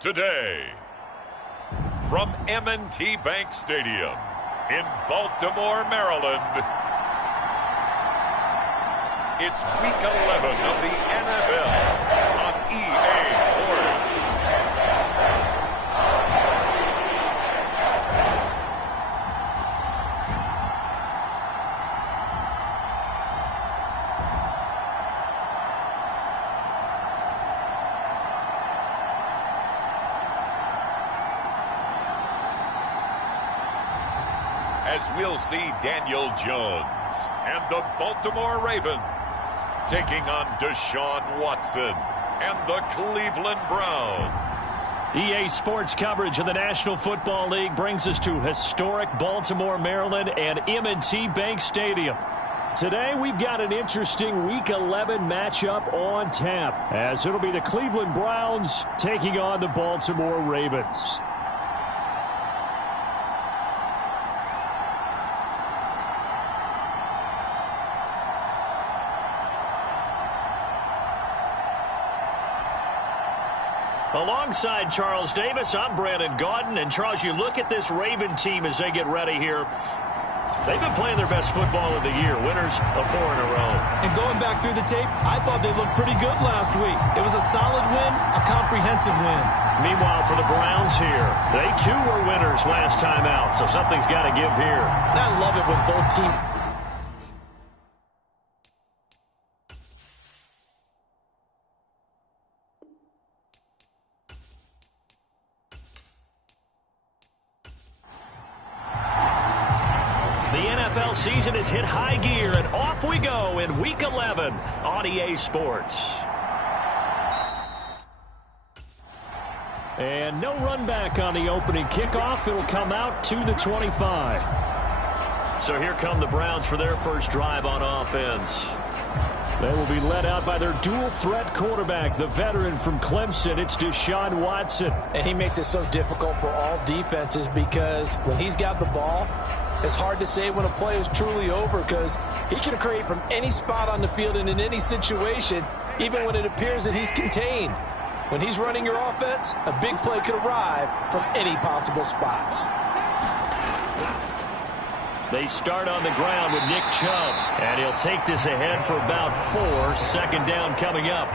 today. From M&T Bank Stadium in Baltimore, Maryland, it's Week 11 of the NFL on EA Sports. As we'll see Daniel Jones and the Baltimore Ravens taking on Deshaun Watson and the Cleveland Browns. EA Sports coverage of the National Football League brings us to historic Baltimore, Maryland and M&T Bank Stadium. Today we've got an interesting Week 11 matchup on tap, as it'll be the Cleveland Browns taking on the Baltimore Ravens. Alongside Charles Davis, I'm Brandon Gaudin. And Charles, you look at this Raven team as they get ready here. They've been playing their best football of the year, winners of 4 in a row. And going back through the tape, I thought they looked pretty good last week. It was a solid win, a comprehensive win. Meanwhile, for the Browns here, they too were winners last time out, so something's got to give here. And I love it when both teams... Season has hit high gear, and off we go in Week 11 on EA Sports. And no run back on the opening kickoff. It'll come out to the 25. So here come the Browns for their first drive on offense. They will be led out by their dual-threat quarterback, the veteran from Clemson. It's Deshaun Watson. And he makes it so difficult for all defenses because when he's got the ball, it's hard to say when a play is truly over because he can create from any spot on the field and in any situation, even when it appears that he's contained. When he's running your offense, a big play could arrive from any possible spot. They start on the ground with Nick Chubb, and he'll take this ahead for about 4. Second down coming up.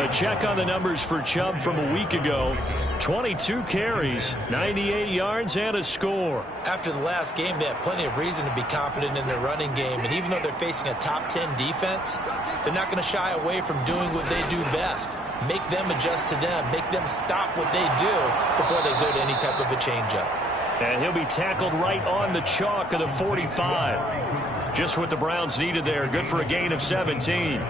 A check on the numbers for Chubb from a week ago. 22 carries, 98 yards, and a score. After the last game, they have plenty of reason to be confident in their running game. And even though they're facing a top 10 defense, they're not going to shy away from doing what they do best. Make them adjust to them. Make them stop what they do before they go to any type of a changeup. And he'll be tackled right on the chalk of the 45. Just what the Browns needed there. Good for a gain of 17.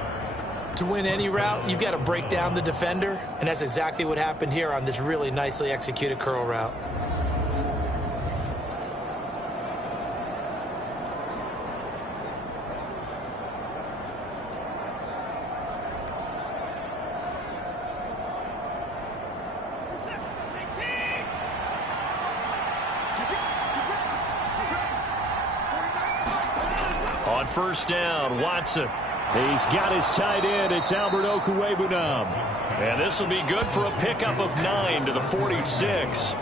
To win any route, you've got to break down the defender, and that's exactly what happened here on this really nicely executed curl route. On first down, Watson. He's got his tight end. It's Albert Okwuegbunam. And this will be good for a pickup of 9 to the 46.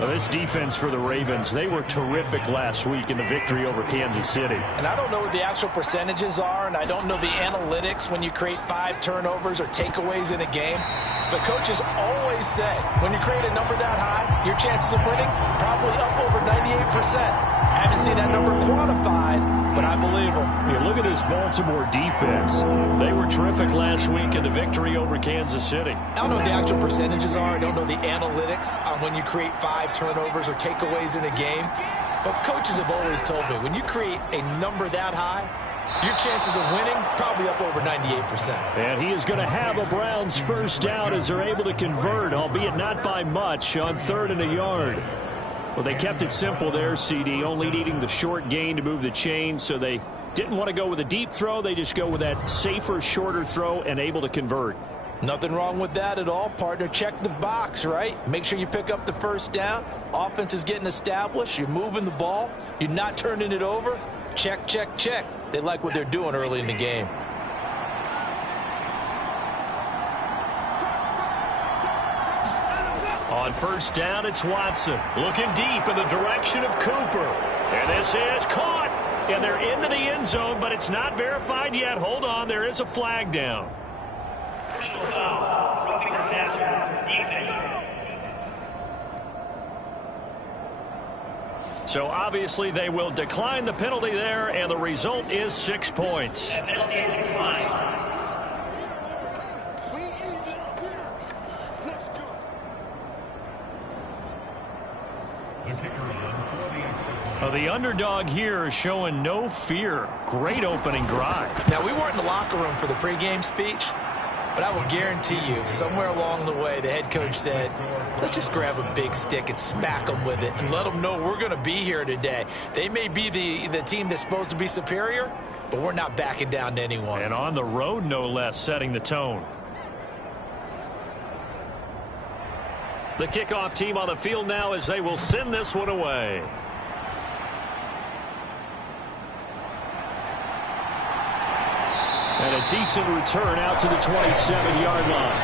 Well, this defense for the Ravens, they were terrific last week in the victory over Kansas City. And I don't know what the actual percentages are, and I don't know the analytics when you create 5 turnovers or takeaways in a game. But coaches always say, when you create a number that high, your chances of winning probably up over 98%. I haven't seen that number quantified, but I believe them. You look at this Baltimore defense. They were terrific last week in the victory over Kansas City. I don't know what the actual percentages are. I don't know the analytics on when you create 5 turnovers or takeaways in a game. But coaches have always told me, when you create a number that high, your chances of winning probably up over 98%. And he is going to have a Browns first down as they're able to convert, albeit not by much, on 3rd and a yard. Well, they kept it simple there, CD, only needing the short gain to move the chains, so they didn't want to go with a deep throw. They just go with that safer, shorter throw and able to convert. Nothing wrong with that at all, partner. Check the box, right? Make sure you pick up the first down. Offense is getting established. You're moving the ball. You're not turning it over. Check, check, check. They like what they're doing early in the game. On first down, it's Watson. Looking deep in the direction of Cooper. And this is caught. And they're into the end zone, but it's not verified yet. Hold on, there is a flag down. So obviously they will decline the penalty there, and the result is 6 points. The underdog here is showing no fear. Great opening drive. Now, we weren't in the locker room for the pregame speech, but I will guarantee you, somewhere along the way, the head coach said, let's just grab a big stick and smack them with it and let them know we're going to be here today. They may be the team that's supposed to be superior, but we're not backing down to anyone. And on the road, no less, setting the tone. The kickoff team on the field now as they will send this one away. And a decent return out to the 27-yard line.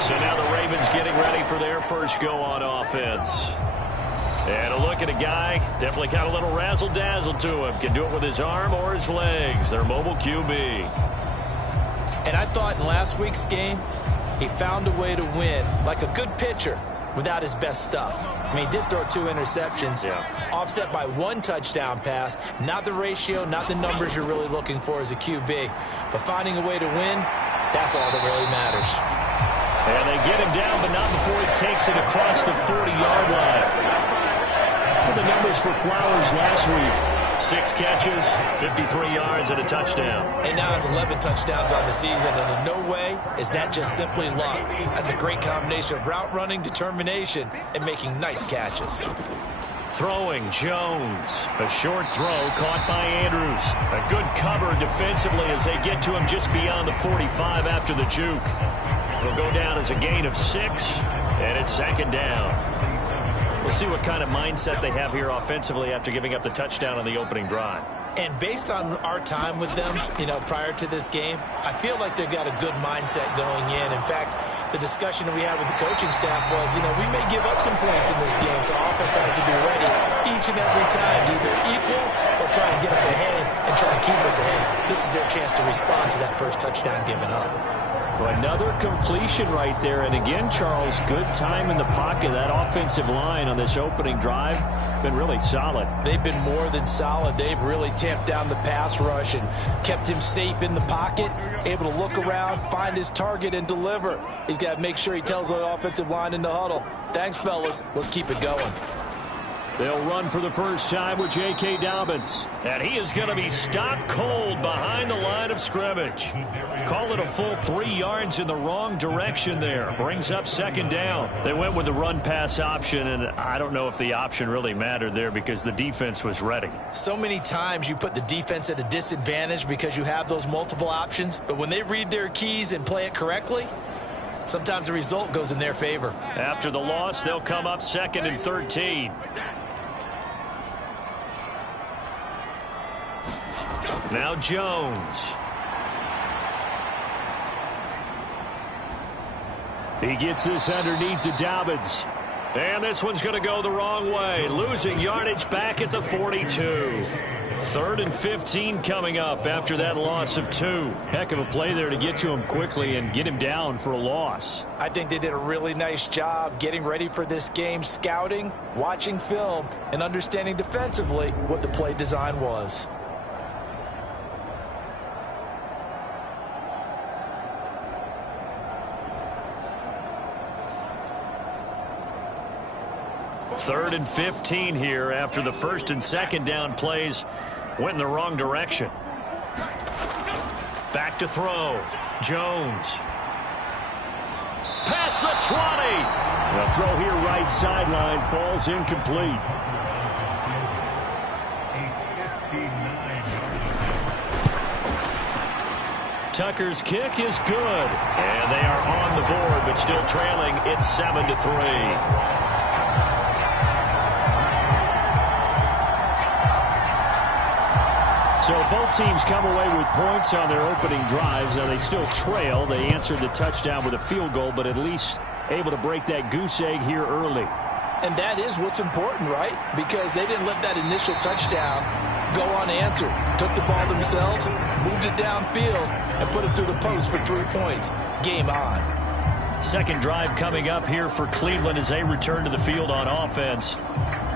So now the Ravens getting ready for their first go on offense. And a look at a guy, definitely got a little razzle-dazzle to him. Can do it with his arm or his legs. Their mobile QB. And I thought in last week's game, he found a way to win, like a good pitcher, without his best stuff. I mean, he did throw 2 interceptions, offset by 1 touchdown pass. Not the ratio, not the numbers you're really looking for as a QB. But finding a way to win, that's all that really matters. And they get him down, but not before he takes it across the 40-yard line. The numbers for Flowers last week. 6 catches, 53 yards, and a touchdown. And now has 11 touchdowns on the season, and in no way is that just simply luck. That's a great combination of route running, determination, and making nice catches. Throwing, Jones. A short throw caught by Andrews. A good cover defensively as they get to him just beyond the 45 after the juke. It'll go down as a gain of 6, and it's second down. We'll see what kind of mindset they have here offensively after giving up the touchdown on the opening drive. And based on our time with them, prior to this game, I feel like they've got a good mindset going in. In fact, the discussion that we had with the coaching staff was, we may give up some points in this game, so offense has to be ready each and every time to either equal or try and get us ahead and try and keep us ahead. This is their chance to respond to that first touchdown given up. Another completion right there. And again, Charles, good time in the pocket. That offensive line on this opening drive been really solid. They've been more than solid. They've really tamped down the pass rush and kept him safe in the pocket, able to look around, find his target, and deliver. He's got to make sure he tells the offensive line in the huddle, thanks, fellas. Let's keep it going. They'll run for the first time with J.K. Dobbins. And he is going to be stopped cold behind the line of scrimmage. Call it a full 3 yards in the wrong direction there. Brings up second down. They went with the run-pass option, and I don't know if the option really mattered there because the defense was ready. So many times you put the defense at a disadvantage because you have those multiple options. But when they read their keys and play it correctly, sometimes the result goes in their favor. After the loss, they'll come up 2nd and 13. Now Jones. He gets this underneath to Dobbins. And this one's going to go the wrong way. Losing yardage back at the 42. 3rd and 15 coming up after that loss of 2. Heck of a play there to get to him quickly and get him down for a loss. I think they did a really nice job getting ready for this game, scouting, watching film, and understanding defensively what the play design was. Third and 15 here after the 1st and 2nd down plays went in the wrong direction. Back to throw. Jones. Past the 20. The throw here right sideline falls incomplete. Tucker's kick is good. And they are on the board, but still trailing. It's 7-3. So both teams come away with points on their opening drives. Now they still trail. They answered the touchdown with a field goal, but at least able to break that goose egg here early. And that is what's important, right? Because they didn't let that initial touchdown go unanswered. Took the ball themselves, moved it downfield, and put it through the post for 3 points. Game on. Second drive coming up here for Cleveland as they return to the field on offense.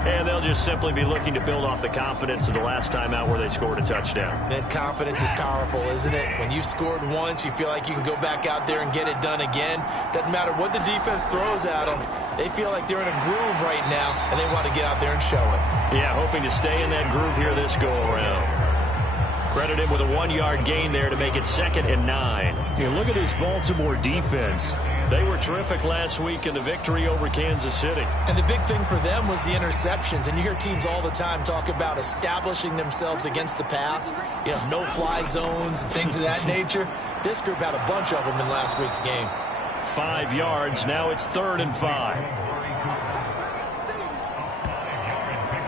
And they'll just simply be looking to build off the confidence of the last time out where they scored a touchdown. That confidence is powerful, isn't it? When you've scored once, you feel like you can go back out there and get it done again. Doesn't matter what the defense throws at them. They feel like they're in a groove right now, and they want to get out there and show it. Yeah, hoping to stay in that groove here this go-around. Credit him with a 1-yard gain there to make it 2nd and 9. Yeah, look at this Baltimore defense. They were terrific last week in the victory over Kansas City. And the big thing for them was the interceptions. And you hear teams all the time talk about establishing themselves against the pass. You know, no-fly zones and things of that nature. This group had a bunch of them in last week's game. 5 yards. Now it's 3rd and 5.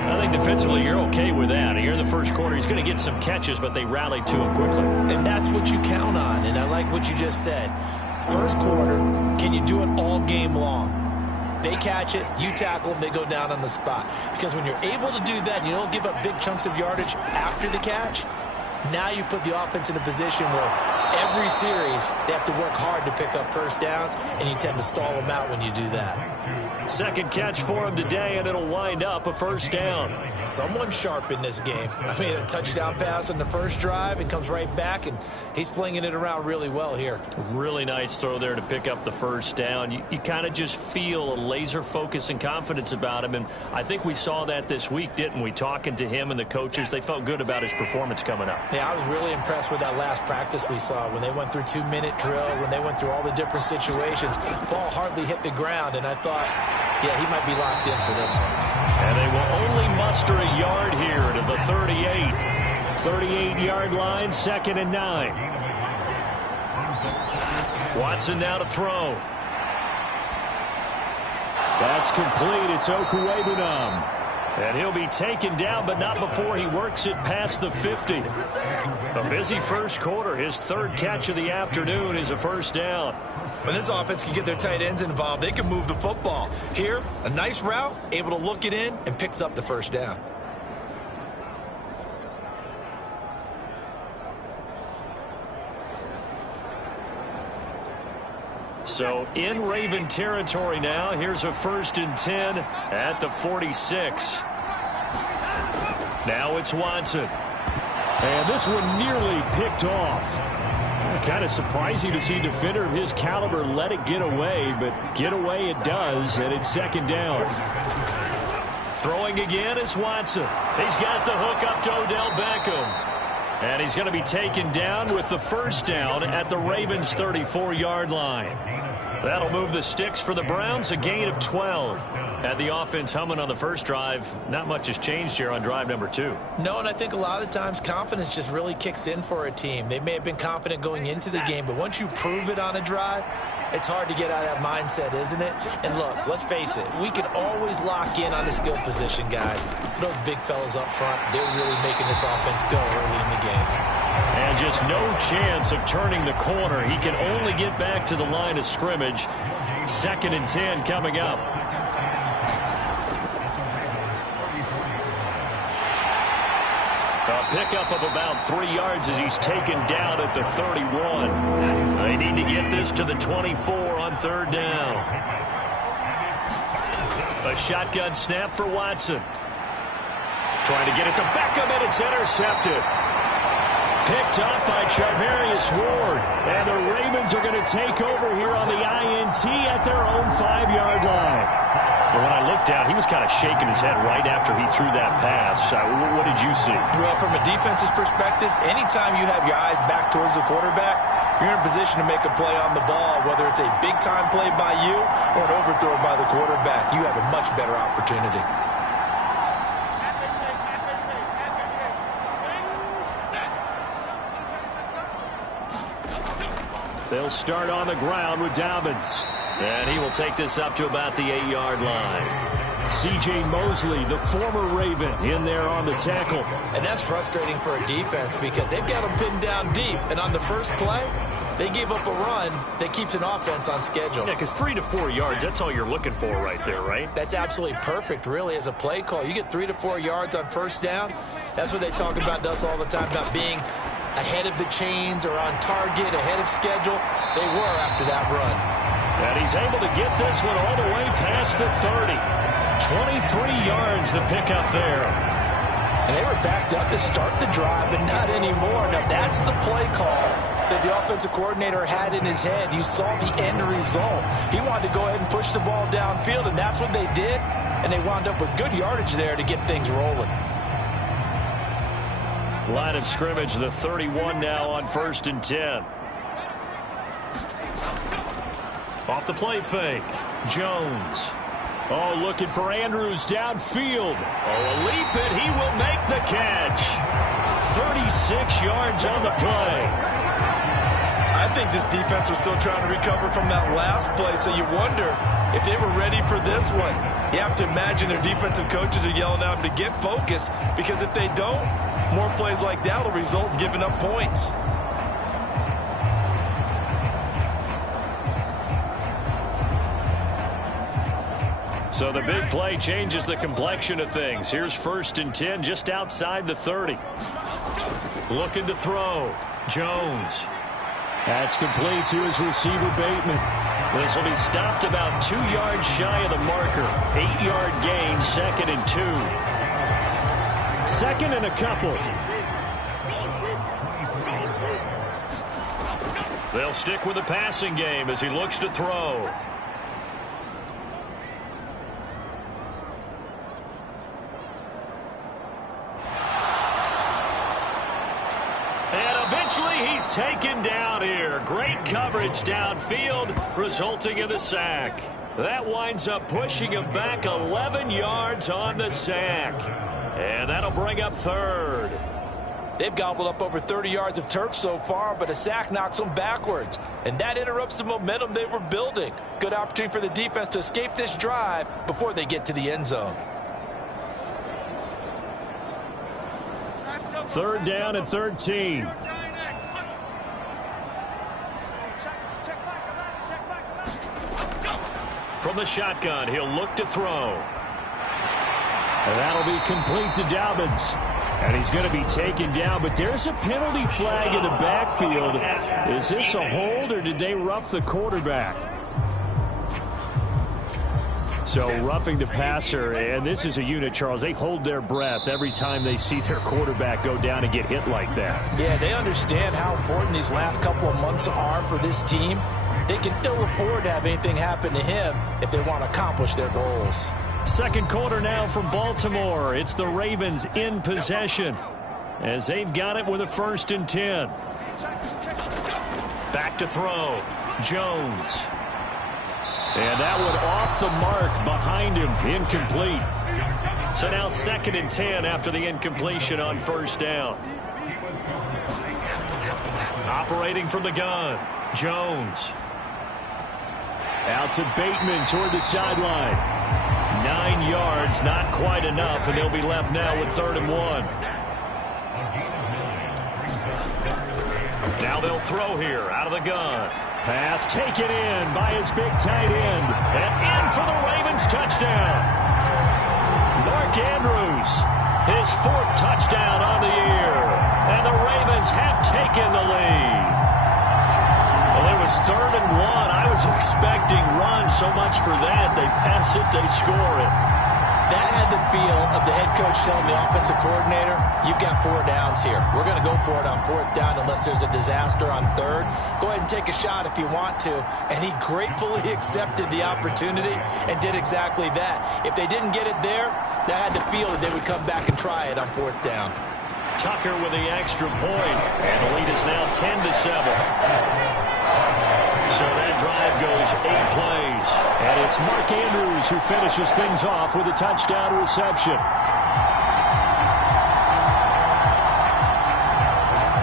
I think defensively you're okay with that. Here in the first quarter, he's going to get some catches, but they rallied to him quickly. And that's what you count on. And I like what you just said. First quarter, can you do it all game long? They catch it, you tackle them, they go down on the spot. Because when you're able to do that, you don't give up big chunks of yardage after the catch, now you put the offense in a position where every series they have to work hard to pick up first downs, and you tend to stall them out when you do that. Second catch for him today, and it'll wind up a first down. Someone's sharp in this game. I mean, a touchdown pass on the first drive and comes right back, and he's flinging it around really well here. Really nice throw there to pick up the first down. You kind of just feel a laser focus and confidence about him, and I think we saw that this week, didn't we? Talking to him and the coaches, they felt good about his performance coming up. Yeah, I was really impressed with that last practice we saw when they went through 2-minute drill, when they went through all the different situations. Ball hardly hit the ground, and I thought, yeah, he might be locked in for this one. And they will only muster a yard here to the 38. 38-yard line, 2nd and 9. Watson now to throw. That's complete. It's Okuwebunam. And he'll be taken down, but not before he works it past the 50. A busy first quarter. His 3rd catch of the afternoon is a first down. When this offense can get their tight ends involved, they can move the football. Here, a nice route, able to look it in, and picks up the first down. So in Raven territory now. Here's a 1st and 10 at the 46. Now it's Watson. And this one nearly picked off. Kind of surprising to see a defender of his caliber let it get away, but get away it does, and it's 2nd down. Throwing again is Watson. He's got the hook up to Odell Beckham. And he's going to be taken down with the first down at the Ravens' 34-yard line. That'll move the sticks for the Browns, a gain of 12. Had the offense humming on the first drive. Not much has changed here on drive number 2. No, and I think a lot of times confidence just really kicks in for a team. They may have been confident going into the game, but once you prove it on a drive, it's hard to get out of that mindset, isn't it? And look, let's face it, we can always lock in on the skill position, guys. Those big fellas up front, they're really making this offense go early in the game. And just no chance of turning the corner. He can only get back to the line of scrimmage. 2nd and 10 coming up. A pickup of about 3 yards as he's taken down at the 31. They need to get this to the 24 on 3rd down. A shotgun snap for Watson. Trying to get it to Beckham, and it's intercepted. Picked up by Charvarius Ward. And the Ravens are going to take over here on the INT at their own 5-yard line. Well, when I looked down, he was kind of shaking his head right after he threw that pass. What did you see? Well, from a defense's perspective, anytime you have your eyes back towards the quarterback, you're in a position to make a play on the ball, whether it's a big-time play by you or an overthrow by the quarterback. You have a much better opportunity. They'll start on the ground with Dobbins. And he will take this up to about the 8-yard line. C.J. Mosley, the former Raven, in there on the tackle. And that's frustrating for a defense because they've got them pinned down deep. And on the first play, they gave up a run that keeps an offense on schedule. Yeah, because 3 to 4 yards, that's all you're looking for right there, right? That's absolutely perfect, really, as a play call. You get 3 to 4 yards on first down. That's what they talk about us all the time, about being ahead of the chains or on target, ahead of schedule. They were after that run. And he's able to get this one all the way past the 30. 23 yards the pickup there. And they were backed up to start the drive, but not anymore. Now, that's the play call that the offensive coordinator had in his head. You saw the end result. He wanted to go ahead and push the ball downfield, and that's what they did. And they wound up with good yardage there to get things rolling. Line of scrimmage, the 31 now on 1st and 10. Off the play fake. Jones. Oh, looking for Andrews downfield. Oh, a leap, and he will make the catch. 36 yards on the play. I think this defense was still trying to recover from that last play, so you wonder if they were ready for this one. You have to imagine their defensive coaches are yelling at them to get focused, because if they don't, more plays like that will result in giving up points. So the big play changes the complexion of things. Here's 1st and 10 just outside the 30. Looking to throw. Jones. That's complete to his receiver, Bateman. This will be stopped about 2 yards shy of the marker. 8-yard gain, 2nd and 2. 2nd and a couple. They'll stick with the passing game as he looks to throw. He's taken down here. Great coverage downfield, resulting in the sack. That winds up pushing him back 11 yards on the sack. And that'll bring up 3rd. They've gobbled up over 30 yards of turf so far, but a sack knocks them backwards. And that interrupts the momentum they were building. Good opportunity for the defense to escape this drive before they get to the end zone. 3rd down and 13. From the shotgun, he'll look to throw. And that'll be complete to Dobbins. And he's going to be taken down, but there's a penalty flag in the backfield. Is this a hold, or did they rough the quarterback? So roughing the passer, and this is a unit, Charles. They hold their breath every time they see their quarterback go down and get hit like that. Yeah, they understand how important these last couple of months are for this team. They can ill afford to have anything happen to him if they want to accomplish their goals. 2nd quarter now from Baltimore. It's the Ravens in possession as they've got it with a 1st and 10. Back to throw. Jones. And that one off the mark behind him. Incomplete. So now 2nd and 10 after the incompletion on 1st down. Operating from the gun. Jones. Out to Bateman toward the sideline. 9 yards, not quite enough, and they'll be left now with 3rd and 1. Now they'll throw here out of the gun. Pass taken in by his big tight end. And in for the Ravens touchdown. Mark Andrews, his 4th touchdown on the year. And the Ravens have taken the lead. Well, it was 3rd and 1. I was expecting run, so much for that. They pass it, they score it. That had the feel of the head coach telling the offensive coordinator, you've got 4 downs here. We're going to go for it on 4th down unless there's a disaster on 3rd. Go ahead and take a shot if you want to. And he gratefully accepted the opportunity and did exactly that. If they didn't get it there, that had the feel that they would come back and try it on 4th down. Tucker with the extra point, and the lead is now 10-7. So that drive goes 8 plays. And it's Mark Andrews who finishes things off with a touchdown reception.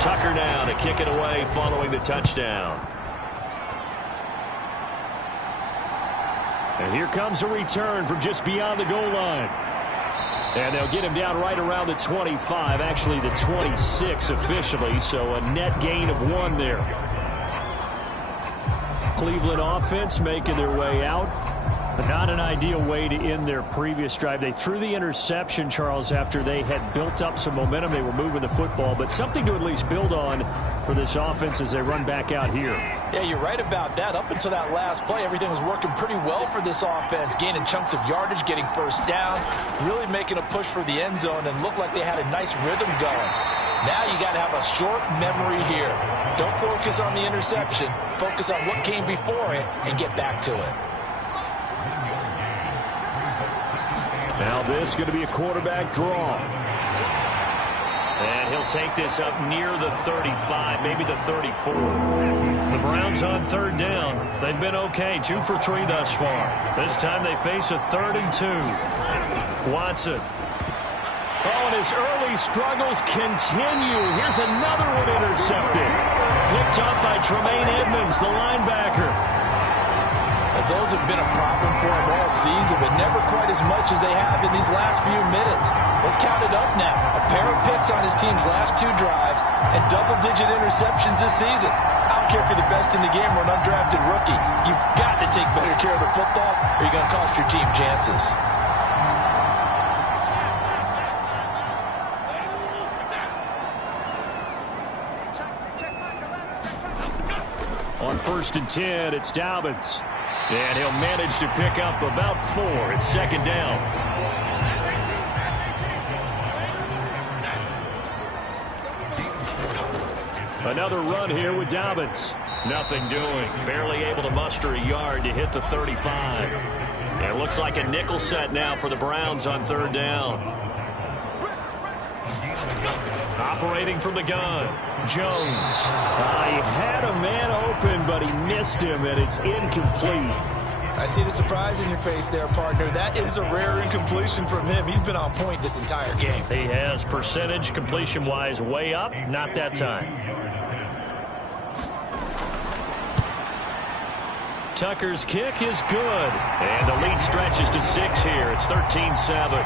Tucker now to kick it away following the touchdown. And here comes a return from just beyond the goal line. And they'll get him down right around the 25, actually the 26 officially, so a net gain of 1 there. Cleveland offense making their way out. But not an ideal way to end their previous drive. They threw the interception, Charles, after they had built up some momentum. They were moving the football, but something to at least build on for this offense as they run back out here. Yeah, you're right about that. Up until that last play, everything was working pretty well for this offense, gaining chunks of yardage, getting first downs, really making a push for the end zone, and looked like they had a nice rhythm going. Now you got to have a short memory here. Don't focus on the interception. Focus on what came before it and get back to it. Now this is going to be a quarterback draw. And he'll take this up near the 35, maybe the 34. The Browns on 3rd down. They've been okay, 2 for 3 thus far. This time they face a 3rd and 2. Watson. Oh, and his early struggles continue. Here's another one intercepted. Picked up by Tremaine Edmonds, the linebacker. Those have been a problem for him all season, but never quite as much as they have in these last few minutes. Let's count it up now. A pair of picks on his team's last 2 drives and double-digit interceptions this season. I don't care if you're the best in the game or an undrafted rookie. You've got to take better care of the football or you're going to cost your team chances. On 1st and 10, it's Dobbins. And he'll manage to pick up about 4. It's 2nd down. Another run here with Dobbins. Nothing doing. Barely able to muster a yard to hit the 35. It looks like a nickel set now for the Browns on 3rd down. Operating from the gun, Jones. He had a man open, but he missed him, and it's incomplete. I see the surprise in your face there, partner. That is a rare incompletion from him. He's been on point this entire game. He has percentage completion-wise way up, not that time. Tucker's kick is good, and the lead stretches to 6 here. It's 13-7.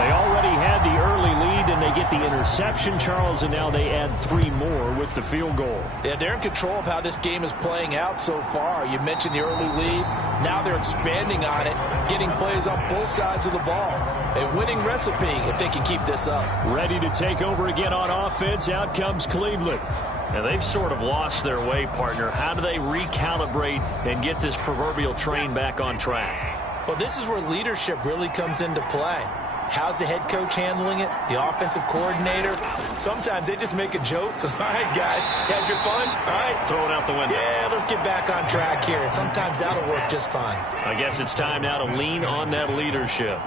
They already had the early lead, and they get the interception, Charles, and now they add 3 more with the field goal. Yeah, they're in control of how this game is playing out so far. You mentioned the early lead. Now they're expanding on it, getting plays on both sides of the ball. A winning recipe if they can keep this up. Ready to take over again on offense. Out comes Cleveland. And they've sort of lost their way, partner. How do they recalibrate and get this proverbial train back on track? Well, this is where leadership really comes into play. How's the head coach handling it? The offensive coordinator? Sometimes they just make a joke. All right, guys, had your fun? All right. Throw it out the window. Yeah, let's get back on track here. And sometimes that'll work just fine. I guess it's time now to lean on that leadership.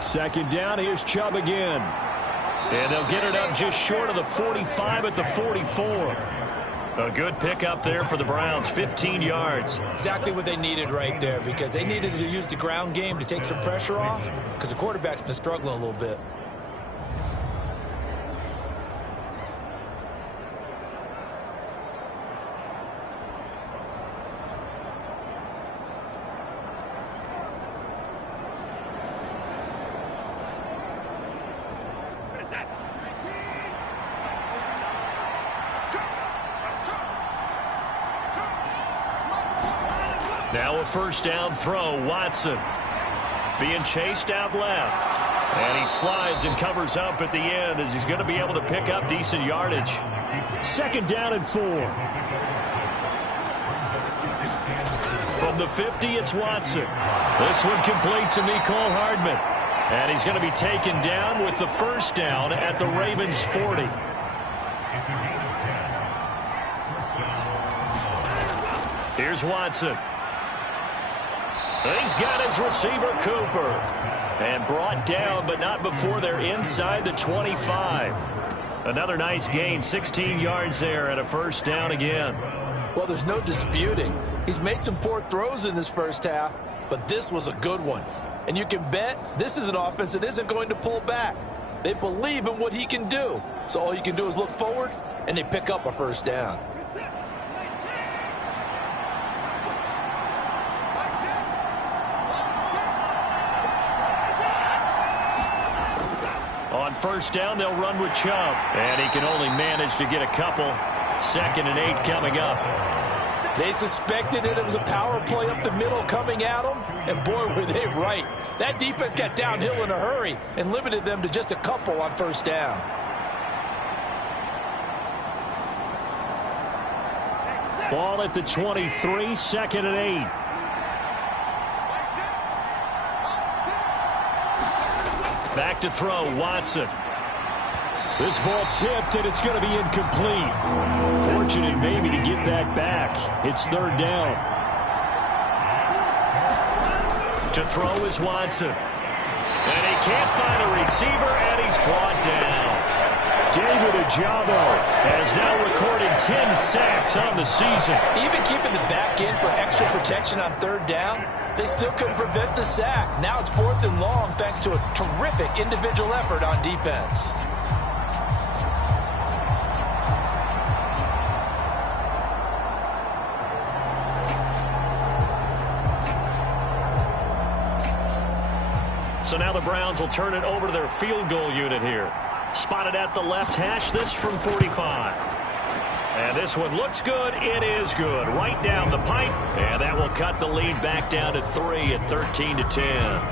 Second down, here's Chubb again. And they'll get it up just short of the 45 at the 44. A good pickup there for the Browns, 15 yards. Exactly what they needed right there, because they needed to use the ground game to take some pressure off, because the quarterback's been struggling a little bit. Now a first down throw, Watson being chased out left. And he slides and covers up at the end as he's going to be able to pick up decent yardage. 2nd down and 4. From the 50, it's Watson. This one complete to Mecole Hardman. And he's going to be taken down with the first down at the Ravens' 40. Here's Watson. He's got his receiver, Cooper. And brought down, but not before they're inside the 25. Another nice gain, 16 yards there, and a first down again. Well, there's no disputing. He's made some poor throws in this first half, but this was a good one. And you can bet this is an offense that isn't going to pull back. They believe in what he can do. So all you can do is look forward, and they pick up a first down. On first down, they'll run with Chubb. And he can only manage to get a couple. 2nd and 8 coming up. They suspected that it was a power play up the middle coming at them, and boy, were they right. That defense got downhill in a hurry and limited them to just a couple on first down. Ball at the 23, 2nd and 8. Back to throw, Watson. This ball tipped, and it's going to be incomplete. Fortunate maybe to get that back. It's 3rd down. To throw is Watson. And he can't find a receiver, and he's brought down. David Ojabo has now recorded 10 sacks on the season. Even keeping the back end for extra protection on 3rd down, they still couldn't prevent the sack. Now it's 4th and long thanks to a terrific individual effort on defense. So now the Browns will turn it over to their field goal unit here. Spotted at the left hash, this from 45. And this one looks good. It is good. Right down the pipe. And that will cut the lead back down to 3 at 13-10.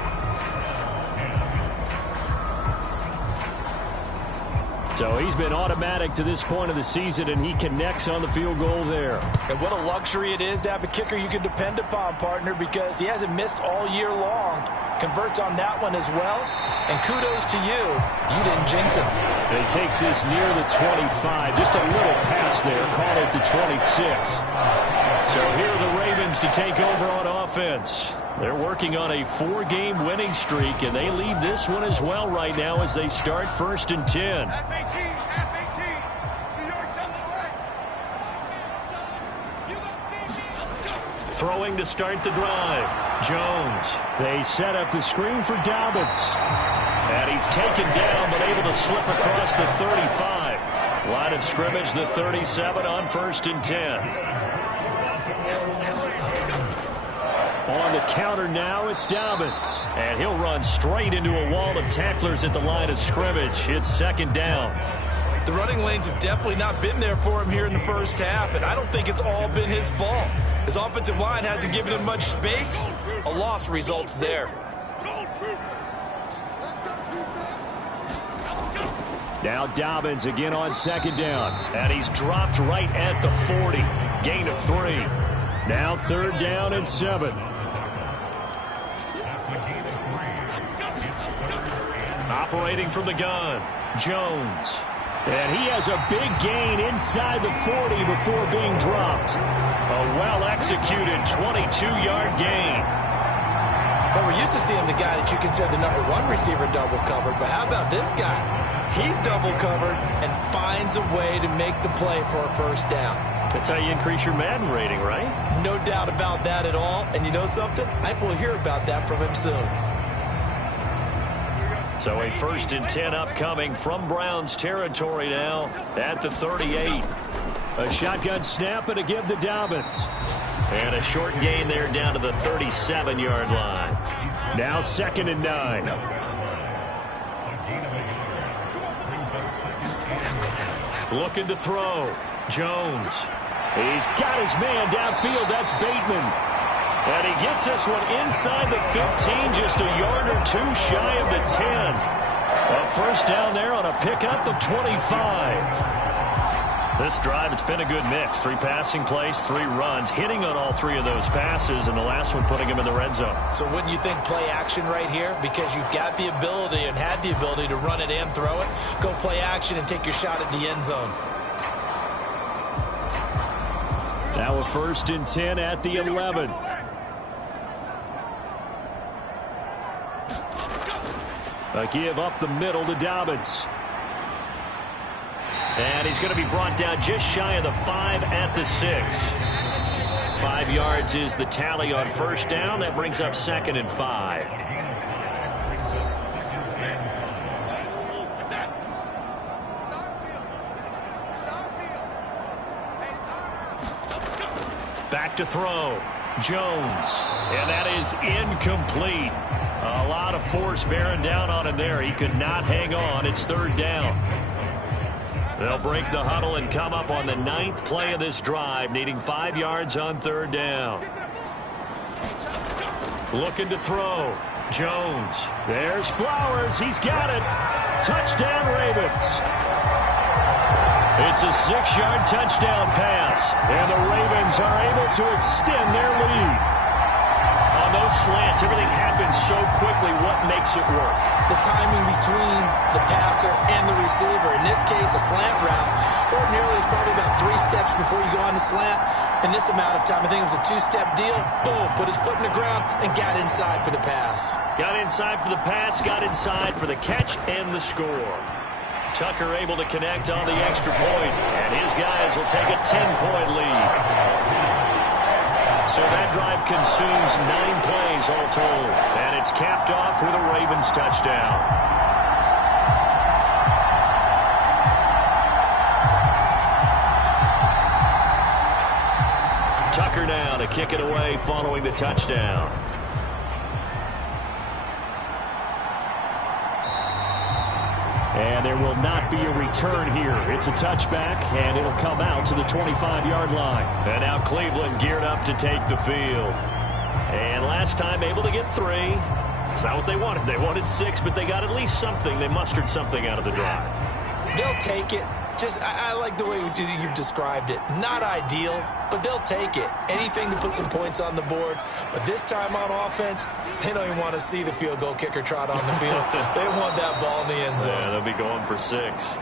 So he's been automatic to this point of the season, and he connects on the field goal there. And what a luxury it is to have a kicker you can depend upon, partner, because he hasn't missed all year long. Converts on that one as well. And kudos to you. You didn't jinx him. And he takes this near the 25. Just a little pass there. Caught at the 26. So here are the Ravens to take over on offense. They're working on a 4-game winning streak, and they lead this one as well right now as they start 1st and 10. Throwing to start the drive. Jones. They set up the screen for Dobbins. And he's taken down but able to slip across the 35. Line of scrimmage, the 37 on 1st and 10. On the counter now, it's Dobbins. And he'll run straight into a wall of tacklers at the line of scrimmage. It's 2nd down. The running lanes have definitely not been there for him here in the first half, and I don't think it's all been his fault. His offensive line hasn't given him much space. A loss results there. Now Dobbins again on 2nd down. And he's dropped right at the 40. Gain of 3. Now 3rd down and 7. Operating from the gun, Jones. And he has a big gain inside the 40 before being dropped. A well-executed 22-yard gain. Well, we're used to seeing the guy that you consider the #1 receiver double covered, but how about this guy? He's double covered and finds a way to make the play for a first down. That's how you increase your Madden rating, right? No doubt about that at all. And you know something? I will hear about that from him soon. So a 1st and 10 upcoming from Browns territory now at the 38. A shotgun snap and a give to Dobbins. And a short gain there down to the 37-yard line. Now 2nd and 9. Looking to throw. Jones. He's got his man downfield. That's Bateman. And he gets this one inside the 15, just a yard or 2 shy of the 10. A first down there on a pickup of 25. This drive, it's been a good mix. 3 passing plays, 3 runs, hitting on all 3 of those passes, and the last one putting him in the red zone. So wouldn't you think play action right here? Because you've got the ability and had the ability to run it and throw it. Go play action and take your shot at the end zone. Now a 1st and 10 at the 11. A give up the middle to Dobbins. And he's going to be brought down just shy of the 5 at the 6. 5 yards is the tally on first down. That brings up 2nd and 5. Back to throw. Jones. And that is incomplete. A lot of force bearing down on him there. He could not hang on. It's 3rd down. They'll break the huddle and come up on the 9th play of this drive, needing 5 yards on 3rd down. Looking to throw. Jones. There's Flowers. He's got it. Touchdown, Ravens. It's a 6-yard touchdown pass, and the Ravens are able to extend their lead. On those slants, everything happens so quickly. What makes it work? The timing between the passer and the receiver. In this case, a slant route. Ordinarily, it's probably about 3 steps before you go on the slant. In this amount of time, I think it was a 2-step deal. Boom, put his foot in the ground and got inside for the pass. Got inside for the pass, got inside for the catch and the score. Tucker able to connect on the extra point, and his guys will take a 10-point lead. So that drive consumes 9 plays all told, and it's capped off with a Ravens touchdown. Tucker now to kick it away following the touchdown. And there will not be a return here. It's a touchback, and it'll come out to the 25-yard line. And now Cleveland geared up to take the field. And last time able to get 3. It's not what they wanted. They wanted 6, but they got at least something. They mustered something out of the drive. They'll take it. I like the way you've described it. Not ideal, but they'll take it. Anything to put some points on the board. But this time on offense, they don't even want to see the field goal kicker trot on the field. They want that ball in the end zone. Yeah, they'll be going for 6.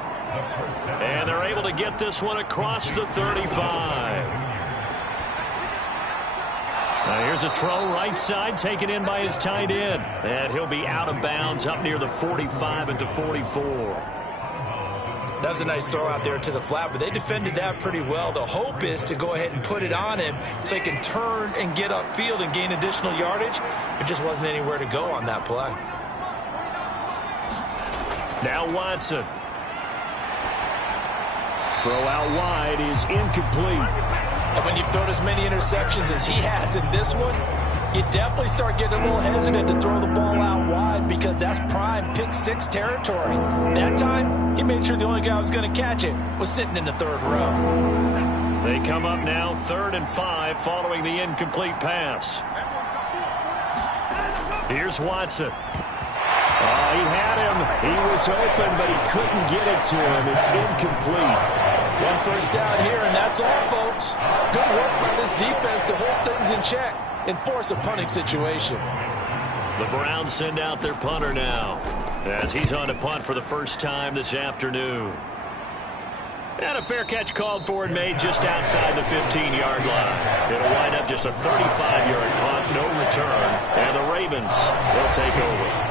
And they're able to get this one across the 35. Now here's a throw right side, taken in by his tight end. And he'll be out of bounds up near the 45 at the 44. That was a nice throw out there to the flat, but they defended that pretty well. The hope is to go ahead and put it on him so he can turn and get upfield and gain additional yardage. There just wasn't anywhere to go on that play. Now Watson. Throw out wide is incomplete. And when you've thrown as many interceptions as he has in this one, you definitely start getting a little hesitant to throw the ball out wide because that's prime pick 6 territory. That time, he made sure the only guy who was going to catch it was sitting in the 3rd row. They come up now 3rd and 5 following the incomplete pass. Here's Watson. He had him. He was open, but he couldn't get it to him. It's incomplete. 1 first down here, and that's all, folks. Good work by this defense to hold things in check and force a punting situation. The Browns send out their punter now as he's on to punt for the first time this afternoon. And a fair catch called for and made just outside the 15-yard line. It'll wind up just a 35-yard punt, no return, and the Ravens will take over.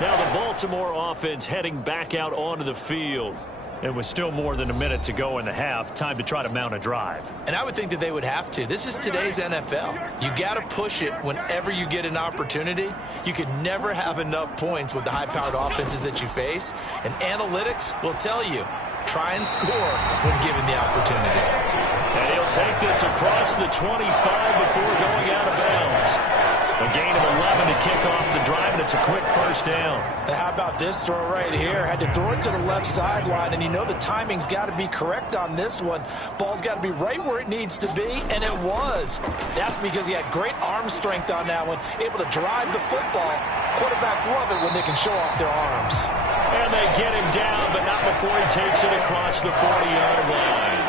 Now the Baltimore offense heading back out onto the field. It was still more than a minute to go in the half. Time to try to mount a drive. And I would think that they would have to. This is today's NFL. You got to push it whenever you get an opportunity. You could never have enough points with the high-powered offenses that you face. And analytics will tell you, try and score when given the opportunity. And he'll take this across the 25 before going out of bounds. A gain of 11 to kick off the drive, and it's a quick first down. Now how about this throw right here? Had to throw it to the left sideline, and you know the timing's got to be correct on this one. Ball's got to be right where it needs to be, and it was. That's because he had great arm strength on that one, able to drive the football. Quarterbacks love it when they can show off their arms. And they get him down, but not before he takes it across the 40-yard line.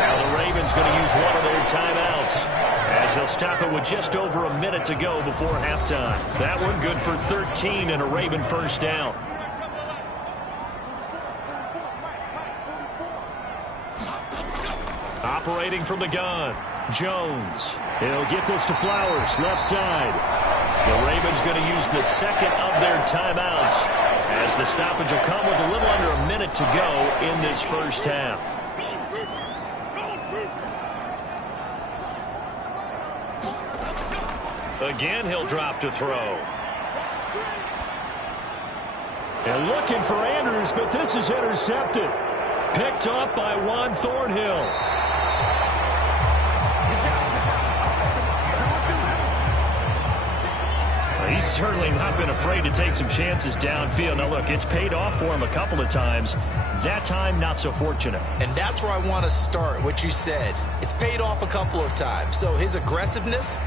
Now the Ravens going to use one of their timeouts, as they'll stop it with just over a minute to go before halftime. That one good for 13 and a Raven first down. Operating from the gun, Jones. He'll get this to Flowers, left side. The Ravens going to use the second of their timeouts as the stoppage will come with a little under a minute to go in this first half. Again, he'll drop to throw. And looking for Andrews, but this is intercepted. Picked up by Juan Thornhill. He's certainly not been afraid to take some chances downfield. Now, look, it's paid off for him a couple of times. That time, not so fortunate. And that's where I want to start, what you said. It's paid off a couple of times. So his aggressiveness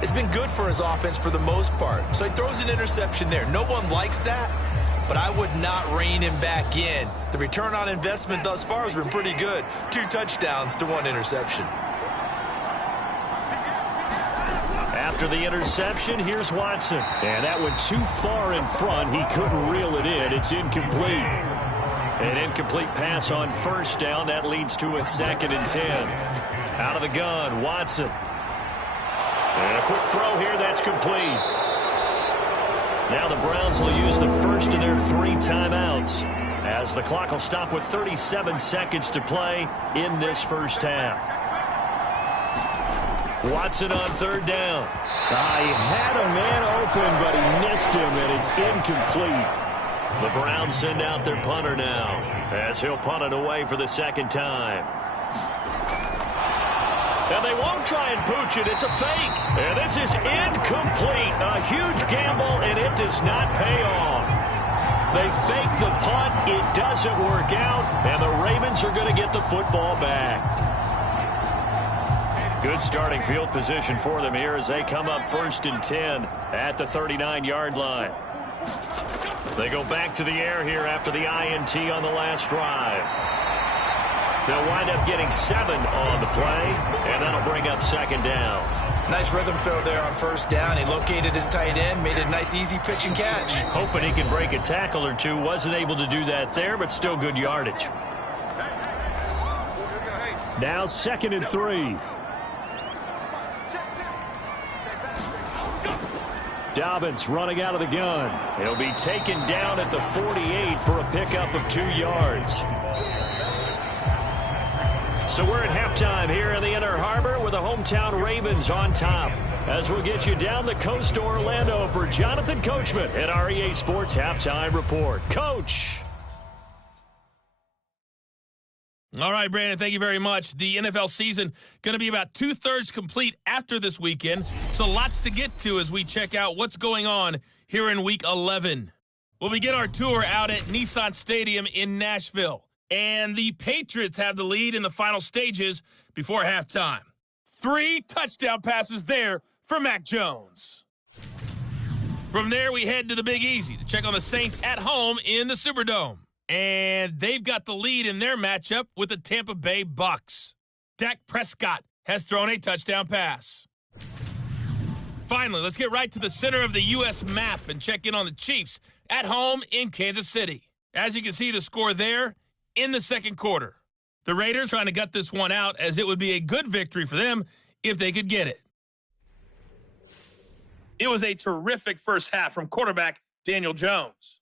has been good for his offense for the most part. So he throws an interception there. No one likes that, but I would not rein him back in. The return on investment thus far has been pretty good. 2 touchdowns to 1 interception. After the interception, here's Watson. And that went too far in front. He couldn't reel it in. It's incomplete. An incomplete pass on first down. That leads to a 2nd and 10. Out of the gun, Watson. And a quick throw here. That's complete. Now the Browns will use the first of their 3 timeouts as the clock will stop with 37 seconds to play in this first half. Watson on 3rd down. He had a man open, but he missed him, and it's incomplete. The Browns send out their punter now as he'll punt it away for the 2nd time. And they won't try and pooch it. It's a fake. And this is incomplete. A huge gamble, and it does not pay off. They fake the punt. It doesn't work out, and the Ravens are going to get the football back. Good starting field position for them here as they come up 1st and 10 at the 39-yard line. They go back to the air here after the INT on the last drive. They'll wind up getting 7 on the play, and that'll bring up 2nd down. Nice rhythm throw there on 1st down. He located his tight end, made it a nice easy pitch and catch. Hoping he can break a tackle or two. Wasn't able to do that there, but still good yardage. Now 2nd and 3. Dobbins running out of the gun. He'll be taken down at the 48 for a pickup of 2 yards. So we're at halftime here in the Inner Harbor with the hometown Ravens on top. As we'll get you down the coast to Orlando for Jonathan Coachman at our EA Sports Halftime Report. Coach. All right, Brandon, thank you very much. The NFL season going to be about 2/3 complete after this weekend, so lots to get to as we check out what's going on here in Week 11. We'll begin our tour out at Nissan Stadium in Nashville, and the Patriots have the lead in the final stages before halftime. 3 touchdown passes there for Mac Jones. From there, we head to the Big Easy to check on the Saints at home in the Superdome. And they've got the lead in their matchup with the Tampa Bay Bucks. Dak Prescott has thrown a touchdown pass. Finally, let's get right to the center of the U.S. map and check in on the Chiefs at home in Kansas City. As you can see, the score there in the 2nd quarter. The Raiders trying to gut this one out as it would be a good victory for them if they could get it. It was a terrific first half from quarterback Daniel Jones.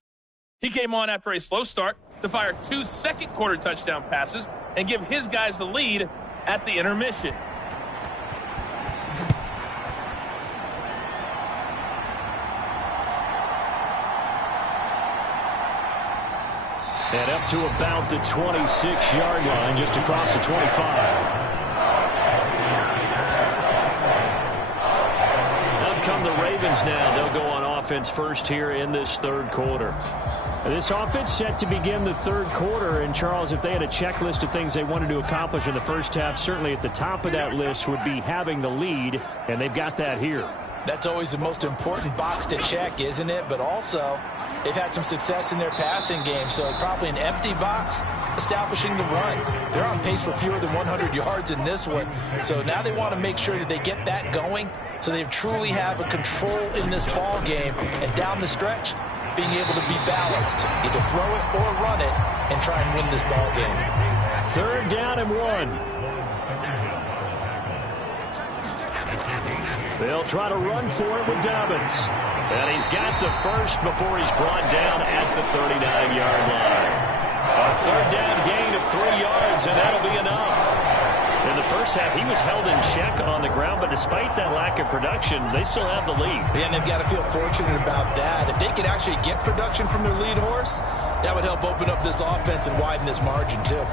He came on after a slow start to fire 2 second-quarter touchdown passes and give his guys the lead at the intermission. And up to about the 26-yard line, just across the 25. Up come the Ravens now. They'll go on offense first here in this 3rd quarter. This offense set to begin the 3rd quarter, and Charles, if they had a checklist of things they wanted to accomplish in the first half, certainly at the top of that list would be having the lead, and they've got that here. That's always the most important box to check, isn't it? But also, they've had some success in their passing game, so probably an empty box establishing the run. They're on pace for fewer than 100 yards in this one, so now they want to make sure that they get that going so they truly have a control in this ball game, and down the stretch, being able to be balanced, either throw it or run it, and try and win this ball game. 3rd down and 1. They'll try to run for it with Dobbins. And he's got the first before he's brought down at the 39-yard line. A third down gain of 3 yards, and that'll be enough. In the first half, he was held in check on the ground, but despite that lack of production, they still have the lead. Yeah, and they've got to feel fortunate about that. If they could actually get production from their lead horse, that would help open up this offense and widen this margin, too.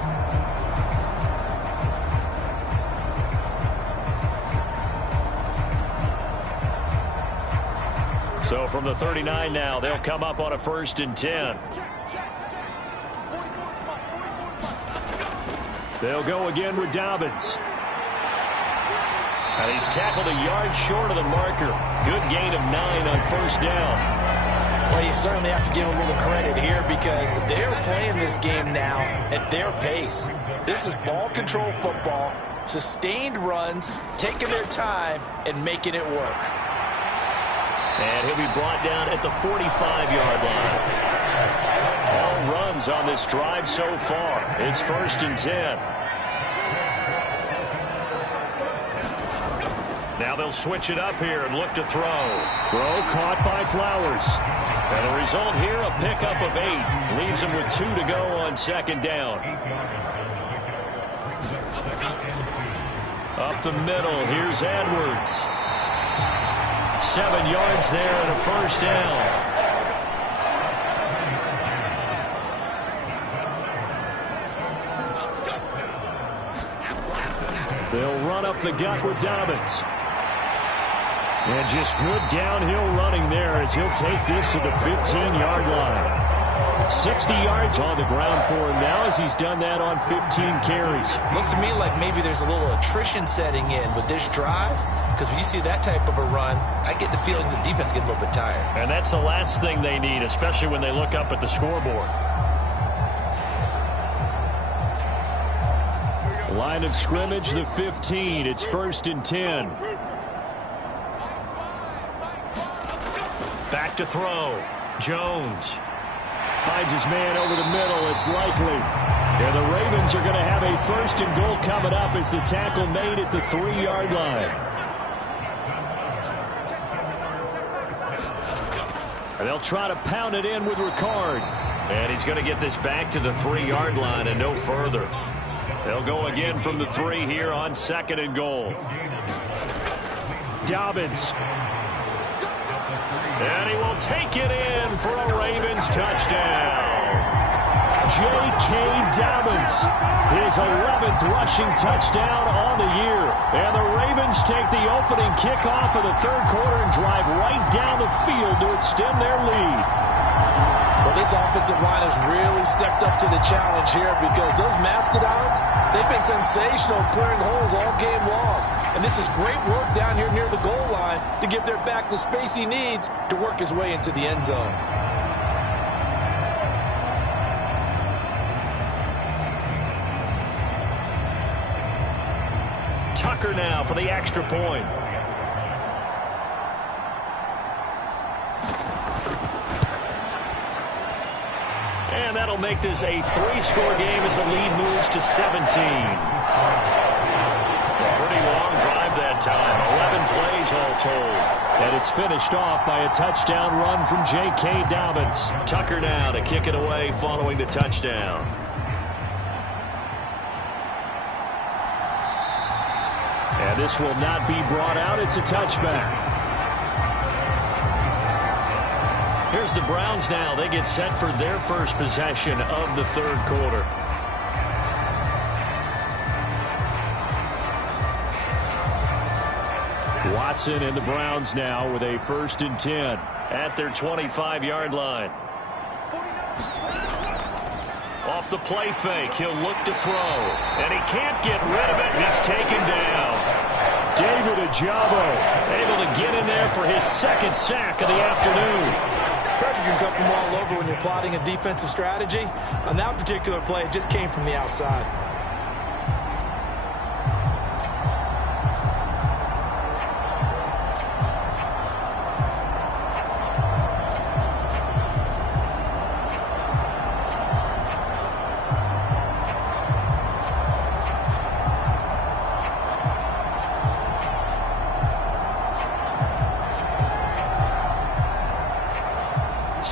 So from the 39 now, they'll come up on a 1st and 10. They'll go again with Dobbins. And he's tackled a yard short of the marker. Good gain of 9 on 1st down. Well, you certainly have to give a little credit here because they're playing this game now at their pace. This is ball control football, sustained runs, taking their time, and making it work. And he'll be brought down at the 45-yard line. All runs on this drive so far. It's 1st and 10. Now they'll switch it up here and look to throw. Throw caught by Flowers. And the result here, a pickup of 8. Leaves him with 2 to go on 2nd down. Up the middle, here's Edwards. 7 yards there and a 1st down. They'll run up the gut with Dobbins. And just good downhill running there as he'll take this to the 15-yard line. 60 yards on the ground for him now as he's done that on 15 carries. Looks to me like maybe there's a little attrition setting in with this drive, because when you see that type of a run, I get the feeling the defense getting a little bit tired. And that's the last thing they need, especially when they look up at the scoreboard. Line of scrimmage, the 15. It's 1st and 10. Back to throw. Jones. Finds his man over the middle. It's likely. And the Ravens are going to have a 1st and goal coming up as the tackle made at the 3-yard line. And they'll try to pound it in with Ricard. And he's going to get this back to the 3-yard line and no further. They'll go again from the 3 here on 2nd and goal. Dobbins. And he will take it in for a Ravens touchdown. J.K. Dobbins, his 11th rushing touchdown on the year. And the Ravens take the opening kickoff of the 3rd quarter and drive right down the field to extend their lead. Well, this offensive line has really stepped up to the challenge here because those Mastodons, they've been sensational clearing holes all game long. And this is great work down here near the goal line to give their back the space he needs to work his way into the end zone. Tucker now for the extra point. And that'll make this a 3-score game as the lead moves to 17. A pretty long drive that time. 11 plays all told. And it's finished off by a touchdown run from J.K. Dobbins. Tucker now to kick it away following the touchdown. And this will not be brought out. It's a touchback. Here's the Browns now. They get set for their first possession of the 3rd quarter. Watson and the Browns now with a 1st and 10. At their 25-yard line. Off the play fake, he'll look to throw. And he can't get rid of it. He's taken down. David Ojabo able to get in there for his 2nd sack of the afternoon. Pressure can come from all over when you're plotting a defensive strategy. On that particular play, it just came from the outside.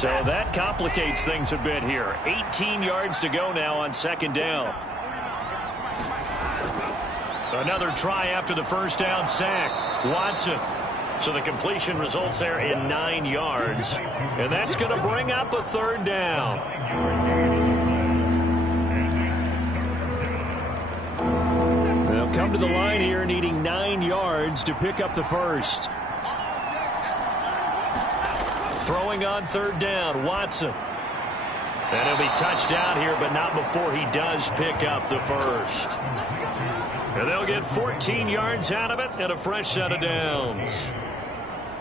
So that complicates things a bit here. 18 yards to go now on second down. Another try after the first down sack. Watson. So the completion results there in 9 yards. And that's going to bring up a third down. They'll come to the line here needing 9 yards to pick up the first. Throwing on third down, Watson. And he'll be touched down here, but not before he does pick up the first. And they'll get 14 yards out of it and a fresh set of downs.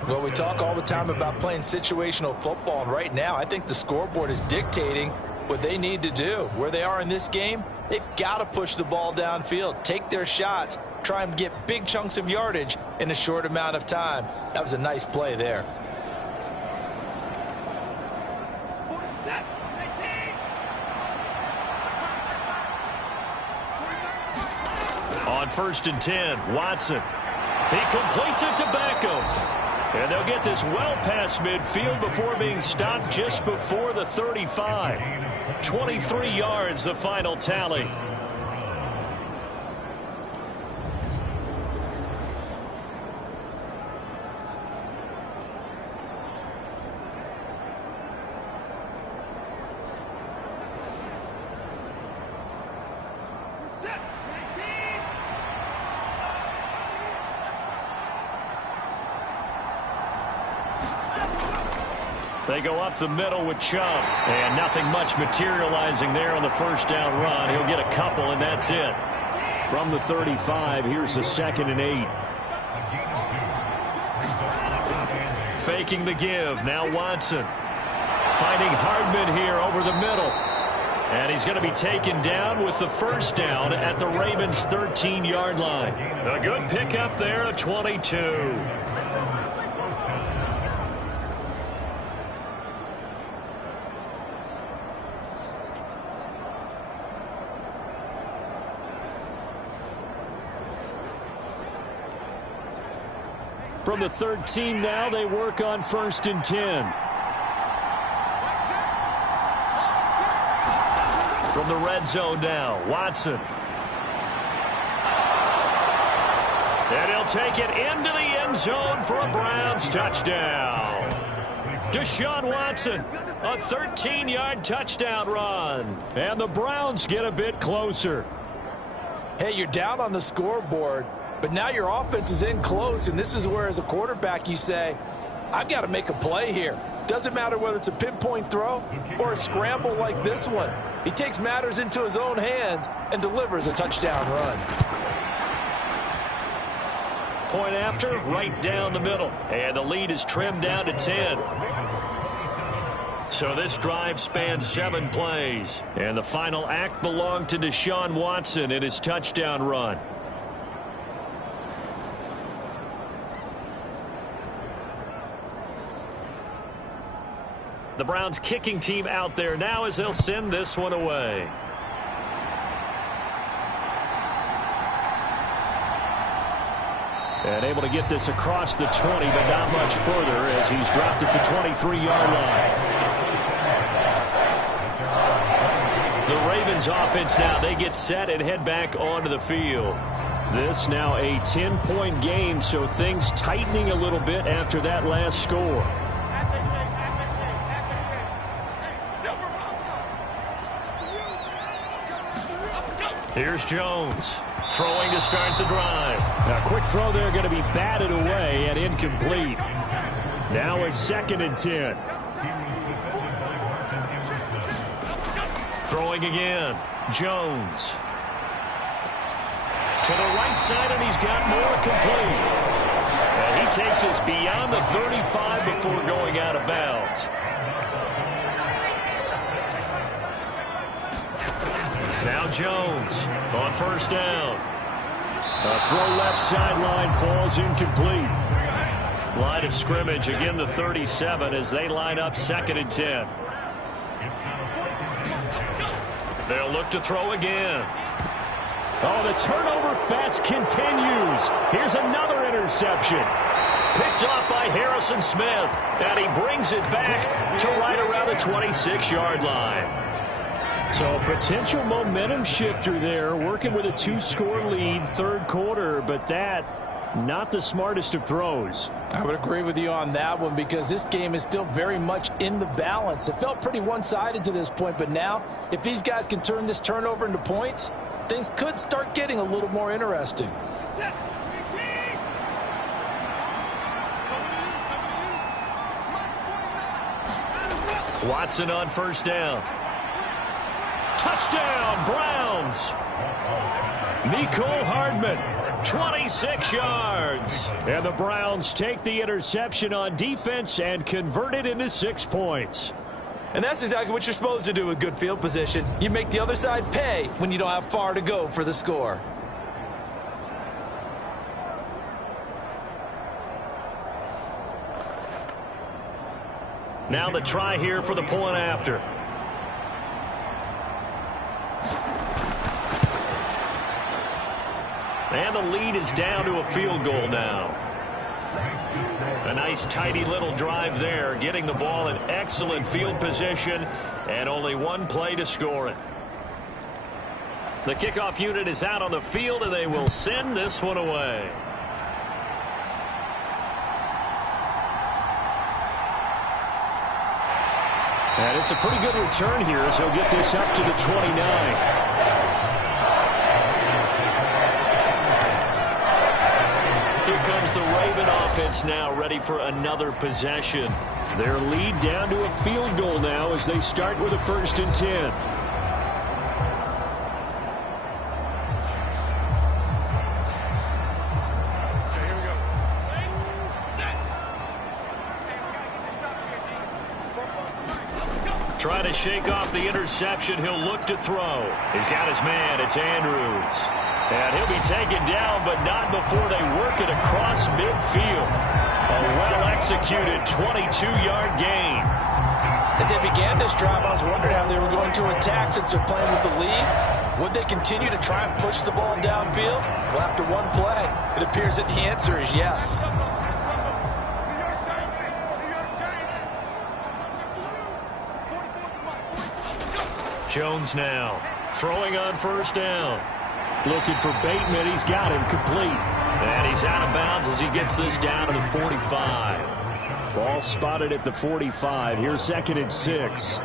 Well, we talk all the time about playing situational football, and right now I think the scoreboard is dictating what they need to do. Where they are in this game, they've got to push the ball downfield, take their shots, try and get big chunks of yardage in a short amount of time. That was a nice play there. On 1st and 10, Watson. He completes it to Beckham. And they'll get this well past midfield before being stopped just before the 35. 23 yards, the final tally. They go up the middle with Chubb. And nothing much materializing there on the first down run. He'll get a couple, and that's it. From the 35, here's the 2nd and 8. Faking the give. Now Watson. Finding Hardman here over the middle. And he's going to be taken down with the first down at the Ravens' 13-yard line. A good pickup there, a 22. From the 13 now, they work on 1st and 10. From the red zone now, Watson. And he'll take it into the end zone for a Browns touchdown. Deshaun Watson, a 13-yard touchdown run. And the Browns get a bit closer. Hey, you're down on the scoreboard, but now your offense is in close, and this is where, as a quarterback, you say, I've got to make a play here. Doesn't matter whether it's a pinpoint throw or a scramble like this one. He takes matters into his own hands and delivers a touchdown run. Point after, right down the middle. And the lead is trimmed down to 10. So this drive spans 7 plays. And the final act belonged to Deshaun Watson in his touchdown run. The Browns kicking team out there now as they'll send this one away. And able to get this across the 20, but not much further as he's dropped it to 23-yard line. The Ravens offense now, they get set and head back onto the field. This now a 10-point game, so things tightening a little bit after that last score. Here's Jones, throwing to start the drive. A quick throw there going to be batted away and incomplete. Now a 2nd and 10. Throwing again, Jones. To the right side, and he's got more complete. And he takes us beyond the 35 before going out of bounds. Now Jones on 1st down. A throw left sideline falls incomplete. Line of scrimmage, again the 37 as they line up 2nd and 10. They'll look to throw again. Oh, the turnover fest continues. Here's another interception. Picked off by Harrison Smith, and he brings it back to right around the 26-yard line. So potential momentum shifter there, working with a 2-score lead, third quarter, but that, not the smartest of throws. I would agree with you on that one because this game is still very much in the balance. It felt pretty one-sided to this point, but now if these guys can turn this turnover into points, things could start getting a little more interesting. Watson on first down. Touchdown, Browns. Mecole Hardman, 26 yards. And the Browns take the interception on defense and convert it into 6 points. And that's exactly what you're supposed to do with good field position. You make the other side pay when you don't have far to go for the score. Now the try here for the point after. And the lead is down to a field goal now. A nice tidy little drive there, getting the ball in excellent field position, and only one play to score it. The kickoff unit is out on the field, and they will send this one away. And it's a pretty good return here as he'll get this up to the 29. Comes the Raven offense now ready for another possession. Their lead down to a field goal now as they start with a 1st and 10. Trying to shake off the interception. He'll look to throw. He's got his man. It's Andrews. And he'll be taken down, but not before they work it across midfield. A well-executed 22-yard gain. As they began this drive, I was wondering how they were going to attack since they're playing with the lead. Would they continue to try and push the ball downfield? Well, after one play, it appears that the answer is yes. Jones now throwing on first down. Looking for Bateman. He's got him complete. And he's out of bounds as he gets this down to the 45. Ball spotted at the 45. Here's 2nd and 6.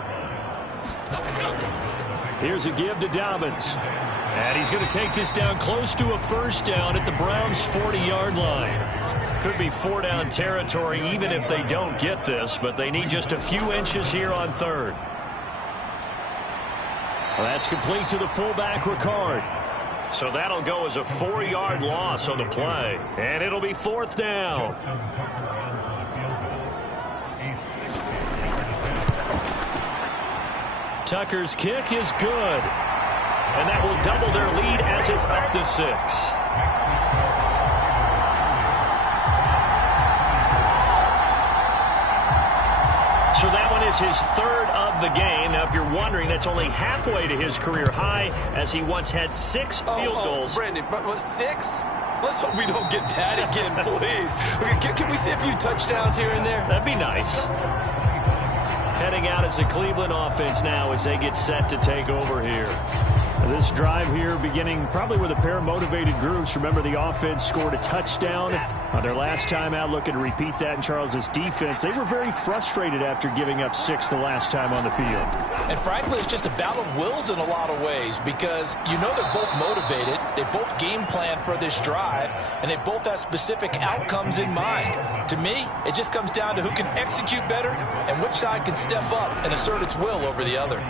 Here's a give to Dobbins. And he's going to take this down close to a 1st down at the Browns' 40-yard line. Could be 4-down territory even if they don't get this, but they need just a few inches here on 3rd. Well, that's complete to the fullback, Ricard. So that'll go as a 4-yard loss on the play. And it'll be 4th down. Tucker's kick is good. And that will double their lead as it's up to 6. So that one is his 3rd of the game. Now, if you're wondering, that's only halfway to his career high, as he once had 6 field goals. Brandon, 6? Let's hope we don't get that again, please. Okay, can we see a few touchdowns here and there? That'd be nice. Heading out as the Cleveland offense now as they get set to take over here. This drive here beginning probably with a pair of motivated groups. Remember, the offense scored a touchdown on their last time out. Looking to repeat that in Charles's defense. They were very frustrated after giving up 6 the last time on the field. And frankly, it's just a battle of wills in a lot of ways because you know they're both motivated. They both game plan for this drive, and they both have specific outcomes in mind. To me, it just comes down to who can execute better and which side can step up and assert its will over the other.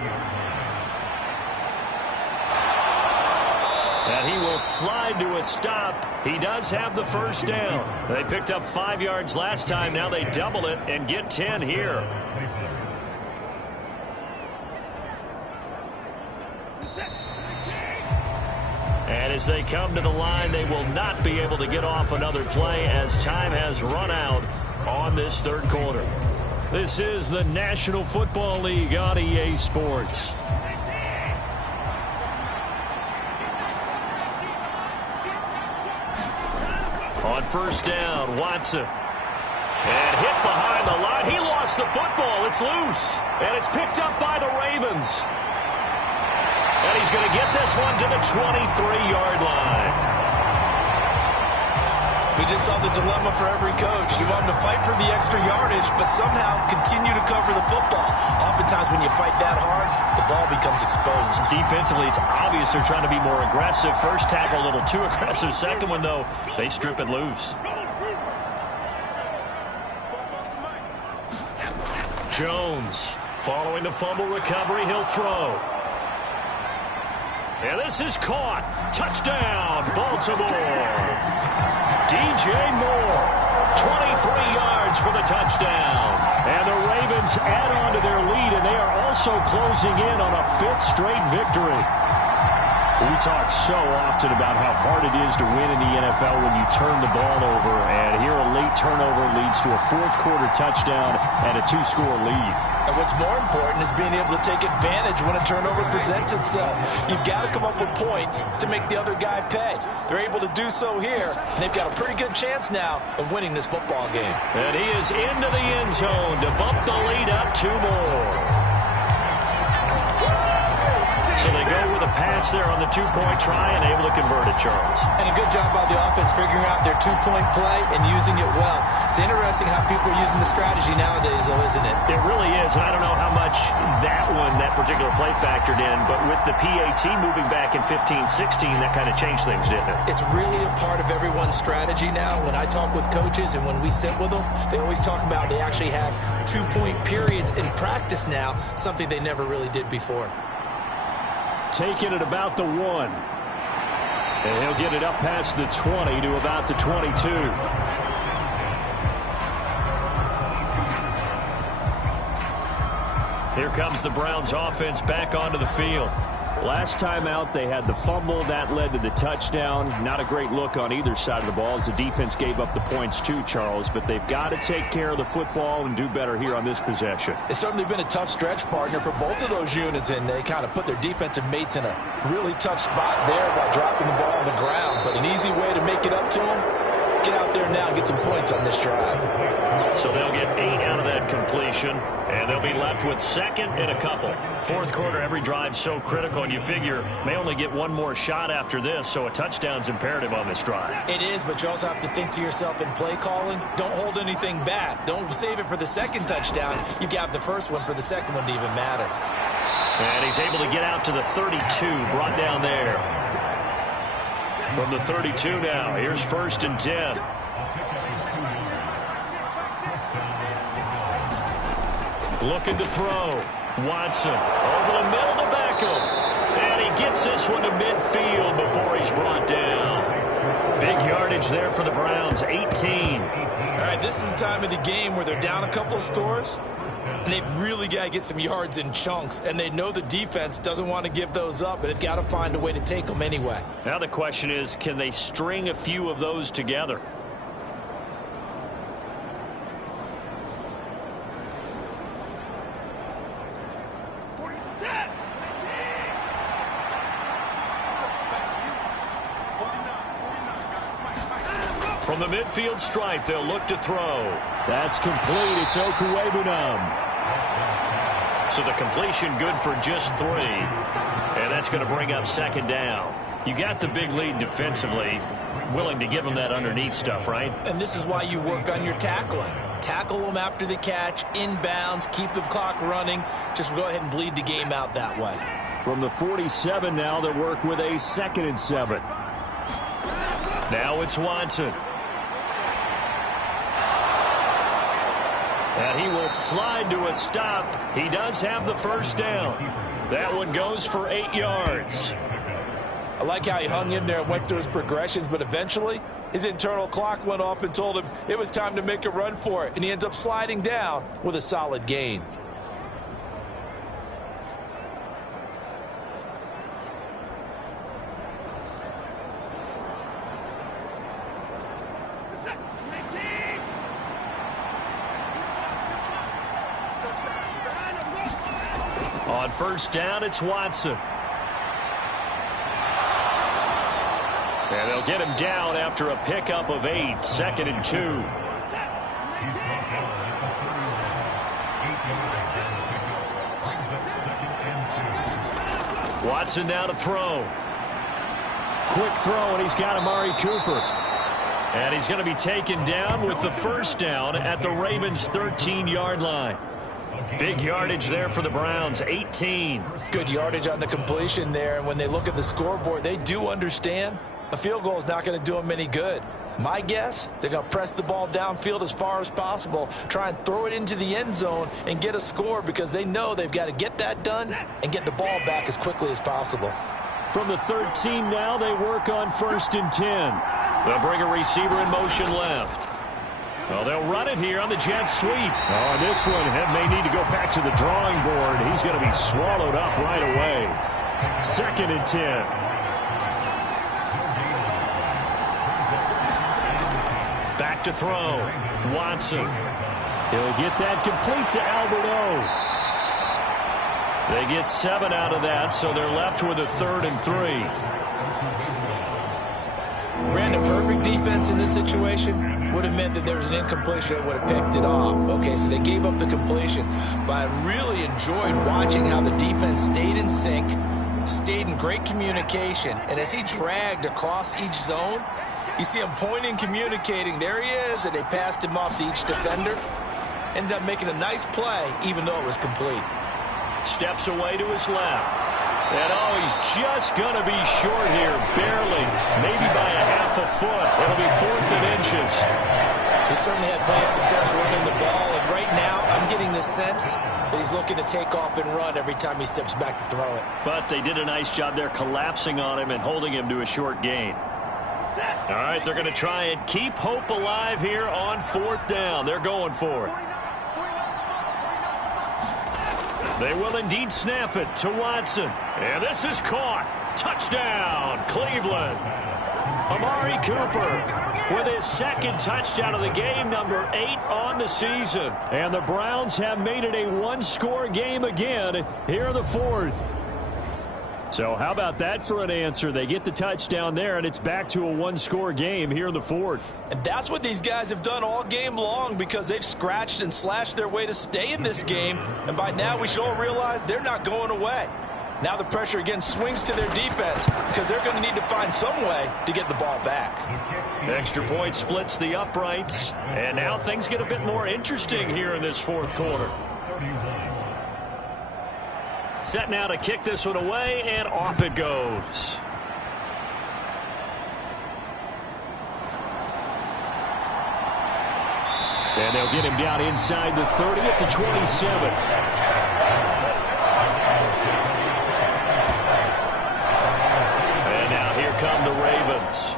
And he will slide to a stop. He does have the 1st down. They picked up 5 yards last time. Now they double it and get 10 here. And as they come to the line, they will not be able to get off another play as time has run out on this 3rd quarter. This is the National Football League on EA Sports. On 1st down, Watson. And hit behind the line. He lost the football. It's loose. And it's picked up by the Ravens. And he's going to get this one to the 23-yard line. We just saw the dilemma for every coach. You want them to fight for the extra yardage, but somehow continue to cover the football. Oftentimes when you fight that hard, the ball becomes exposed. Defensively, it's obvious they're trying to be more aggressive. First tackle a little too aggressive. Second one, though, they strip it loose. Jones, following the fumble recovery, he'll throw. And this is caught. Touchdown, Baltimore. DJ Moore, 23 yards for the touchdown. And the Ravens add on to their lead, and they are also closing in on a 5th straight victory. We talk so often about how hard it is to win in the NFL when you turn the ball over, and here a late turnover leads to a 4th-quarter touchdown and a 2-score lead. And what's more important is being able to take advantage when a turnover presents itself. You've got to come up with points to make the other guy pay. They're able to do so here, and they've got a pretty good chance now of winning this football game. And he is into the end zone to bump the lead up 2 more. So they go with a pass there on the 2-point try and able to convert it, Charles. And a good job by the offense figuring out their 2-point play and using it well. It's interesting how people are using the strategy nowadays, though, isn't it? It really is, and I don't know how much that particular play factored in, but with the PAT moving back in 15-16, that kind of changed things, didn't it? It's really a part of everyone's strategy now. When I talk with coaches and when we sit with them, they always talk about they actually have 2-point periods in practice now, something they never really did before. Taking it about the 1. And he'll get it up past the 20 to about the 22. Here comes the Browns offense back onto the field. Last time out, they had the fumble. That led to the touchdown. Not a great look on either side of the ball as the defense gave up the points too, Charles. But they've got to take care of the football and do better here on this possession. It's certainly been a tough stretch, partner, for both of those units, and they kind of put their defensive mates in a really tough spot there by dropping the ball on the ground. But an easy way to make it up to them, get out there now and get some points on this drive. So they'll get 8 out of that completion, and they'll be left with 2nd and a couple. 4th quarter, every drive's so critical, and you figure may only get one more shot after this, so a touchdown's imperative on this drive. It is, but you also have to think to yourself in play calling, don't hold anything back. Don't save it for the 2nd touchdown. You've got the first one for the 2nd one to even matter. And he's able to get out to the 32, brought down there. From the 32 now, here's 1st and 10. Looking to throw. Watson over the middle to Beckham. And he gets this one to midfield before he's brought down. Big yardage there for the Browns, 18. All right, this is the time of the game where they're down a couple of scores, and they've really got to get some yards in chunks, and they know the defense doesn't want to give those up, but they've got to find a way to take them anyway. Now the question is, can they string a few of those together? From the midfield stripe, they'll look to throw. That's complete. It's Okuwebunam. So the completion good for just 3. And that's going to bring up 2nd down. You got the big lead defensively. Willing to give them that underneath stuff, right? And this is why you work on your tackling. Tackle them after the catch, inbounds, keep the clock running. Just go ahead and bleed the game out that way. From the 47 now, they'll work with a 2nd and 7. Now it's Watson. And he will slide to a stop. He does have the 1st down. That one goes for 8 yards. I like how he hung in there and went through his progressions, but eventually his internal clock went off and told him it was time to make a run for it, and he ends up sliding down with a solid gain. On 1st down, it's Watson. And they'll get him down after a pickup of 8, 2nd and 2. Watson now to throw. Quick throw, and he's got Amari Cooper. And he's going to be taken down with the first down at the Ravens' 13-yard line. Big yardage there for the Browns, 18. Good yardage on the completion there. And when they look at the scoreboard, they do understand a field goal is not going to do them any good. My guess, they're going to press the ball downfield as far as possible, try and throw it into the end zone and get a score because they know they've got to get that done and get the ball back as quickly as possible. From the 13 now, they work on 1st and 10. They'll bring a receiver in motion left. Well, they'll run it here on the jet sweep. Oh, this one may need to go back to the drawing board. He's going to be swallowed up right away. 2nd and 10. Back to throw. Watson. He'll get that complete to Alberto. They get 7 out of that, so they're left with a 3rd and 3. Ran a perfect defense in this situation. Would have meant that there was an incompletion that would have picked it off. Okay, so they gave up the completion. But I really enjoyed watching how the defense stayed in sync, stayed in great communication. And as he dragged across each zone, you see him pointing, communicating. There he is, and they passed him off to each defender. Ended up making a nice play, even though it was complete. Steps away to his left. And he's just going to be short here, barely, maybe by a half a foot. It'll be 4th and inches. He certainly had plenty of success running the ball, and right now I'm getting the sense that he's looking to take off and run every time he steps back to throw it. But they did a nice job there collapsing on him and holding him to a short gain. All right, they're going to try and keep hope alive here on 4th down. They're going for it. They will indeed snap it to Watson. And this is caught. Touchdown, Cleveland. Amari Cooper with his 2nd touchdown of the game, number 8 on the season. And the Browns have made it a one-score game again here in the 4th. So how about that for an answer? They get the touchdown there, and it's back to a one-score game here in the 4th. And that's what these guys have done all game long because they've scratched and slashed their way to stay in this game. And by now we should all realize they're not going away. Now the pressure again swings to their defense because they're going to need to find some way to get the ball back. Extra point splits the uprights. And now things get a bit more interesting here in this 4th quarter. Set now to kick this one away, and off it goes. And they'll get him down inside the 30 at the 27. And now here come the Ravens.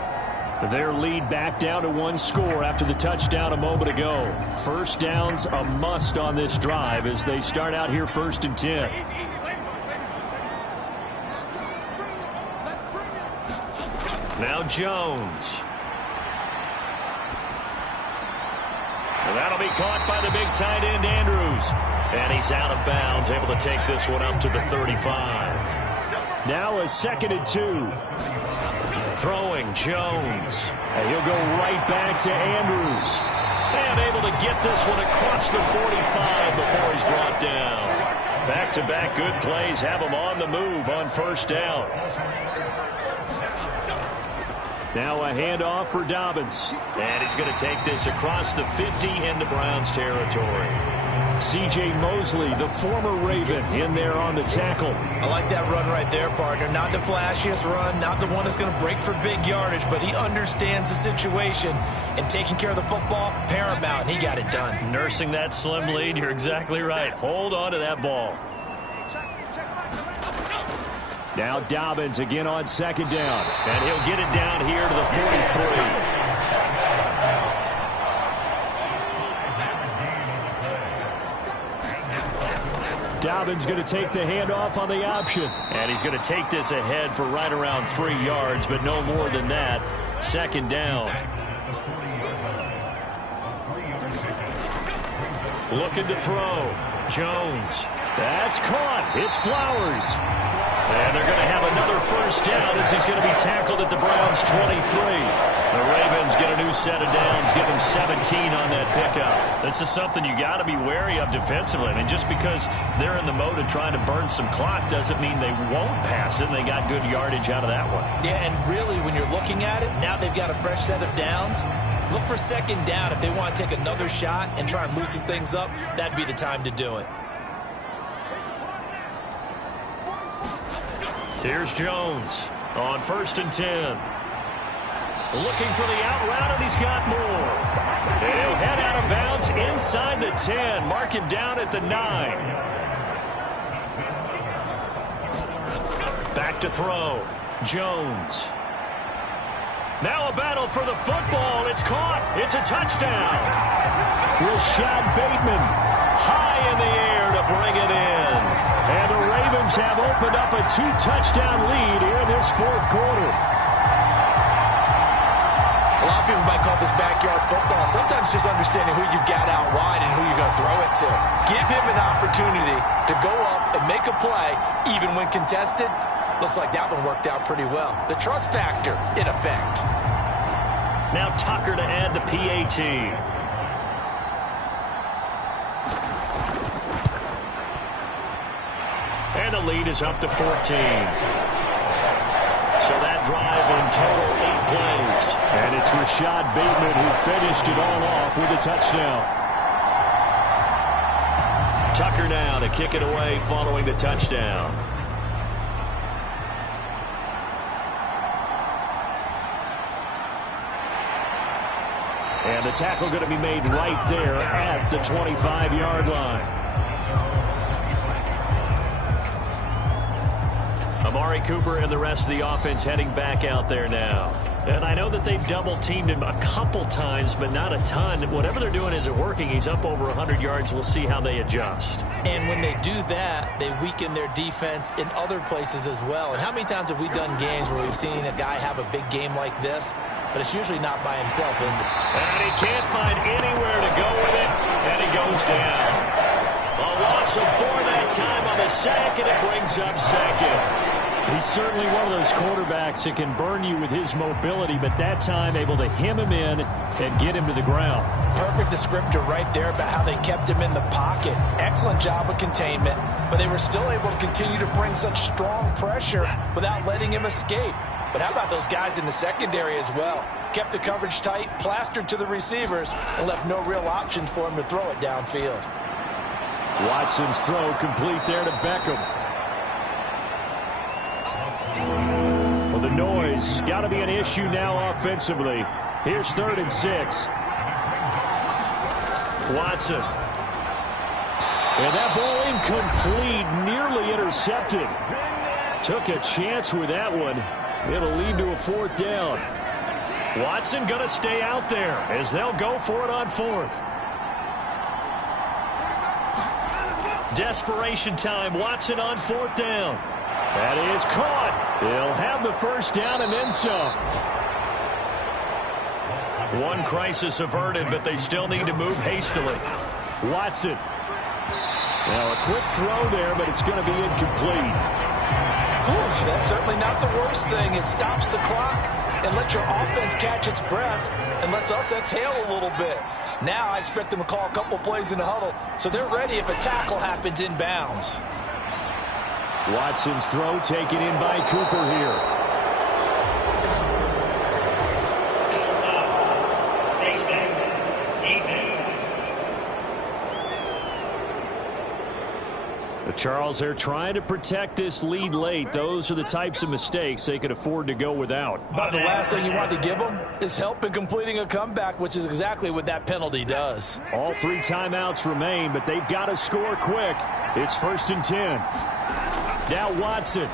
Their lead back down to 1 score after the touchdown a moment ago. First down's a must on this drive as they start out here 1st and 10. Now Jones. And that'll be caught by the big tight end, Andrews. And he's out of bounds, able to take this one up to the 35. Now a 2nd and 2. Throwing Jones. And he'll go right back to Andrews. And able to get this one across the 45 before he's brought down. Back-to-back good plays have him on the move on 1st down. Now a handoff for Dobbins. And he's going to take this across the 50 into Browns territory. C.J. Mosley, the former Raven, in there on the tackle. I like that run right there, partner. Not the flashiest run, not the one that's going to break for big yardage, but he understands the situation, and taking care of the football, paramount, and he got it done. Nursing that slim lead, you're exactly right. Hold on to that ball. Now Dobbins again on 2nd down. And he'll get it down here to the 43. Dobbins going to take the handoff on the option. And he's going to take this ahead for right around 3 yards, but no more than that. 2nd down. Looking to throw. Jones. That's caught. It's Flowers. And they're going to have another 1st down as he's going to be tackled at the Browns' 23. The Ravens get a new set of downs, give them 17 on that pickup. This is something you got to be wary of defensively. I mean, just because they're in the mode of trying to burn some clock doesn't mean they won't pass it. They got good yardage out of that one. Yeah, and really, when you're looking at it, now they've got a fresh set of downs. Look for second down. If they want to take another shot and try and loosen things up, that'd be the time to do it. Here's Jones on 1st and 10. Looking for the out route, and he's got more. He'll head out of bounds inside the 10. Mark him down at the 9. Back to throw. Jones. Now a battle for the football. It's caught. It's a touchdown. Rashad Bateman high in the air to bring it in. And the Ravens have opened up a 2-touchdown lead here in this fourth quarter. A lot of people might call this backyard football. Sometimes just understanding who you've got out wide and who you're going to throw it to. Give him an opportunity to go up and make a play, even when contested. Looks like that one worked out pretty well. The trust factor in effect. Now Tucker to add the PAT. And the lead is up to 14. So that drive in total 8 plays. And it's Rashad Bateman who finished it all off with a touchdown. Tucker now to kick it away following the touchdown. And the tackle going to be made right there at the 25-yard line. Amari Cooper and the rest of the offense heading back out there now. And I know that they've double-teamed him a couple times, but not a ton. Whatever they're doing isn't working. He's up over 100 yards. We'll see how they adjust. And when they do that, they weaken their defense in other places as well. And how many times have we done games where we've seen a guy have a big game like this, but it's usually not by himself, is it? And he can't find anywhere to go with it, and he goes down. A loss of 4 that time on the sack, and it brings up second. He's certainly one of those quarterbacks that can burn you with his mobility, but that time able to hem him in and get him to the ground. Perfect descriptor right there about how they kept him in the pocket. Excellent job of containment, but they were still able to continue to bring such strong pressure without letting him escape. But how about those guys in the secondary as well? Kept the coverage tight, plastered to the receivers, and left no real options for him to throw it downfield. Watson's throw complete there to Beckham. Well, the noise got to be an issue now offensively. Here's 3rd and 6. Watson. And that ball incomplete, nearly intercepted. Took a chance with that one. It'll lead to a 4th down. Watson going to stay out there as they'll go for it on 4th. Desperation time. Watson on 4th down. That is caught. They'll have the 1st down and then some. One crisis averted, but they still need to move hastily. Watson. Well, a quick throw there, but it's going to be incomplete. Ooh, that's certainly not the worst thing. It stops the clock and lets your offense catch its breath and lets us exhale a little bit. Now I expect them to call a couple plays in the huddle, so they're ready if a tackle happens inbounds. Watson's throw taken in by Cooper here. Charles, they're trying to protect this lead late. Those are the types of mistakes they could afford to go without. But the last thing you want to give them is help in completing a comeback, which is exactly what that penalty does. All 3 timeouts remain, but they've got to score quick. It's 1st and 10. Now Watson.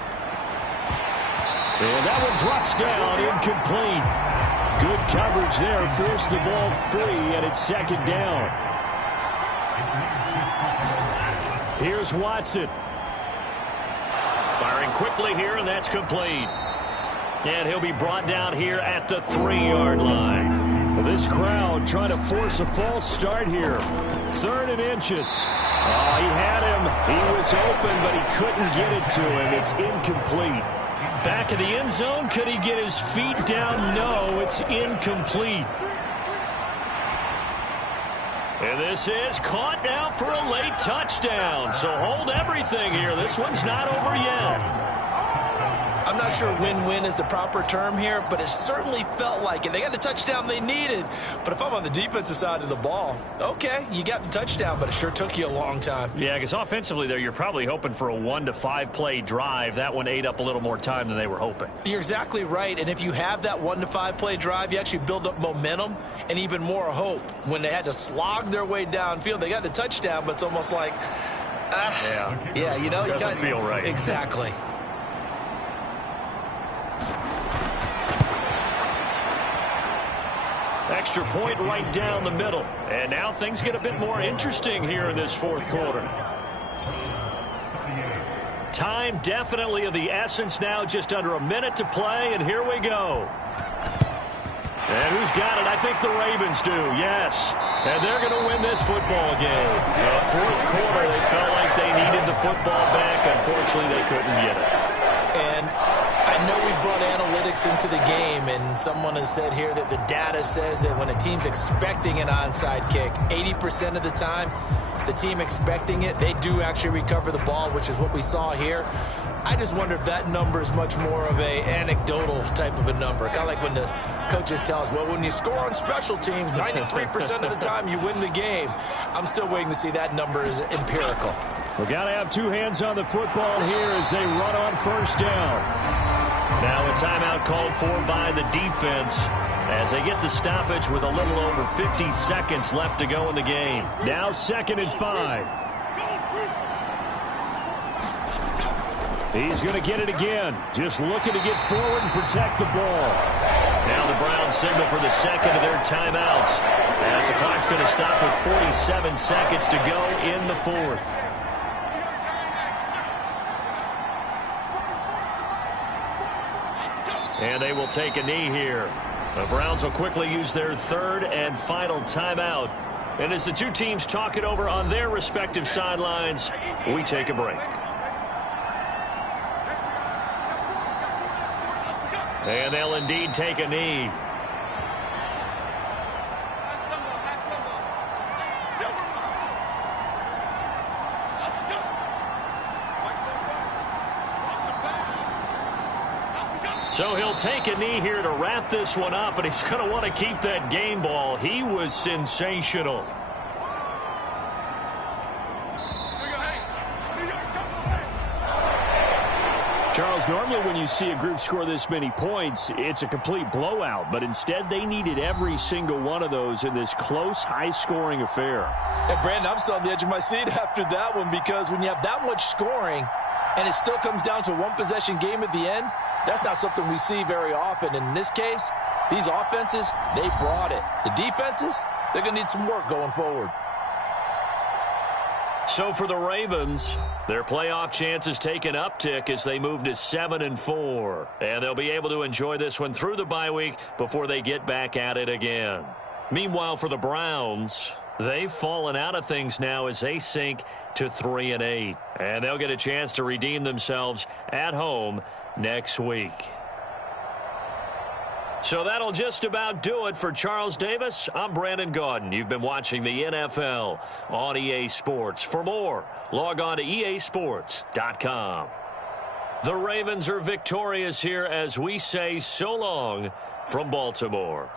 And that one drops down, incomplete. Good coverage there, forced the ball free, and it's 2nd down. Here's Watson. Firing quickly here, and that's complete. And he'll be brought down here at the 3-yard line. Well, this crowd trying to force a false start here. 3rd and inches. Oh, he had him. He was open, but he couldn't get it to him. It's incomplete. Back of the end zone. Could he get his feet down? No, it's incomplete. And this is caught now for a late touchdown. So hold everything here. This one's not over yet. I'm not sure win-win is the proper term here, but it certainly felt like it. They got the touchdown they needed. But if I'm on the defensive side of the ball, okay, you got the touchdown, but it sure took you a long time. Yeah, because offensively there, you're probably hoping for a 1 to 5 play drive. That one ate up a little more time than they were hoping. You're exactly right. And if you have that 1 to 5 play drive, you actually build up momentum and even more hope. When they had to slog their way downfield, they got the touchdown, but it's almost like, yeah, you know, doesn't feel right. Exactly. Extra point right down the middle. And now things get a bit more interesting here in this fourth quarter. Time definitely of the essence now, just under a minute to play, and here we go. And who's got it? I think the Ravens do, yes. And they're going to win this football game. The fourth quarter, they felt like they needed the football back. Unfortunately, they couldn't get it. And I know we brought analytics into the game, and someone has said here that the data says that when a team's expecting an onside kick, 80% of the time, the team expecting it, they do actually recover the ball, which is what we saw here. I just wonder if that number is much more of a anecdotal type of a number. Kind of like when the coaches tell us, well, when you score on special teams, 93% of the time you win the game. I'm still waiting to see that number is empirical. We got to have two hands on the football here as they run on first down. Now a timeout called for by the defense as they get the stoppage with a little over 50 seconds left to go in the game. Now 2nd and 5. He's going to get it again. Just looking to get forward and protect the ball. Now the Browns signal for the second of their timeouts as the clock's going to stop with 47 seconds to go in the fourth. And they will take a knee here. The Browns will quickly use their third and final timeout. And as the two teams talk it over on their respective sidelines, we take a break. And they'll indeed take a knee. So he'll take a knee here to wrap this one up, and he's going to want to keep that game ball. He was sensational. Charles, normally when you see a group score this many points, it's a complete blowout. But instead, they needed every single one of those in this close, high-scoring affair. And Brandon, I'm still on the edge of my seat after that one, because when you have that much scoring and it still comes down to a one-possession game at the end, that's not something we see very often. In this case, these offenses, they brought it. The defenses, they're going to need some work going forward. So for the Ravens, their playoff chances take an uptick as they move to 7-4. And they'll be able to enjoy this one through the bye week before they get back at it again. Meanwhile, for the Browns, they've fallen out of things now as they sink to 3-8. And they'll get a chance to redeem themselves at home next week. So that'll just about do it for Charles Davis. I'm Brandon Gaudin. You've been watching the NFL on EA Sports. For more, log on to easports.com. The Ravens are victorious here as we say so long from Baltimore.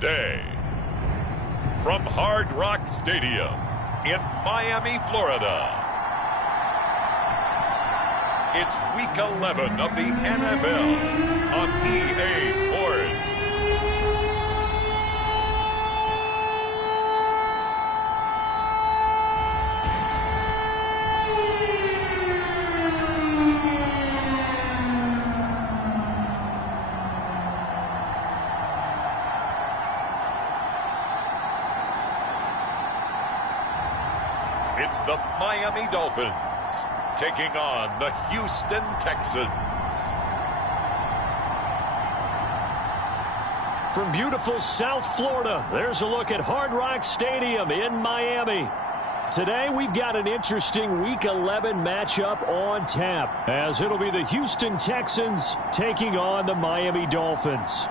Today, from Hard Rock Stadium in Miami, Florida, it's Week 11 of the NFL on EA Sports. It's the Miami Dolphins taking on the Houston Texans. From beautiful South Florida, there's a look at Hard Rock Stadium in Miami. Today, we've got an interesting Week 11 matchup on tap, as it'll be the Houston Texans taking on the Miami Dolphins.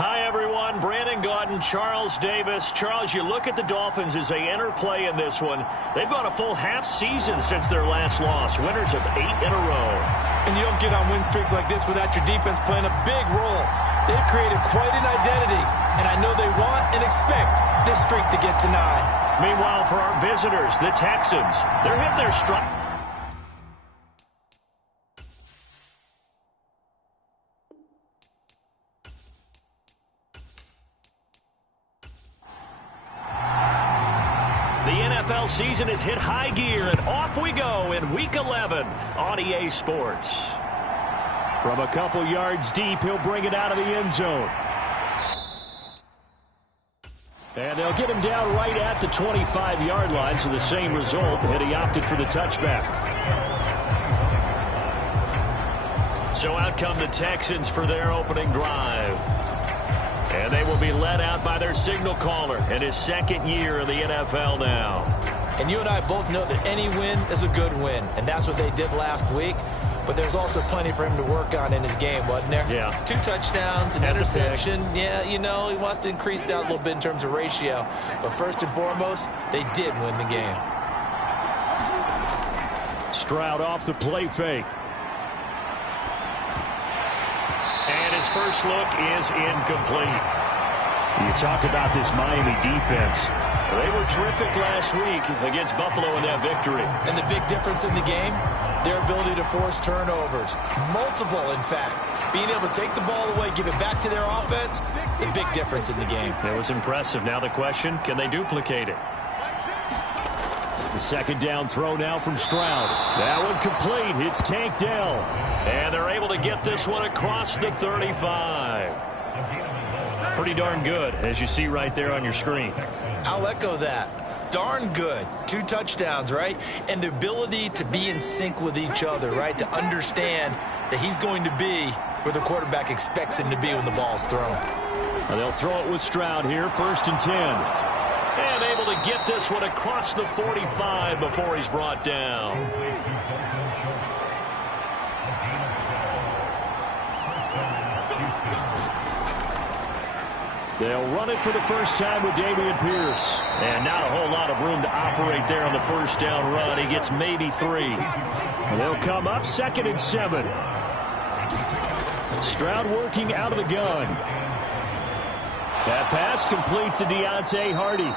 Hi, everyone. Brandon Gaudin, Charles Davis. Charles, you look at the Dolphins as they enter play in this one. They've gone a full half season since their last loss, winners of 8 in a row. And you don't get on win streaks like this without your defense playing a big role. They've created quite an identity, and I know they want and expect this streak to get to 9. Meanwhile, for our visitors, the Texans, they're hitting their stride. The NFL season has hit high gear, and off we go in Week 11 on EA Sports. From a couple yards deep, he'll bring it out of the end zone. And they'll get him down right at the 25-yard line, so the same result, and he opted for the touchback. So out come the Texans for their opening drive. And they will be led out by their signal caller in his second year in the NFL now. And you and I both know that any win is a good win, and that's what they did last week. But there's also plenty for him to work on in his game, wasn't there? Yeah. 2 touchdowns, an interception. Yeah, you know, he wants to increase that a little bit in terms of ratio. But first and foremost, they did win the game. Stroud off the play fake. And his first look is incomplete. You talk about this Miami defense. They were terrific last week against Buffalo in that victory. And the big difference in the game, their ability to force turnovers. Multiple, in fact. Being able to take the ball away, give it back to their offense, the big difference in the game. It was impressive. Now the question, can they duplicate it? The second down throw now from Stroud. That one complete. It's Tank Dell. And they're able to get this one across the 35. Pretty darn good, as you see right there on your screen. I'll echo that. Darn good. 2 touchdowns, right? And the ability to be in sync with each other, right? To understand that he's going to be where the quarterback expects him to be when the ball's thrown. Well, they'll throw it with Stroud here, 1st and 10. And able to get this one across the 45 before he's brought down. They'll run it for the first time with Dameon Pierce. And not a whole lot of room to operate there on the first down run. He gets maybe 3. They'll come up 2nd and 7. Stroud working out of the gun. That pass complete to Deontay Hardy.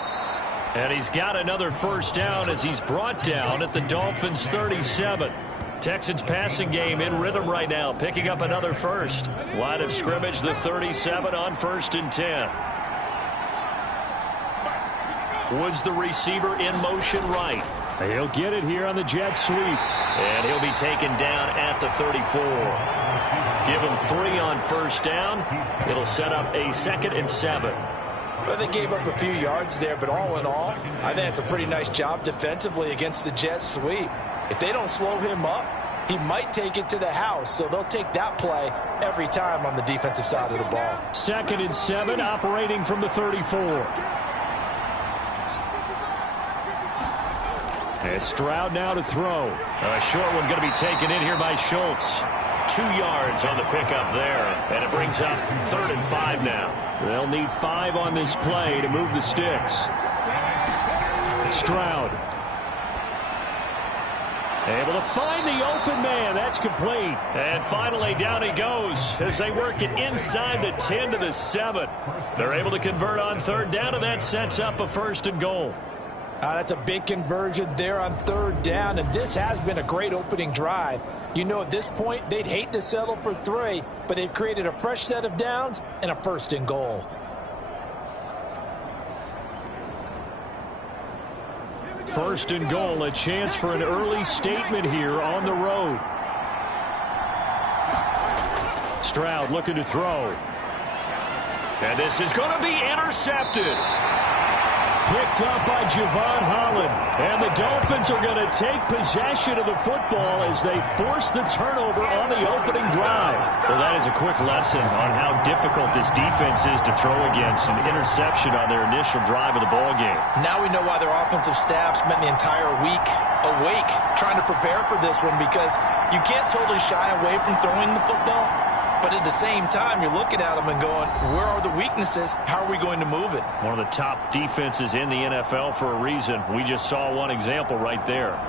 And he's got another first down as he's brought down at the Dolphins' 37. Texans passing game in rhythm right now, picking up another first. Line of scrimmage, the 37 on 1st and 10. Woods, the receiver, in motion right. He'll get it here on the jet sweep. And he'll be taken down at the 34. Give him 3 on first down. It'll set up a 2nd and 7. Well, they gave up a few yards there, but all in all, I think it's a pretty nice job defensively against the jet sweep. If they don't slow him up, he might take it to the house, so they'll take that play every time on the defensive side of the ball. 2nd and 7, operating from the 34. And Stroud now to throw. A short one going to be taken in here by Schultz. 2 yards on the pickup there, and it brings up 3rd and 5 now. They'll need 5 on this play to move the sticks. Stroud. Able to find the open man. That's complete. And finally, down he goes as they work it inside the 10 to the 7. They're able to convert on third down, and that sets up a 1st and goal. That's a big conversion there on third down, and this has been a great opening drive. You know, at this point, they'd hate to settle for 3, but they've created a fresh set of downs and a 1st and goal. First and goal, a chance for an early statement here on the road. Stroud looking to throw. And this is going to be intercepted. Picked up by Javon Holland. And the Dolphins are going to take possession of the football as they force the turnover on the opening drive. Well, that is a quick lesson on how difficult this defense is to throw against. An interception on their initial drive of the ballgame. Now we know why their offensive staff spent the entire week awake trying to prepare for this one, because you can't totally shy away from throwing the football. But at the same time, you're looking at them and going, where are the weaknesses? How are we going to move it? One of the top defenses in the NFL for a reason. We just saw one example right there.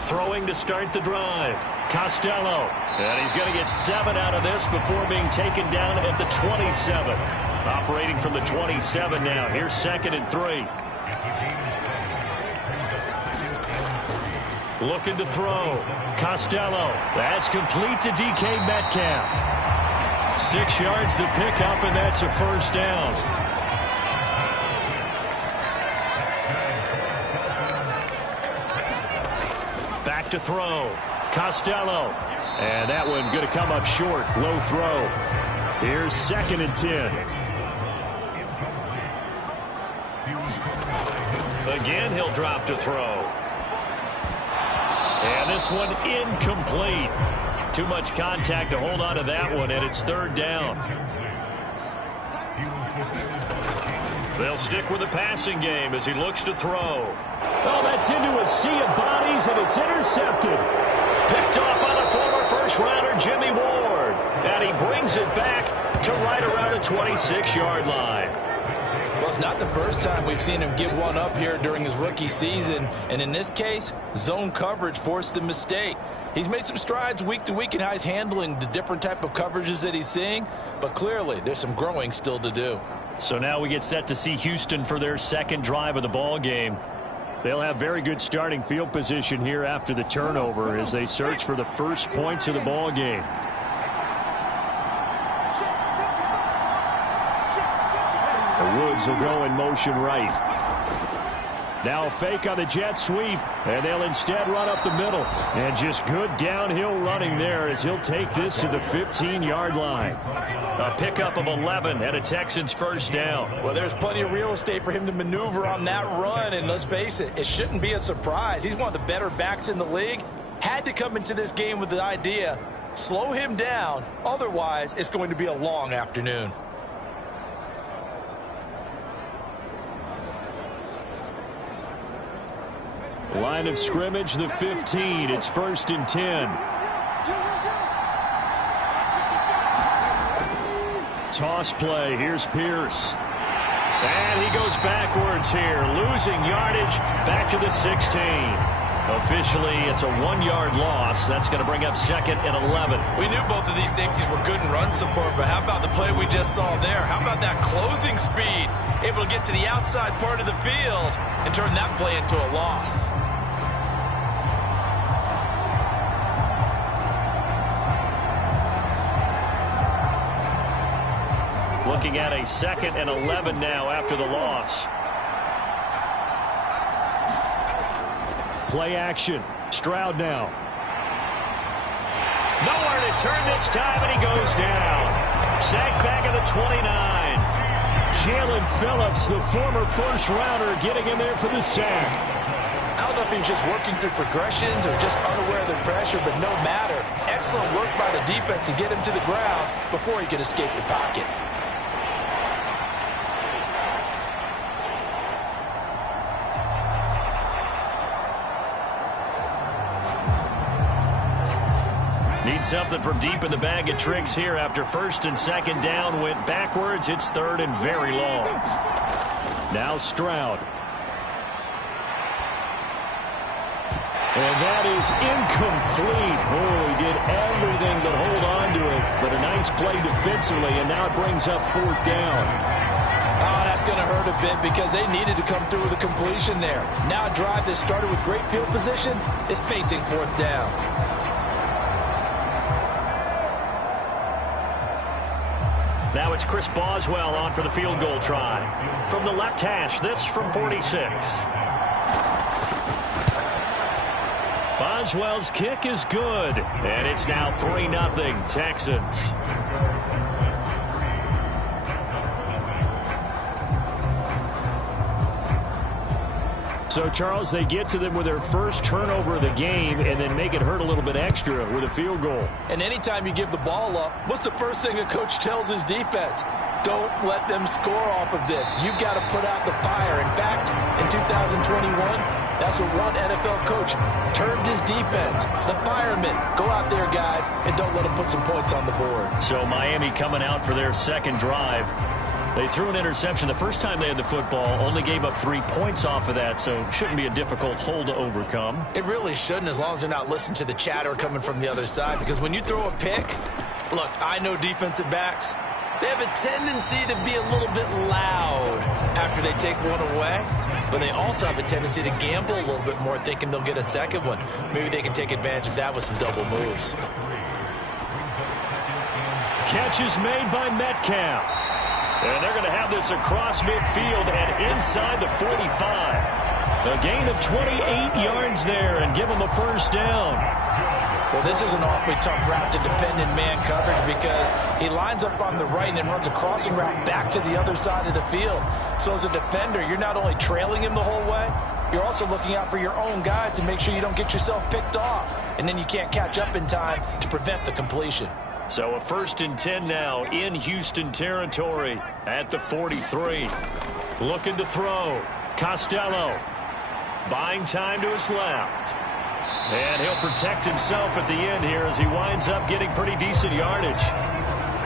Throwing to start the drive. Costello. And he's going to get 7 out of this before being taken down at the 27. Operating from the 27 now. Here's 2nd and 3. Looking to throw. Costello. That's complete to DK Metcalf. 6 yards to pick up, and that's a 1st down. Back to throw. Costello. And that one going to come up short. Low throw. Here's 2nd and 10. Again, he'll drop to throw. And this one incomplete. Too much contact to hold on to that one, and it's 3rd down. They'll stick with the passing game as he looks to throw. Oh, that's into a sea of bodies, and it's intercepted. Picked off by the former first-rounder Jimmy Ward. And he brings it back to right around the 26-yard line. Well, it's not the first time we've seen him give one up here during his rookie season. And in this case, zone coverage forced the mistake. He's made some strides week to week in how he's handling the different type of coverages that he's seeing. But clearly, there's some growing still to do. So now we get set to see Houston for their 2nd drive of the ball game. They'll have very good starting field position here after the turnover as they search for the first points of the ball game. The Woods will go in motion right. Now a fake on the jet sweep, and they'll instead run up the middle. And just good downhill running there as he'll take this to the 15-yard line. A pickup of 11 and a Texans 1st down. Well, there's plenty of real estate for him to maneuver on that run, and let's face it, it shouldn't be a surprise. He's one of the better backs in the league. Had to come into this game with the idea, slow him down, otherwise it's going to be a long afternoon. Line of scrimmage, the 15. It's 1st and 10. Toss play. Here's Pierce. And he goes backwards here, losing yardage back to the 16. Officially, it's a 1-yard loss. That's going to bring up 2nd and 11. We knew both of these safeties were good in run support, but how about the play we just saw there? How about that closing speed? Able to get to the outside part of the field and turn that play into a loss. Looking at a 2nd and 11 now after the loss. Play action. Stroud now. Nowhere to turn this time, and he goes down. Sacked back at the 29. Jalen Phillips, the former first-rounder, getting in there for the sack. I don't know if he was just working through progressions or just unaware of the pressure, but no matter. Excellent work by the defense to get him to the ground before he could escape the pocket. need something from deep in the bag of tricks here after first and second down went backwards. It's third and very long. Now Stroud. And that is incomplete. Oh, he did everything but hold on to it. But a nice play defensively, and now it brings up fourth down. Oh, that's going to hurt a bit because they needed to come through with a completion there. Now a drive that started with great field position is facing fourth down. Now it's Chris Boswell on for the field goal try. From the left hash, this from 46. Boswell's kick is good, and it's now 3-0 Texans. So, Charles, they get to them with their first turnover of the game and then make it hurt a little bit extra with a field goal. And anytime you give the ball up, what's the first thing a coach tells his defense? Don't let them score off of this. You've got to put out the fire. In fact, in 2021, that's what one NFL coach termed his defense. The firemen. Go out there, guys, and don't let them put some points on the board. So Miami coming out for their second drive. They threw an interception the first time they had the football, only gave up 3 points off of that, so shouldn't be a difficult hole to overcome. It really shouldn't, as long as they're not listening to the chatter coming from the other side, because when you throw a pick, look, I know defensive backs, they have a tendency to be a little bit loud after they take one away, but they also have a tendency to gamble a little bit more, thinking they'll get a second one. Maybe they can take advantage of that with some double moves. Catch is made by Metcalf. And they're going to have this across midfield and inside the 45. A gain of 28 yards there and give them a first down. Well, this is an awfully tough route to defend in man coverage because he lines up on the right and then runs a crossing route back to the other side of the field. So as a defender, you're not only trailing him the whole way, you're also looking out for your own guys to make sure you don't get yourself picked off. And then you can't catch up in time to prevent the completion. So a 1st and 10 now in Houston territory at the 43. Looking to throw. Costello buying time to his left. And he'll protect himself at the end here as he winds up getting pretty decent yardage.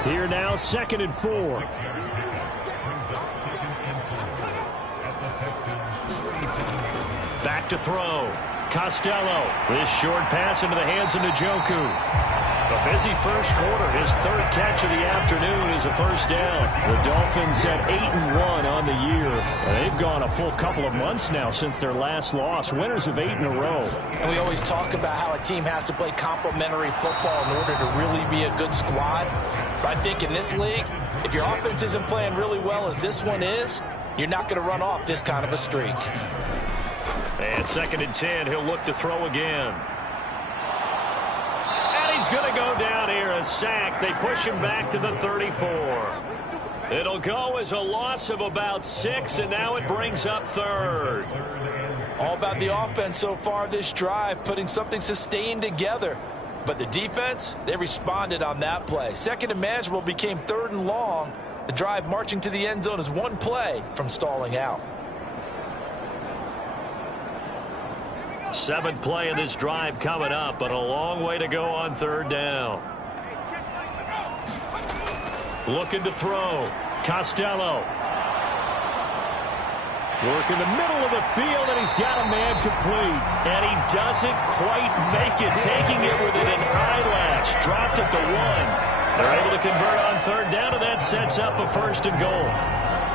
Here now, 2nd and 4. Back to throw. Costello. This short pass into the hands of Njoku. A busy first quarter. His 3rd catch of the afternoon is a first down. The Dolphins at 8-1 on the year. They've gone a full couple of months now since their last loss. Winners of 8 in a row. And we always talk about how a team has to play complementary football in order to really be a good squad. But I think in this league, if your offense isn't playing really well as this one is, you're not going to run off this kind of a streak. And 2nd and 10, he'll look to throw again. He's going to go down here, a sack. They push him back to the 34. It'll go as a loss of about 6, and now it brings up 3rd. All about the offense so far this drive, putting something sustained together. But the defense, they responded on that play. 2nd and manageable became 3rd and long. The drive marching to the end zone is one play from stalling out. 7th play of this drive coming up, but a long way to go on 3rd down. Looking to throw. Costello. Work in the middle of the field, and he's got a man complete. And he doesn't quite make it, taking it within an eyelash. Dropped at the 1. They're able to convert on 3rd down, and that sets up a 1st and goal.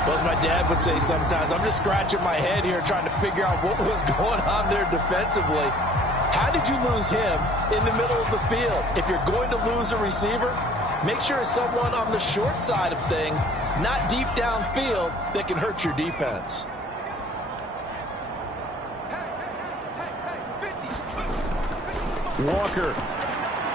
Well, as my dad would say sometimes, I'm just scratching my head here trying to figure out what was going on there defensively. How did you lose him in the middle of the field? If you're going to lose a receiver, make sure it's someone on the short side of things, not deep downfield, that can hurt your defense. Walker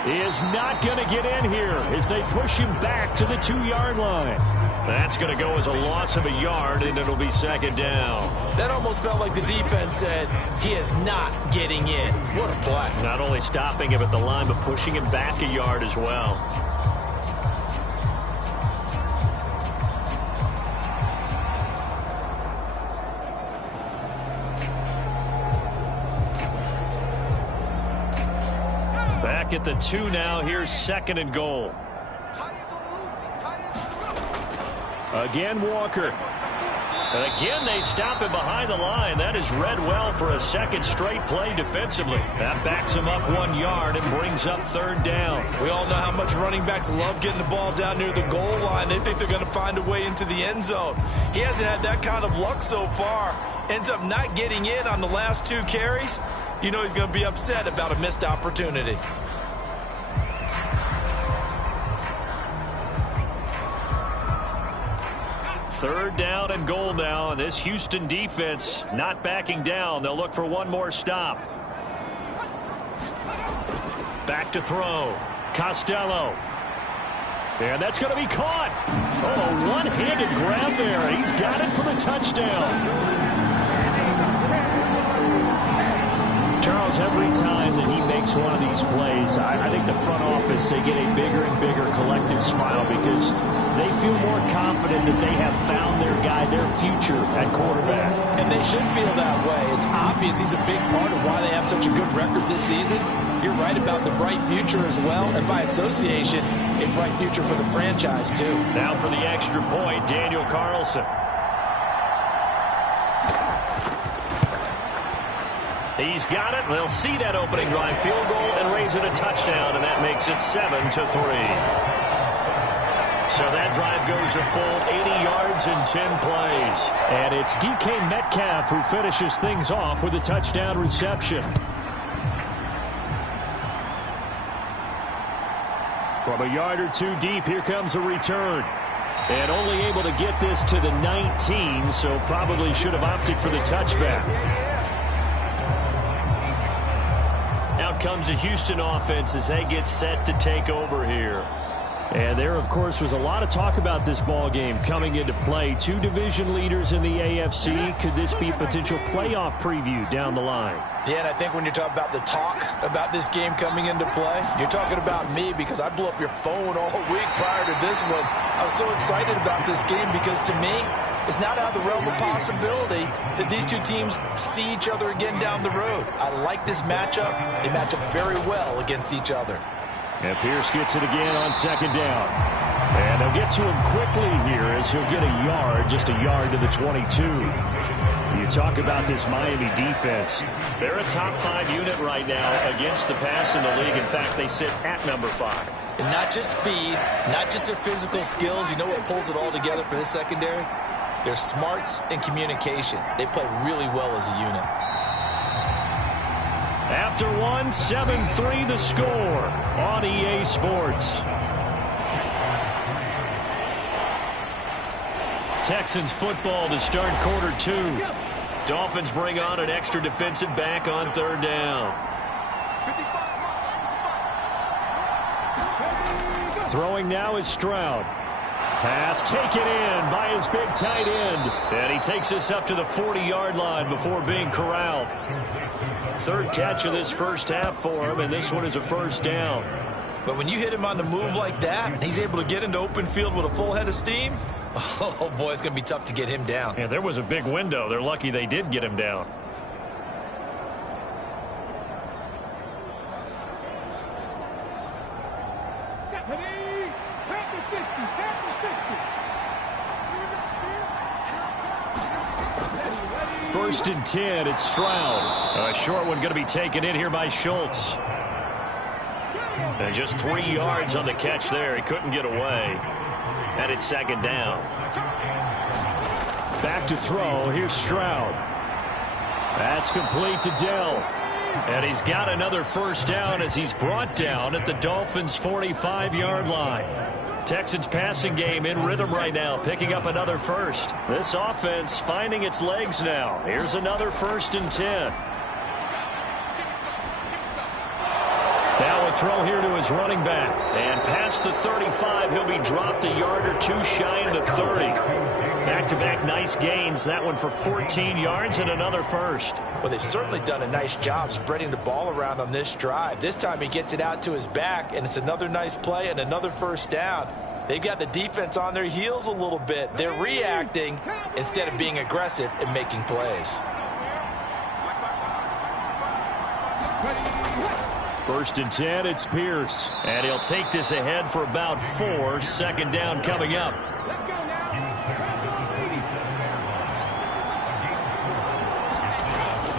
is not going to get in here as they push him back to the 2-yard line. That's going to go as a loss of a yard, and it'll be 2nd down. That almost felt like the defense said, he is not getting in. What a play. Not only stopping him at the line, but pushing him back a yard as well. back at the 2 now. Here's 2nd and goal. Again, Walker. And again, they stop him behind the line. That is read well for a second straight play defensively. That backs him up 1 yard and brings up 3rd down. We all know how much running backs love getting the ball down near the goal line. They think they're going to find a way into the end zone. He hasn't had that kind of luck so far. Ends up not getting in on the last 2 carries. You know he's going to be upset about a missed opportunity. Third down and goal now, and this Houston defense not backing down. They'll look for one more stop. Back to throw. Costello. And that's going to be caught. Oh, one-handed grab there. He's got it for the touchdown. Charles, every time that he makes one of these plays, I think the front office, they get a bigger and bigger collective smile because they feel more confident that they have found their guy, their future at quarterback. And they should feel that way. It's obvious he's a big part of why they have such a good record this season. You're right about the bright future as well, and by association, a bright future for the franchise, too. Now for the extra point, Daniel Carlson. He's got it. They'll see that opening drive field goal and raise it a touchdown, and that makes it 7-3. So that drive goes a full 80 yards in 10 plays. And it's DK Metcalf who finishes things off with a touchdown reception. From a yard or 2 deep, here comes a return. And only able to get this to the 19, so probably should have opted for the touchback. Out comes the Houston offense as they get set to take over here. And there, of course, was a lot of talk about this ball game coming into play. 2 division leaders in the AFC. Could this be a potential playoff preview down the line? Yeah, and I think when you're talking about the talk about this game coming into play, you're talking about me because I blew up your phone all week prior to this one. I was so excited about this game because to me, it's not out of the realm of possibility that these 2 teams see each other again down the road. I like this matchup. They match up very well against each other. And Pierce gets it again on 2nd down. And they'll get to him quickly here as he'll get a yard, just a yard to the 22. You talk about this Miami defense. They're a top 5 unit right now against the pass in the league. In fact, they sit at number 5. And not just speed, not just their physical skills. You know what pulls it all together for this secondary? Their smarts and communication. They play really well as a unit. After 1, 7-3 the score on EA Sports. Texans football to start quarter 2. Dolphins bring on an extra defensive back on 3rd down. Throwing now is Stroud. Pass taken in by his big tight end. And he takes this up to the 40-yard line before being corralled. 3rd catch of this first half for him, and this one is a 1st down. But when you hit him on the move like that, and he's able to get into open field with a full head of steam, oh, boy, it's going to be tough to get him down. Yeah, there was a big window. They're lucky they did get him down. First and 10, it's Stroud. A short one going to be taken in here by Schultz. And just 3 yards on the catch there. He couldn't get away. And it's 2nd down. Back to throw. Here's Stroud. That's complete to Dell. And he's got another 1st down as he's brought down at the Dolphins' 45-yard line. Texans passing game in rhythm right now, picking up another 1st. This offense finding its legs now. Here's another 1st and 10. Now a throw here to his running back. And past the 35, he'll be dropped a yard or 2 shy of the 30. Back-to-back nice gains. That one for 14 yards and another 1st. Well, they've certainly done a nice job spreading the ball around on this drive. This time he gets it out to his back, and it's another nice play and another 1st down. They've got the defense on their heels a little bit. They're reacting instead of being aggressive and making plays. First and 10, it's Pierce. And he'll take this ahead for about 4. Second down coming up.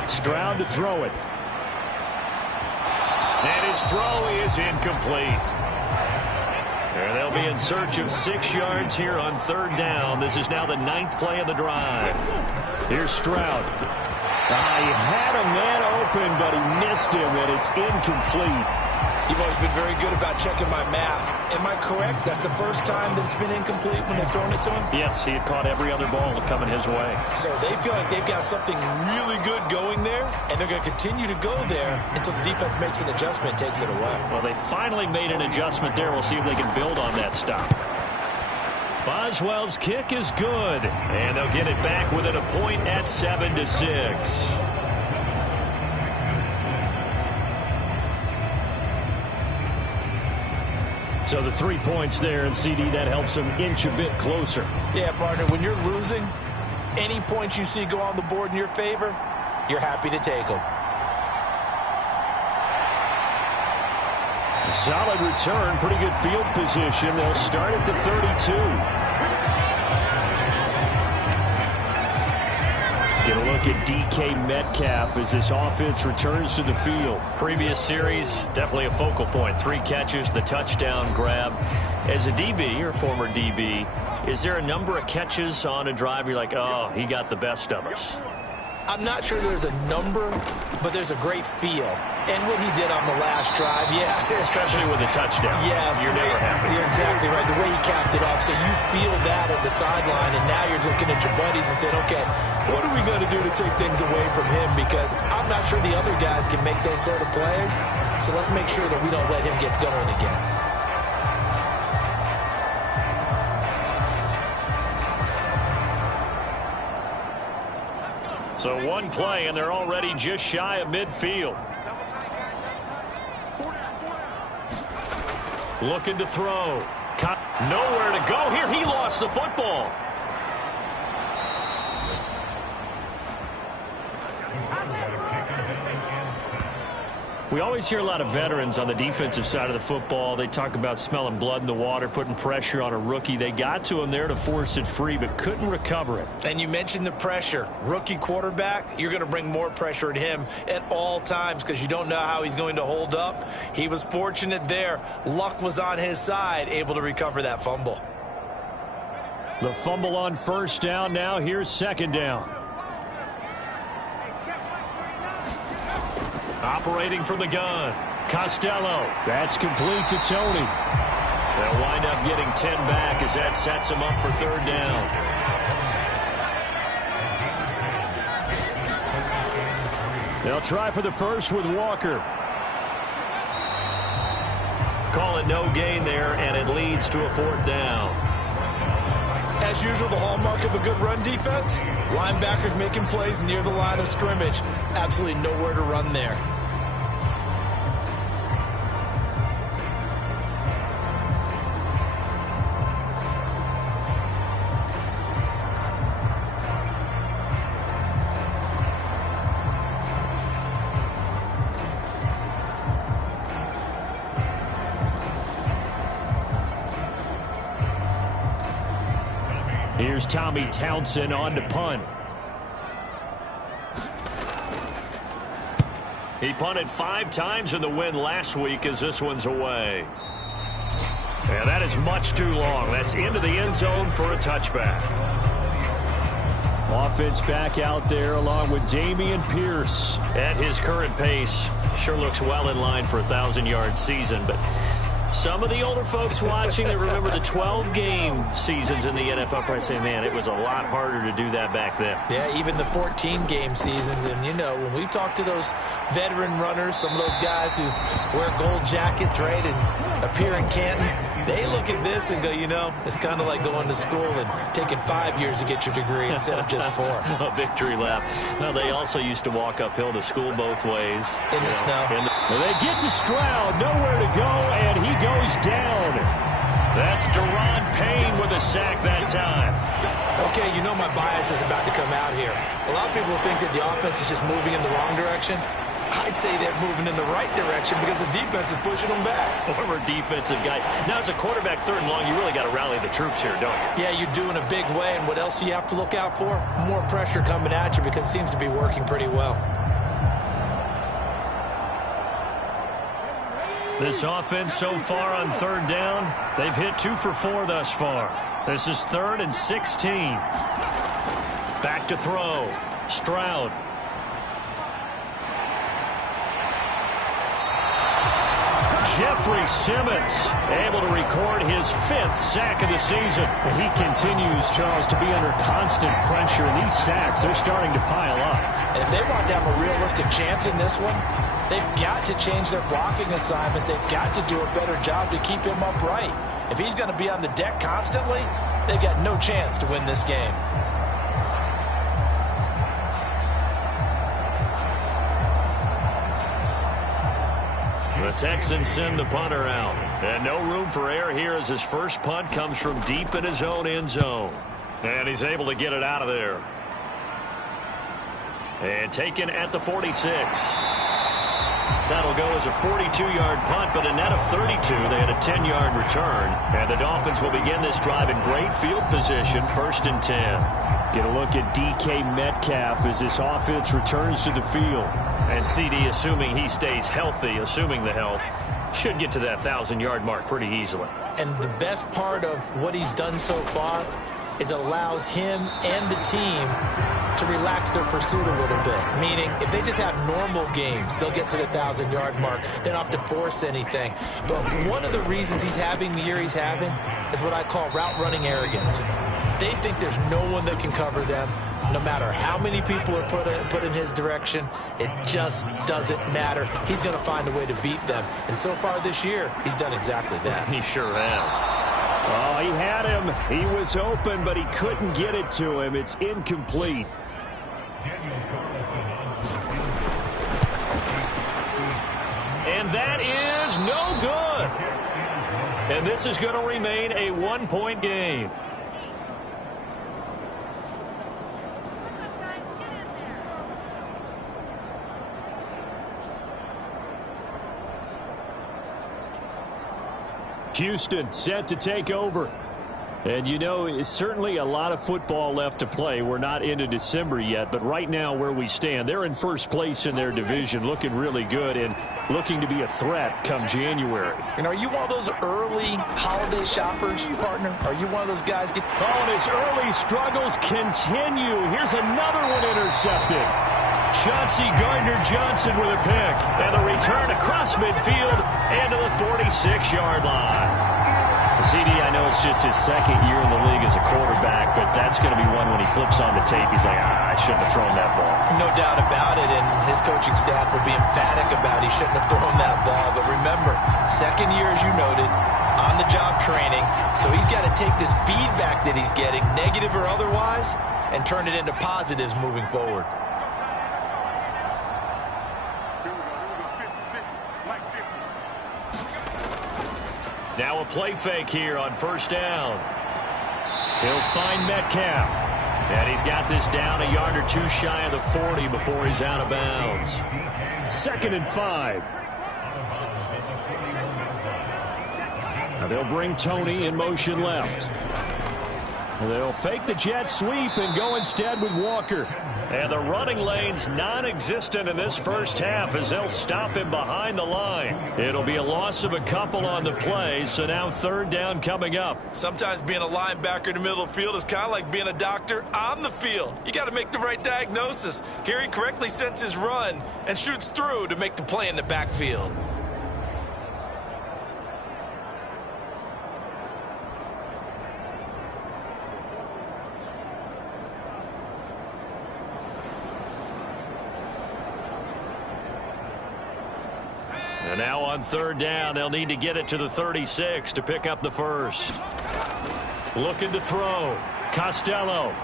Stroud to throw it. And his throw is incomplete. And they'll be in search of 6 yards here on third down. This is now the 9th play of the drive. Here's Stroud. He had a man open, but he missed him, and it's incomplete. You've always been very good about checking my math. Am I correct? That's the first time that it's been incomplete when they've thrown it to him? Yes, he had caught every other ball coming his way. So they feel like they've got something really good going there, and they're going to continue to go there until the defense makes an adjustment and takes it away. Well, they finally made an adjustment there. We'll see if they can build on that stop. Boswell's kick is good. And they'll get it back within a point at 7-6. So the 3 points there, and CD, that helps them inch a bit closer. Yeah, partner, when you're losing, any points you see go on the board in your favor, you're happy to take them. Solid return, pretty good field position. They'll start at the 32. Get a look at DK Metcalf as this offense returns to the field. Previous series, definitely a focal point. 3 catches, the touchdown grab. As a DB, or former DB, is there a number of catches on a drive you're like, oh, he got the best of us? I'm not sure there's a number, but there's a great feel. And what he did on the last drive, yeah. Especially with a touchdown. Yes. You're never happy. You're exactly right. The way he capped it off. So you feel that at the sideline, and now you're looking at your buddies and saying, okay, what are we going to do to take things away from him? Because I'm not sure the other guys can make those sort of plays. So let's make sure that we don't let him get going again. So one play, and they're already just shy of midfield. Looking to throw. Nowhere to go here. He lost the football. We always hear a lot of veterans on the defensive side of the football. They talk about smelling blood in the water, putting pressure on a rookie. They got to him there to force it free, but couldn't recover it. And you mentioned the pressure. Rookie quarterback, you're going to bring more pressure at him at all times because you don't know how he's going to hold up. He was fortunate there. Luck was on his side, able to recover that fumble. The fumble on first down. Now here's second down. Operating from the gun. Costello. That's complete to Tony. They'll wind up getting 10 back as that sets them up for third down. They'll try for the first with Walker. Call it no gain there, and it leads to a fourth down. As usual, the hallmark of a good run defense, linebackers making plays near the line of scrimmage. Absolutely nowhere to run there. Here's Tommy Townsend on to punt. He punted 5 times in the win last week as this one's away. And that is much too long. That's into the end zone for a touchback. Offense back out there along with Dameon Pierce. At his current pace, sure looks well in line for a 1,000-yard season, but some of the older folks watching that remember the 12-game seasons in the NFL probably say, man, it was a lot harder to do that back then. Yeah, even the 14-game seasons. And, you know, when we talk to those veteran runners, some of those guys who wear gold jackets, right, and appear in Canton, they look at this and go, you know, it's kind of like going to school and taking 5 years to get your degree instead of just 4. A victory lap. Well, they also used to walk uphill to school both ways. In the snow. They get to Stroud, nowhere to go, and he goes down. That's Deron Payne with a sack that time. Okay, you know my bias is about to come out here. A lot of people think that the offense is just moving in the wrong direction. I'd say they're moving in the right direction because the defense is pushing them back. Former defensive guy. Now, as a quarterback, 3rd and long, you really got to rally the troops here, don't you? Yeah, you do in a big way. And what else do you have to look out for? More pressure coming at you because it seems to be working pretty well. This offense so far on 3rd down, they've hit 2 for 4 thus far. This is 3rd and 16. Back to throw. Stroud. Jeffrey Simmons able to record his 5th sack of the season. He continues, Charles, to be under constant pressure, and these sacks, they're starting to pile up. And if they want to have a realistic chance in this one, they've got to change their blocking assignments. They've got to do a better job to keep him upright. If he's going to be on the deck constantly, they've got no chance to win this game. The Texans send the punter out. And no room for error here as his first punt comes from deep in his own end zone. And he's able to get it out of there. And taken at the 46. That'll go as a 42-yard punt, but a net of 32. They had a 10-yard return. And the Dolphins will begin this drive in great field position, 1st and 10. Get a look at DK Metcalf as this offense returns to the field. And CD, assuming he stays healthy, assuming the health, should get to that 1,000-yard mark pretty easily. And the best part of what he's done so far is allows him and the team to relax their pursuit a little bit. Meaning, if they just have normal games, they'll get to the 1,000-yard mark. They don't have to force anything. But one of the reasons he's having the year he's having is what I call route running arrogance. They think there's no one that can cover them. No matter how many people are put in his direction, it just doesn't matter. He's going to find a way to beat them. And so far this year, he's done exactly that. He sure has. Oh, he had him. He was open, but he couldn't get it to him. It's incomplete. And that is no good. And this is going to remain a 1-point game. Houston set to take over. And, you know, it's certainly a lot of football left to play. We're not into December yet, but right now where we stand, they're in first place in their division, looking really good and looking to be a threat come January. And are you one of those early holiday shoppers, partner? Are you one of those guys? Oh, and his early struggles continue. Here's another one intercepted. Chauncey Gardner-Johnson with a pick. And the return across midfield and to the 46-yard line. CD, I know it's just his 2nd year in the league as a quarterback, but that's going to be one when he flips on the tape. He's like, I shouldn't have thrown that ball. No doubt about it, and his coaching staff will be emphatic about he shouldn't have thrown that ball. But remember, 2nd year, as you noted, on-the-job training. So he's got to take this feedback that he's getting, negative or otherwise, and turn it into positives moving forward. Now a play fake here on 1st down. He'll find Metcalf. And he's got this down a yard or 2 shy of the 40 before he's out of bounds. 2nd and 5. Now they'll bring Tony in motion left. And they'll fake the jet sweep and go instead with Walker. And the running lane's non-existent in this first half as they'll stop him behind the line. It'll be a loss of a couple on the play, so now 3rd down coming up. Sometimes being a linebacker in the middle of the field is kind of like being a doctor on the field. You got to make the right diagnosis. Here he correctly sends his run and shoots through to make the play in the backfield. And now on 3rd down, they'll need to get it to the 36 to pick up the first. Looking to throw. Costello.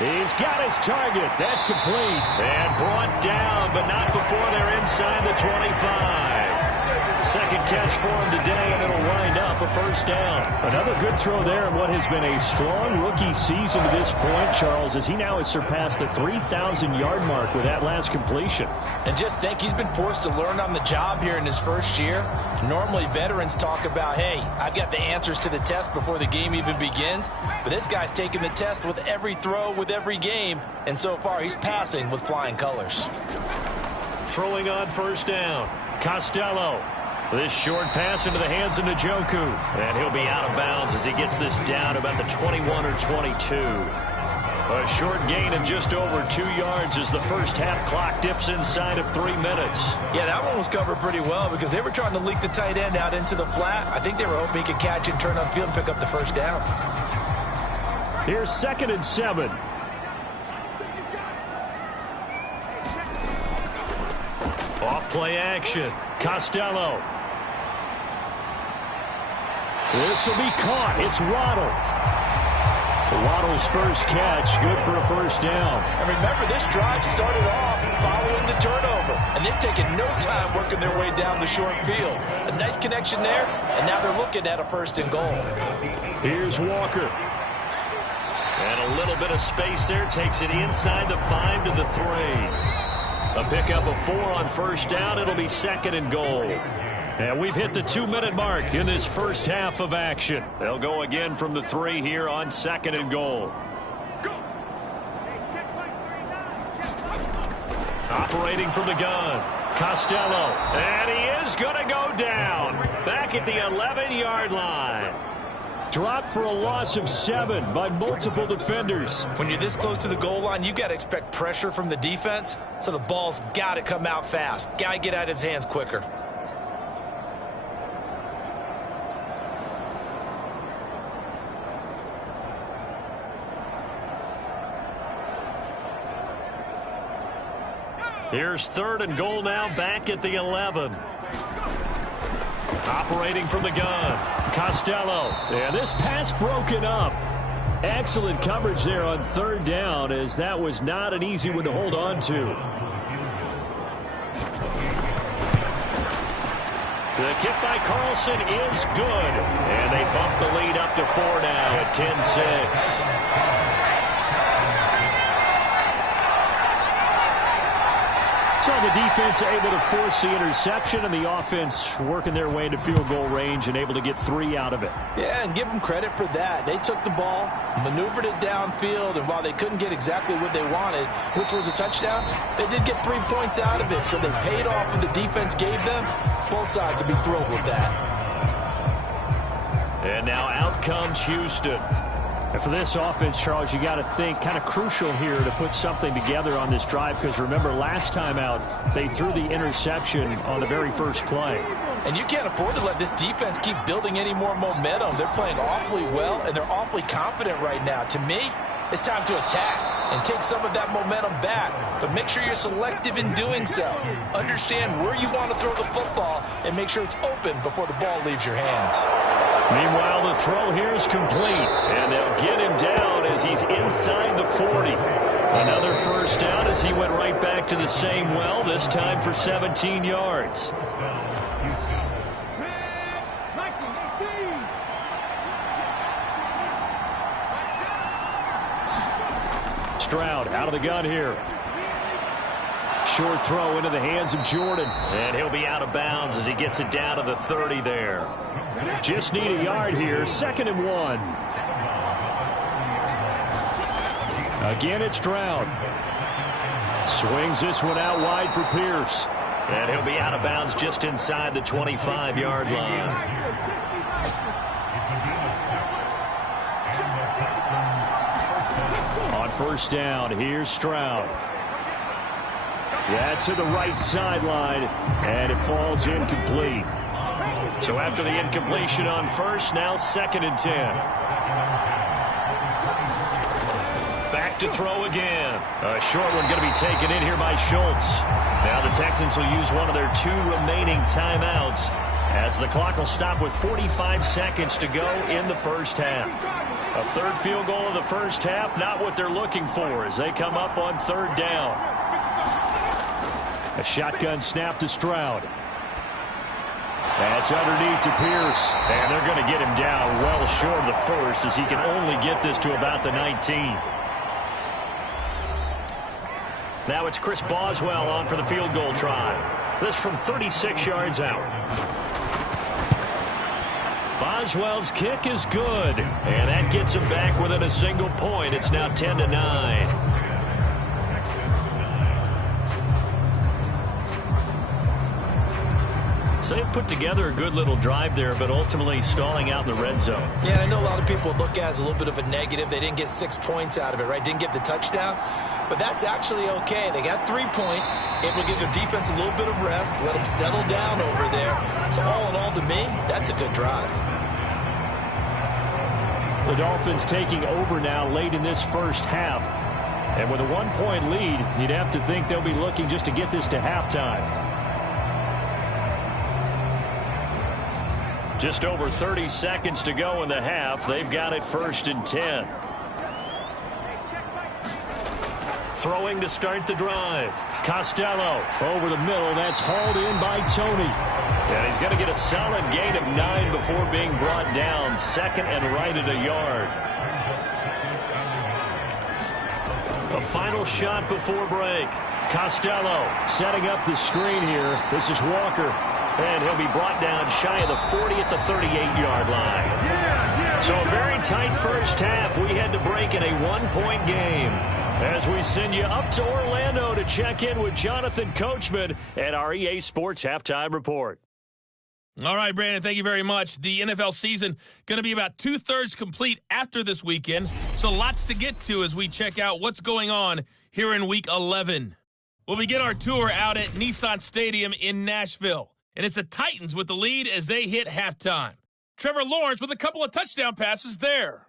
He's got his target. That's complete. And brought down, but not before they're inside the 25. Second catch for him today, and it'll wind up a first down. Another good throw there in what has been a strong rookie season to this point, Charles, as he now has surpassed the 3,000-yard mark with that last completion. And just think, he's been forced to learn on the job here in his first year. Normally, veterans talk about, hey, I've got the answers to the test before the game even begins. But this guy's taking the test with every throw, with every game. And so far, he's passing with flying colors. Throwing on first down, Costello. This short pass into the hands of Njoku. And he'll be out of bounds as he gets this down about the 21 or 22. A short gain of just over 2 yards as the first half clock dips inside of 3 minutes. Yeah, that one was covered pretty well because they were trying to leak the tight end out into the flat. I think they were hoping he could catch and turn upfield and pick up the first down. Here's 2nd and 7. Off play action. Costello. This will be caught. It's Waddle. Waddle's first catch, good for a first down. And remember, this drive started off following the turnover, and they've taken no time working their way down the short field. A nice connection there, and now they're looking at a 1st and goal. Here's Walker. And a little bit of space there, takes it inside the 5 to the 3. A pickup of 4 on first down. It'll be 2nd and goal. And we've hit the 2-minute mark in this first half of action. They'll go again from the 3 here on 2nd and goal. Operating from the gun, Costello. And he is going to go down. Back at the 11-yard line. Dropped for a loss of 7 by multiple defenders. When you're this close to the goal line, you got to expect pressure from the defense. So the ball's got to come out fast. Got to get out of his hands quicker. Here's 3rd and goal now, back at the 11. Operating from the gun, Costello. And this pass broken up. Excellent coverage there on 3rd down, as that was not an easy one to hold on to. The kick by Carlson is good. And they bump the lead up to 4 now at 10-6. So the defense able to force the interception, and the offense working their way into field goal range and able to get 3 out of it. Yeah, and give them credit for that. They took the ball, maneuvered it downfield, and while they couldn't get exactly what they wanted, which was a touchdown, they did get 3 points out of it. So they paid off what the defense gave them. Both sides will be thrilled with that. And now out comes Houston. And for this offense, Charles, you got to think kind of crucial here to put something together on this drive, because remember, last time out, they threw the interception on the very first play. And you can't afford to let this defense keep building any more momentum. They're playing awfully well, and they're awfully confident right now. To me, it's time to attack and take some of that momentum back. But make sure you're selective in doing so. Understand where you want to throw the football and make sure it's open before the ball leaves your hands. Meanwhile, the throw here is complete, and they'll get him down as he's inside the 40. Another first down as he went right back to the same well, this time for 17 yards. Stroud out of the gun here. Short throw into the hands of Jordan. And he'll be out of bounds as he gets it down to the 30 there. Just need a yard here. 2nd and 1. Again, it's Stroud. Swings this one out wide for Pierce. And he'll be out of bounds just inside the 25-yard line. On first down, here's Stroud. Yeah, to the right sideline, and it falls incomplete. So after the incompletion on first, now 2nd and 10. Back to throw again. A short one going to be taken in here by Schultz. Now the Texans will use one of their 2 remaining timeouts as the clock will stop with 45 seconds to go in the first half. A 3rd field goal of the first half, not what they're looking for as they come up on 3rd down. A shotgun snap to Stroud. That's underneath to Pierce. And they're going to get him down well short of the first as he can only get this to about the 19. Now it's Chris Boswell on for the field goal try. This from 36 yards out. Boswell's kick is good. And that gets him back within a single point. It's now 10-9. So they put together a good little drive there, but ultimately stalling out in the red zone. Yeah, and I know a lot of people look at it as a little bit of a negative. They didn't get 6 points out of it, right? Didn't get the touchdown. But that's actually okay. They got 3 points, able to give their defense a little bit of rest, let them settle down over there. So all in all, to me, that's a good drive. The Dolphins taking over now late in this first half. And with a 1-point lead, you'd have to think they'll be looking just to get this to halftime. Just over 30 seconds to go in the half. They've got it 1st and 10. Throwing to start the drive. Costello over the middle. That's hauled in by Tony. And he's going to get a solid gain of 9 before being brought down. 2nd and right at a yard. A final shot before break. Costello setting up the screen here. This is Walker. And he'll be brought down shy of the 40 at the 38-yard line. So a very tight first half. We had to break in a 1-point game. As we send you up to Orlando to check in with Jonathan Coachman at our EA Sports Halftime Report. All right, Brandon, thank you very much. The NFL season going to be about 2/3 complete after this weekend. So lots to get to as we check out what's going on here in Week 11. We'll begin our tour out at Nissan Stadium in Nashville. And it's the Titans with the lead as they hit halftime. Trevor Lawrence with a couple of touchdown passes there.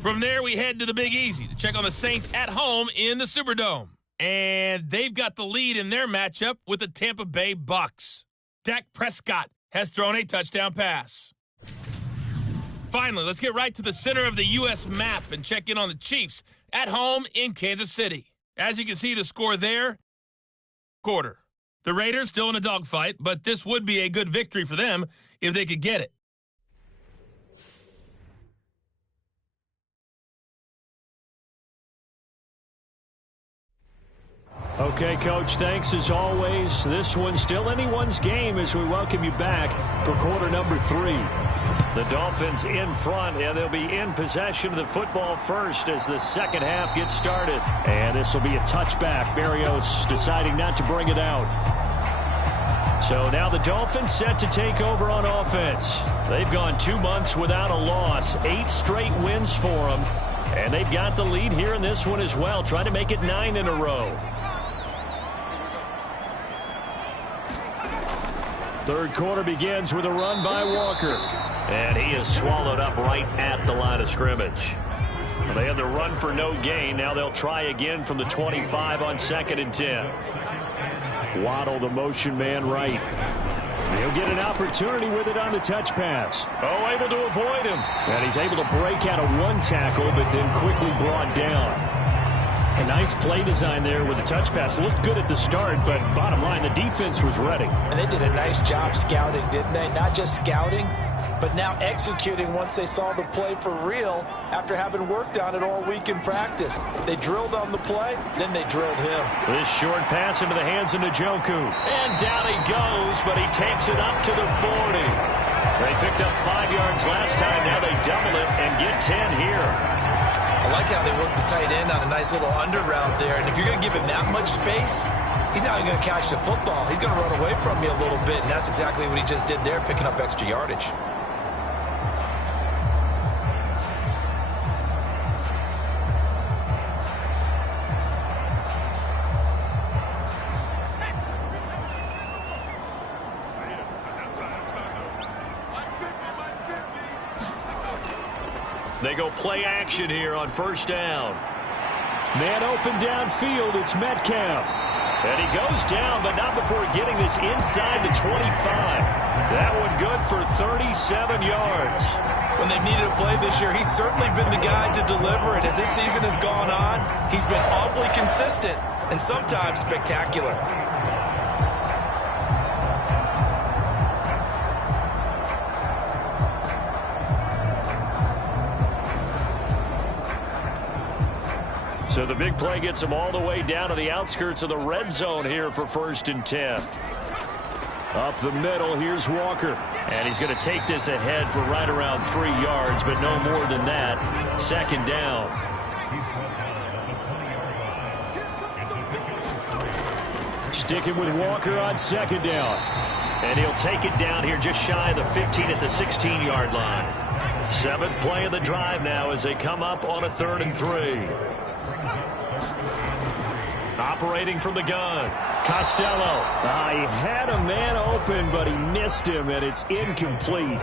From there, we head to the Big Easy to check on the Saints at home in the Superdome. And they've got the lead in their matchup with the Tampa Bay Bucks. Dak Prescott has thrown a touchdown pass. Finally, let's get right to the center of the U.S. map and check in on the Chiefs at home in Kansas City. As you can see, the score there, quarter. The Raiders still in a dogfight, but this would be a good victory for them if they could get it. Okay, Coach, thanks as always. This one's still anyone's game as we welcome you back for quarter number 3. The Dolphins in front, and they'll be in possession of the football first as the second half gets started. And this will be a touchback. Berrios deciding not to bring it out. So now the Dolphins set to take over on offense. They've gone 2 months without a loss, 8 straight wins for them. And they've got the lead here in this one as well, trying to make it 9 in a row. Third quarter begins with a run by Walker. And he is swallowed up right at the line of scrimmage. Well, they had the run for no gain. Now they'll try again from the 25 on 2nd and 10. Waddle, the motion man right. He'll get an opportunity with it on the touch pass. Oh, able to avoid him. And he's able to break out of 1 tackle, but then quickly brought down. A nice play design there with the touch pass. Looked good at the start, but bottom line, the defense was ready. And they did a nice job scouting, didn't they? Not just scouting, but now executing once they saw the play for real after having worked on it all week in practice. They drilled on the play, then they drilled him. This short pass into the hands of Njoku. And down he goes, but he takes it up to the 40. They picked up 5 yards last time. Now they double it and get 10 here. I like how they worked the tight end on a nice little under route there. And if you're going to give him that much space, he's not going to catch the football. He's going to run away from you a little bit, and that's exactly what he just did there, picking up extra yardage. They go play action here on first down. Man open downfield, it's Metcalf. And he goes down, but not before getting this inside the 25. That one good for 37 yards. When they've needed a play this year, he's certainly been the guy to deliver it. As this season has gone on, he's been awfully consistent and sometimes spectacular. So the big play gets him all the way down to the outskirts of the red zone here for 1st and 10. Up the middle, here's Walker. And he's going to take this ahead for right around 3 yards, but no more than that. 2nd down. Sticking with Walker on 2nd down. And he'll take it down here just shy of the 15 at the 16-yard line. 7th play of the drive now as they come up on a 3rd and 3. Operating from the gun, Costello. He had a man open, but he missed him, and it's incomplete.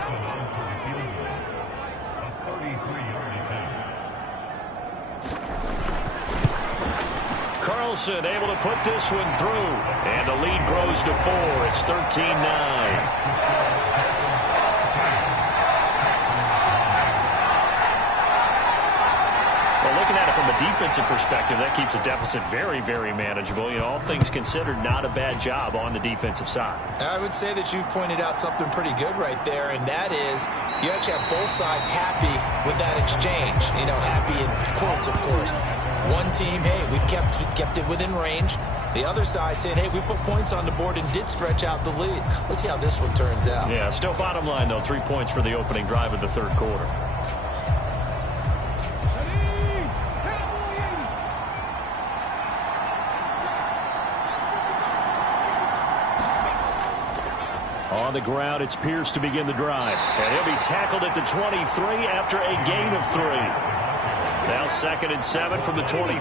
Carlson able to put this one through, and the lead grows to 4. It's 13-9. Looking at it from a defensive perspective, that keeps the deficit very, very manageable. All things considered, not a bad job on the defensive side. I would say that you've pointed out something pretty good right there, and that is you actually have both sides happy with that exchange. Happy in quotes, of course. One team, hey, we've kept it within range. The other side saying, hey, we put points on the board and did stretch out the lead. Let's see how this one turns out. Yeah, still bottom line, though, 3 points for the opening drive of the 3rd quarter. On the ground, it's Pierce to begin the drive. And he'll be tackled at the 23 after a gain of 3. Now 2nd and 7 from the 23.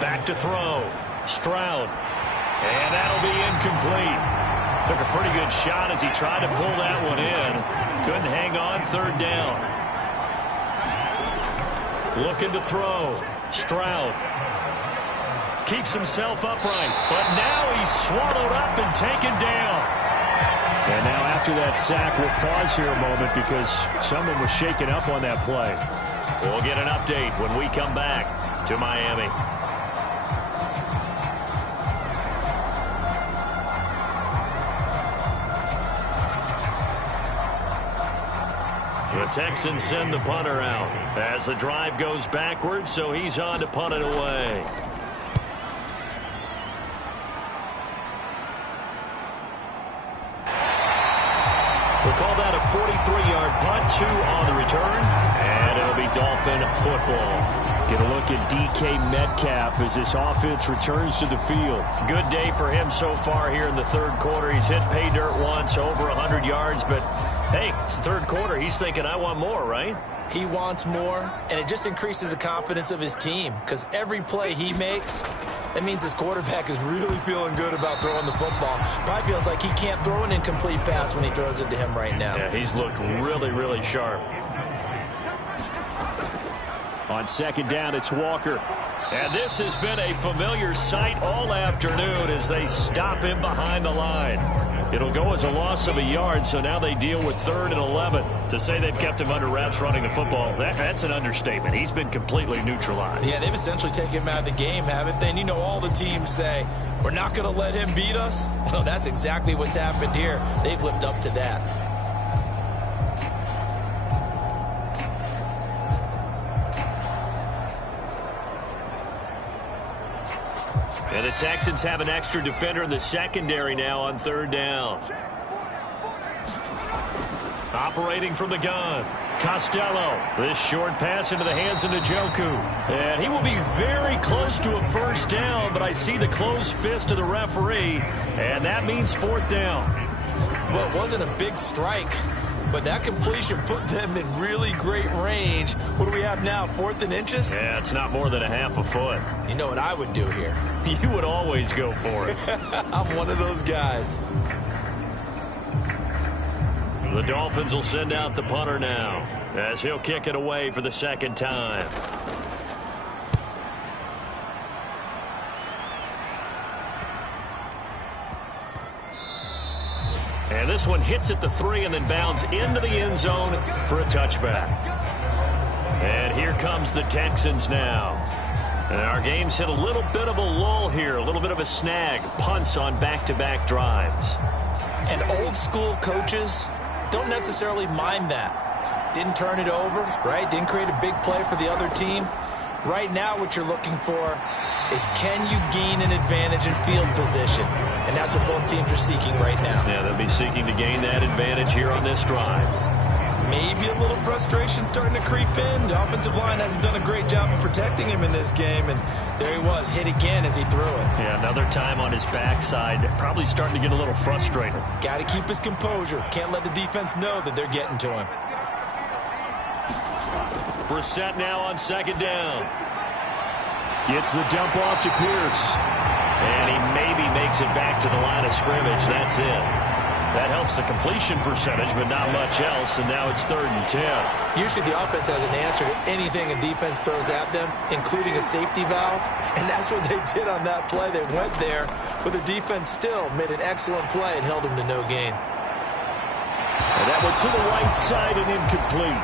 Back to throw. Stroud. And that'll be incomplete. Took a pretty good shot as he tried to pull that one in. Couldn't hang on. 3rd down. Looking to throw. Stroud. Keeps himself upright, but now he's swallowed up and taken down. And now after that sack, we'll pause here a moment because someone was shaken up on that play. We'll get an update when we come back to Miami. The Texans send the punter out as the drive goes backwards, so he's on to punt it away. We'll call that a 43-yard punt, 2 on the return, and it'll be Dolphin football. Get a look at DK Metcalf as this offense returns to the field. Good day for him so far here in the 3rd quarter. He's hit pay dirt once, over 100 yards, but hey, it's the 3rd quarter. He's thinking, I want more, right? He wants more, and it just increases the confidence of his team because every play he makes, that means his quarterback is really feeling good about throwing the football. Probably feels like he can't throw an incomplete pass when he throws it to him right now. Yeah, he's looked really, really sharp. On 2nd down, it's Walker. And this has been a familiar sight all afternoon as they stop him behind the line. It'll go as a loss of a yard, so now they deal with 3rd and 11. To say they've kept him under wraps running the football, that's an understatement. He's been completely neutralized. Yeah, they've essentially taken him out of the game, haven't they? And all the teams say, we're not going to let him beat us. Well, that's exactly what's happened here. They've lived up to that. And the Texans have an extra defender in the secondary now on 3rd down. Operating from the gun, Costello. This short pass into the hands of Njoku. And he will be very close to a 1st down, but I see the closed fist of the referee, and that means 4th down. Well, it wasn't a big strike, but that completion put them in really great range. What do we have now, 4th and inches? Yeah, it's not more than a half a foot. You know what I would do here? You would always go for it. I'm one of those guys. The Dolphins will send out the punter now as he'll kick it away for the 2nd time. And this one hits at the 3 and then bounds into the end zone for a touchback. And here comes the Texans now. And our game's hit a little bit of a lull here, a little bit of a snag. Punts on back-to-back drives. And old school coaches don't necessarily mind that. Didn't turn it over, right? Didn't create a big play for the other team. Right now what you're looking for is, can you gain an advantage in field position? And that's what both teams are seeking right now. Yeah, they'll be seeking to gain that advantage here on this drive. Maybe a little frustration starting to creep in. The offensive line hasn't done a great job of protecting him in this game, and there he was, hit again as he threw it. Yeah, another time on his backside. Probably starting to get a little frustrated. Got to keep his composure. Can't let the defense know that they're getting to him. Brissett now on second down. Gets the dump off to Pierce. And he maybe makes it back to the line of scrimmage. That's it. That helps the completion percentage, but not much else, and now it's 3rd and 10. Usually the offense has an answer to anything a defense throws at them, including a safety valve, and that's what they did on that play. They went there, but the defense still made an excellent play and held them to no gain. And that one to the right side and incomplete.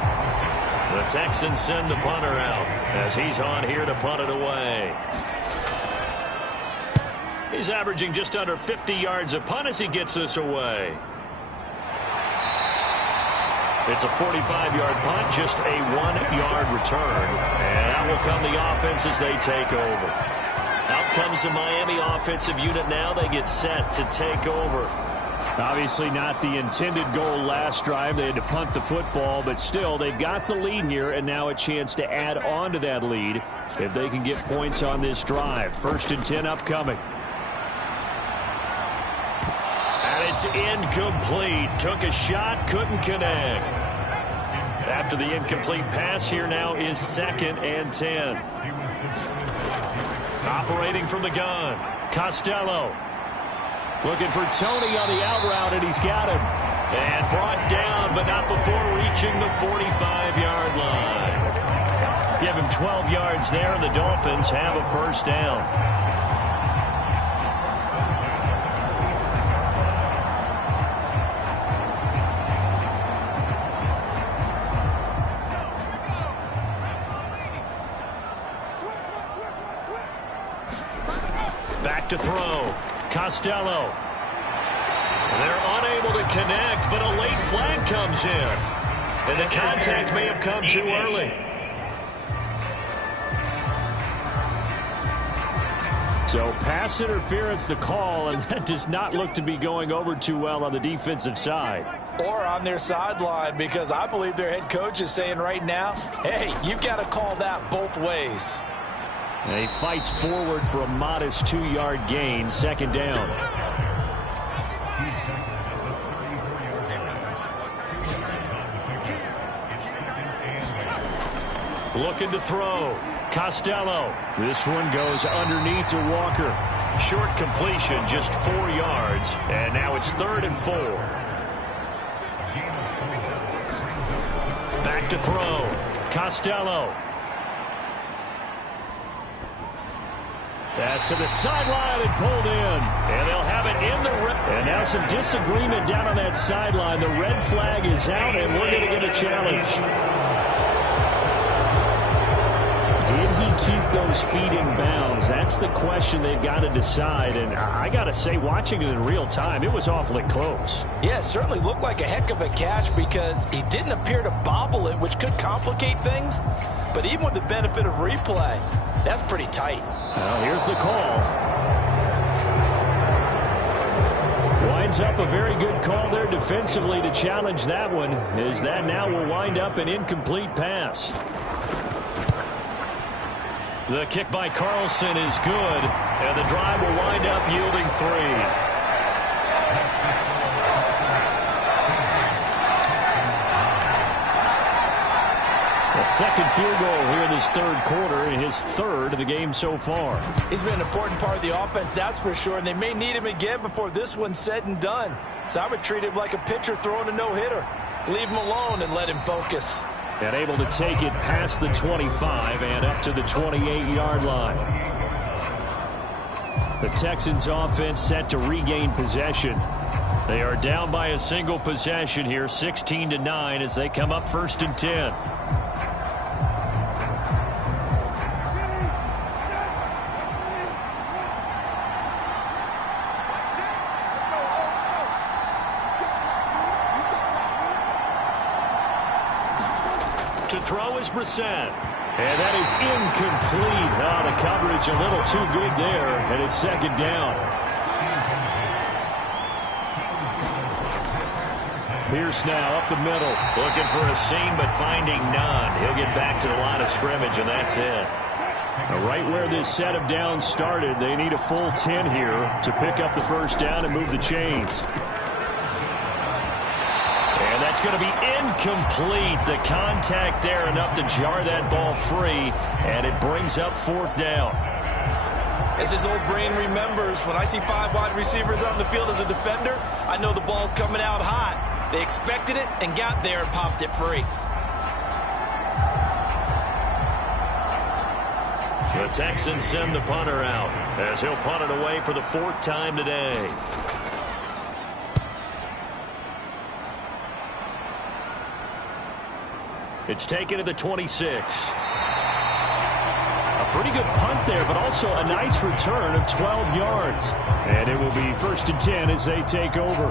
The Texans send the punter out as he's on here to punt it away. He's averaging just under 50 yards a punt as he gets this away. It's a 45-yard punt, just a 1-yard return. And out will come the offense as they take over. Out comes the Miami offensive unit now. They get set to take over. Obviously not the intended goal last drive. They had to punt the football, but still they've got the lead here, and now a chance to add on to that lead if they can get points on this drive. 1st and 10 upcoming. And it's incomplete. Took a shot, couldn't connect. After the incomplete pass, here now is 2nd and 10. Operating from the gun, Costello. Looking for Tony on the out route, and he's got him. And brought down, but not before reaching the 45-yard line. Give him 12 yards there, and the Dolphins have a 1st down. Back to throw. Costello. They're unable to connect, but a late flag comes in. And the contact may have come too early. So pass interference the call, and that does not look to be going over too well on the defensive side. Or on their sideline, because I believe their head coach is saying right now, hey, you've got to call that both ways. And he fights forward for a modest 2-yard gain, 2nd down. Looking to throw. Costello. This one goes underneath to Walker. Short completion, just 4 yards. And now it's 3rd and 4. Back to throw. Costello. Pass to the sideline and pulled in. And they'll have it in the red. And now some disagreement down on that sideline. The red flag is out, and we're going to get a challenge. Did he keep those feet in bounds? That's the question they've got to decide. And I got to say, watching it in real time, it was awfully close. Yeah, it certainly looked like a heck of a catch because he didn't appear to bobble it, which could complicate things. But even with the benefit of replay, that's pretty tight. Well, here's the call. Winds up a very good call there defensively to challenge that one, as that now will wind up an incomplete pass. The kick by Carlson is good, and the drive will wind up yielding 3. A second field goal here in this 3rd quarter, and his 3rd of the game so far. He's been an important part of the offense, that's for sure, and they may need him again before this one's said and done. So I would treat him like a pitcher throwing a no-hitter. Leave him alone and let him focus. And able to take it past the 25 and up to the 28-yard line. The Texans offense set to regain possession. They are down by a single possession here, 16-9, as they come up 1st and 10. To throw is Brissett. And that is incomplete. Oh, the coverage a little too good there, and it's second down. Pierce now up the middle. Looking for a seam, but finding none. He'll get back to the line of scrimmage, and that's it. Right where this set of downs started, they need a full 10 here to pick up the first down and move the chains. And that's going to be incomplete. The contact there enough to jar that ball free, and it brings up fourth down. As his old brain remembers, when I see 5 wide receivers on the field as a defender, I know the ball's coming out hot. They expected it and got there and popped it free. The Texans send the punter out as he'll punt it away for the 4th time today. It's taken to the 26. A pretty good punt there, but also a nice return of 12 yards. And it will be 1st and 10 as they take over.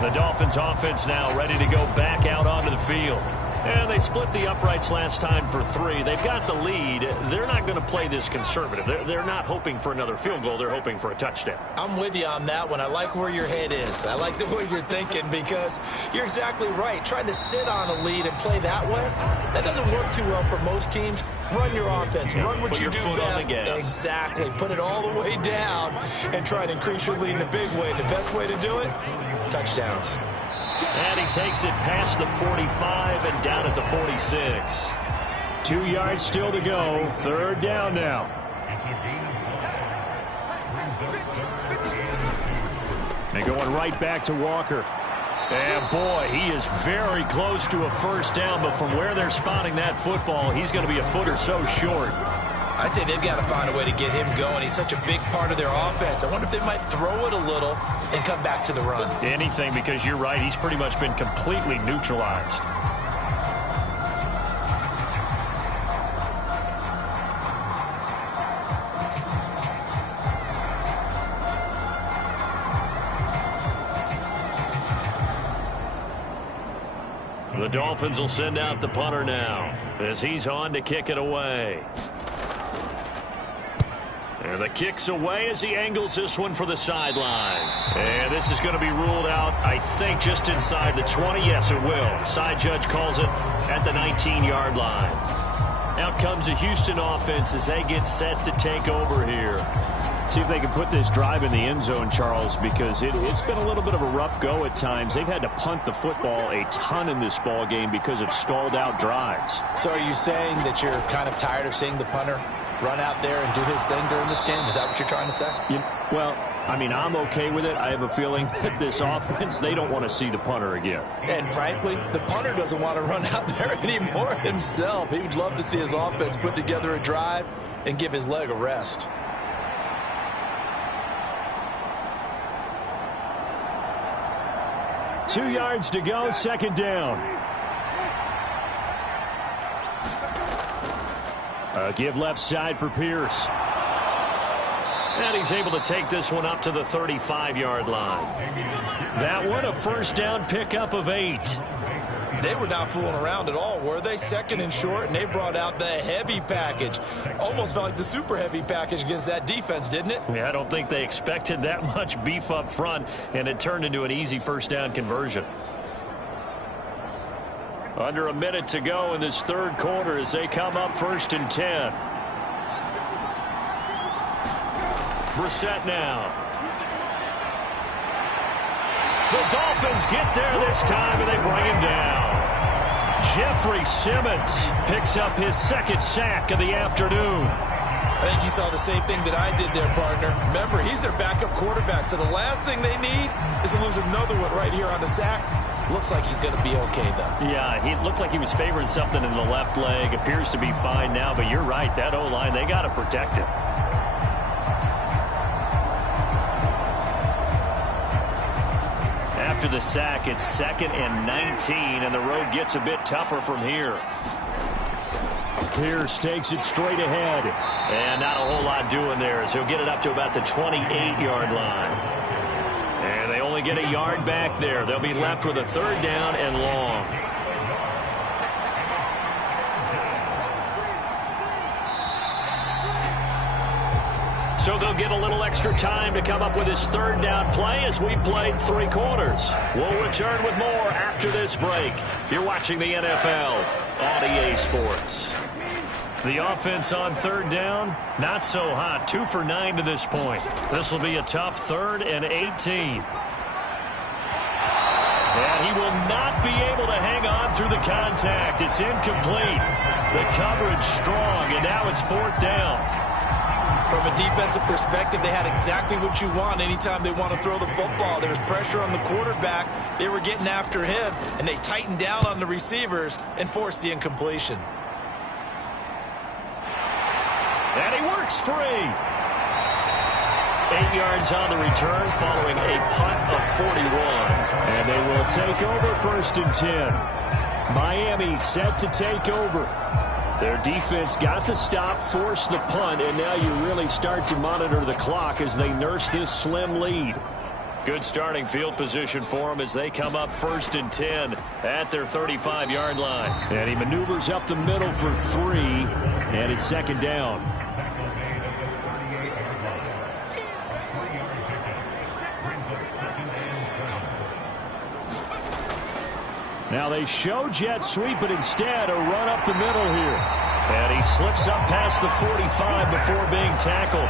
The Dolphins offense now ready to go back out onto the field. And they split the uprights last time for 3. They've got the lead. They're not going to play this conservative. They're not hoping for another field goal. They're hoping for a touchdown. I'm with you on that one. I like where your head is. I like the way you're thinking because you're exactly right. Trying to sit on a lead and play that way, that doesn't work too well for most teams. Run your offense. Run what you do best. Exactly. Put it all the way down and try to increase your lead in a big way. The best way to do it, touchdowns. And he takes it past the 45 and down at the 46. 2 yards still to go. 3rd down now. And going right back to Walker. And boy, he is very close to a first down, but from where they're spotting that football, he's going to be a foot or so short. I'd say they've got to find a way to get him going. He's such a big part of their offense. I wonder if they might throw it a little and come back to the run. Anything, because you're right. He's pretty much been completely neutralized. The Dolphins will send out the punter now as he's on to kick it away. And the kick's away as he angles this one for the sideline. And this is going to be ruled out, I think, just inside the 20. Yes, it will. Side judge calls it at the 19-yard line. Out comes the Houston offense as they get set to take over here. See if they can put this drive in the end zone, Charles, because it's been a little bit of a rough go at times. They've had to punt the football a ton in this ball game because of stalled-out drives. So are you saying that you're kind of tired of seeing the punter run out there and do his thing during this game? Is that what you're trying to say? Well, I mean, I'm okay with it. I have a feeling that this offense, they don't want to see the punter again. And frankly, the punter doesn't want to run out there anymore himself. He would love to see his offense put together a drive and give his leg a rest. Two yards to go, 2nd down. Give left side for Pierce. And he's able to take this one up to the 35-yard line. That one a first down pickup of 8. They were not fooling around at all, were they? 2nd and short, and they brought out the heavy package. Almost felt like the super heavy package against that defense, didn't it? Yeah, I don't think they expected that much beef up front, and it turned into an easy first down conversion. Under a minute to go in this 3rd quarter as they come up 1st and 10. Brissett now. The Dolphins get there this time, and they bring him down. Jeffrey Simmons picks up his 2nd sack of the afternoon. I think you saw the same thing that I did there, partner. Remember, he's their backup quarterback, so the last thing they need is to lose another one right here on the sack. Looks like he's going to be okay, though. Yeah, he looked like he was favoring something in the left leg. Appears to be fine now, but you're right. That O-line, they got to protect him. After the sack, it's 2nd and 19, and the road gets a bit tougher from here. Pierce takes it straight ahead. And not a whole lot doing there as he'll get it up to about the 28-yard line. And they only get a yard back there. They'll be left with a 3rd down and long. So they'll get a little extra time to come up with his third down play as we played 3 quarters. We'll return with more after this break. You're watching the NFL on EA Sports. The offense on third down, not so hot. 2 for 9 to this point. This will be a tough 3rd and 18. And he will not be able to hang on through the contact. It's incomplete. The coverage strong, and now it's 4th down. From a defensive perspective, they had exactly what you want anytime they want to throw the football. There was pressure on the quarterback. They were getting after him, and they tightened down on the receivers and forced the incompletion. And he works free. 8 yards on the return following a punt of 41. And they will take over 1st and 10. Miami set to take over. Their defense got the stop, forced the punt, and now you really start to monitor the clock as they nurse this slim lead. Good starting field position for them as they come up 1st and 10 at their 35-yard line. And he maneuvers up the middle for 3, and it's 2nd down. Now they show jet sweep, but instead a run up the middle here. And he slips up past the 45 before being tackled.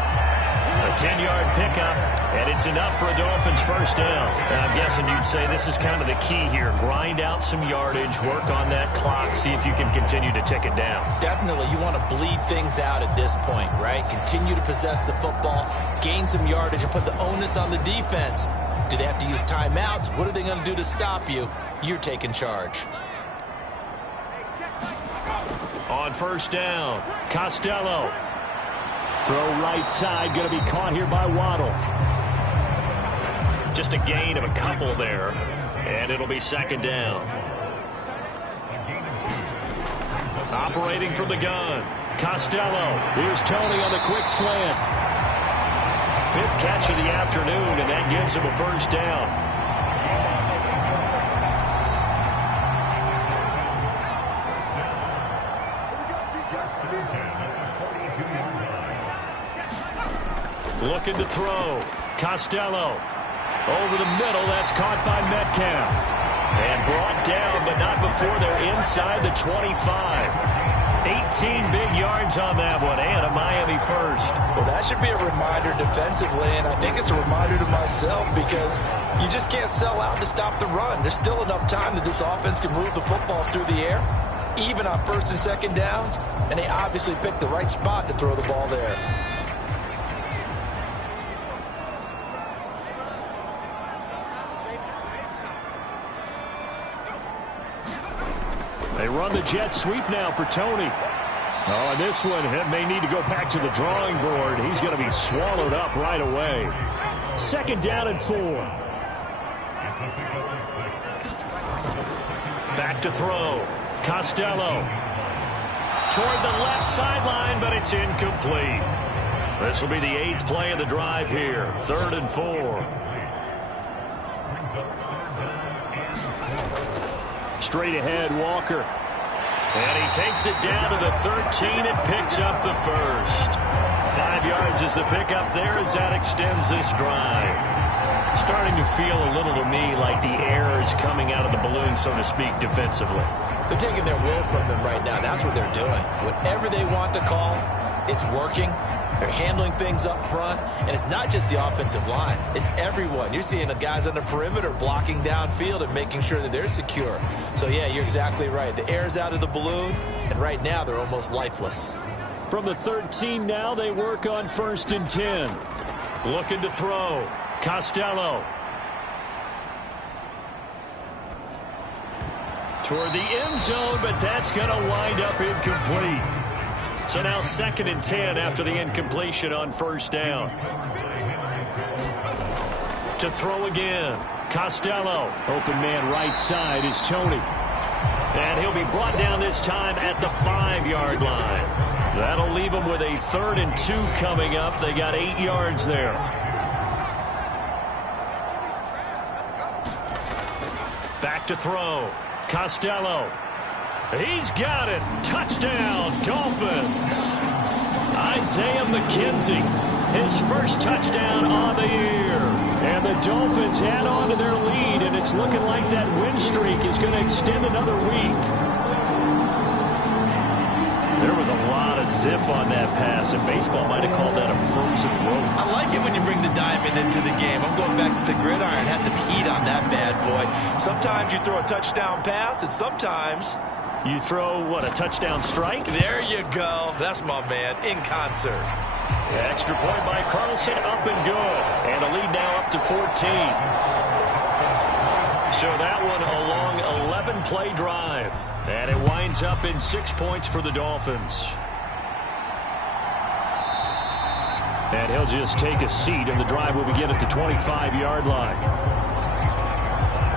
A 10-yard pickup, and it's enough for a Dolphins 1st down. And I'm guessing you'd say this is kind of the key here. Grind out some yardage, work on that clock, see if you can continue to tick it down. Definitely, you want to bleed things out at this point, right? Continue to possess the football, gain some yardage, and put the onus on the defense. Do they have to use timeouts? What are they going to do to stop you? You're taking charge. On 1st down, Costello. Throw right side, going to be caught here by Waddle. Just a gain of a couple there, and it'll be 2nd down. Operating from the gun, Costello. Here's Tony on the quick slant. 5th catch of the afternoon, and that gives him a 1st down. Looking to throw. Costello. Over the middle. That's caught by Metcalf. And brought down, but not before they're inside the 25. 18 big yards on that one, and a Miami 1st. Well, that should be a reminder defensively, and I think it's a reminder to myself because you just can't sell out to stop the run. There's still enough time that this offense can move the football through the air, even on 1st and 2nd downs, and they obviously picked the right spot to throw the ball there. They run the jet sweep now for Tony. Oh, and this one may need to go back to the drawing board. He's going to be swallowed up right away. 2nd down and 4. Back to throw. Costello. Toward the left sideline, but it's incomplete. This will be the 8th play of the drive here. 3rd and 4. Straight ahead, Walker. And he takes it down to the 13 and picks up the 1st. 5 yards is the pickup there as that extends this drive. Starting to feel a little to me like the air is coming out of the balloon, so to speak, defensively. They're taking their will from them right now. That's what they're doing. Whatever they want to call, it's working. They're handling things up front, and it's not just the offensive line. It's everyone. You're seeing the guys on the perimeter blocking downfield and making sure that they're secure. So, yeah, you're exactly right. The air's out of the balloon, and right now they're almost lifeless. From the 13 now, they work on 1st and 10. Looking to throw. Costello. Toward the end zone, but that's going to wind up incomplete. So now 2nd and 10 after the incompletion on 1st down. To throw again. Costello. Open man right side is Tony. And he'll be brought down this time at the 5-yard line. That'll leave him with a 3rd and 2 coming up. They got 8 yards there. Back to throw. Costello. He's got it. Touchdown, Dolphins. Isaiah McKenzie his first touchdown on the year. And the Dolphins add on to their lead, and it's looking like that win streak is going to extend another week. There was a lot of zip on that pass, and baseball might have called that a frozen rope. I like it when you bring the diamond into the game. I'm going back to the gridiron. Had some heat on that bad boy. Sometimes you throw a touchdown pass, and sometimes you throw, what, a touchdown strike? There you go. That's my man, in concert. Extra point by Carlson, up and good. And a lead now up to 14. So that one a long 11-play drive. And it winds up in 6 points for the Dolphins. And he'll just take a seat, and the drive will begin at the 25-yard line.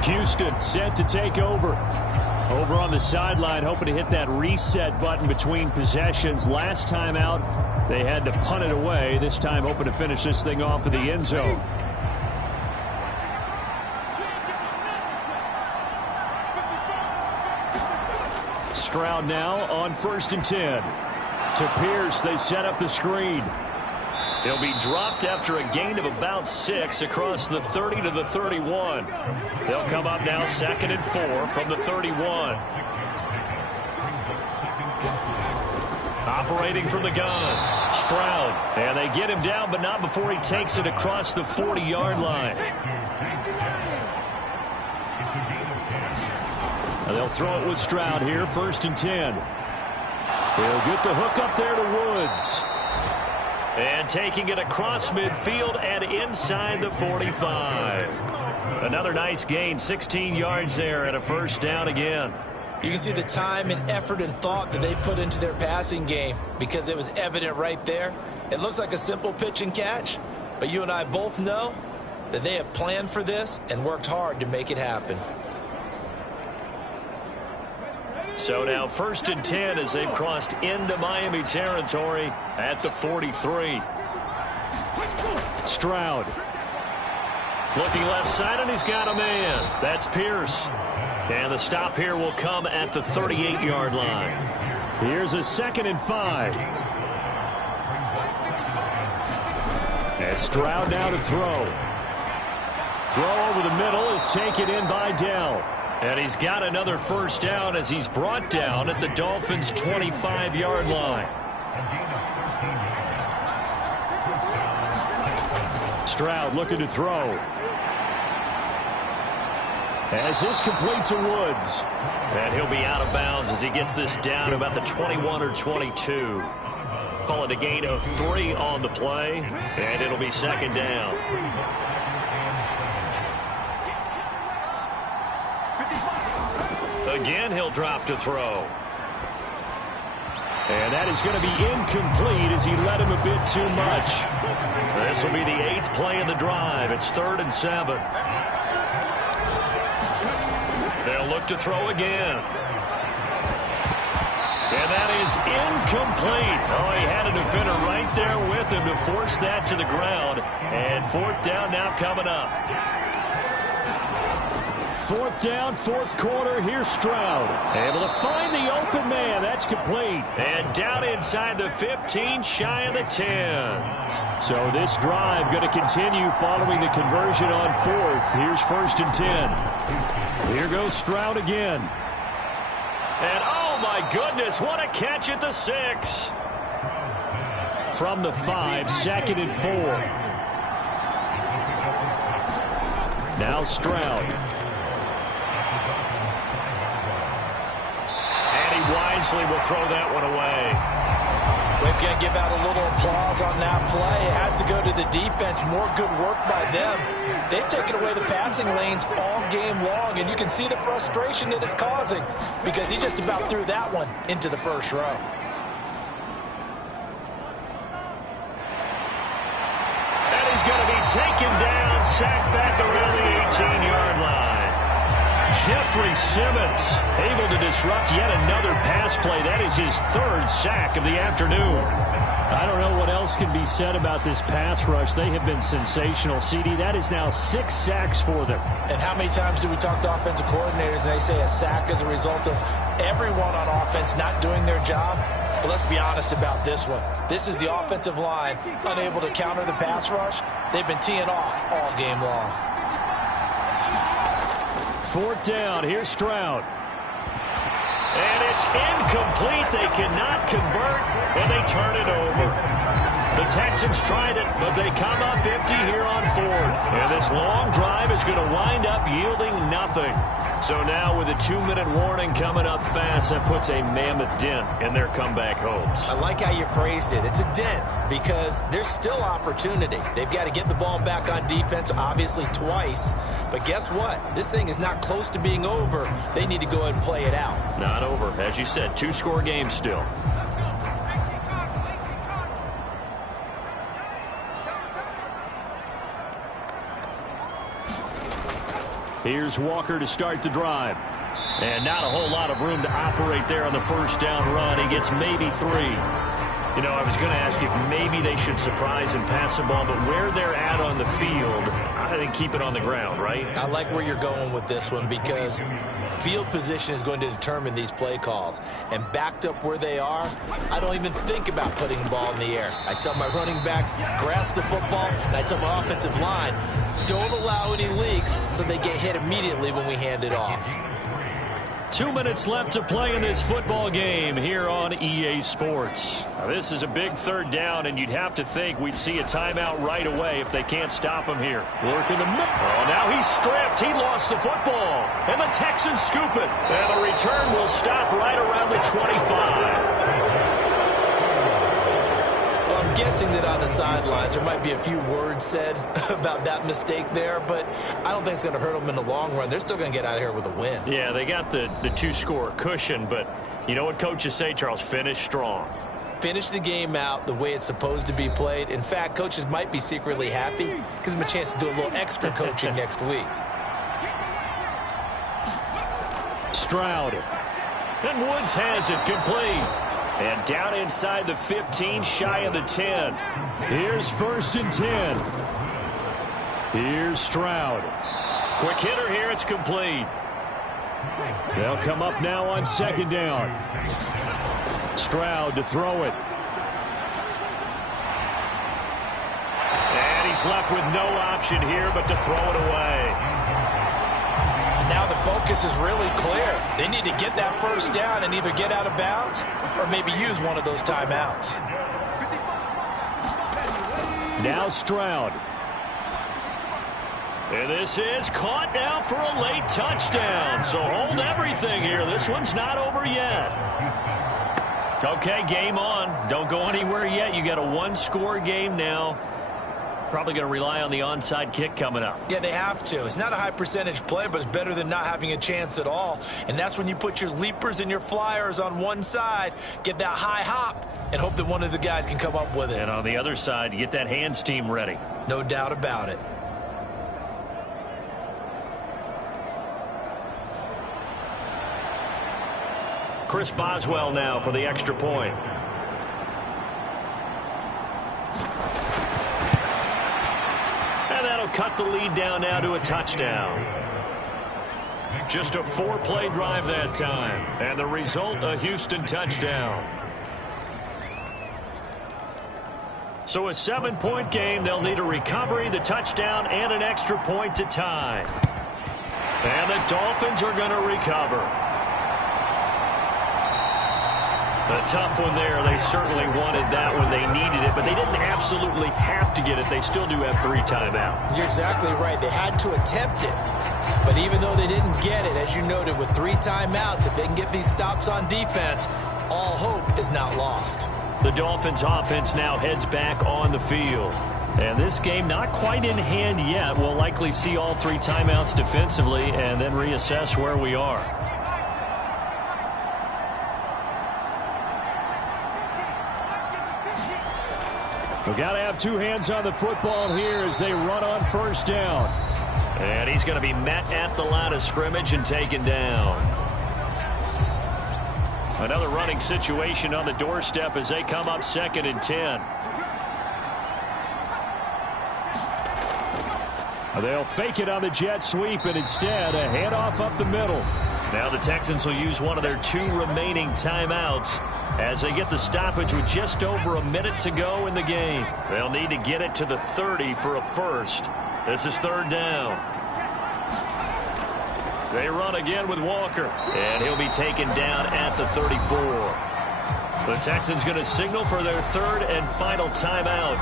Houston set to take over. Over on the sideline, hoping to hit that reset button between possessions. Last time out, they had to punt it away. This time, hoping to finish this thing off in the end zone. Stroud now on 1st and 10. To Pierce, they set up the screen. He'll be dropped after a gain of about 6 across the 30 to the 31. They'll come up now 2nd and 4 from the 31. Operating from the gun, Stroud. And they get him down, but not before he takes it across the 40-yard line. And they'll throw it with Stroud here, 1st and 10. He'll get the hook up there to Woods. And taking it across midfield and inside the 45. Another nice gain, 16 yards there, and a 1st down again. You can see the time and effort and thought that they put into their passing game because it was evident right there. It looks like a simple pitch and catch, but you and I both know that they have planned for this and worked hard to make it happen. So now 1st and 10 as they've crossed into Miami territory at the 43. Stroud. Looking left side, and he's got a man. That's Pierce. And the stop here will come at the 38-yard line. Here's a 2nd and 5. And Stroud now to throw. Throw over the middle is taken in by Dell. And he's got another 1st down as he's brought down at the Dolphins' 25-yard line. Stroud looking to throw. As this complete to Woods. And he'll be out of bounds as he gets this down to about the 21 or 22. Call it a gain of 3 on the play, and it'll be 2nd down. Again, he'll drop to throw. And that is going to be incomplete as he led him a bit too much. This will be the 8th play of the drive. It's 3rd and 7. They'll look to throw again. And that is incomplete. Oh, he had a defender right there with him to force that to the ground. And 4th down now coming up. 4th down, 4th quarter. Here's Stroud. Able to find the open man. That's complete. And down inside the 15, shy of the 10. So this drive going to continue following the conversion on 4th. Here's 1st and 10. Here goes Stroud again. And oh my goodness, what a catch at the 6. From the 5, 2nd and 4. Now Stroud. Wisely will throw that one away. We're going to give out a little applause on that play. It has to go to the defense. More good work by them. They've taken away the passing lanes all game long, and you can see the frustration that it's causing because he just about threw that one into the 1st row. And he's going to be taken down, sacked back around the 18-yard line. Jeffrey Simmons able to disrupt yet another pass play. That is his 3rd sack of the afternoon. I don't know what else can be said about this pass rush. They have been sensational, CD. That is now 6 sacks for them. And how many times do we talk to offensive coordinators and they say a sack as a result of everyone on offense not doing their job? But let's be honest about this one. This is the offensive line unable to counter the pass rush. They've been teeing off all game long. 4th down. Here's Stroud. And it's incomplete. They cannot convert, and they turn it over. The Texans tried it, but they come up empty here on 4th. And this long drive is going to wind up yielding nothing. So now with a 2-minute warning coming up fast, that puts a mammoth dent in their comeback hopes. I like how you phrased it. It's a dent because there's still opportunity. They've got to get the ball back on defense, obviously twice. But guess what? This thing is not close to being over. They need to go ahead and play it out. Not over. As you said, 2-score game still. Here's Walker to start the drive. And not a whole lot of room to operate there on the 1st down run. He gets maybe 3. You know, I was going to ask if maybe they should surprise and pass the ball, but where they're at on the field, I think keep it on the ground, right? I like where you're going with this one because field position is going to determine these play calls. And backed up where they are, I don't even think about putting the ball in the air. I tell my running backs, grasp the football, and I tell my offensive line, don't allow any leaks so they get hit immediately when we hand it off. 2 minutes left to play in this football game here on EA Sports. Now, this is a big 3rd down, and you'd have to think we'd see a timeout right away if they can't stop him here. Working the middle. Oh, now he's stripped. He lost the football. And the Texans scoop it. And the return will stop right around the 25. I'm guessing that on the sidelines there might be a few words said about that mistake there, but I don't think it's going to hurt them in the long run. They're still going to get out of here with a win. Yeah, they got the 2-score cushion, but you know what coaches say, Charles? Finish strong. Finish the game out the way it's supposed to be played. In fact, coaches might be secretly happy. Gives them a chance to do a little extra coaching next week. Stroud. And Woods has it complete. And down inside the 15, shy of the 10. Here's 1st and 10. Here's Stroud. Quick hitter here, it's complete. They'll come up now on 2nd down. Stroud to throw it. And he's left with no option here but to throw it away. Now the focus is really clear. They need to get that 1st down and either get out of bounds or maybe use one of those timeouts. Now Stroud. And this is caught now for a late touchdown. So hold everything here. This one's not over yet. Okay, game on. Don't go anywhere yet. You got a 1-score game now. Probably going to rely on the onside kick coming up. Yeah, they have to. It's not a high percentage play, but it's better than not having a chance at all. And that's when you put your leapers and your flyers on one side, get that high hop, and hope that one of the guys can come up with it. And on the other side, you get that hands team ready. No doubt about it. Chris Boswell now for the extra point. And that'll cut the lead down now to a touchdown. Just a 4-play drive that time. And the result, a Houston touchdown. So a 7-point game. They'll need a recovery, the touchdown, and an extra point to tie. And the Dolphins are going to recover. A tough one there. They certainly wanted that when they needed it, but they didn't absolutely have to get it. They still do have 3 timeouts. You're exactly right. They had to attempt it. But even though they didn't get it, as you noted, with 3 timeouts, if they can get these stops on defense, all hope is not lost. The Dolphins offense now heads back on the field. And this game not quite in hand yet. We'll likely see all 3 timeouts defensively and then reassess where we are. We've got to have 2 hands on the football here as they run on 1st down. And he's going to be met at the line of scrimmage and taken down. Another running situation on the doorstep as they come up 2nd and 10. They'll fake it on the jet sweep, and instead a handoff up the middle. Now the Texans will use one of their 2 remaining timeouts. as they get the stoppage with just over a minute to go in the game. They'll need to get it to the 30 for a first. This is third down. They run again with Walker, and he'll be taken down at the 34. The Texans going to signal for their third and final timeout,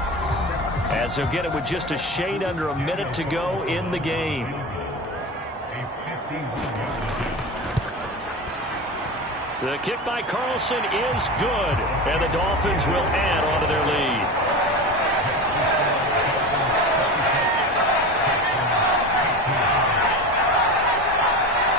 as they'll get it with just a shade under a minute to go in the game. The kick by Carlson is good, and the Dolphins will add on to their lead.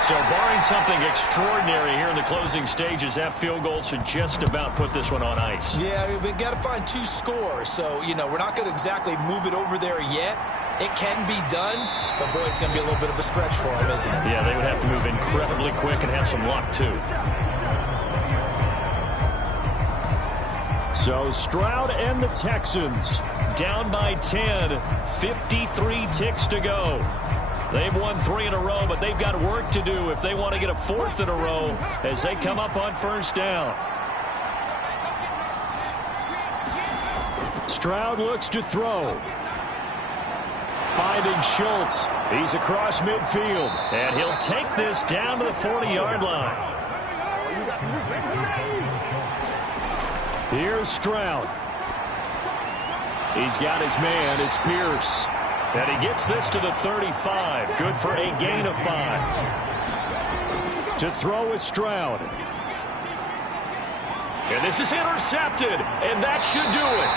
So barring something extraordinary here in the closing stages, that field goal should just about put this one on ice. Yeah, we've got to find 2 scores. So, we're not going to exactly move it over there yet. It can be done, but, boy, it's going to be a little bit of a stretch for them, isn't it? Yeah, they would have to move incredibly quick and have some luck, too. So Stroud and the Texans down by 10, 53 ticks to go. They've won 3 in a row, but they've got work to do if they want to get a 4th in a row as they come up on first down. Stroud looks to throw. Finding Schultz. He's across midfield, and he'll take this down to the 40-yard line. Here's Stroud. He's got his man. It's Pierce. And he gets this to the 35. Good for a gain of 5. To throw is Stroud. And this is intercepted. And that should do it.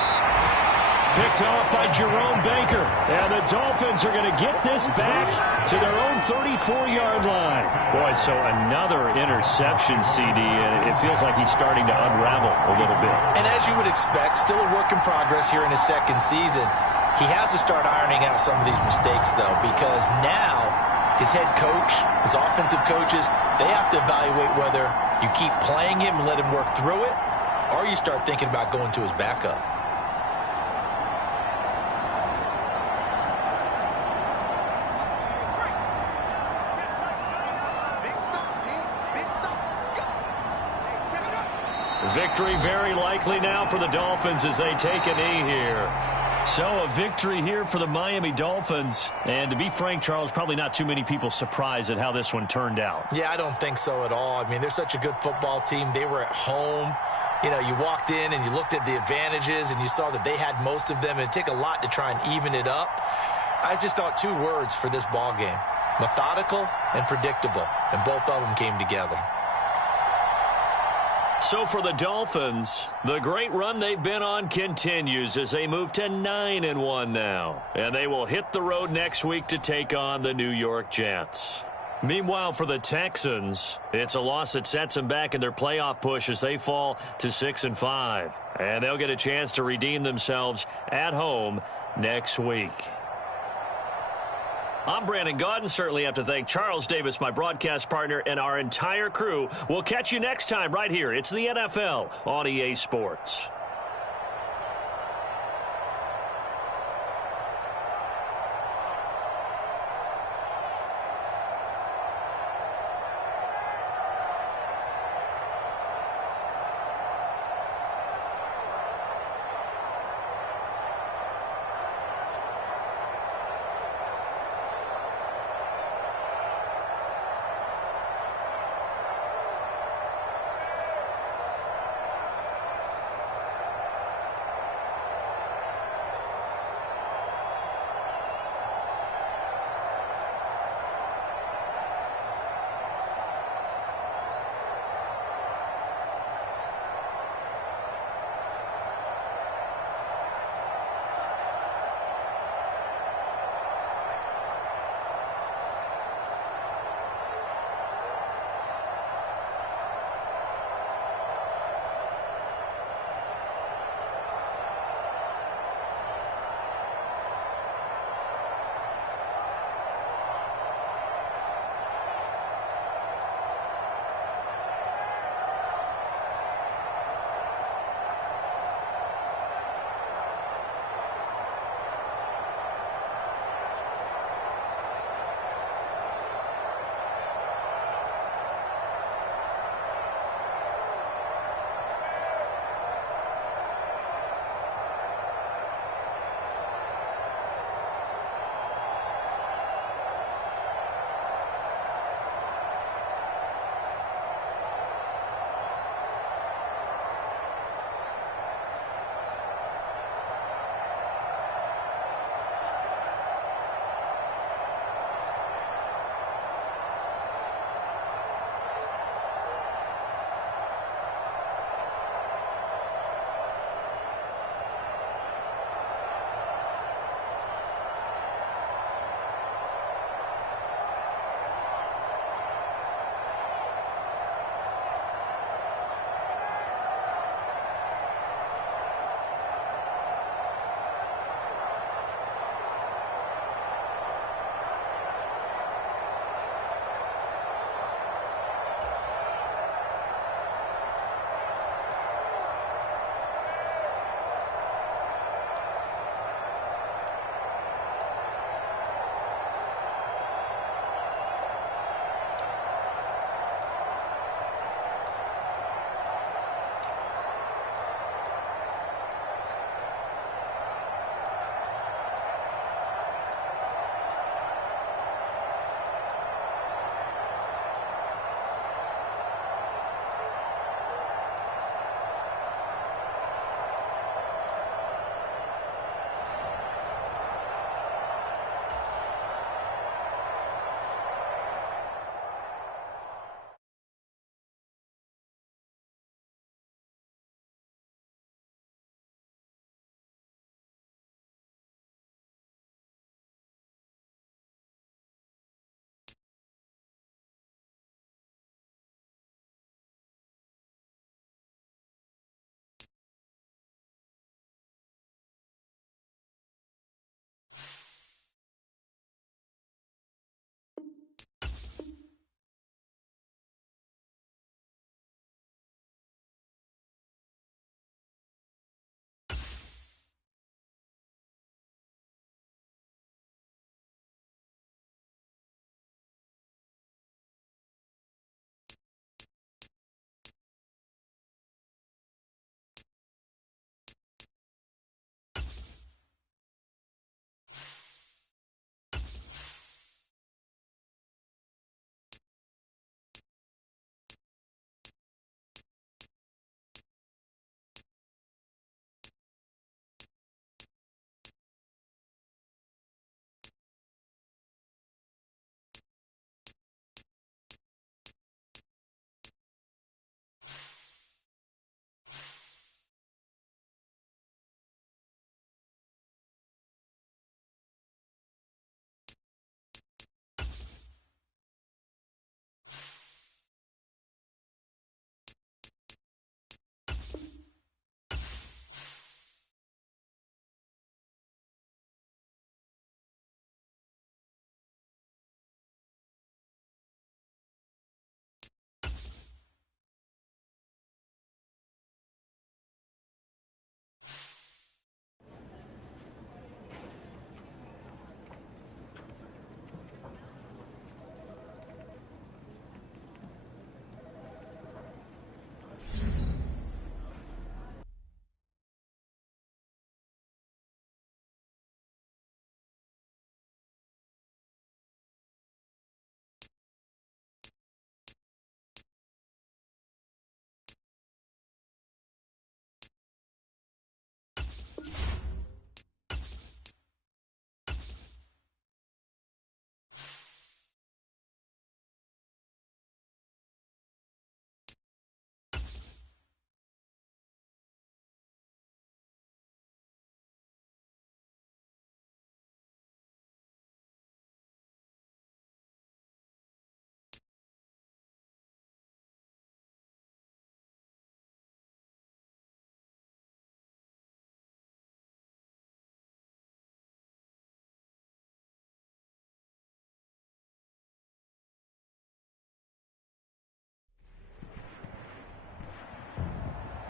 Picked off by Jerome Baker. And the Dolphins are going to get this back to their own 34-yard line. Boy, so another interception, CD. And it feels like he's starting to unravel a little bit. And as you would expect, still a work in progress here in his second season. He has to start ironing out some of these mistakes, though, because now his head coach, his offensive coaches, they have to evaluate whether you keep playing him and let him work through it, or you start thinking about going to his backup. Victory very likely now for the Dolphins as they take a knee here. So a victory here for the Miami Dolphins. And to be frank, Charles, probably not too many people surprised at how this one turned out. Yeah, I don't think so at all. I mean, they're such a good football team. They were at home. You walked in and you looked at the advantages and you saw that they had most of them. It'd take a lot to try and even it up. I just thought 2 words for this ball game: methodical and predictable. And both of them came together. So for the Dolphins, the great run they've been on continues as they move to 9-1 now. And they will hit the road next week to take on the New York Jets. Meanwhile, for the Texans, it's a loss that sets them back in their playoff push as they fall to 6-5. And they'll get a chance to redeem themselves at home next week. I'm Brandon Gaudin. Certainly have to thank Charles Davis, my broadcast partner, and our entire crew. We'll catch you next time right here. It's the NFL on EA Sports.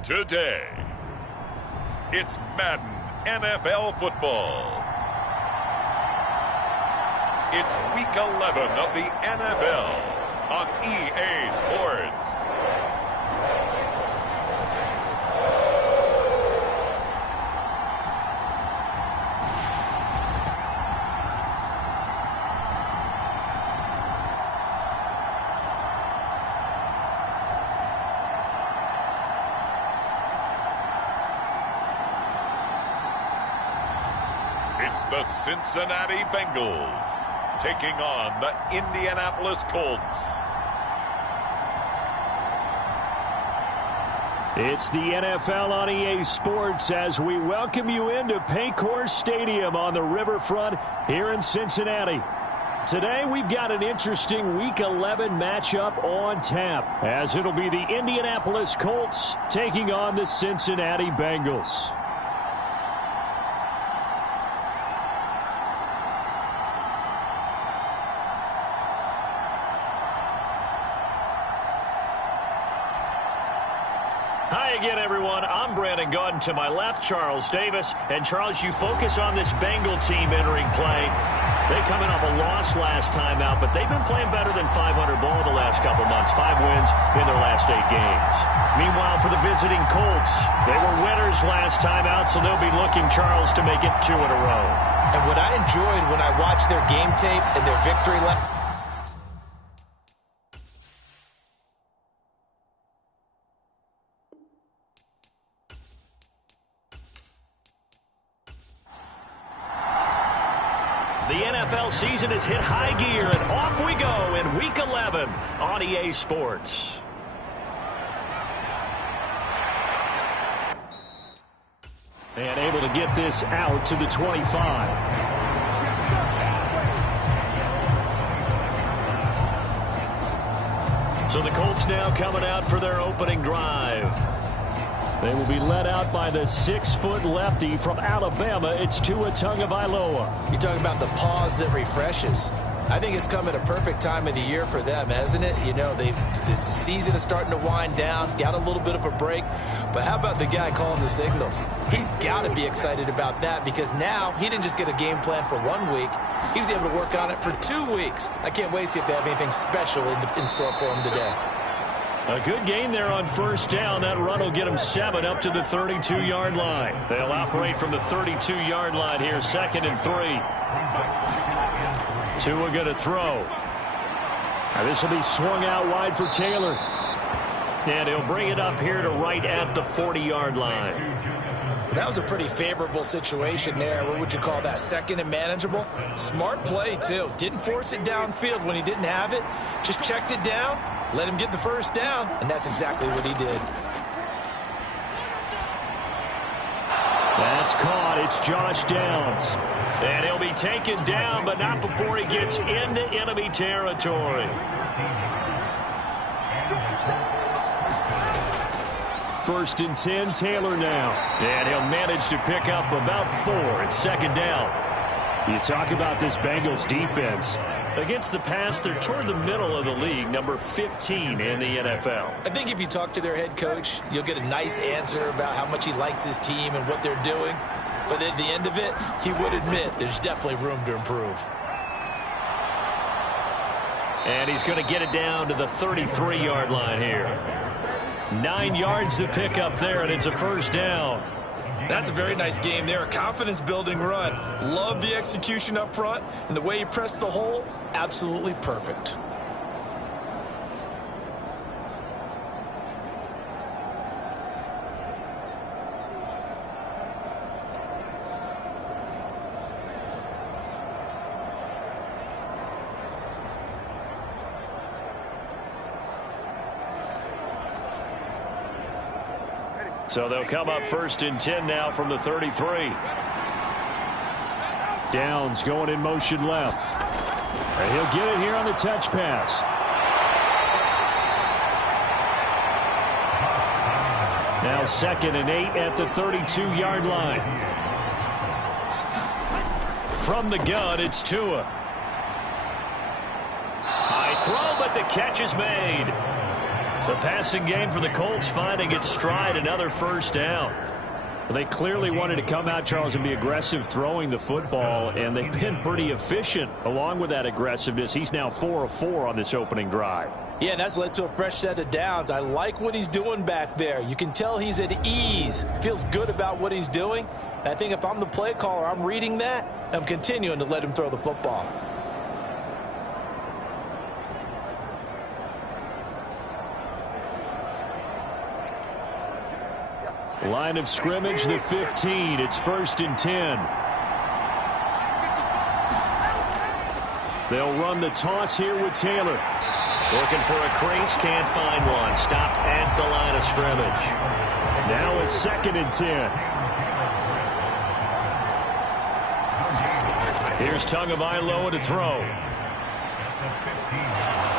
today. It's Madden NFL football. It's Week 11 of the NFL on EA Sports. It's the Cincinnati Bengals taking on the Indianapolis Colts. It's the NFL on EA Sports as we welcome you into Paycor Stadium on the riverfront here in Cincinnati. Today we've got an interesting Week 11 matchup on tap as it'll be the Indianapolis Colts taking on the Cincinnati Bengals. Again, everyone, I'm Brandon Gauden. To my left, Charles Davis. And, Charles, you focus on this Bengal team entering play. They coming off a loss last time out, but they've been playing better than 500 ball the last couple months. 5 wins in their last 8 games. Meanwhile, for the visiting Colts, they were winners last time out, so they'll be looking, Charles, to make it 2 in a row. And what I enjoyed when I watched their game tape and their victory lap. The NFL season has hit high gear, and off we go in Week 11 on EA Sports. And able to get this out to the 25. So the Colts now coming out for their opening drive. They will be led out by the 6-foot lefty from Alabama. It's Tua Tagovailoa. You talk about the pause that refreshes. I think it's come at a perfect time of the year for them, hasn't it? You know, the season is starting to wind down, got a little bit of a break. But how about the guy calling the signals? He's got to be excited about that because now he didn't just get a game plan for 1 week. He was able to work on it for 2 weeks. I can't wait to see if they have anything special in store for him today. A good gain there on first down. That run will get them 7 up to the 32-yard line. They'll operate from the 32-yard line here, 2nd and 3. Tua going to throw. Now this will be swung out wide for Taylor. And he'll bring it up here to right at the 40-yard line. That was a pretty favorable situation there. What would you call that? 2nd and manageable? Smart play, too. Didn't force it downfield when he didn't have it. Just checked it down. Let him get the first down, and that's exactly what he did. That's caught. It's Josh Downs. And he'll be taken down, but not before he gets into enemy territory. First and 10, Taylor now. And he'll manage to pick up about 4. It's 2nd down. You talk about this Bengals defense. Against the pass, they're toward the middle of the league, number 15 in the NFL. I think if you talk to their head coach, you'll get a nice answer about how much he likes his team and what they're doing. But at the end of it, he would admit there's definitely room to improve. And he's going to get it down to the 33-yard line here. 9 yards to pick up there, and it's a first down. That's a very nice game there. A confidence-building run. Love the execution up front, and the way he pressed the hole, absolutely perfect. So they'll come up 1st and 10 now from the 33. Downs going in motion left. And he'll get it here on the touch pass. Now 2nd and 8 at the 32-yard line. From the gun, it's Tua. High throw, but the catch is made. The passing game for the Colts finding its stride, another first down. Well, they clearly wanted to come out, Charles, and be aggressive throwing the football, and they've been pretty efficient along with that aggressiveness. He's now 4 of 4 on this opening drive. Yeah, and that's led to a fresh set of downs. I like what he's doing back there. You can tell he's at ease. Feels good about what he's doing. And I think if I'm the play caller, I'm reading that. I'm continuing to let him throw the football. Line of scrimmage, the 15. It's 1st and 10. They'll run the toss here with Taylor. Looking for a crease, can't find one. Stopped at the line of scrimmage. Now a 2nd and 10. Here's Tagovailoa to throw.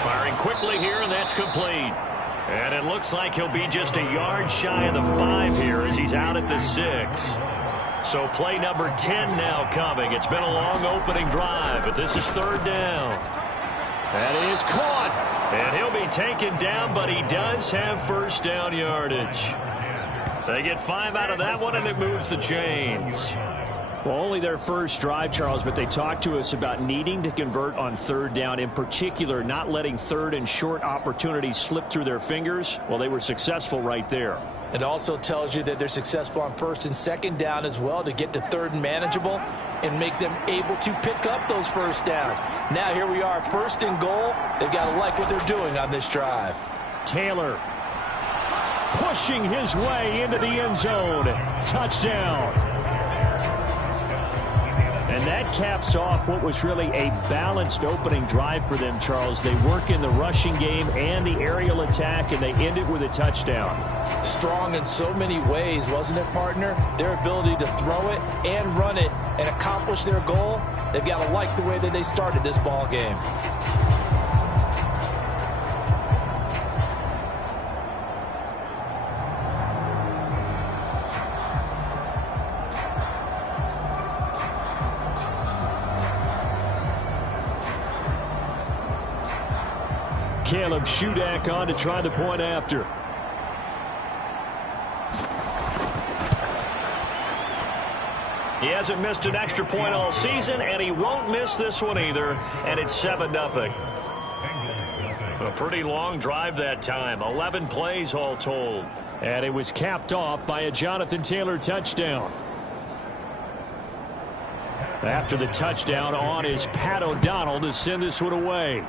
Firing quickly here, and that's complete. And it looks like he'll be just a yard shy of the 5 here as he's out at the 6. So play number 10 now coming. It's been a long opening drive, but this is 3rd down. That is caught. And he'll be taken down, but he does have first down yardage. They get 5 out of that one, and it moves the chains. Well, only their first drive, Charles, but they talked to us about needing to convert on 3rd down, in particular not letting 3rd and short opportunities slip through their fingers. Well, they were successful right there. It also tells you that they're successful on 1st and 2nd down as well to get to 3rd and manageable and make them able to pick up those first downs. Now here we are, 1st and goal. They've got to like what they're doing on this drive. Taylor pushing his way into the end zone. Touchdown. And that caps off what was really a balanced opening drive for them, Charles. They work in the rushing game and the aerial attack, and they end it with a touchdown. Strong in so many ways, wasn't it, partner? Their ability to throw it and run it and accomplish their goal, they've got to like the way that they started this ball game. Caleb Shudak on to try the point after. He hasn't missed an extra point all season, and he won't miss this one either, and it's 7-0. A pretty long drive that time, 11 plays all told. And it was capped off by a Jonathan Taylor touchdown. After the touchdown, on is Pat O'Donnell to send this one away.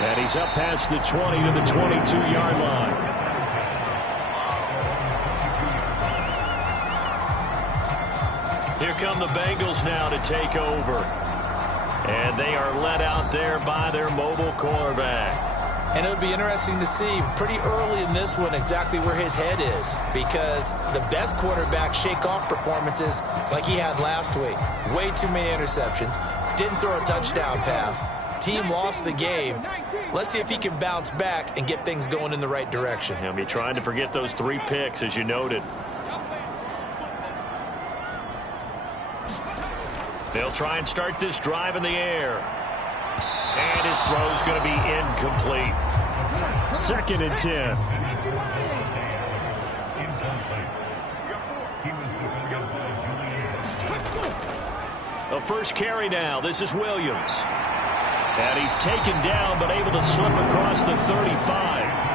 And he's up past the 20 to the 22-yard line. Here come the Bengals now to take over. And they are led out there by their mobile quarterback. And it would be interesting to see pretty early in this one exactly where his head is, because the best quarterbacks shake off performances like he had last week. Way too many interceptions. Didn't throw a touchdown pass. Team lost the game. Let's see if he can bounce back and get things going in the right direction. He'll be trying to forget those 3 picks, as you noted. They'll try and start this drive in the air. And his throw's going to be incomplete. 2nd and 10. The first carry now. This is Williams. And he's taken down, but able to slip across the 35.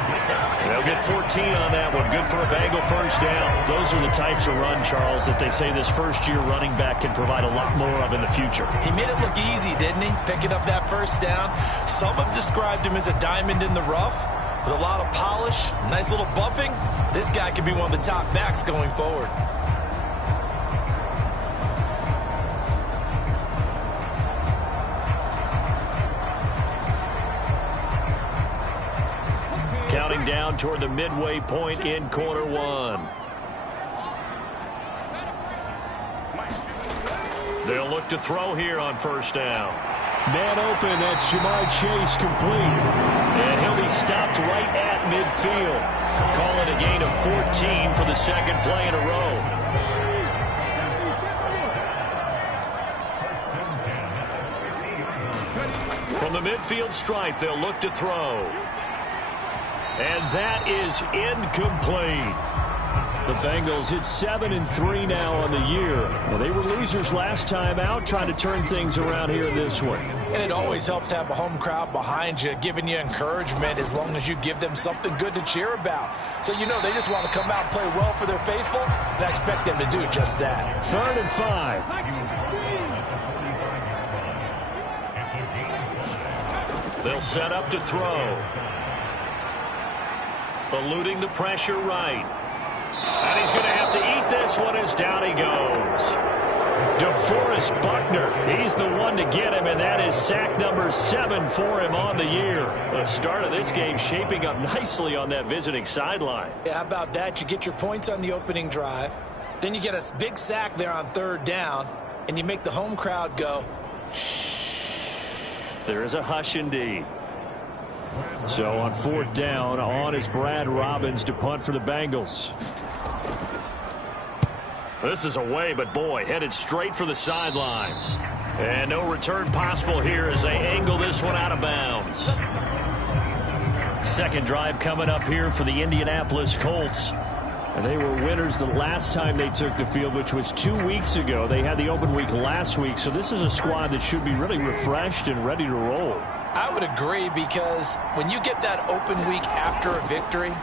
They'll get 14 on that one. Good for a Bengal first down. Those are the types of run, Charles, that they say this first-year running back can provide a lot more of in the future. He made it look easy, didn't he? Picking up that first down. Some have described him as a diamond in the rough with a lot of polish, nice little bumping. This guy could be one of the top backs going forward. Counting down toward the midway point in quarter 1. They'll look to throw here on first down. Man open, that's Jamar Chase complete. And he'll be stopped right at midfield. Call it a gain of 14 for the second play in a row. midfield stripe. They'll look to throw. And that is incomplete. The Bengals, it's 7-3 now on the year. Well, they were losers last time out, trying to turn things around here this one. And it always helps to have a home crowd behind you, giving you encouragement as long as you give them something good to cheer about. So you know they just want to come out and play well for their faithful, and I expect them to do just that. 3rd and 5. They'll set up to throw. Eluding the pressure right. And he's going to have to eat this one as down he goes. DeForest Buckner, he's the one to get him, and that is sack number 7 for him on the year. The start of this game shaping up nicely on that visiting sideline. Yeah, how about that? You get your points on the opening drive. Then you get a big sack there on 3rd down, and you make the home crowd go, shh. There is a hush indeed. So on 4th down, on is Brad Robbins to punt for the Bengals. This is away, but boy, headed straight for the sidelines. And no return possible here as they angle this one out of bounds. Second drive coming up here for the Indianapolis Colts. And they were winners the last time they took the field, which was 2 weeks ago. They had the open week last week, so this is a squad that should be really refreshed and ready to roll. I would agree, because when you get that open week after a victory,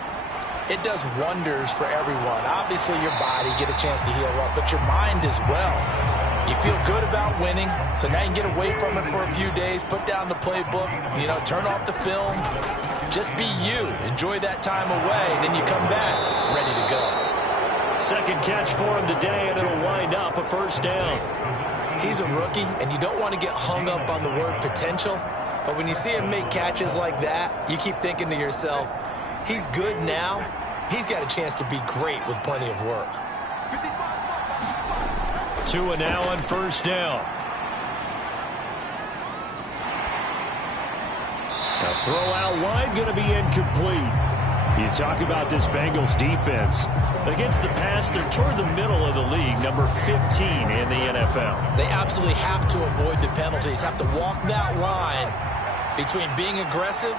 it does wonders for everyone. Obviously, your body, get a chance to heal up, but your mind as well. You feel good about winning, so now you can get away from it for a few days, put down the playbook, turn off the film. Just be you. Enjoy that time away, then you come back ready to go. Second catch for him today, and it'll wind up a 1st down. He's a rookie, and you don't want to get hung up on the word potential, but when you see him make catches like that, you keep thinking to yourself, he's good now. He's got a chance to be great with plenty of work. 2 now on 1st down. A throw out wide, going to be incomplete. You talk about this Bengals defense. Against the pass, they're toward the middle of the league, number 15 in the NFL. They absolutely have to avoid the penalties, have to walk that line between being aggressive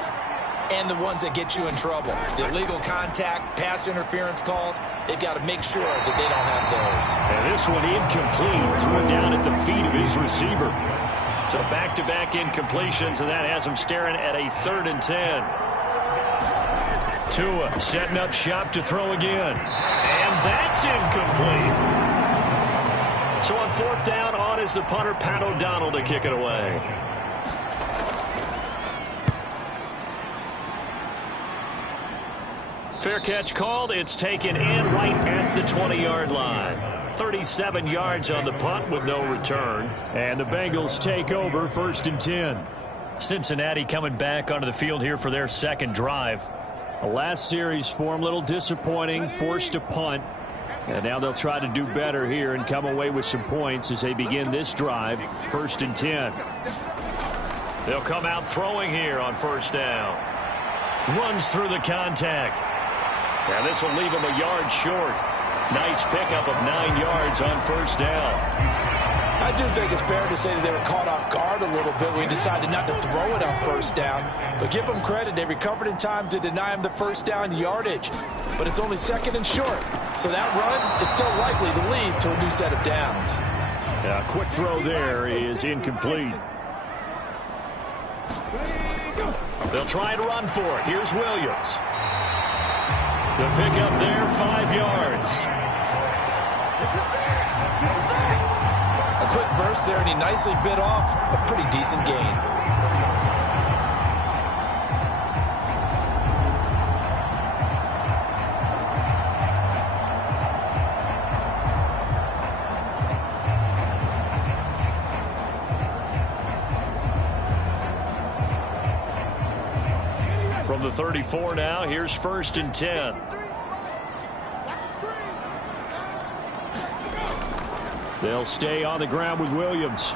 and the ones that get you in trouble. The illegal contact, pass interference calls, they've got to make sure that they don't have those. And this one incomplete, thrown down at the feet of his receiver. So back-to-back incompletions, and that has him staring at a 3rd and 10. Tua setting up shop to throw again. And that's incomplete. So on 4th down, on is the punter, Pat O'Donnell, to kick it away. Fair catch called. It's taken in right at the 20-yard line. 37 yards on the punt with no return. And the Bengals take over 1st and 10. Cincinnati coming back onto the field here for their second drive. The last series for them, a little disappointing, forced to punt. And now they'll try to do better here and come away with some points as they begin this drive, 1st and 10. They'll come out throwing here on 1st down. Runs through the contact. And this will leave him a yard short. Nice pickup of 9 yards on 1st down. I do think it's fair to say that they were caught off guard a little bit when he decided not to throw it on 1st down. But give them credit. They recovered in time to deny him the 1st down yardage. But it's only 2nd and short. So that run is still likely to lead to a new set of downs. A quick throw there is incomplete. They'll try and run for it. Here's Williams. The pickup there, 5 yards. A quick burst there, and he nicely bit off a pretty decent gain. From the 34 now, here's 1st and 10. They'll stay on the ground with Williams.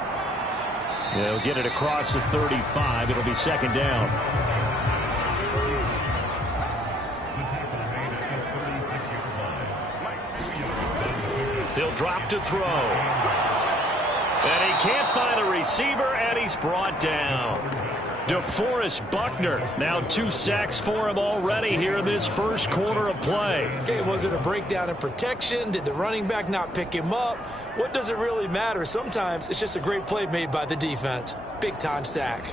They'll get it across the 35. It'll be 2nd down. He'll drop to throw. And he can't find a receiver, and he's brought down. DeForest Buckner. Now 2 sacks for him already here in this first quarter of play. Okay, was it a breakdown in protection? Did the running back not pick him up? What does it really matter? Sometimes it's just a great play made by the defense. Big-time sack.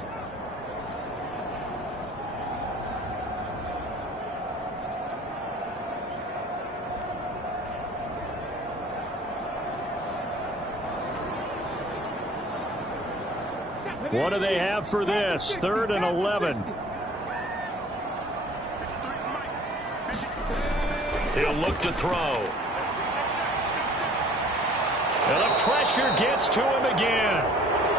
What do they have for this? 3rd and 11. He'll look to throw. And the pressure gets to him again.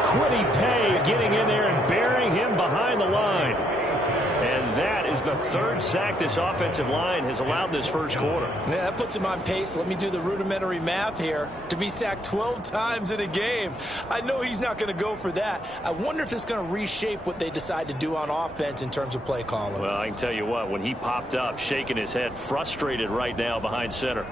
Quiddy Pay getting in there and burying him behind the line. And that is the 3rd sack this offensive line has allowed this first quarter. Yeah, that puts him on pace. Let me do the rudimentary math here. To be sacked 12 times in a game. I know he's not going to go for that. I wonder if it's going to reshape what they decide to do on offense in terms of play calling. Well, I can tell you what, when he popped up, shaking his head, frustrated right now behind center.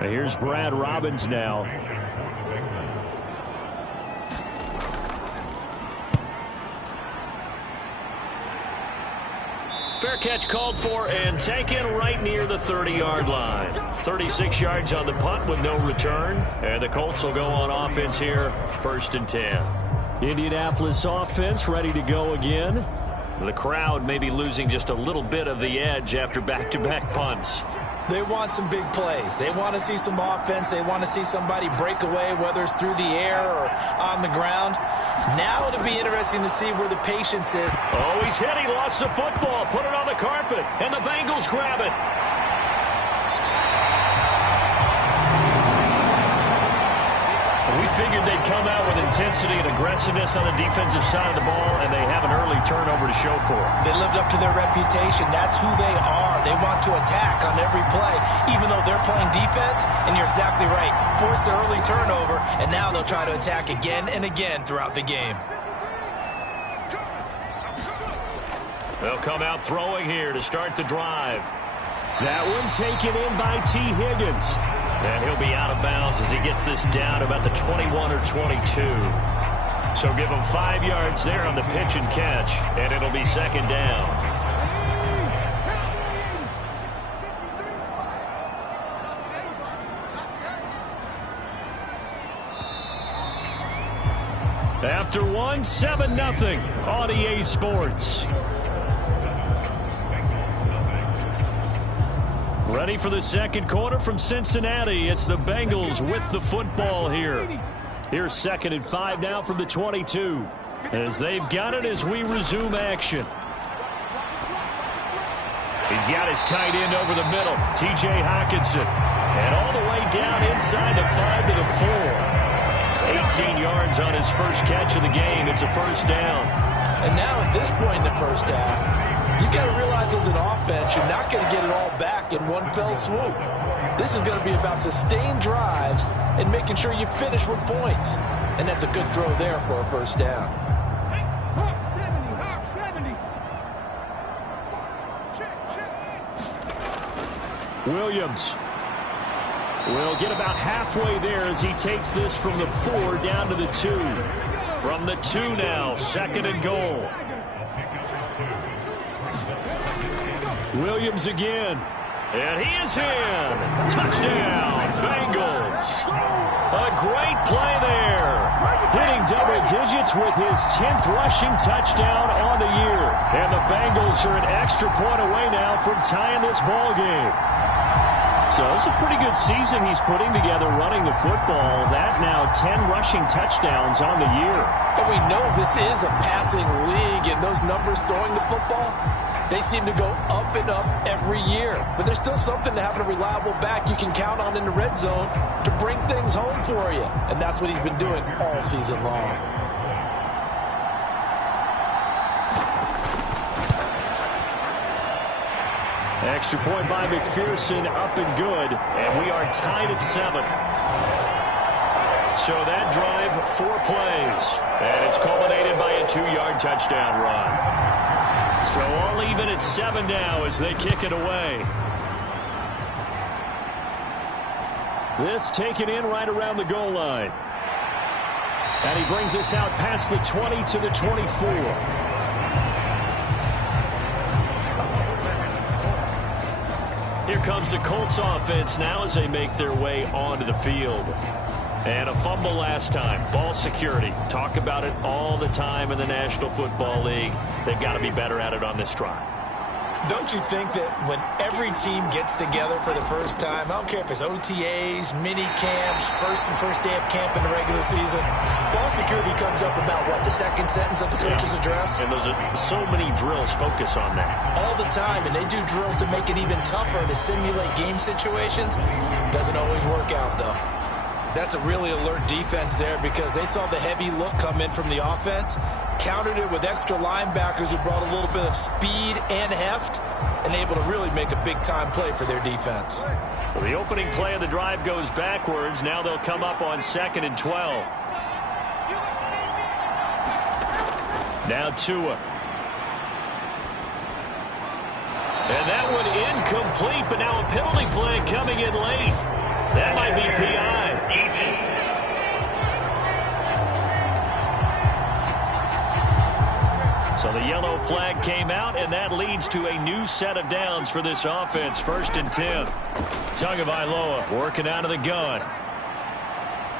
Here's Brad Robbins now. Fair catch called for and taken right near the 30-yard line. 36 yards on the punt with no return. And the Colts will go on offense here, 1st and 10. Indianapolis offense ready to go again. The crowd may be losing just a little bit of the edge after back-to-back punts. They want some big plays. They want to see some offense. They want to see somebody break away, whether it's through the air or on the ground. Now it'll be interesting to see where the patience is. Oh, he's hit. He lost the football. Put it on the carpet. And the Bengals grab it. We figured they'd come out with intensity and aggressiveness on the defensive side of the ball, and they have an early turnover to show for it. They lived up to their reputation. That's who they are. They want to attack on every play, even though they're playing defense. And you're exactly right. Force the early turnover, and now they'll try to attack again and again throughout the game. They'll come out throwing here to start the drive. That one taken in by T. Higgins. And he'll be out of bounds as he gets this down about the 21 or 22. So give him 5 yards there on the pitch and catch, and it'll be 2nd down. After one, 7-0 on EA Sports. Ready for the second quarter from Cincinnati. It's the Bengals with the football here. Here's 2nd and 5 now from the 22. As they've got it as we resume action. He's got his tight end over the middle, T.J. Hockenson. And all the way down inside the 5 to the 4. 18 yards on his first catch of the game. It's a 1st down. And now at this point in the first half, you got to realize as an offense, you're not going to get it all back in one fell swoop. This is going to be about sustained drives and making sure you finish with points. And that's a good throw there for a 1st down. Williams will get about halfway there as he takes this from the 4 down to the 2. From the 2 now, 2nd and goal. Williams again. And he is in. Touchdown, Bengals. A great play there. Hitting double digits with his 10th rushing touchdown on the year. And the Bengals are an extra point away now from tying this ball game. So it's a pretty good season he's putting together running the football. That now 10 rushing touchdowns on the year. But we know this is a passing league, and those numbers throwing the football, they seem to go up and up every year. But there's still something to having a reliable back you can count on in the red zone to bring things home for you. And that's what he's been doing all season long. Extra point by McPherson, up and good. And we are tied at 7. So that drive, 4 plays. And it's culminated by a 2-yard touchdown run. So all even at 7 now as they kick it away. This taken in right around the goal line. And he brings us out past the 20 to the 24. Here comes the Colts offense now as they make their way onto the field. And a fumble last time. Ball security. Talk about it all the time in the National Football League. They've got to be better at it on this drive. Don't you think that when every team gets together for the first time, I don't care if it's OTAs, mini camps, first day of camp in the regular season, ball security comes up about, what, the second sentence of the coach's address? And those are so many drills focus on that. All the time, and they do drills to make it even tougher to simulate game situations. Doesn't always work out, though. That's a really alert defense there because they saw the heavy look come in from the offense, countered it with extra linebackers who brought a little bit of speed and heft, and able to really make a big-time play for their defense. So the opening play of the drive goes backwards. Now they'll come up on 2nd and 12. Now Tua. And that one incomplete, but now a penalty flag coming in late. That might be PI. So the yellow flag came out, and that leads to a new set of downs for this offense. 1st and 10. Tagovailoa working out of the gun.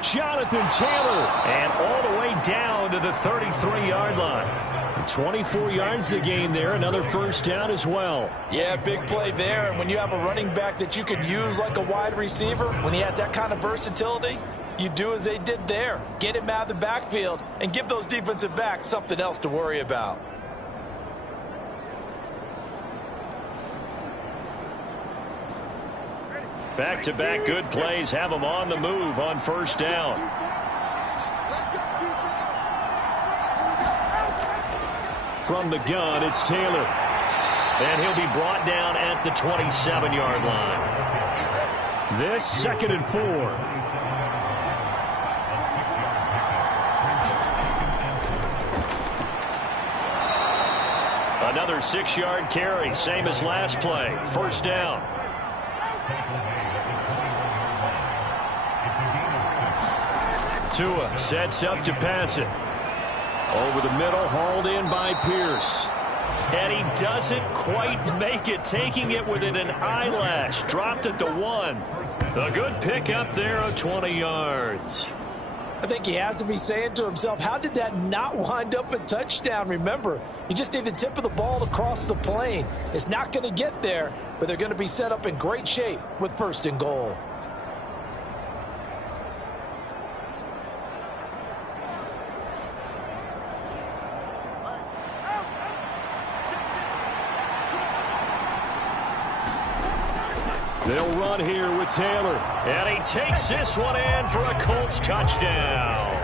Jonathan Taylor. And all the way down to the 33-yard line. 24 yards the gain there. Another first down as well. Yeah, big play there. And when you have a running back that you can use like a wide receiver, when he has that kind of versatility, you do as they did there. Get him out of the backfield and give those defensive backs something else to worry about. Back-to-back good plays have them on the move on first down. From the gun, it's Taylor. And he'll be brought down at the 27-yard line. This 2nd and 4. Another 6-yard carry, same as last play. First down. Tua sets up to pass it. Over the middle, hauled in by Pierce. And he doesn't quite make it, taking it within an eyelash. Dropped at the 1. A good pickup there of 20 yards. I think he has to be saying to himself, how did that not wind up a touchdown? Remember, you just need the tip of the ball to cross the plane. It's not going to get there, but they're going to be set up in great shape with 1st and goal. They'll run here with Taylor. And he takes this one in for a Colts touchdown.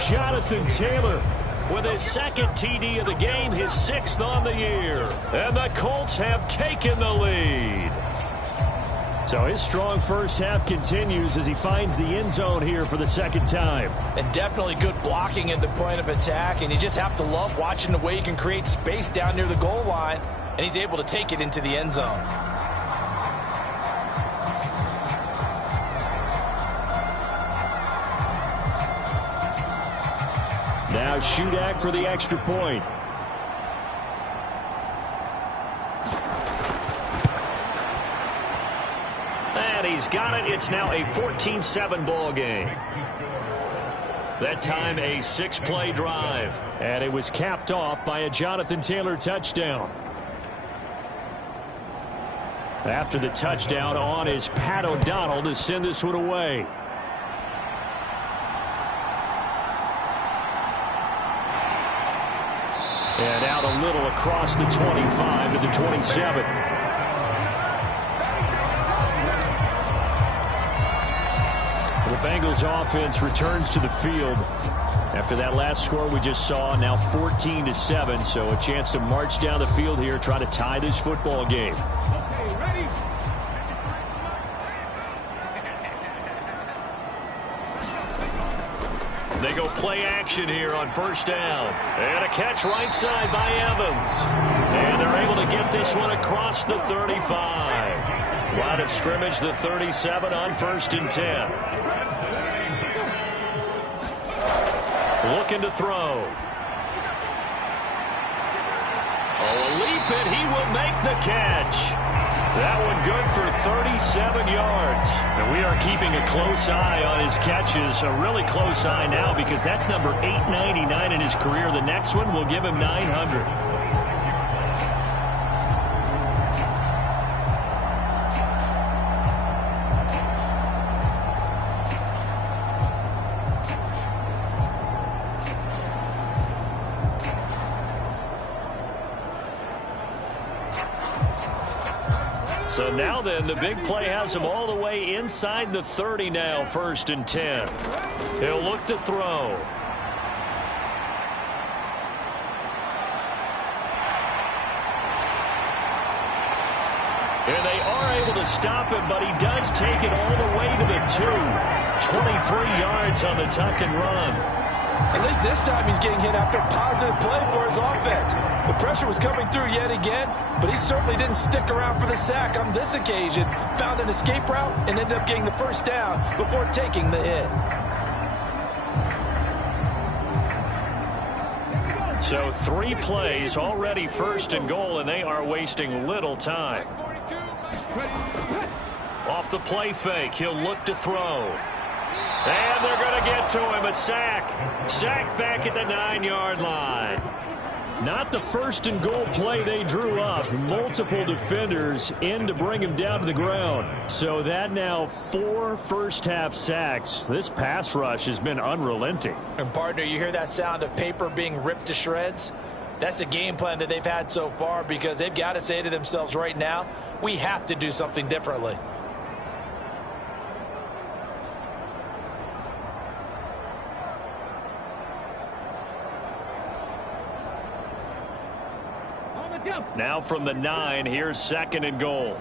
Jonathan Taylor with his 2nd TD of the game, his 6th on the year. And the Colts have taken the lead. So his strong first half continues as he finds the end zone here for the 2nd time. And definitely good blocking at the point of attack. And you just have to love watching the way he can create space down near the goal line. And he's able to take it into the end zone. Now Shudak for the extra point. And he's got it. It's now a 14-7 ball game. That time a 6-play drive. And it was capped off by a Jonathan Taylor touchdown. After the touchdown, on is Pat O'Donnell to send this one away. And out a little across the 25 to the 27. The Bengals offense returns to the field after that last score we just saw. Now 14-7, so a chance to march down the field here, try to tie this football game. They go play action here on first down. And a catch right side by Evans. And they're able to get this one across the 35. Line of scrimmage, the 37 on 1st and 10. Looking to throw. Oh, a leap, and he will make the catch. That one good for 37 yards. And we are keeping a close eye on his catches. A really close eye now because that's number 899 in his career. The next one will give him 900. So now then, the big play has him all the way inside the 30 now, 1st and 10. He'll look to throw. And they are able to stop him, but he does take it all the way to the 2. 23 yards on the tuck and run. At least this time he's getting hit after a positive play for his offense. The pressure was coming through yet again, but he certainly didn't stick around for the sack on this occasion. Found an escape route and ended up getting the first down before taking the hit. So 3 plays, already 1st and goal, and they are wasting little time. Off the play fake, he'll look to throw. And they're going to get to him. A sack. Sacked back at the 9-yard line. Not the 1st and goal play they drew up. Multiple defenders in to bring him down to the ground. So that now 4 first-half sacks. This pass rush has been unrelenting. And, partner, you hear that sound of paper being ripped to shreds? That's the game plan that they've had so far because they've got to say to themselves right now, we have to do something differently. Now from the 9, here's 2nd and goal.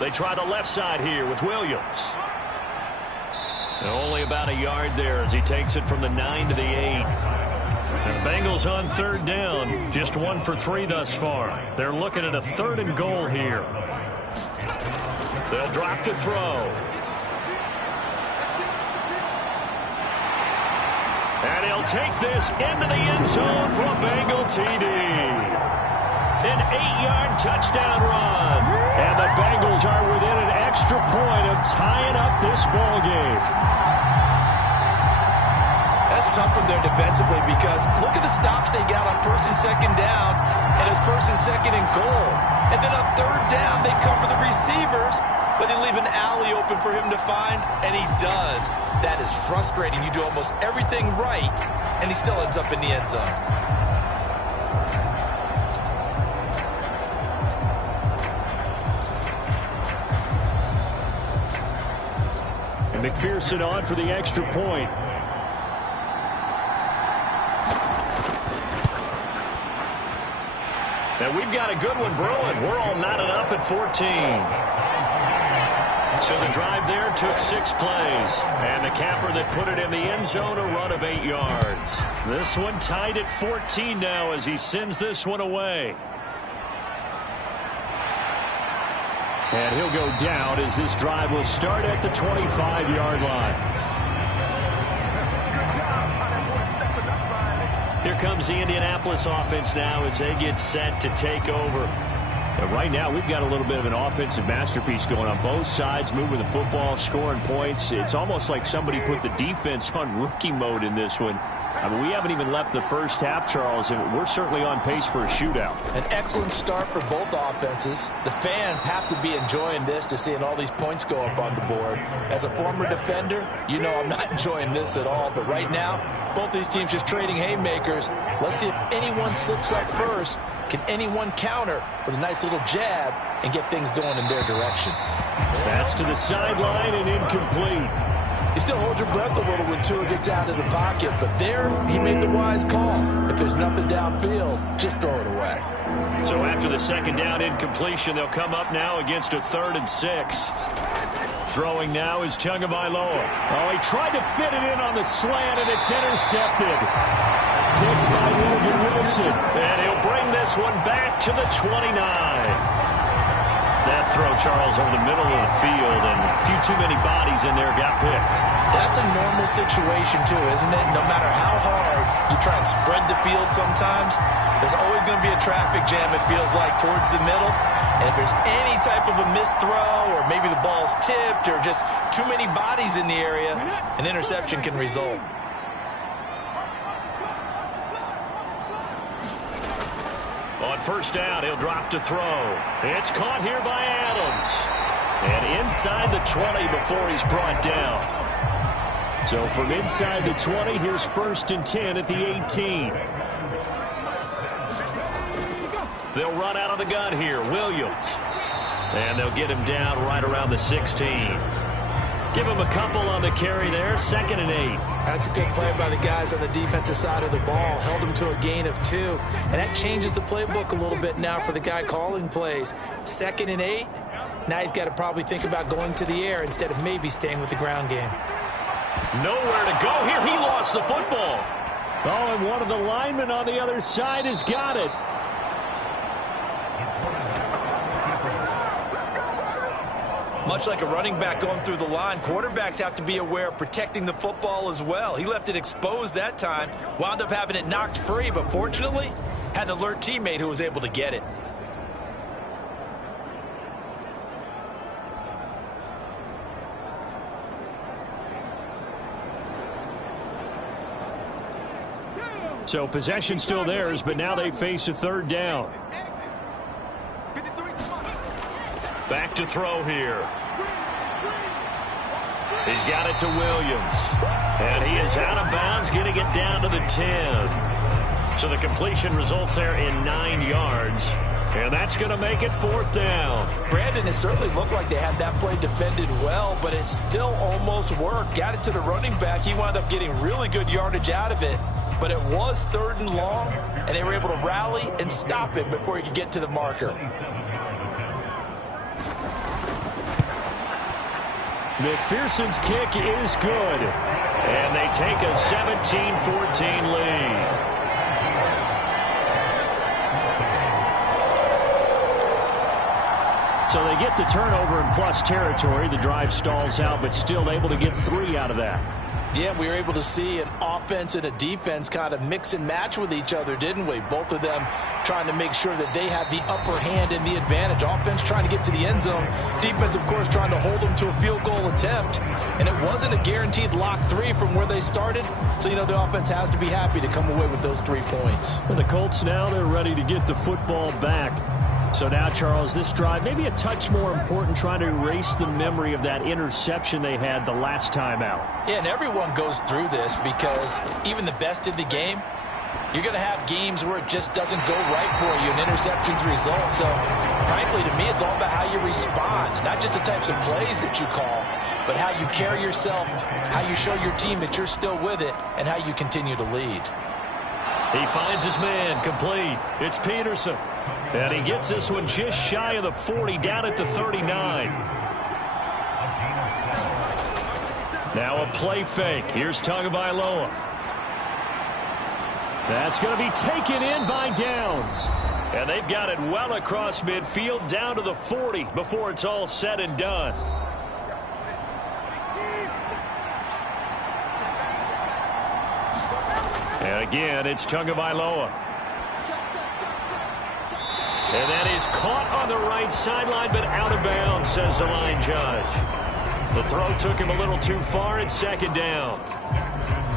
They try the left side here with Williams. And only about a yard there as he takes it from the 9 to the 8. And the Bengals on 3rd down, just 1 for 3 thus far. They're looking at a 3rd and goal here. They'll drop to throw. And he'll take this into the end zone for a Bengal TD. An 8-yard touchdown run. And the Bengals are within an extra point of tying up this ball game. That's tough from there defensively because look at the stops they got on 1st and 2nd down and it's 1st and 2nd and goal. And then on 3rd down, they cover the receivers, but they leave an alley open for him to find, and he does. That is frustrating. You do almost everything right, and he still ends up in the end zone. And McPherson on for the extra point. And we've got a good one brewing. We're all knotted up at 14. So the drive there took 6 plays. And the capper that put it in the end zone, a run of 8 yards. This one tied at 14 now as he sends this one away. And he'll go down as this drive will start at the 25-yard line. Here comes the Indianapolis offense now as they get set to take over. And right now, we've got a little bit of an offensive masterpiece going on both sides, moving the football, scoring points. It's almost like somebody put the defense on rookie mode in this one. I mean, we haven't even left the first half, Charles, and we're certainly on pace for a shootout. An excellent start for both offenses. The fans have to be enjoying this to seeing all these points go up on the board. As a former defender, you know I'm not enjoying this at all. But right now, both these teams just trading haymakers. Let's see if anyone slips up first. Can anyone counter with a nice little jab and get things going in their direction? That's to the sideline and incomplete. You still hold your breath a little when Tua gets out of the pocket, but there he made the wise call. If there's nothing downfield, just throw it away. So after the second down incompletion, they'll come up now against a 3rd and 6. Throwing now is Tagovailoa. Oh, he tried to fit it in on the slant, and it's intercepted. Picked by Wilson. And he'll bring this one back to the 29. That throw, Charles, over the middle of the field, and a few too many bodies in there got picked. That's a normal situation, too, isn't it? No matter how hard you try and spread the field sometimes, there's always going to be a traffic jam, it feels like, towards the middle. And if there's any type of a missed throw, or maybe the ball's tipped, or just too many bodies in the area, an interception can result. On first down, he'll drop to throw. It's caught here by Adams. And inside the 20 before he's brought down. So from inside the 20, here's 1st and 10 at the 18. They'll run out of the gun here. Williams. And they'll get him down right around the 16. Give him a couple on the carry there. 2nd and 8. That's a good play by the guys on the defensive side of the ball. Held him to a gain of 2. And that changes the playbook a little bit now for the guy calling plays. 2nd and 8. Now he's got to probably think about going to the air instead of maybe staying with the ground game. Nowhere to go here. He lost the football. Oh, and one of the linemen on the other side has got it. Much like a running back going through the line, quarterbacks have to be aware of protecting the football as well. He left it exposed that time, wound up having it knocked free, but fortunately, had an alert teammate who was able to get it. So possession still theirs, but now they face a 3rd down. Back to throw here. He's got it to Williams. And he is out of bounds, getting it down to the 10. So the completion results there in 9 yards. And that's going to make it 4th down. Brandon, it certainly looked like they had that play defended well, but it still almost worked. Got it to the running back. He wound up getting really good yardage out of it. But it was 3rd and long, and they were able to rally and stop it before he could get to the marker. McPherson's kick is good. And they take a 17-14 lead. So they get the turnover in plus territory. The drive stalls out, but still able to get 3 out of that. Yeah, we were able to see an offense and a defense kind of mix and match with each other, didn't we? Both of them trying to make sure that they have the upper hand and the advantage. Offense trying to get to the end zone. Defense, of course, trying to hold them to a field goal attempt. And it wasn't a guaranteed lock 3 from where they started. So, you know, the offense has to be happy to come away with those 3 points. Well, the Colts now, they're ready to get the football back. So now, Charles, this drive maybe a touch more important, trying to erase the memory of that interception they had the last time out. Yeah, and everyone goes through this because even the best in the game, you're going to have games where it just doesn't go right for you and interceptions result. So, frankly, to me, it's all about how you respond, not just the types of plays that you call, but how you carry yourself, how you show your team that you're still with it, and how you continue to lead. He finds his man, complete. It's Peterson. And he gets this one just shy of the 40, down at the 39. Now a play fake. Here's Tagovailoa. That's going to be taken in by Downs. And they've got it well across midfield, down to the 40 before it's all said and done. And again, it's Tagovailoa. And that is caught on the right sideline, but out of bounds, says the line judge. The throw took him a little too far. It's 2nd down.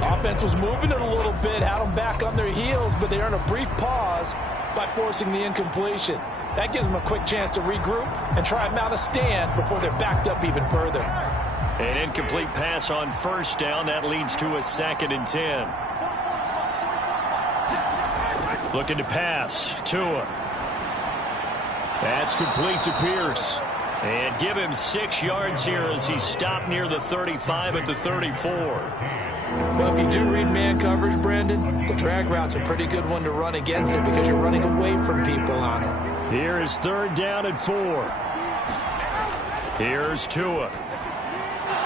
Offense was moving it a little bit, had them back on their heels, but they earned a brief pause by forcing the incompletion. That gives them a quick chance to regroup and try and mount a stand before they're backed up even further. An incomplete pass on first down. That leads to a 2nd and 10. Looking to pass. Tua. That's complete to Pierce. And give him 6 yards here as he's stopped near the 35 at the 34. Well, if you do read man coverage, Brandon, the drag route's a pretty good one to run against it because you're running away from people on it. Here is 3rd down and 4. Here's Tua.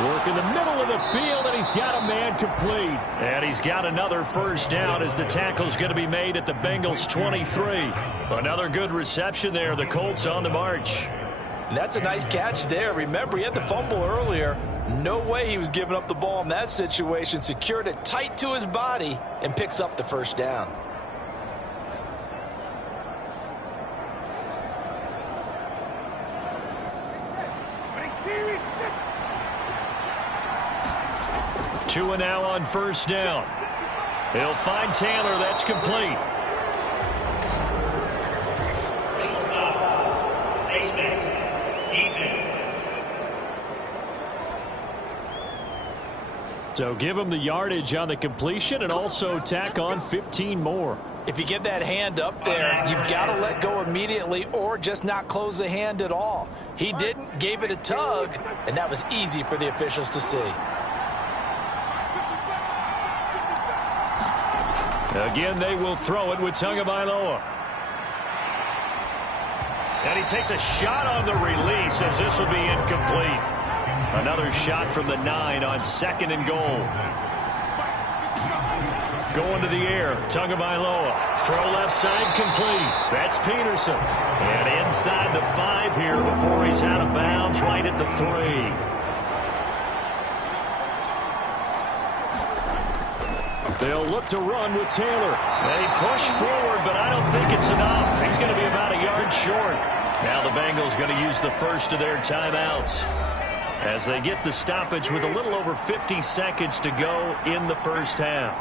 Work in the middle of the field, and he's got a man complete. And he's got another first down as the tackle's going to be made at the Bengals 23. Another good reception there. The Colts on the march. And that's a nice catch there. Remember, he had the fumble earlier. No way he was giving up the ball in that situation. Secured it tight to his body and picks up the first down. Two and now on first down. He'll find Taylor. That's complete. So give him the yardage on the completion and also tack on 15 more. If you get that hand up there, you've got to let go immediately or just not close the hand at all. He didn't, gave it a tug, and that was easy for the officials to see. Again, they will throw it with Tagovailoa. And he takes a shot on the release as this will be incomplete. Another shot from the 9 on 2nd and goal. Going to the air, Tagovailoa. Throw left side complete. That's Peterson. And inside the 5 here before he's out of bounds right at the 3. They'll look to run with Taylor. They push forward, but I don't think it's enough. He's going to be about a yard short. Now the Bengals going to use the first of their timeouts as they get the stoppage with a little over 50 seconds to go in the first half.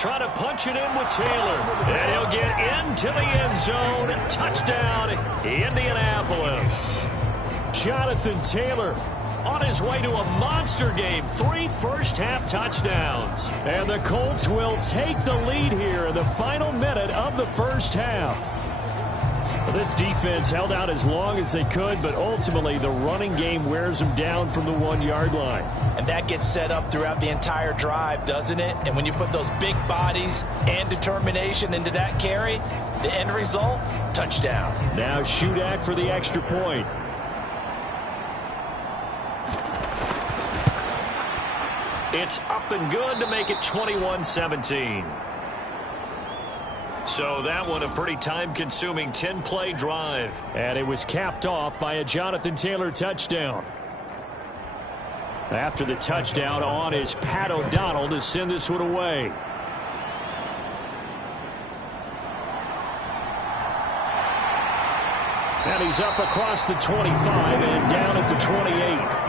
Try to punch it in with Taylor. And he'll get into the end zone. Touchdown, Indianapolis. Jonathan Taylor on his way to a monster game. 3 first-half touchdowns. And the Colts will take the lead here in the final minute of the first half. Well, this defense held out as long as they could, but ultimately the running game wears them down from the 1-yard line. And that gets set up throughout the entire drive, doesn't it? And when you put those big bodies and determination into that carry, the end result, touchdown. Now Shudak for the extra point. It's up and good to make it 21-17. So that one a pretty time-consuming 10-play drive. And it was capped off by a Jonathan Taylor touchdown. After the touchdown on is Pat O'Donnell to send this one away. And he's up across the 25 and down at the 28.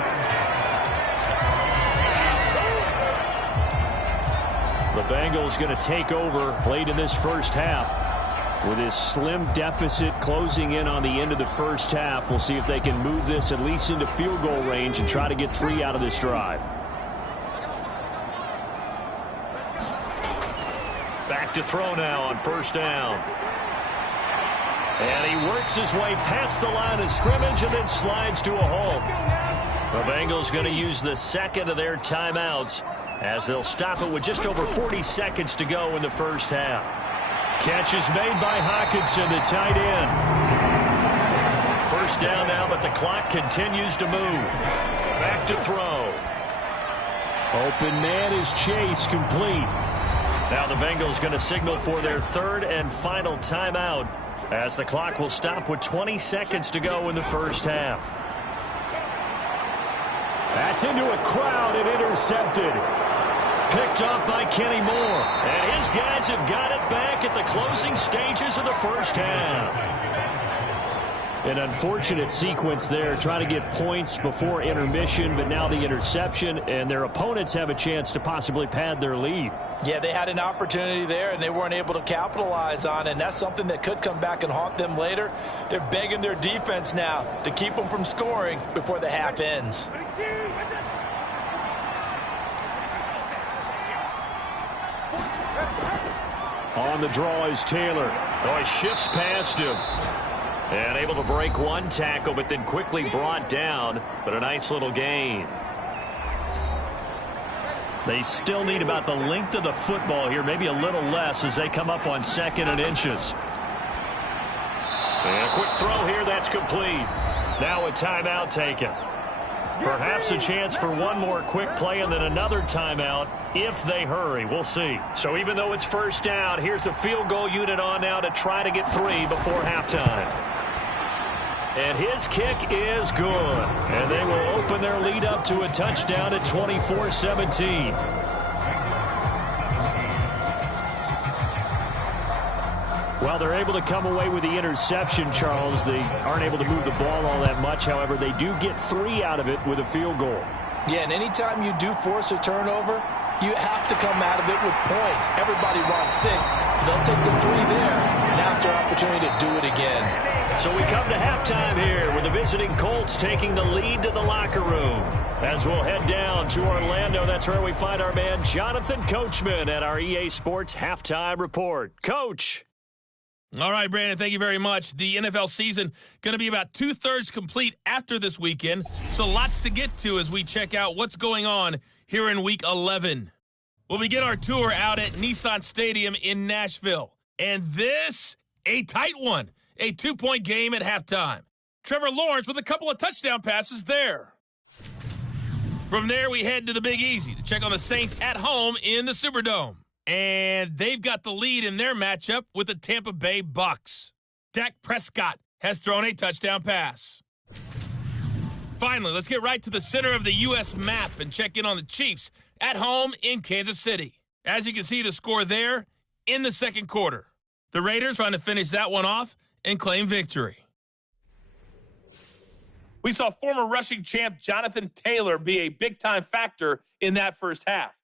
The Bengals going to take over late in this first half with his slim deficit closing in on the end of the first half. We'll see if they can move this at least into field goal range and try to get 3 out of this drive. Back to throw now on first down. And he works his way past the line of scrimmage and then slides to a halt. The Bengals going to use the second of their timeouts as they'll stop it with just over 40 seconds to go in the first half. Catch is made by Hockenson, the tight end. First down now, but the clock continues to move. Back to throw. Open man is Chase, complete. Now the Bengals going to signal for their 3rd and final timeout as the clock will stop with 20 seconds to go in the first half. That's into a crowd and intercepted. Picked off by Kenny Moore. And his guys have got it back at the closing stages of the first half. An unfortunate sequence there, trying to get points before intermission, but now the interception, and their opponents have a chance to possibly pad their lead. Yeah, they had an opportunity there, and they weren't able to capitalize on it, and that's something that could come back and haunt them later. They're begging their defense now to keep them from scoring before the half ends. On the draw is Taylor. Oh, he shifts past him. And able to break one tackle, but then quickly brought down. But a nice little gain. They still need about the length of the football here, maybe a little less as they come up on 2nd and inches. And a quick throw here, that's complete. Now a timeout taken. Perhaps a chance for one more quick play and then another timeout if they hurry. We'll see. So even though it's first down, here's the field goal unit on now to try to get 3 before halftime. And his kick is good. And they will open their lead up to a touchdown at 24-17. Well, they're able to come away with the interception, Charles. They aren't able to move the ball all that much. However, they do get 3 out of it with a field goal. Yeah, and anytime you do force a turnover, you have to come out of it with points. Everybody wants 6. They'll take the 3 there. Now it's their opportunity to do it again. So we come to halftime here with the visiting Colts taking the lead to the locker room. As we'll head down to Orlando, that's where we find our man Jonathan Coachman at our EA Sports Halftime Report. Coach. All right, Brandon, thank you very much. The NFL season going to be about 2/3 complete after this weekend, so lots to get to as we check out what's going on here in Week 11. We'll begin our tour out at Nissan Stadium in Nashville, and this, a tight one, a 2-point game at halftime. Trevor Lawrence with a couple of touchdown passes there. From there, we head to the Big Easy to check on the Saints at home in the Superdome. And they've got the lead in their matchup with the Tampa Bay Bucks. Dak Prescott has thrown a touchdown pass. Finally, let's get right to the center of the U.S. map and check in on the Chiefs at home in Kansas City. As you can see, the score there in the second quarter. The Raiders trying to finish that one off and claim victory. We saw former rushing champ Jonathan Taylor be a big-time factor in that first half.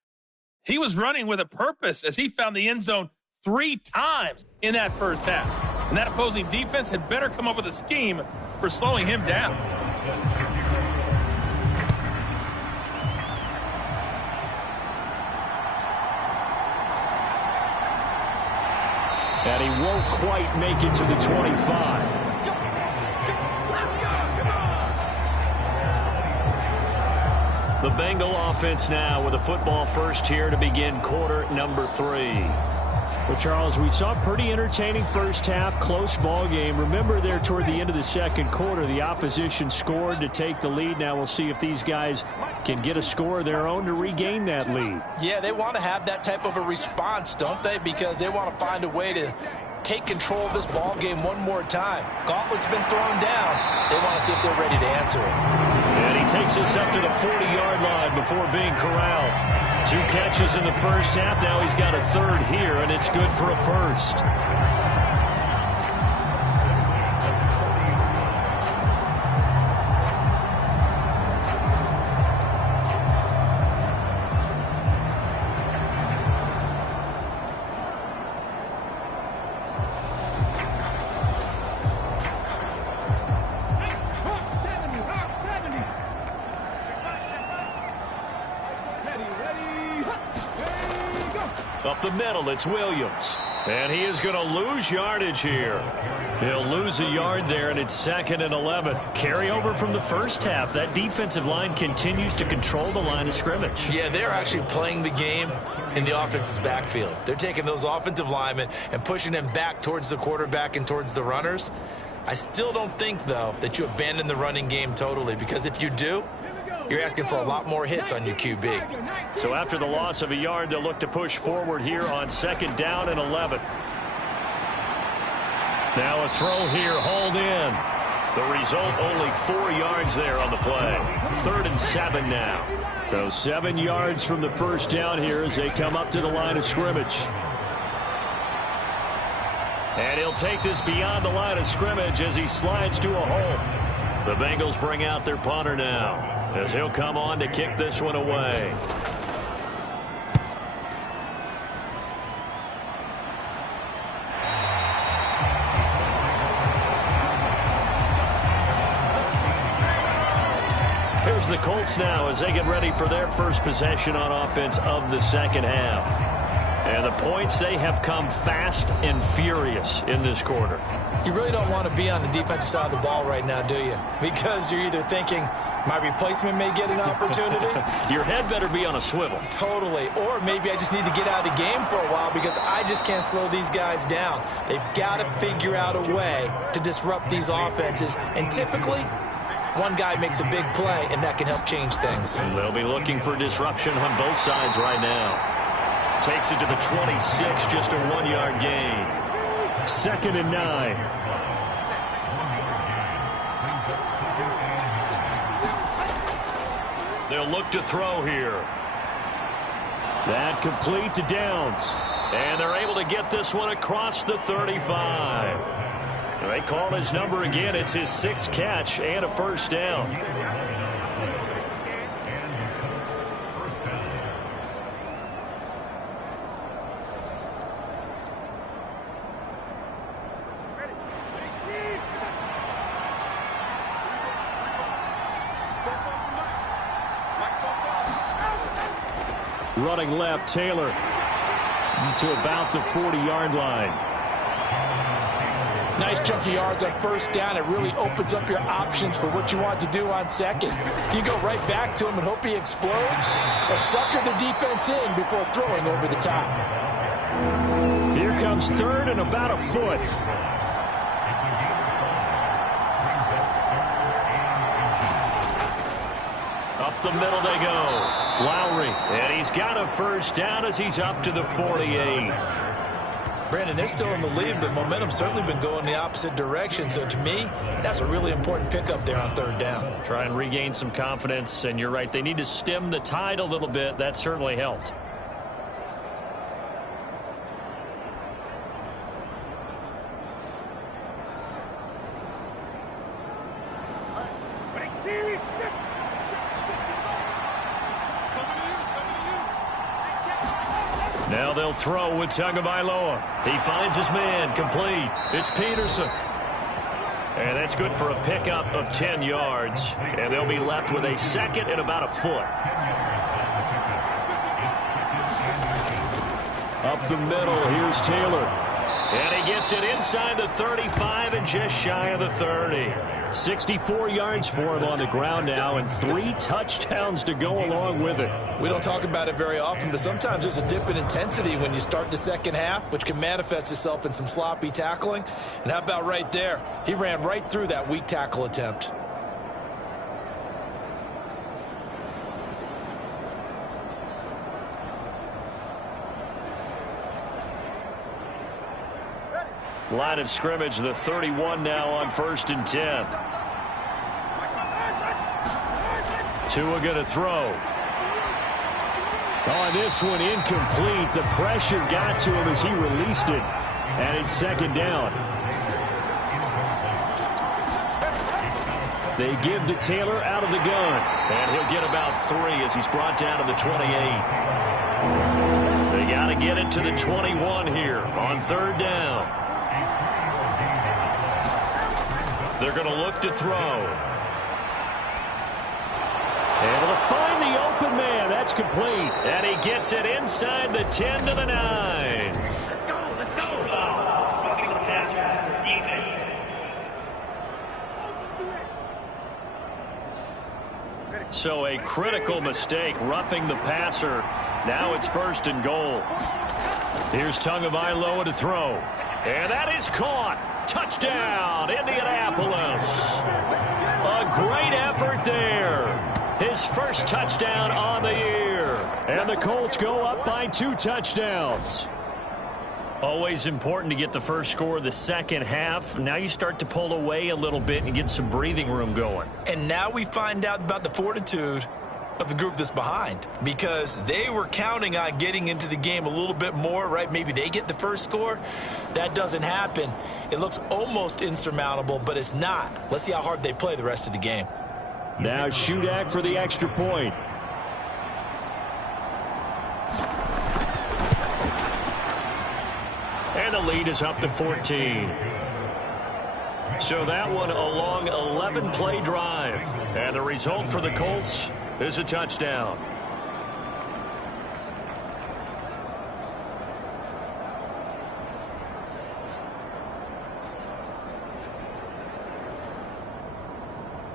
He was running with a purpose as he found the end zone 3 times in that first half. And that opposing defense had better come up with a scheme for slowing him down. And he won't quite make it to the 25. The Bengal offense now with a football first here to begin quarter number 3. Well, Charles, we saw a pretty entertaining first half, close ball game. Remember there toward the end of the second quarter, the opposition scored to take the lead. Now we'll see if these guys can get a score of their own to regain that lead. Yeah, they want to have that type of a response, don't they? Because they want to find a way to take control of this ball game one more time. Gauntlet's been thrown down. They want to see if they're ready to answer it. And he takes us up to the 40-yard line before being corralled. 2 catches in the first half. Now he's got a 3rd here, and it's good for a first. Up the middle, it's Williams. And he is going to lose yardage here. He'll lose a yard there, and it's 2nd and 11. Carry over from the first half. That defensive line continues to control the line of scrimmage. Yeah, they're actually playing the game in the offense's backfield. They're taking those offensive linemen and pushing them back towards the quarterback and towards the runners. I still don't think, though, that you abandon the running game totally, because if you do, you're asking for a lot more hits on your QB. So after the loss of a yard, they'll look to push forward here on 2nd down and 11. Now a throw here, hauled in. The result, only 4 yards there on the play. 3rd and 7 now. So 7 yards from the first down here as they come up to the line of scrimmage. And he'll take this beyond the line of scrimmage as he slides to a hole. The Bengals bring out their punter now, as he'll come on to kick this one away. Here's the Colts now as they get ready for their first possession on offense of the second half. And the points, they have come fast and furious in this quarter. You really don't want to be on the defensive side of the ball right now, do you? Because you're either thinking, my replacement may get an opportunity. Your head better be on a swivel. Totally. Or maybe I just need to get out of the game for a while because I just can't slow these guys down. They've got to figure out a way to disrupt these offenses. And typically, one guy makes a big play, and that can help change things. And they'll be looking for disruption on both sides right now. Takes it to the 26, just a 1-yard gain. 2nd and 9. They'll look to throw here. That complete to Downs. And they're able to get this one across the 35. They call his number again. It's his 6th catch and a first down. Running left, Taylor to about the 40-yard line. Nice chunky yards on first down. It really opens up your options for what you want to do on second. You go right back to him and hope he explodes, or sucker the defense in before throwing over the top. Here comes third and about a foot. Up the middle they go. Lowry, and he's got a first down as he's up to the 48. Brandon, they're still in the lead, but momentum's certainly been going the opposite direction. So to me, that's a really important pickup there on third down. Try and regain some confidence, and you're right. They need to stem the tide a little bit. That certainly helped. Now they'll throw with Tagovailoa. He finds his man, complete. It's Peterson. And that's good for a pickup of 10 yards. And they'll be left with a second and about a foot. Up the middle, here's Taylor. And he gets it inside the 35 and just shy of the 30. 64 yards for him on the ground now, and 3 touchdowns to go along with it. We don't talk about it very often, but sometimes there's a dip in intensity when you start the second half, which can manifest itself in some sloppy tackling. And how about right there? He ran right through that weak tackle attempt. Line of scrimmage, the 31 now on 1st and 10. Tua going to throw. On this one, incomplete. The pressure got to him as he released it. And it's second down. They give to Taylor out of the gun. And he'll get about 3 as he's brought down to the 28. They got to get it to the 21 here on third down. They're going to look to throw. Able to find the open man. That's complete. And he gets it inside the 10 to the 9. Let's go. So a critical mistake, roughing the passer. Now it's 1st and goal. Here's Tagovailoa to throw. And that is caught. Touchdown, Indianapolis. A great effort there. His first touchdown on the year. And the Colts go up by 2 touchdowns. Always important to get the first score of the second half. Now you start to pull away a little bit and get some breathing room going. And now we find out about the fortitude of the group that's behind, because they were counting on getting into the game a little bit more, right? Maybe they get the first score. That doesn't happen. It looks almost insurmountable, but it's not. Let's see how hard they play the rest of the game. Now Shudak for the extra point. And the lead is up to 14. So that one a long 11-play drive. And the result for the Colts is a touchdown.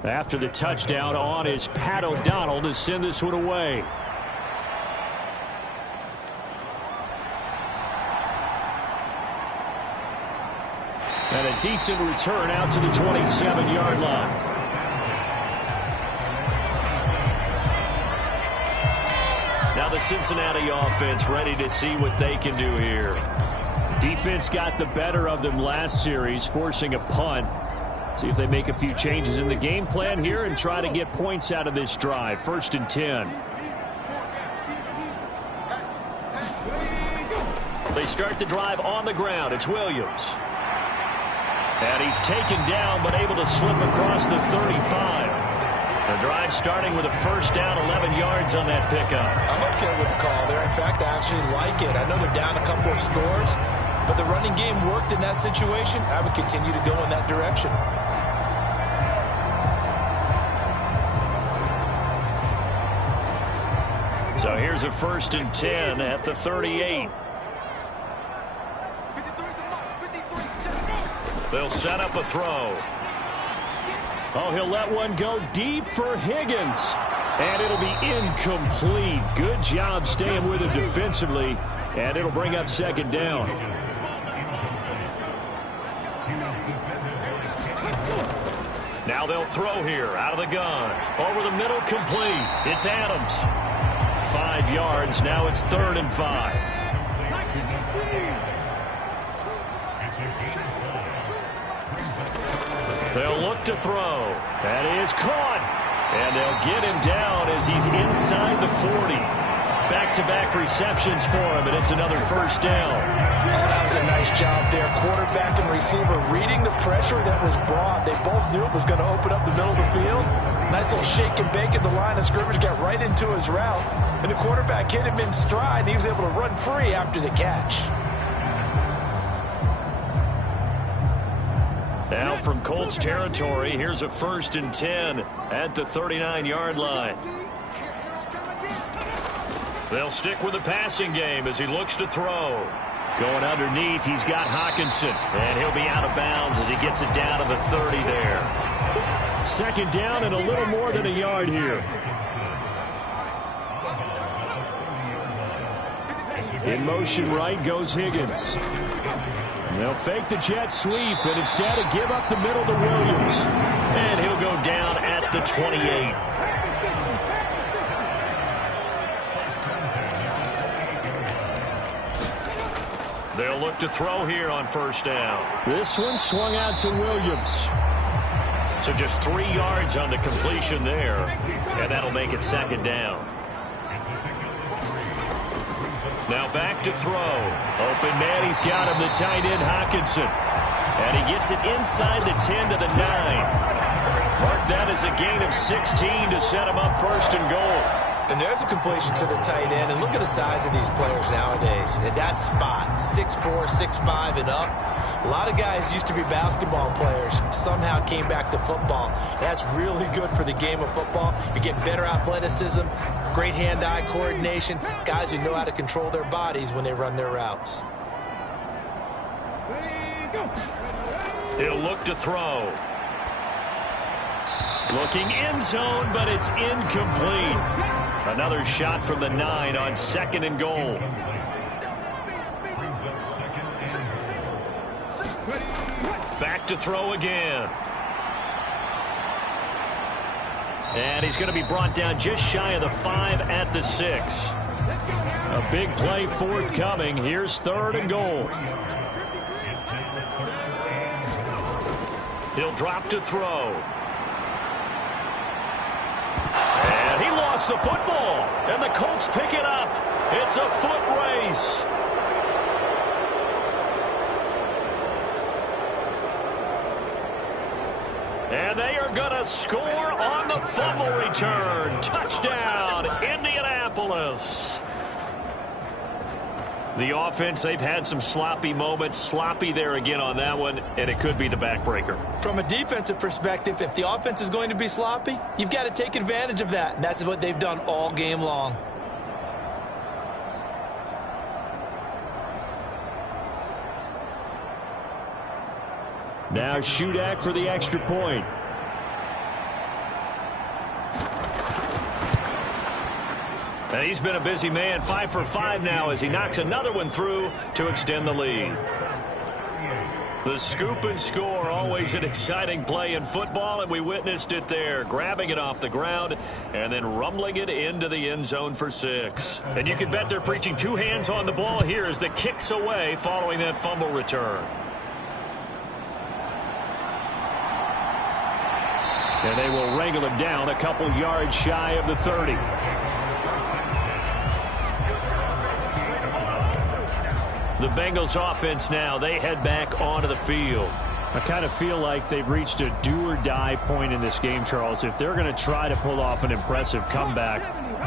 After the touchdown, on is Pat O'Donnell to send this one away. And a decent return out to the 27-yard line. Now the Cincinnati offense ready to see what they can do here. Defense got the better of them last series, forcing a punt. See if they make a few changes in the game plan here and try to get points out of this drive. 1st and 10. They start the drive on the ground. It's Williams. And he's taken down but able to slip across the 35. The drive starting with a 1st down, 11 yards on that pickup. I'm okay with the call there. In fact, I actually like it. I know they're down a couple of scores, but the running game worked in that situation. I would continue to go in that direction. So here's a 1st and 10 at the 38. They'll set up a throw. Oh, he'll let one go deep for Higgins. And it'll be incomplete. Good job staying with him defensively. And it'll bring up 2nd down. Now they'll throw here out of the gun. Over the middle, complete. It's Adams. 5 yards. Now it's 3rd and 5. They'll look to throw. That is caught. And they'll get him down as he's inside the 40. Back-to-back receptions for him, and it's another 1st down. Oh, that was a nice job there. Quarterback and receiver reading the pressure that was brought. They both knew it was going to open up the middle of the field. Nice little shake and bake at the line of scrimmage, got right into his route. And the quarterback hit him in stride, and he was able to run free after the catch. Now from Colts territory, here's a 1st and 10 at the 39-yard line. They'll stick with the passing game as he looks to throw. Going underneath, he's got Hockenson, and he'll be out of bounds as he gets it down to the 30 there. 2nd down and a little more than a yard here. In motion right goes Higgins. They'll fake the jet sweep, and instead of give up the middle to Williams. And he'll go down at the 28. They'll look to throw here on 1st down. This one swung out to Williams. So just 3 yards on the completion there, and that'll make it 2nd down. Now back to throw. Open man, he's got him, the tight end, Hockenson. And he gets it inside the 10 to the 9. Mark that as a gain of 16 to set him up 1st and goal. And there's a completion to the tight end. And look at the size of these players nowadays. At that spot, 6'4", 6'5", and up. A lot of guys used to be basketball players, somehow came back to football. That's really good for the game of football. You're getting better athleticism, great hand-eye coordination, guys who know how to control their bodies when they run their routes. He'll look to throw. Looking end zone, but it's incomplete. Another shot from the 9 on 2nd and goal. Back to throw again. And he's going to be brought down just shy of the 5 at the 6. A big play forthcoming. Here's 3rd and goal. He'll drop to throw. And he lost the football. And the Colts pick it up. It's a foot race. And they are going to score on the fumble return. Touchdown, Indianapolis. The offense, they've had some sloppy moments. Sloppy there again on that one, and it could be the backbreaker. From a defensive perspective, if the offense is going to be sloppy, you've got to take advantage of that. And that's what they've done all game long. Now Shudak for the extra point. And he's been a busy man, 5 for 5 now as he knocks another one through to extend the lead. The scoop and score, always an exciting play in football, and we witnessed it there, grabbing it off the ground and then rumbling it into the end zone for 6. And you can bet they're preaching 2 hands on the ball here as the kicks away following that fumble return. And they will wrangle him down a couple yards shy of the 30. The Bengals offense now, they head back onto the field. I kind of feel like they've reached a do-or-die point in this game, Charles. If they're going to try to pull off an impressive comeback,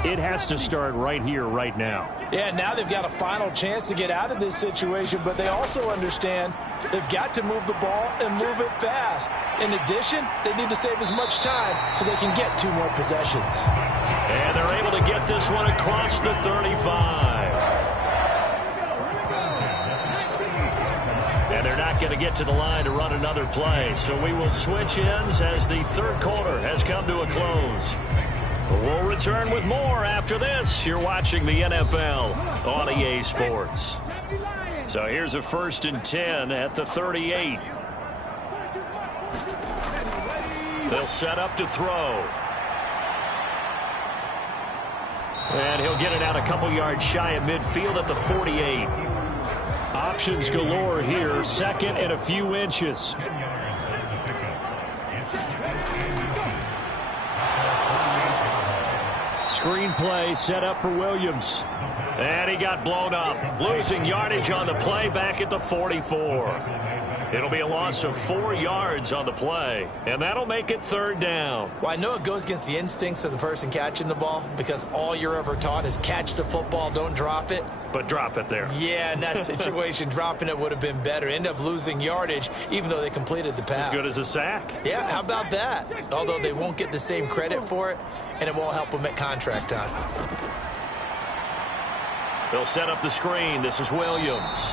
it has to start right here, right now. Yeah, now they've got a final chance to get out of this situation, but they also understand they've got to move the ball and move it fast. In addition, they need to save as much time so they can get 2 more possessions. And they're able to get this one across the 35. And they're not going to get to the line to run another play. So we will switch ends as the third quarter has come to a close. We'll return with more after this. You're watching the NFL on EA Sports. So here's a 1st and 10 at the 38. They'll set up to throw. And he'll get it out a couple yards shy of midfield at the 48. Options galore here. 2nd and a few inches. Screenplay set up for Williams. And he got blown up. Losing yardage on the play back at the 44. It'll be a loss of 4 yards on the play. And that'll make it 3rd down. Well, I know it goes against the instincts of the person catching the ball because all you're ever taught is catch the football, don't drop it. But drop it there. Yeah, in that situation, dropping it would have been better. End up losing yardage, even though they completed the pass. As good as a sack. Yeah, how about that? Although they won't get the same credit for it, and it won't help them at contract time. They'll set up the screen. This is Williams.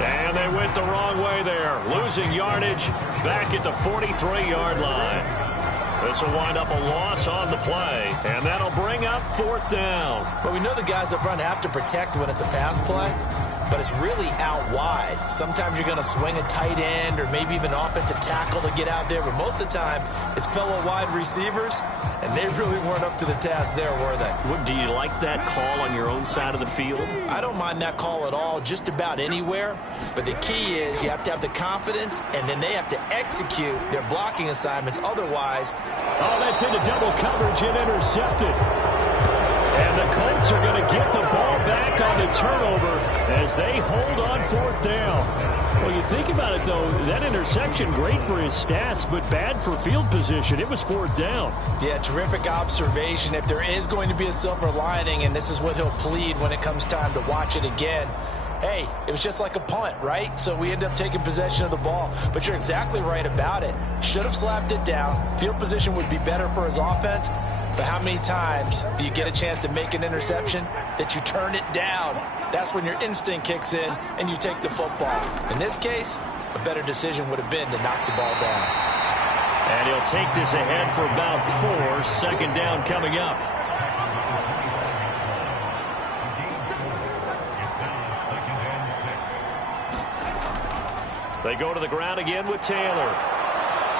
And they went the wrong way there. Losing yardage back at the 43-yard line. This will wind up a loss on the play, and that'll bring up 4th down. But we know the guys up front have to protect when it's a pass play, but it's really out wide. Sometimes you're going to swing a tight end or maybe even offensive tackle to get out there, but most of the time it's fellow wide receivers, and they really weren't up to the task there, were they? Do you like that call on your own side of the field? I don't mind that call at all, just about anywhere. But the key is you have to have the confidence, and then they have to execute their blocking assignments. Otherwise, that's into double coverage and intercepted. And the Colts are going to get the ball back on the turnover as they hold on 4th down. Well, you think about it, though, that interception, great for his stats, but bad for field position. It was 4th down. Yeah, terrific observation. If there is going to be a silver lining, and this is what he'll plead when it comes time to watch it again, hey, it was just like a punt, right? So we end up taking possession of the ball. But you're exactly right about it. Should have slapped it down. Field position would be better for his offense. But how many times do you get a chance to make an interception that you turn it down? That's when your instinct kicks in and you take the football. In this case, a better decision would have been to knock the ball down. And he'll take this ahead for about 4. 2nd down coming up. They go to the ground again with Taylor.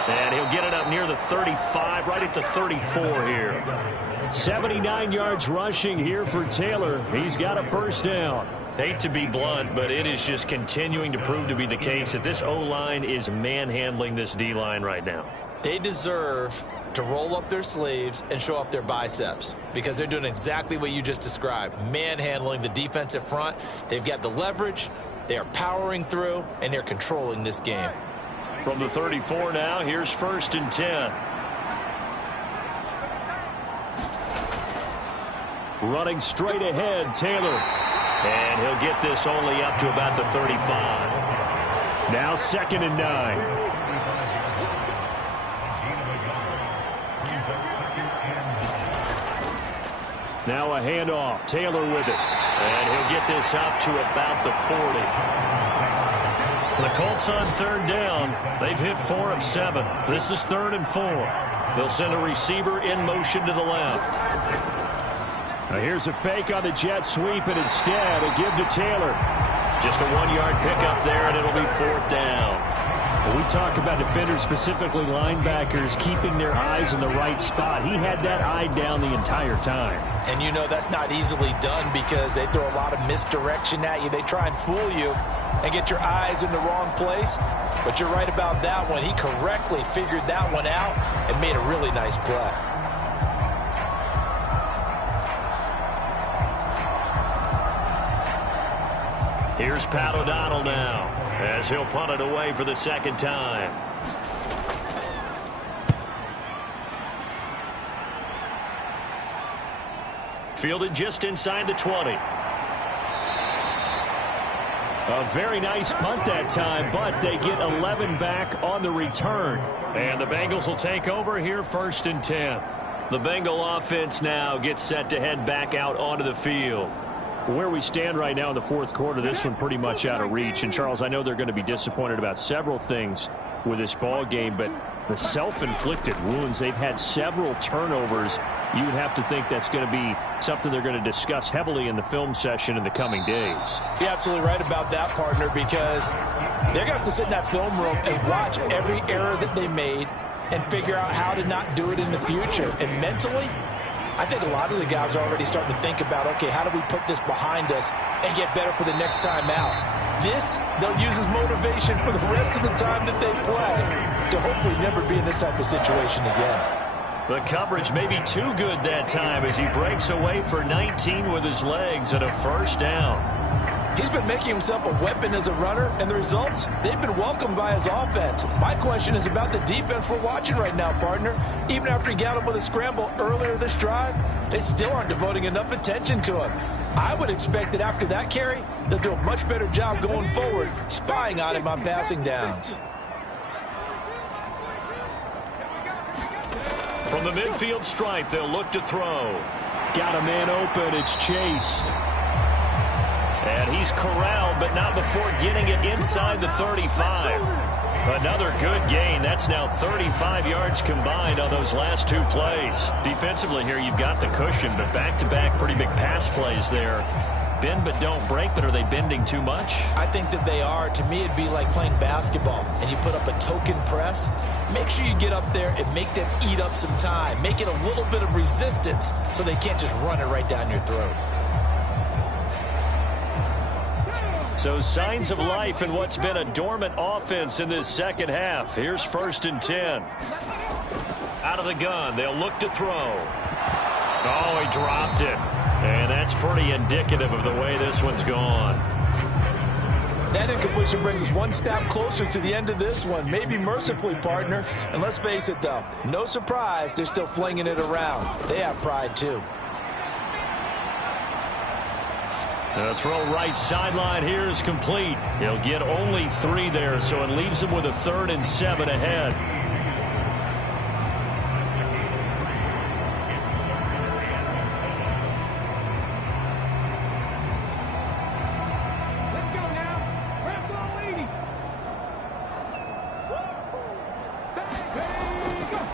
And he'll get it up near the 35, right at the 34 here. 79 yards rushing here for Taylor. He's got a 1st down. Hate to be blunt, but it is just continuing to prove to be the case that this O-line is manhandling this D-line right now. They deserve to roll up their sleeves and show up their biceps because they're doing exactly what you just described, manhandling the defensive front. They've got the leverage, they are powering through, and they're controlling this game. From the 34 now, here's 1st and 10. Running straight ahead, Taylor. And he'll get this only up to about the 35. Now 2nd and 9. Now a handoff. Taylor with it. And he'll get this up to about the 40. The Colts on 3rd down. They've hit 4 of 7. This is 3rd and 4. They'll send a receiver in motion to the left. Now here's a fake on the jet sweep, and instead a give to Taylor. Just a 1-yard pickup there, and it'll be 4th down. When we talk about defenders, specifically linebackers, keeping their eyes in the right spot, he had that eye down the entire time. And you know that's not easily done because they throw a lot of misdirection at you. They try and fool you and get your eyes in the wrong place. But you're right about that one. He correctly figured that one out and made a really nice play. Here's Pat O'Donnell now, as he'll punt it away for the second time. Fielded just inside the 20. A very nice punt that time, but they get 11 back on the return. And the Bengals will take over here 1st and 10. The Bengal offense now gets set to head back out onto the field. Where we stand right now in the fourth quarter, this one pretty much out of reach. And, Charles, I know they're going to be disappointed about several things with this ball game, but the self-inflicted wounds, they've had several turnovers. You would have to think that's going to be something they're going to discuss heavily in the film session in the coming days. You're absolutely right about that, partner, because they're going to have to sit in that film room and watch every error that they made and figure out how to not do it in the future. And mentally, I think a lot of the guys are already starting to think about, okay, how do we put this behind us and get better for the next time out? This, they'll use as motivation for the rest of the time that they play to hopefully never be in this type of situation again. The coverage may be too good that time as he breaks away for 19 with his legs and a first down. He's been making himself a weapon as a runner, and the results, they've been welcomed by his offense. My question is about the defense we're watching right now, partner. Even after he got him with a scramble earlier this drive, they still aren't devoting enough attention to him. I would expect that after that carry, they'll do a much better job going forward, spying on him on passing downs. From the midfield stripe, they'll look to throw. Got a man open. It's Chase. And he's corralled, but not before getting it inside the 35. Another good gain. That's now 35 yards combined on those last two plays. Defensively here, you've got the cushion, but back-to-back pretty big pass plays there. Bend but don't break, but are they bending too much? I think that they are. To me, it'd be like playing basketball, and you put up a token press. Make sure you get up there and make them eat up some time. Make it a little bit of resistance so they can't just run it right down your throat. So signs of life in what's been a dormant offense in this second half. Here's 1st and 10. Out of the gun, they'll look to throw. Oh, he dropped it. And that's pretty indicative of the way this one's gone. That incompletion brings us one step closer to the end of this one. Maybe mercifully, partner. And let's face it, though, no surprise, they're still flinging it around. They have pride, too. The throw right sideline here is complete. He'll get only 3 there, so it leaves him with a 3rd and 7 ahead. Let's go now. Where's the lady?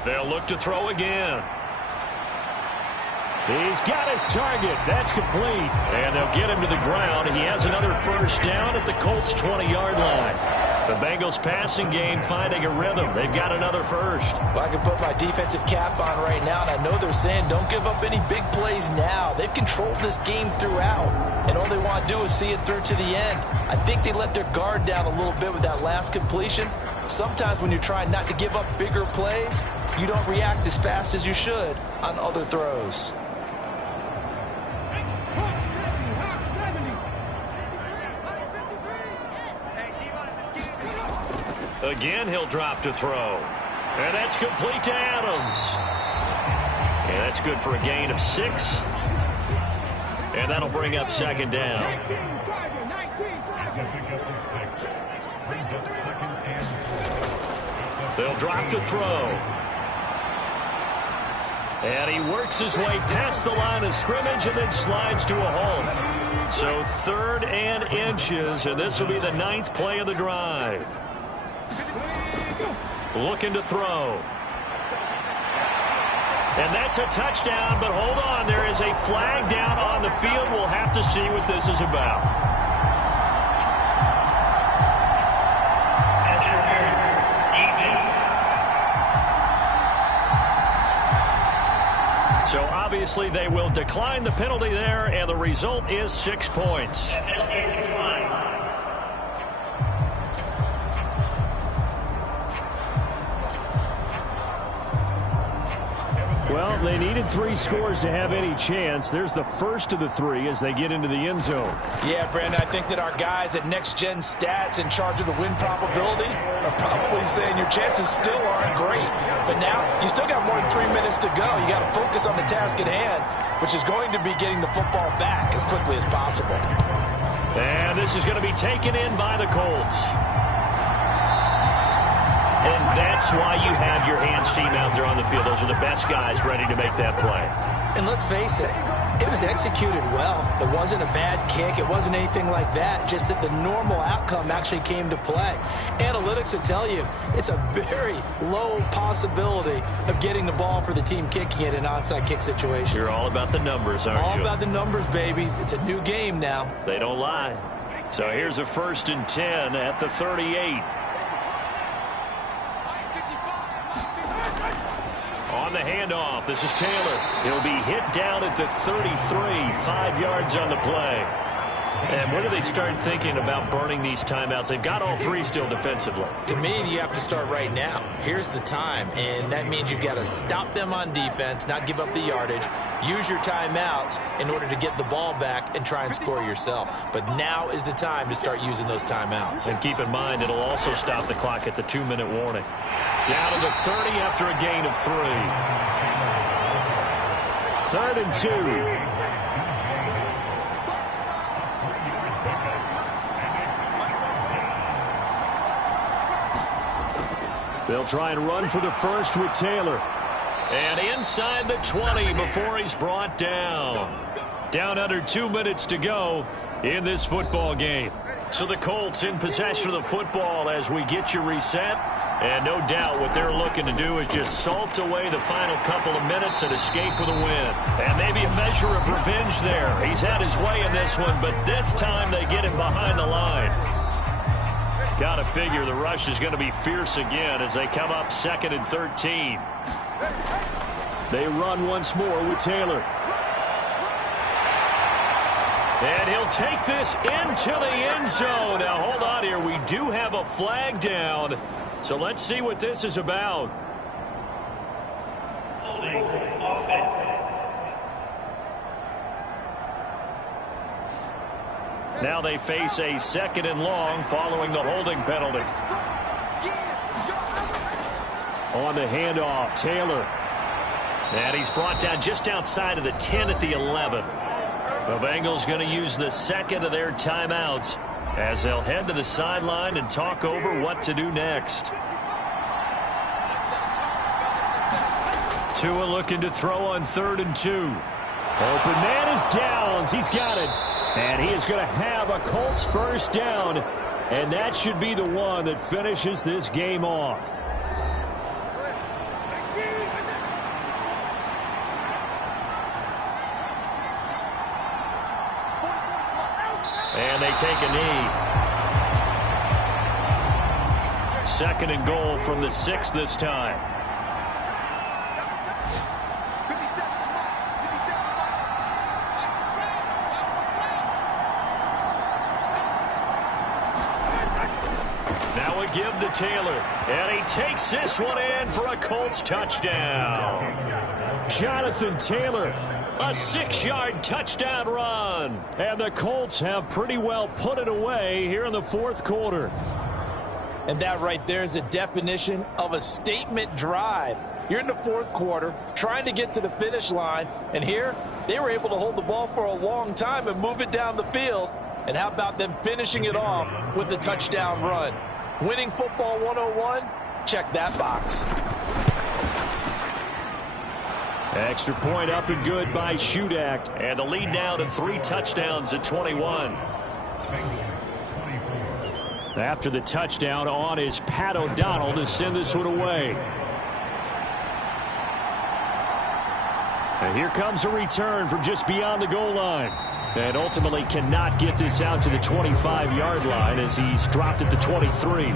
They'll look to throw again. He's got his target. That's complete. And they'll get him to the ground. He has another first down at the Colts' 20-yard line. The Bengals passing game finding a rhythm. They've got another first. Well, I can put my defensive cap on right now, and I know they're saying don't give up any big plays now. They've controlled this game throughout, and all they want to do is see it through to the end. I think they let their guard down a little bit with that last completion. Sometimes when you're trying not to give up bigger plays, you don't react as fast as you should on other throws. Again, he'll drop to throw. And that's complete to Adams. And that's good for a gain of 6. And that'll bring up 2nd down. They'll drop to throw. And he works his way past the line of scrimmage and then slides to a halt. So 3rd and inches, and this will be the 9th play of the drive. Looking to throw. And that's a touchdown, but hold on. There is a flag down on the field. We'll have to see what this is about. So obviously they will decline the penalty there, and the result is 6 points. Well, they needed 3 scores to have any chance. There's the first of the 3 as they get into the end zone. Yeah, Brandon, I think that our guys at Next Gen Stats in charge of the win probability are probably saying your chances still aren't great. But now you still got more than 3 minutes to go. You got to focus on the task at hand, which is going to be getting the football back as quickly as possible. And this is going to be taken in by the Colts. And that's why you have your hands team out there on the field. Those are the best guys ready to make that play. And let's face it, it was executed well. It wasn't a bad kick. It wasn't anything like that. Just that the normal outcome actually came to play. Analytics will tell you it's a very low possibility of getting the ball for the team kicking it in an onside kick situation. You're all about the numbers, aren't you? All about the numbers, baby. It's a new game now. They don't lie. So here's a 1st and 10 at the 38. On the handoff, this is Taylor. He'll be hit down at the 33, 5 yards on the play. And when do they start thinking about burning these timeouts? They've got all 3 still defensively. To me, you have to start right now. Here's the time, and that means you've got to stop them on defense, not give up the yardage, use your timeouts in order to get the ball back and try and score yourself. But now is the time to start using those timeouts. And keep in mind, it'll also stop the clock at the 2-minute warning. Down to the 30 after a gain of 3. 3rd and 2. They'll try and run for the first with Taylor. And inside the 20 before he's brought down. Down under 2 minutes to go in this football game. So the Colts in possession of the football as we get you reset. And no doubt what they're looking to do is just salt away the final couple of minutes and escape with a win. And maybe a measure of revenge there. He's had his way in this one, but this time they get him behind the line. Got to figure the rush is going to be fierce again as they come up 2nd and 13. They run once more with Taylor. And he'll take this into the end zone. Now, hold on here. We do have a flag down. So let's see what this is about. Now they face a 2nd and long following the holding penalty. On the handoff, Taylor. And he's brought down just outside of the 10 at the 11. The Bengals going to use the 2nd of their timeouts as they'll head to the sideline and talk over what to do next. Tua looking to throw on 3rd and 2. Open man is Downs. He's got it. And he is going to have a Colts first down. And that should be the one that finishes this game off. And they take a knee. 2nd and goal from the 6 this time. Now a give to Taylor. And he takes this one in for a Colts touchdown. Jonathan Taylor. A 6-yard touchdown run. And the Colts have pretty well put it away here in the 4th quarter. And that right there is the definition of a statement drive. You're in the 4th quarter, trying to get to the finish line. And here, they were able to hold the ball for a long time and move it down the field. And how about them finishing it off with the touchdown run? Winning football 101? Check that box. Extra point up and good by Shudak. And the lead now to 3 touchdowns at 21. After the touchdown on is Pat O'Donnell to send this one away. And here comes a return from just beyond the goal line. And ultimately cannot get this out to the 25-yard line as he's dropped at the 23.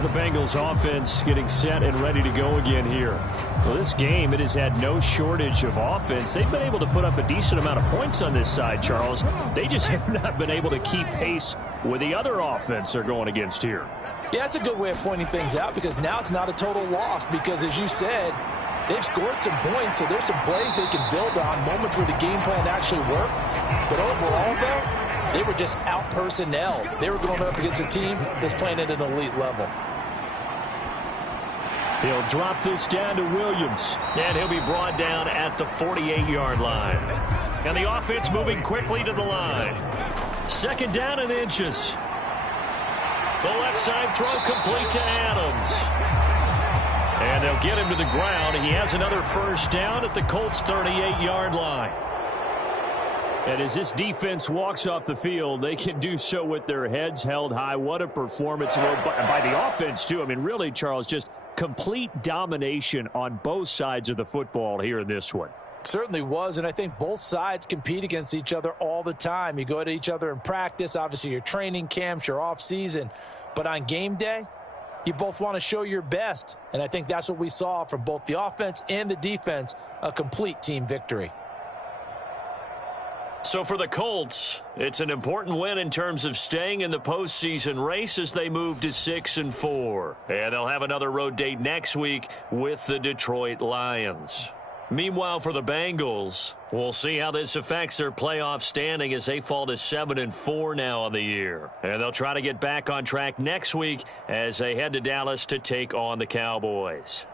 The Bengals offense getting set and ready to go again here. Well, this game, it has had no shortage of offense. They've been able to put up a decent amount of points on this side, Charles. They just have not been able to keep pace with the other offense they're going against here. Yeah, that's a good way of pointing things out because now it's not a total loss because, as you said, they've scored some points, so there's some plays they can build on, moments where the game plan actually worked. But overall, though, they were just out-personnel. They were going up against a team that's playing at an elite level. He'll drop this down to Williams, and he'll be brought down at the 48-yard line. And the offense moving quickly to the line. Second down and inches. The left side throw complete to Adams. And they'll get him to the ground. He has another first down at the Colts' 38-yard line. And as this defense walks off the field, they can do so with their heads held high. What a performance by the offense, too. I mean, really, Charles, just complete domination on both sides of the football here in this one. Certainly was, and I think both sides compete against each other all the time. You go to each other in practice, obviously your training camps, your off-season. But on game day, you both want to show your best. And I think that's what we saw from both the offense and the defense, a complete team victory. So for the Colts, it's an important win in terms of staying in the postseason race as they move to 6-4. And they'll have another road date next week with the Detroit Lions. Meanwhile, for the Bengals, we'll see how this affects their playoff standing as they fall to 7-4 now on the year. And they'll try to get back on track next week as they head to Dallas to take on the Cowboys.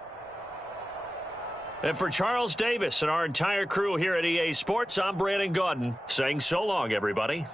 And for Charles Davis and our entire crew here at EA Sports, I'm Brandon Gaudin saying so long, everybody.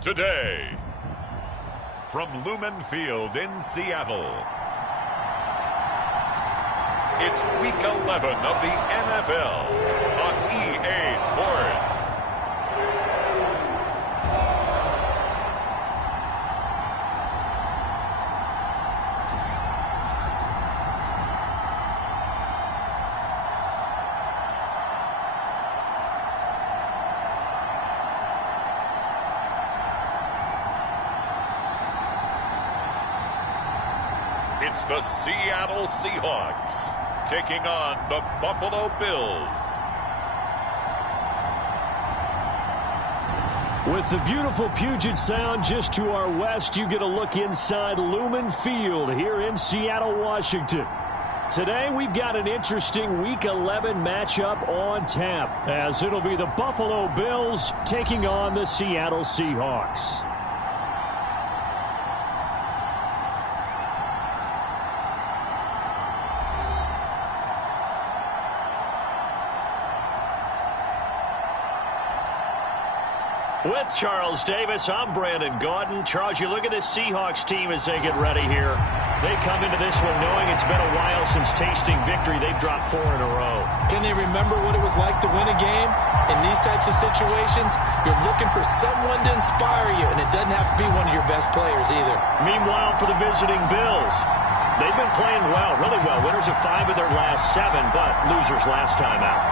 today. From Lumen Field in Seattle, it's Week 11 of the NFL on EA Sports. It's the Seattle Seahawks taking on the Buffalo Bills. With the beautiful Puget Sound just to our west, you get a look inside Lumen Field here in Seattle, Washington. Today, we've got an interesting Week 11 matchup on tap, as it'll be the Buffalo Bills taking on the Seattle Seahawks. With Charles Davis, I'm Brandon Gaudin. Charles, you look at this Seahawks team as they get ready here. They come into this one knowing it's been a while since tasting victory. They've dropped 4 in a row. Can they remember what it was like to win a game? In these types of situations, you're looking for someone to inspire you, and it doesn't have to be one of your best players either. Meanwhile, for the visiting Bills, they've been playing well, really well. Winners of 5 of their last 7, but losers last time out.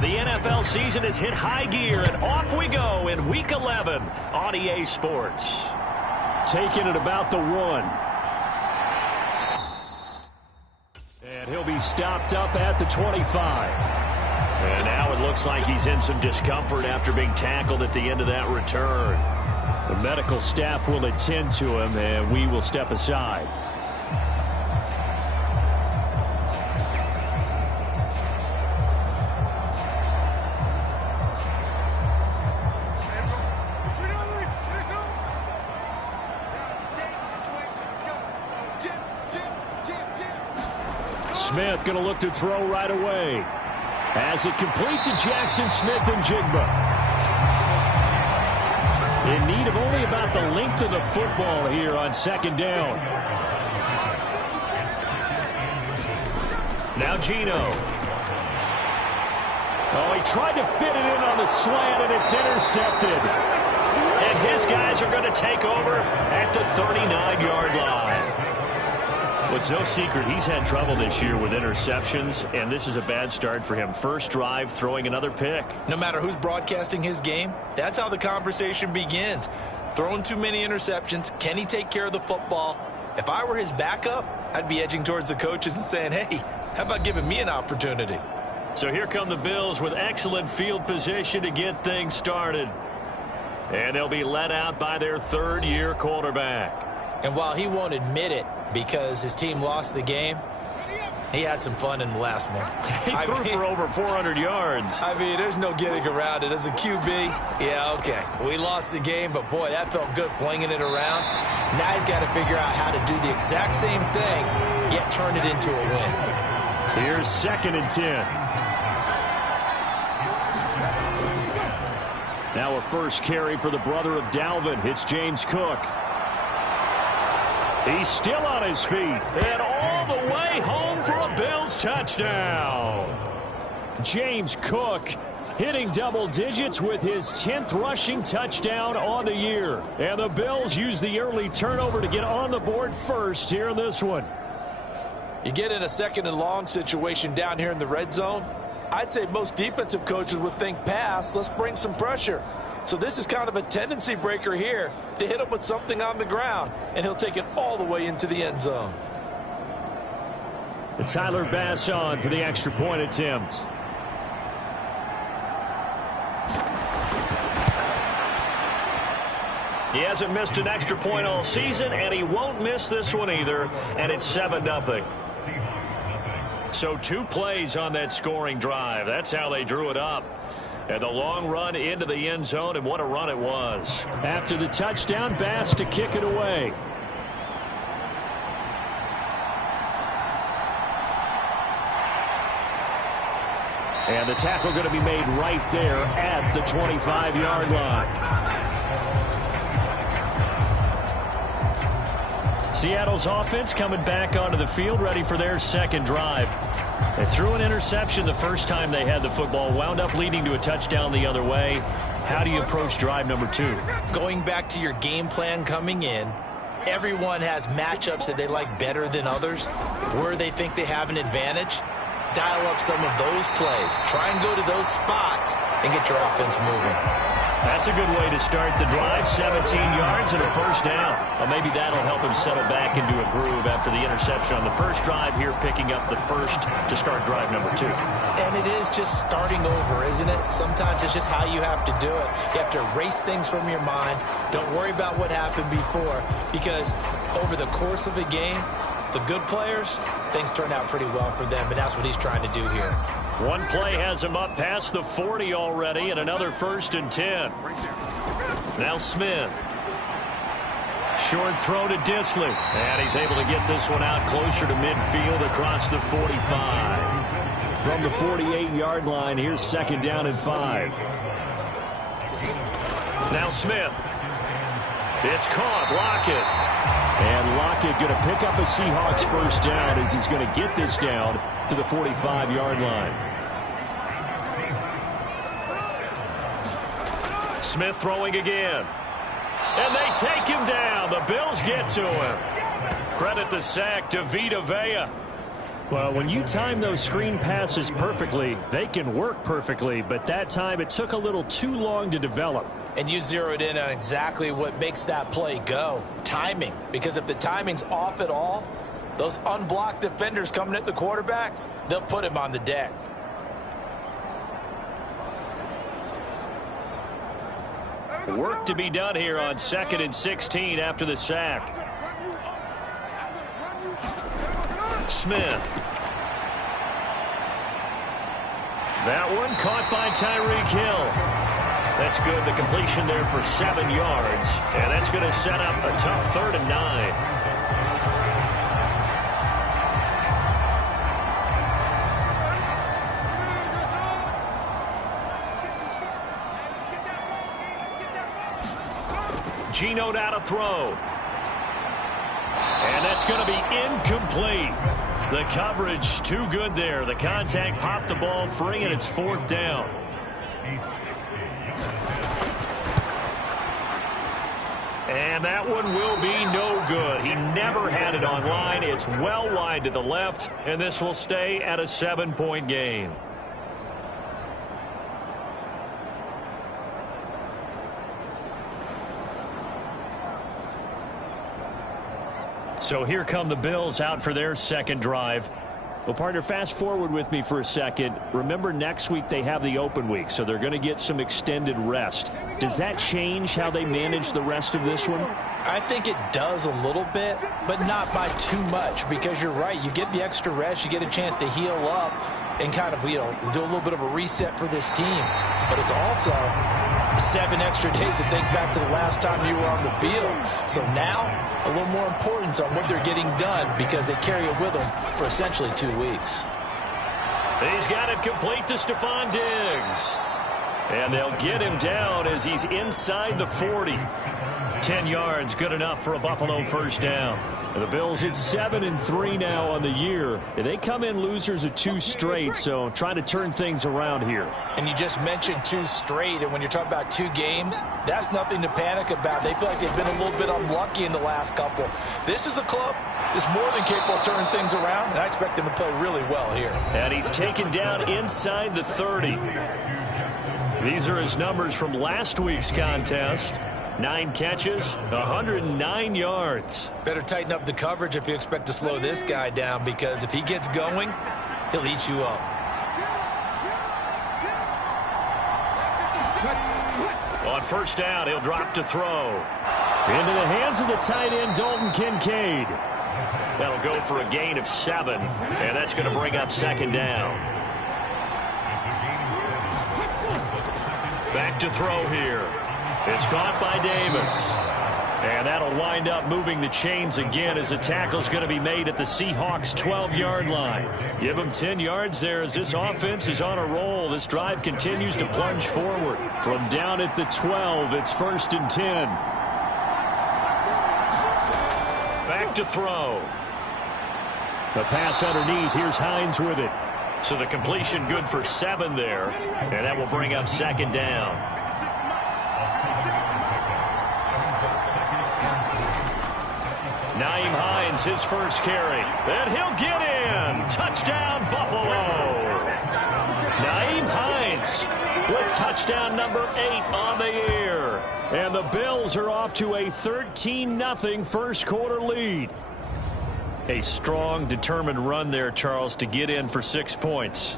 The NFL season has hit high gear, and off we go in Week 11 on EA Sports. Taking it about the 1. And he'll be stopped up at the 25. And now it looks like he's in some discomfort after being tackled at the end of that return. The medical staff will attend to him, and we will step aside. Smith going to look to throw right away. As it complete to Jackson Smith and Jigba. In need of only about the length of the football here on 2nd down. Now Gino. Oh, he tried to fit it in on the slant, and it's intercepted. And his guys are going to take over at the 39-yard line. Well, it's no secret he's had trouble this year with interceptions, and this is a bad start for him. First drive, throwing another pick. No matter who's broadcasting his game, that's how the conversation begins. Throwing too many interceptions. Can he take care of the football? If I were his backup, I'd be edging towards the coaches and saying, hey, how about giving me an opportunity? So here come the Bills with excellent field position to get things started. And they'll be led out by their third-year quarterback. And while he won't admit it because his team lost the game, he had some fun in the last one. He threw for over 400 yards. I mean, there's no getting around it. As a QB, yeah, okay. We lost the game, but, boy, that felt good flinging it around. Now he's got to figure out how to do the exact same thing, yet turn it into a win. Here's 2nd and 10. Now a first carry for the brother of Dalvin. It's James Cook. He's still on his feet. And all the way home for a Bills touchdown. James Cook hitting double digits with his 10th rushing touchdown on the year. And the Bills use the early turnover to get on the board first here in this one. You get in a 2nd and long situation down here in the red zone, I'd say most defensive coaches would think pass, let's bring some pressure. So this is kind of a tendency breaker here to hit him with something on the ground, and he'll take it all the way into the end zone. And Tyler Bass on for the extra point attempt. He hasn't missed an extra point all season, and he won't miss this one either, and it's 7-0. So 2 plays on that scoring drive. That's how they drew it up. And the long run into the end zone, and what a run it was. After the touchdown, Bass to kick it away. And the tackle going to be made right there at the 25-yard line. Seattle's offense coming back onto the field, ready for their second drive. They threw an interception the first time they had the football, wound up leading to a touchdown the other way. How do you approach drive number 2? Going back to your game plan coming in, everyone has matchups that they like better than others, where they think they have an advantage. Dial up some of those plays. Try and go to those spots and get your offense moving. That's a good way to start the drive. 17 yards and a first down. Well, maybe that'll help him settle back into a groove after the interception on the first drive here, picking up the first to start drive number 2. And it is just starting over, isn't it? Sometimes it's just how you have to do it. You have to erase things from your mind. Don't worry about what happened before, because over the course of a game, the good players, things turn out pretty well for them, and that's what he's trying to do here. One play has him up past the 40 already, and another 1st and 10. Now Smith. Short throw to Disley. And he's able to get this one out closer to midfield across the 45. From the 48-yard line, here's 2nd down and 5. Now Smith. It's caught. Lockett. And Lockett going to pick up a Seahawks first down as he's going to get this down to the 45-yard line. Smith throwing again. And they take him down. The Bills get to him. Credit the sack to Vita Vea. Well, when you time those screen passes perfectly, they can work perfectly. But that time it took a little too long to develop. And you zeroed in on exactly what makes that play go. Timing. Because if the timing's off at all, those unblocked defenders coming at the quarterback, they'll put him on the deck. Work to be done here on 2nd and 16 after the sack. Smith. That one caught by Tyreek Hill. That's good. The completion there for 7 yards. And that's going to set up a tough 3rd and 9. Geno out of throw. And that's going to be incomplete. The coverage too good there. The contact popped the ball free, and it's 4th down. And that one will be no good. He never had it on line. It's well wide to the left, and this will stay at a 7-point game. So here come the Bills out for their second drive. Well, partner, fast forward with me for a second. Remember, next week they have the open week, so they're going to get some extended rest. Does that change how they manage the rest of this one? I think it does a little bit, but not by too much, because you're right. You get the extra rest, you get a chance to heal up and kind of, do a little bit of a reset for this team. But it's also 7 extra days to think back to the last time you were on the field. So now, a little more importance on what they're getting done, because they carry it with them for essentially 2 weeks. He's got it complete to Stephon Diggs. And they'll get him down as he's inside the 40. 10 yards, good enough for a Buffalo first down. And the Bills at 7-3 now on the year. And they come in losers of 2 straight, so trying to turn things around here. And you just mentioned 2 straight, and when you're talking about 2 games, that's nothing to panic about. They feel like they've been a little bit unlucky in the last couple. This is a club that's more than capable of turning things around, and I expect them to play really well here. And he's taken down inside the 30. These are his numbers from last week's contest. 9 catches, 109 yards. Better tighten up the coverage if you expect to slow this guy down, because if he gets going, he'll eat you up. On first down, he'll drop to throw. Into the hands of the tight end, Dalton Kincaid. That'll go for a gain of 7, and that's going to bring up second down. Back to throw here. It's caught by Davis. And that'll wind up moving the chains again as a tackle's going to be made at the Seahawks' 12-yard line. Give them 10 yards there as this offense is on a roll. This drive continues to plunge forward. From down at the 12, it's 1st and 10. Back to throw. The pass underneath. Here's Hines with it. So the completion good for 7 there. And that will bring up second down. Nyheim Hines, his first carry. And he'll get in. Touchdown, Buffalo. Nyheim Hines with touchdown number 8 on the year. And the Bills are off to a 13-0 first quarter lead. A strong, determined run there, Charles, to get in for 6 points.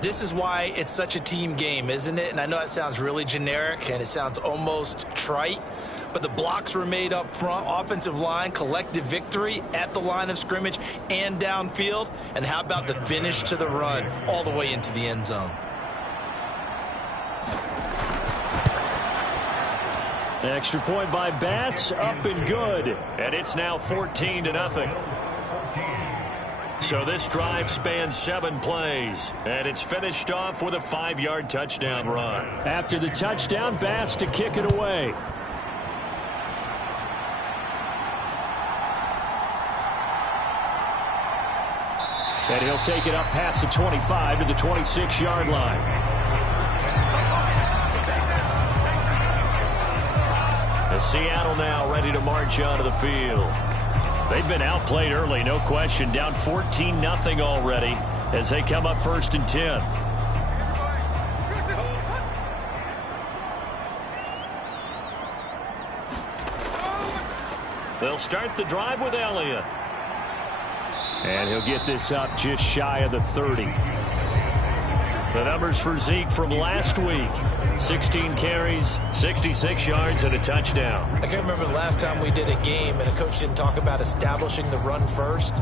This is why it's such a team game, isn't it? And I know that sounds really generic and it sounds almost trite, but the blocks were made up front, offensive line, collective victory at the line of scrimmage and downfield. And how about the finish to the run all the way into the end zone? Extra point by Bass, up and good. And it's now 14-0. So this drive spans 7 plays, and it's finished off with a 5-yard touchdown run. After the touchdown, Bass to kick it away. And he'll take it up past the 25 to the 26-yard line. And Seattle now ready to march onto the field. They've been outplayed early, no question. Down 14-0 already as they come up 1st and 10. They'll start the drive with Elliott. And he'll get this up just shy of the 30. The numbers for Zeke from last week. 16 carries, 66 yards, and a touchdown. I can't remember the last time we did a game and a coach didn't talk about establishing the run first.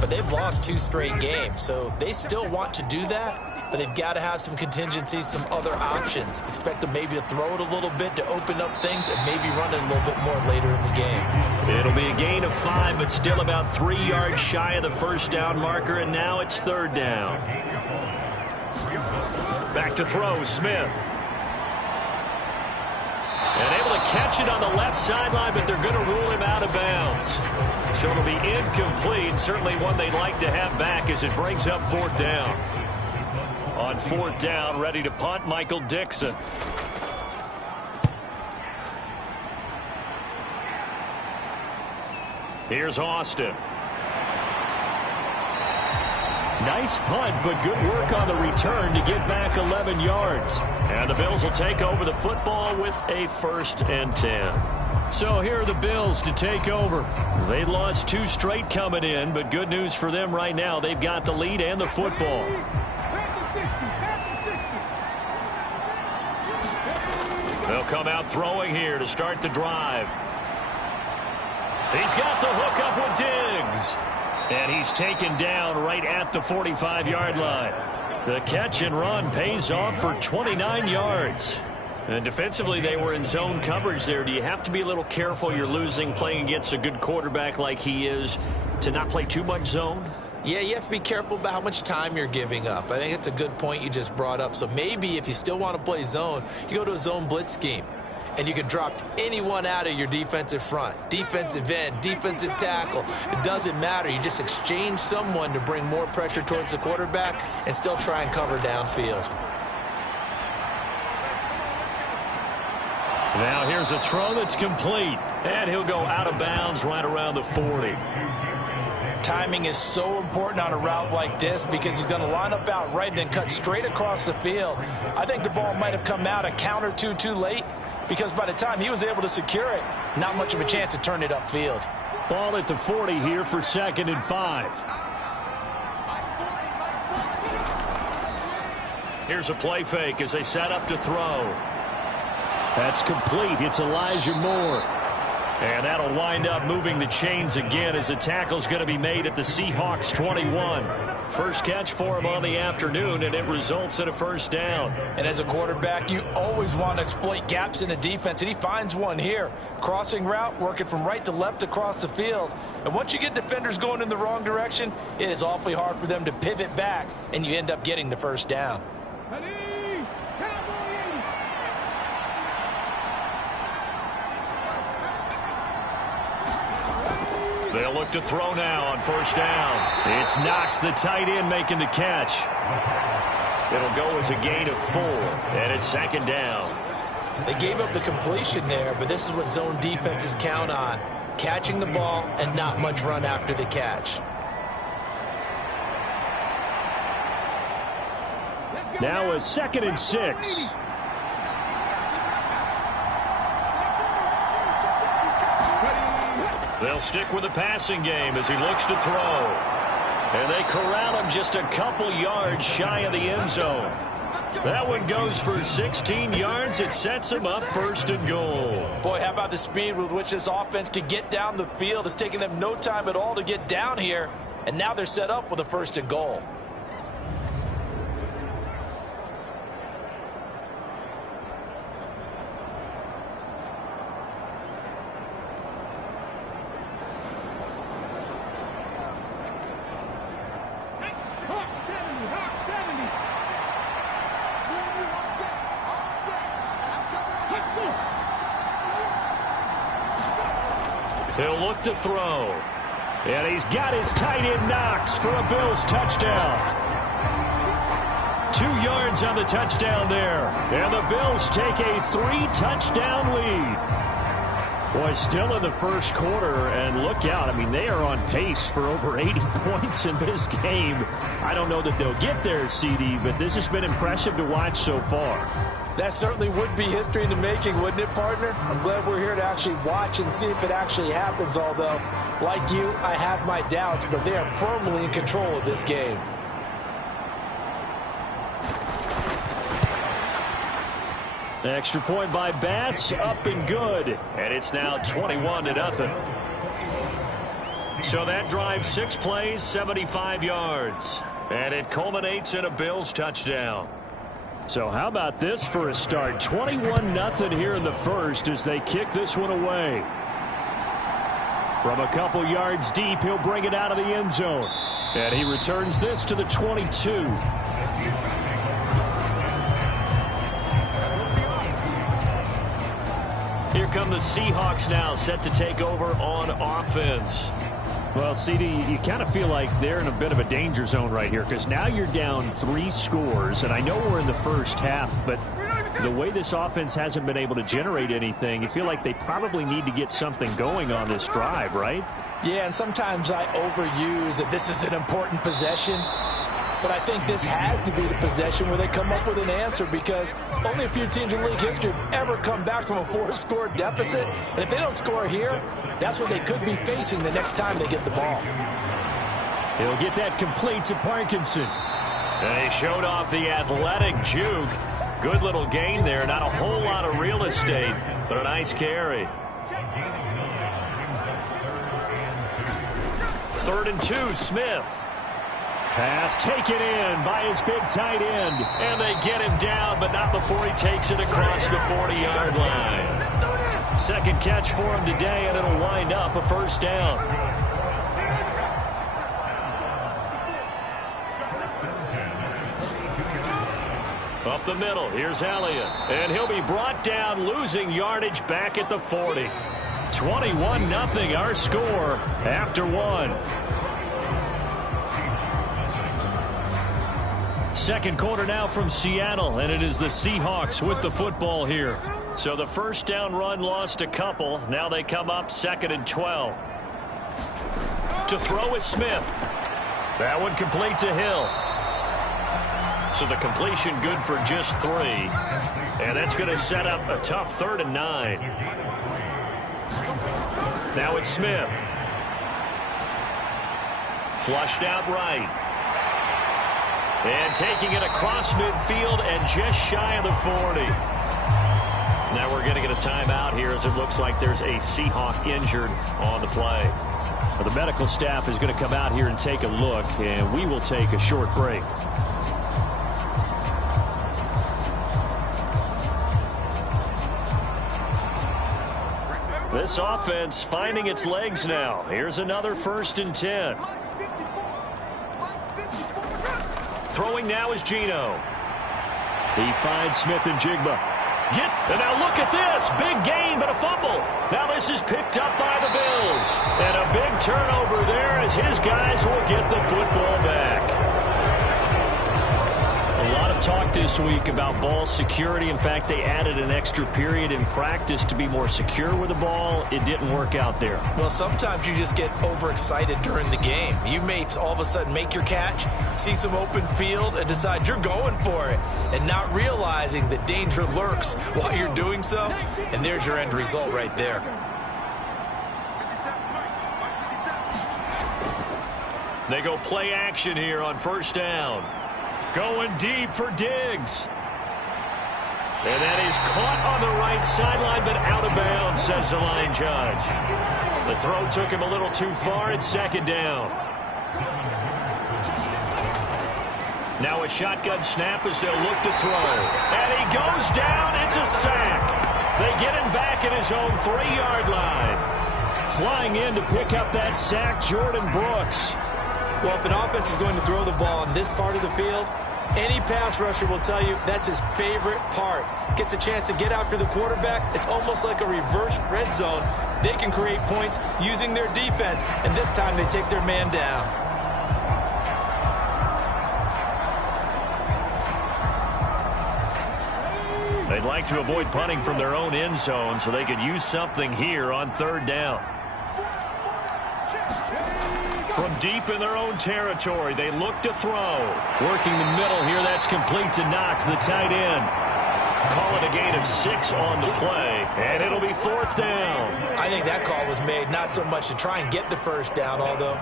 But they've lost 2 straight games, so they still want to do that. But they've got to have some contingencies, some other options. Expect them maybe to throw it a little bit to open up things and maybe run it a little bit more later in the game. It'll be a gain of 5, but still about 3 yards shy of the first down marker, and now it's 3rd down. Back to throw, Smith. And able to catch it on the left sideline, but they're going to rule him out of bounds. So it'll be incomplete. Certainly one they'd like to have back as it brings up 4th down. On 4th down, ready to punt, Michael Dixon. Here's Austin. Nice punt, but good work on the return to get back 11 yards. And the Bills will take over the football with a 1st and 10. So here are the Bills to take over. They lost 2 straight coming in, but good news for them right now. They've got the lead and the football. They'll come out throwing here to start the drive. He's got the hook up with Diggs. And he's taken down right at the 45-yard line. The catch and run pays off for 29 yards. And defensively, they were in zone coverage there. Do you have to be a little careful you're losing playing against a good quarterback like he is to not play too much zone? Yeah, you have to be careful about how much time you're giving up. I think it's a good point you just brought up. So maybe if you still want to play zone, you go to a zone blitz scheme. And you can drop anyone out of your defensive front. Defensive end, defensive tackle. It doesn't matter. You just exchange someone to bring more pressure towards the quarterback and still try and cover downfield. Now here's a throw that's complete. And he'll go out of bounds right around the 40. Timing is so important on a route like this because he's going to line up out right and then cut straight across the field. I think the ball might have come out a count or two too late, because by the time he was able to secure it, not much of a chance to turn it upfield. Ball at the 40 here for 2nd and 5. Here's a play fake as they set up to throw. That's complete. It's Elijah Moore. And that'll wind up moving the chains again as the tackle's going to be made at the Seahawks 21. First catch for him on the afternoon, and it results in a 1st down. And as a quarterback, you always want to exploit gaps in the defense, and he finds one here. Crossing route, working from right to left across the field. And once you get defenders going in the wrong direction, it is awfully hard for them to pivot back, and you end up getting the 1st down. They'll look to throw now on 1st down. It's Knox, the tight end, making the catch. It'll go as a gain of 4, and it's 2nd down. They gave up the completion there, but this is what zone defenses count on. Catching the ball and not much run after the catch. Now a 2nd and 6. They'll stick with the passing game as he looks to throw. And they corral him just a couple yards shy of the end zone. That one goes for 16 yards. It sets him up 1st and goal. Boy, how about the speed with which this offense can get down the field? It's taken them no time at all to get down here. And now they're set up with a 1st and goal. He'll look to throw. And he's got his tight end Knox for a Bills touchdown. 2 yards on the touchdown there. And the Bills take a 3-touchdown lead. Boy, still in the 1st quarter, and look out. I mean, they are on pace for over 80 points in this game. I don't know that they'll get there, CD, but this has been impressive to watch so far. That certainly would be history in the making, wouldn't it, partner? I'm glad we're here to actually watch and see if it actually happens, although, like you, I have my doubts, but they are firmly in control of this game. The extra point by Bass, up and good. And it's now 21-0. So that drive, 6 plays, 75 yards. And it culminates in a Bills touchdown. So how about this for a start? 21-0 here in the 1st as they kick this one away. From a couple yards deep, he'll bring it out of the end zone. And he returns this to the 22. Here come the Seahawks now, set to take over on offense. Well, CD, you kind of feel like they're in a bit of a danger zone right here because now you're down 3 scores, and I know we're in the 1st half, but the way this offense hasn't been able to generate anything, you feel like they probably need to get something going on this drive, right? Yeah, and sometimes I overuse that this is an important possession. But I think this has to be the possession where they come up with an answer, because only a few teams in league history have ever come back from a 4-score deficit. And if they don't score here, that's what they could be facing the next time they get the ball. He'll get that complete to Parkinson. And he showed off the athletic juke. Good little gain there. Not a whole lot of real estate, but a nice carry. 3rd and 2, Smith. Pass taken in by his big tight end. And they get him down, but not before he takes it across the 40-yard line. Second catch for him today, and it'll wind up a first down. Up the middle, here's Elliott. And he'll be brought down, losing yardage back at the 40. 21-0 our score after one. Second quarter now from Seattle, and it is the Seahawks with the football here. So the first down run lost a couple. Now they come up 2nd and 12. To throw is Smith. That one complete to Hill. So the completion good for just 3. And that's going to set up a tough 3rd and 9. Now it's Smith. Flushed out right. And taking it across midfield and just shy of the 40. Now we're going to get a timeout here, as it looks like there's a Seahawk injured on the play. Well, the medical staff is going to come out here and take a look, and we will take a short break. This offense finding its legs now. Here's another 1st and 10. Throwing now is Geno. He finds Smith and Jigba. And now look at this. Big gain, but a fumble. Now this is picked up by the Bills. And a big turnover there, as his guys will get the football back. A lot of talk this week about ball security. In fact, they added an extra period in practice to be more secure with the ball. It didn't work out there. Well, sometimes you just get overexcited during the game. You may all of a sudden make your catch, see some open field, and decide you're going for it, and not realizing that danger lurks while you're doing so. And there's your end result right there. They go play action here on 1st down. Going deep for Diggs. And that is caught on the right sideline, but out of bounds, says the line judge. The throw took him a little too far. It's 2nd down. Now a shotgun snap as they'll look to throw. And he goes down. It's a sack. They get him back at his own 3-yard line. Flying in to pick up that sack, Jordan Brooks. Well, if an offense is going to throw the ball on this part of the field, any pass rusher will tell you that's his favorite part. Gets a chance to get after the quarterback. It's almost like a reverse red zone. They can create points using their defense, and this time they take their man down. They'd like to avoid punting from their own end zone so they could use something here on 3rd down. From deep in their own territory, they look to throw. Working the middle here, that's complete to Knox, the tight end. Call it a gain of 6 on the play, and it'll be 4th down. I think that call was made not so much to try and get the first down, although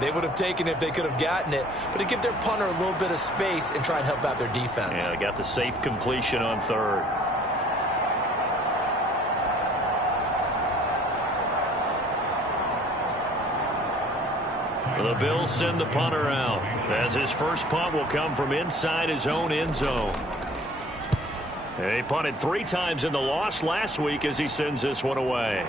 they would have taken it if they could have gotten it, but to give their punter a little bit of space and try and help out their defense. Yeah, they got the safe completion on 3rd. The Bills send the punter out, as his first punt will come from inside his own end zone. He punted 3 times in the loss last week as he sends this one away.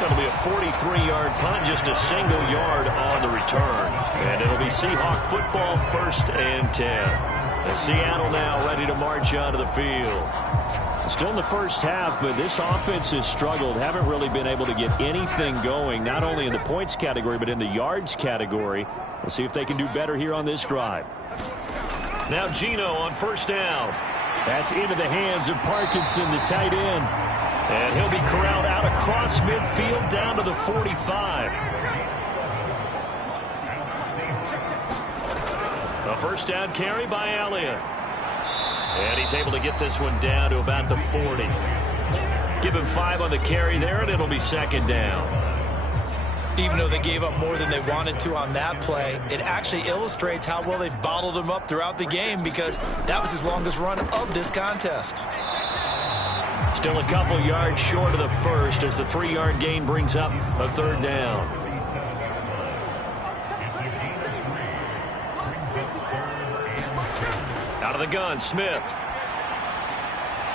That'll be a 43-yard punt, just a single yard on the return. And it'll be Seahawk football, 1st and 10. And Seattle now ready to march onto the field. Still in the first half, but this offense has struggled. Haven't really been able to get anything going, not only in the points category, but in the yards category. We'll see if they can do better here on this drive. Now Geno on 1st down. That's into the hands of Parkinson, the tight end. And he'll be corralled out across midfield down to the 45. A first down carry by Elliott. And he's able to get this one down to about the 40. Give him 5 on the carry there, and it'll be second down. Even though they gave up more than they wanted to on that play, it actually illustrates how well they've bottled him up throughout the game, because that was his longest run of this contest. Still a couple yards short of the first as the 3-yard gain brings up a third down. Out of the gun, Smith.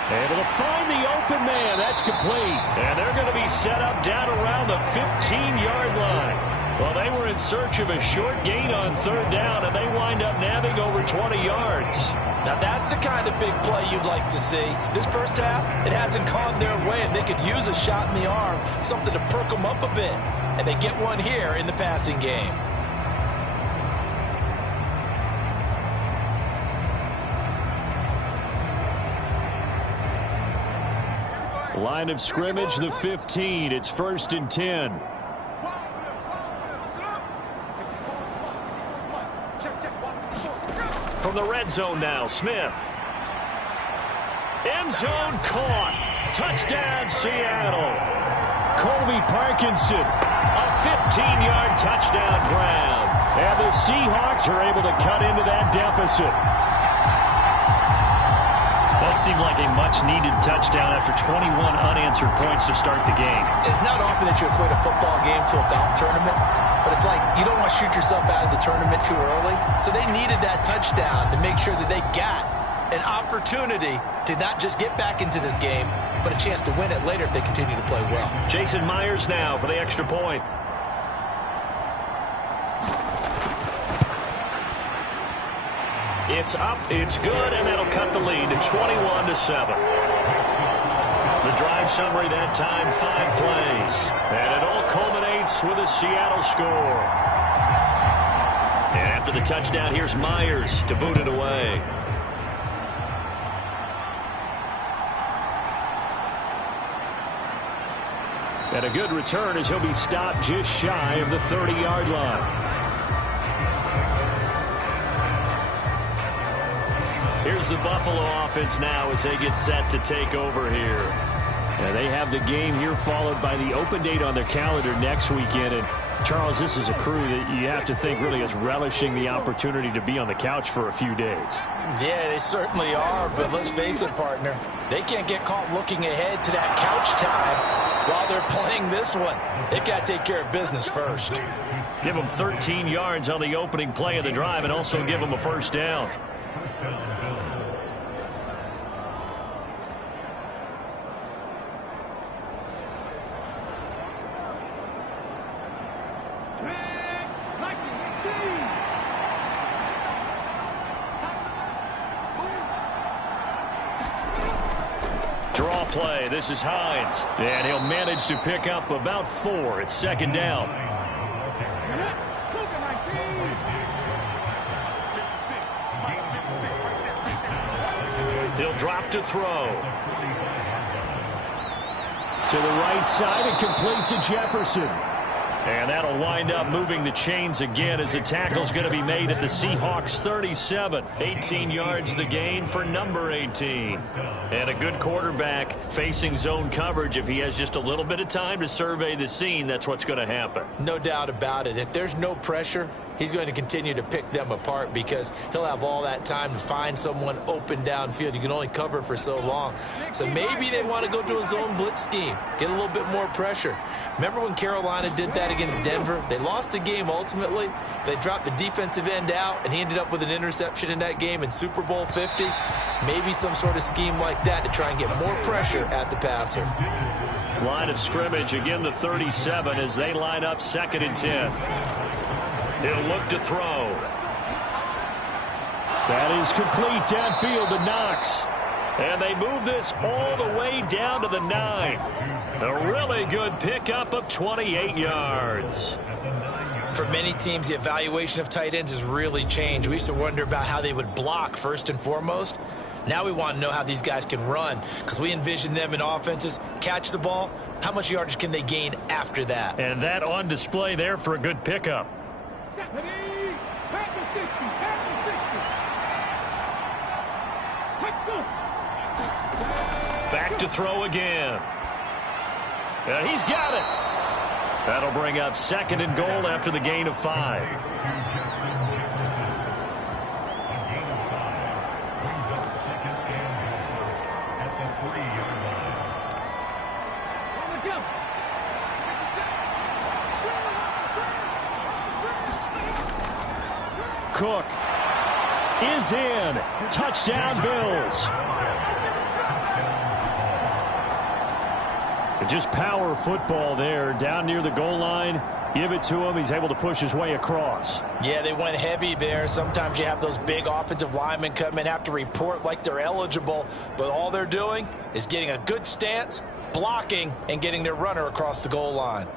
Able to find the open man. That's complete. And they're going to be set up down around the 15-yard line. Well, they were in search of a short gain on third down, and they wind up nabbing over 20 yards. Now, that's the kind of big play you'd like to see. This first half, it hasn't gone their way, and they could use a shot in the arm, something to perk them up a bit. And they get one here in the passing game. Line of scrimmage, the 15. It's 1st and 10. From the red zone now, Smith. End zone caught. Touchdown, Seattle. Colby Parkinson, a 15-yard touchdown grab. And the Seahawks are able to cut into that deficit. That seemed like a much-needed touchdown after 21 unanswered points to start the game. It's not often that you equate a football game to a golf tournament, but it's like you don't want to shoot yourself out of the tournament too early. So they needed that touchdown to make sure that they got an opportunity to not just get back into this game, but a chance to win it later if they continue to play well. Jason Myers now for the extra point. It's up, it's good, and that'll cut the lead to 21-7. The drive summary that time, 5 plays. And it all culminates with a Seattle score. And after the touchdown, here's Myers to boot it away. And a good return as he'll be stopped just shy of the 30-yard line. Here's the Buffalo offense now as they get set to take over here. And they have the game here followed by the open date on their calendar next weekend. And Charles, this is a crew that you have to think really is relishing the opportunity to be on the couch for a few days. Yeah, they certainly are, but let's face it, partner. They can't get caught looking ahead to that couch time while they're playing this one. They've got to take care of business first. Give them 13 yards on the opening play of the drive and also give them a first down. Draw play. This is Hines. And he'll manage to pick up about 4. It's second down. He'll drop to throw. To the right side and complete to Jefferson. And that'll wind up moving the chains again as the tackle's going to be made at the Seahawks 37. 18 yards the gain for number 18. And a good quarterback facing zone coverage. If he has just a little bit of time to survey the scene, that's what's going to happen. No doubt about it. If there's no pressure, he's going to continue to pick them apart because he'll have all that time to find someone open downfield. You can only cover for so long. So maybe they want to go to a zone blitz scheme, get a little bit more pressure. Remember when Carolina did that against Denver? They lost the game ultimately. They dropped the defensive end out, and he ended up with an interception in that game in Super Bowl 50. Maybe some sort of scheme like that to try and get more pressure at the passer. Line of scrimmage, again the 37 as they line up 2nd and 10. He'll look to throw. That is complete downfield to Knox. And they move this all the way down to the 9. A really good pickup of 28 yards. For many teams, the evaluation of tight ends has really changed. We used to wonder about how they would block first and foremost. Now we want to know how these guys can run because we envision them in offenses catch the ball, how much yardage can they gain after that? And that on display there for a good pickup. Back to throw again. And he's got it. That'll bring up 2nd and goal after the gain of 5. Cook is in. Touchdown, Bills. Just power football there. Down near the goal line. Give it to him. He's able to push his way across. Yeah, they went heavy there. Sometimes you have those big offensive linemen come in, have to report like they're eligible, but all they're doing is getting a good stance, blocking, and getting their runner across the goal line.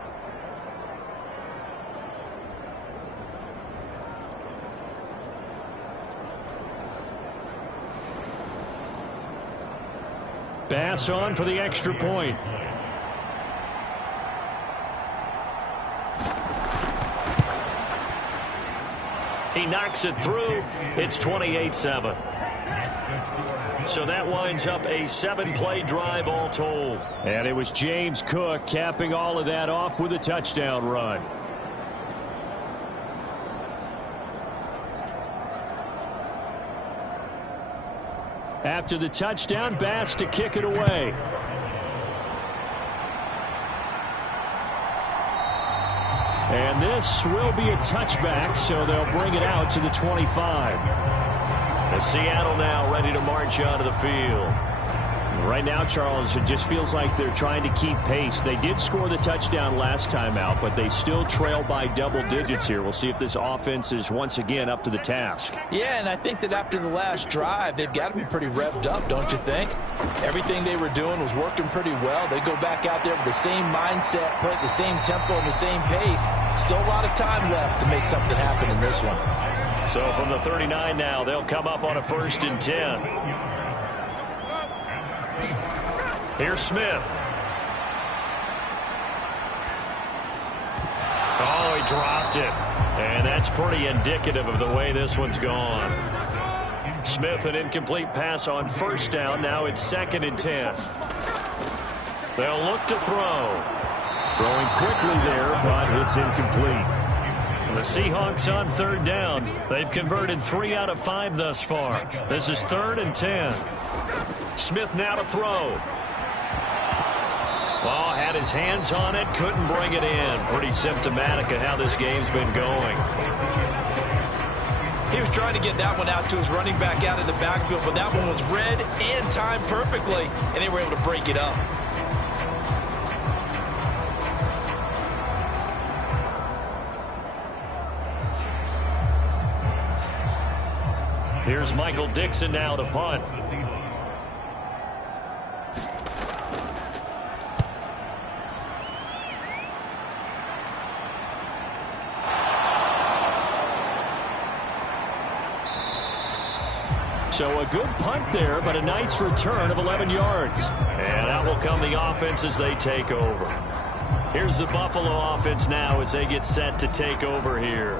Bass on for the extra point. He knocks it through. It's 28-7. So that winds up a 7-play drive all told. And it was James Cook capping all of that off with a touchdown run. After the touchdown, Bass to kick it away. And this will be a touchback, so they'll bring it out to the 25. And Seattle now ready to march onto the field. Right now, Charles, it just feels like they're trying to keep pace. They did score the touchdown last time out, but they still trail by double digits here. We'll see if this offense is once again up to the task. Yeah, and I think that after the last drive, they've got to be pretty revved up, don't you think? Everything they were doing was working pretty well. They go back out there with the same mindset, play at the same tempo and the same pace. Still a lot of time left to make something happen in this one. So from the 39 now, they'll come up on a 1st and 10. Here's Smith. Oh, he dropped it. And that's pretty indicative of the way this one's gone. Smith, an incomplete pass on 1st down. Now it's 2nd and 10. They'll look to throw. Throwing quickly there, but it's incomplete. The Seahawks on 3rd down. They've converted 3 out of 5 thus far. This is 3rd and 10. Smith now to throw. Oh, had his hands on it, couldn't bring it in. Pretty symptomatic of how this game's been going. He was trying to get that one out to his running back out of the backfield, but that one was read and timed perfectly, and they were able to break it up. Here's Michael Dixon now to punt. So a good punt there, but a nice return of 11 yards. And out will come the offense as they take over. Here's the Buffalo offense now as they get set to take over here.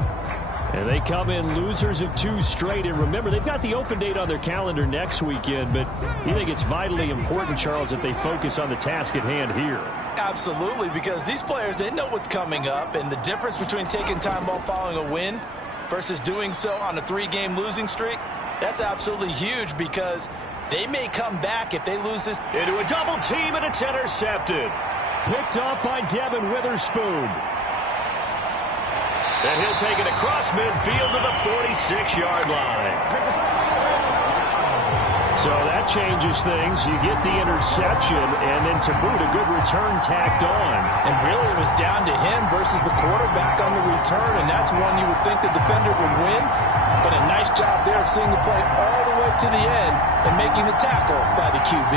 And they come in losers of 2 straight. And remember, they've got the open date on their calendar next weekend, but you think it's vitally important, Charles, that they focus on the task at hand here. Absolutely, because these players, they know what's coming up, and the difference between taking time off following a win versus doing so on a 3-game losing streak, that's absolutely huge because they may come back if they lose this. Into a double team, and it's intercepted. Picked off by Devin Witherspoon. And he'll take it across midfield to the 46-yard line. So that changes things. You get the interception, and then to boot, a good return tacked on. And really it was down to him versus the quarterback on the return, and that's one you would think the defender would win. But a nice job there of seeing the play all the way to the end and making the tackle by the QB.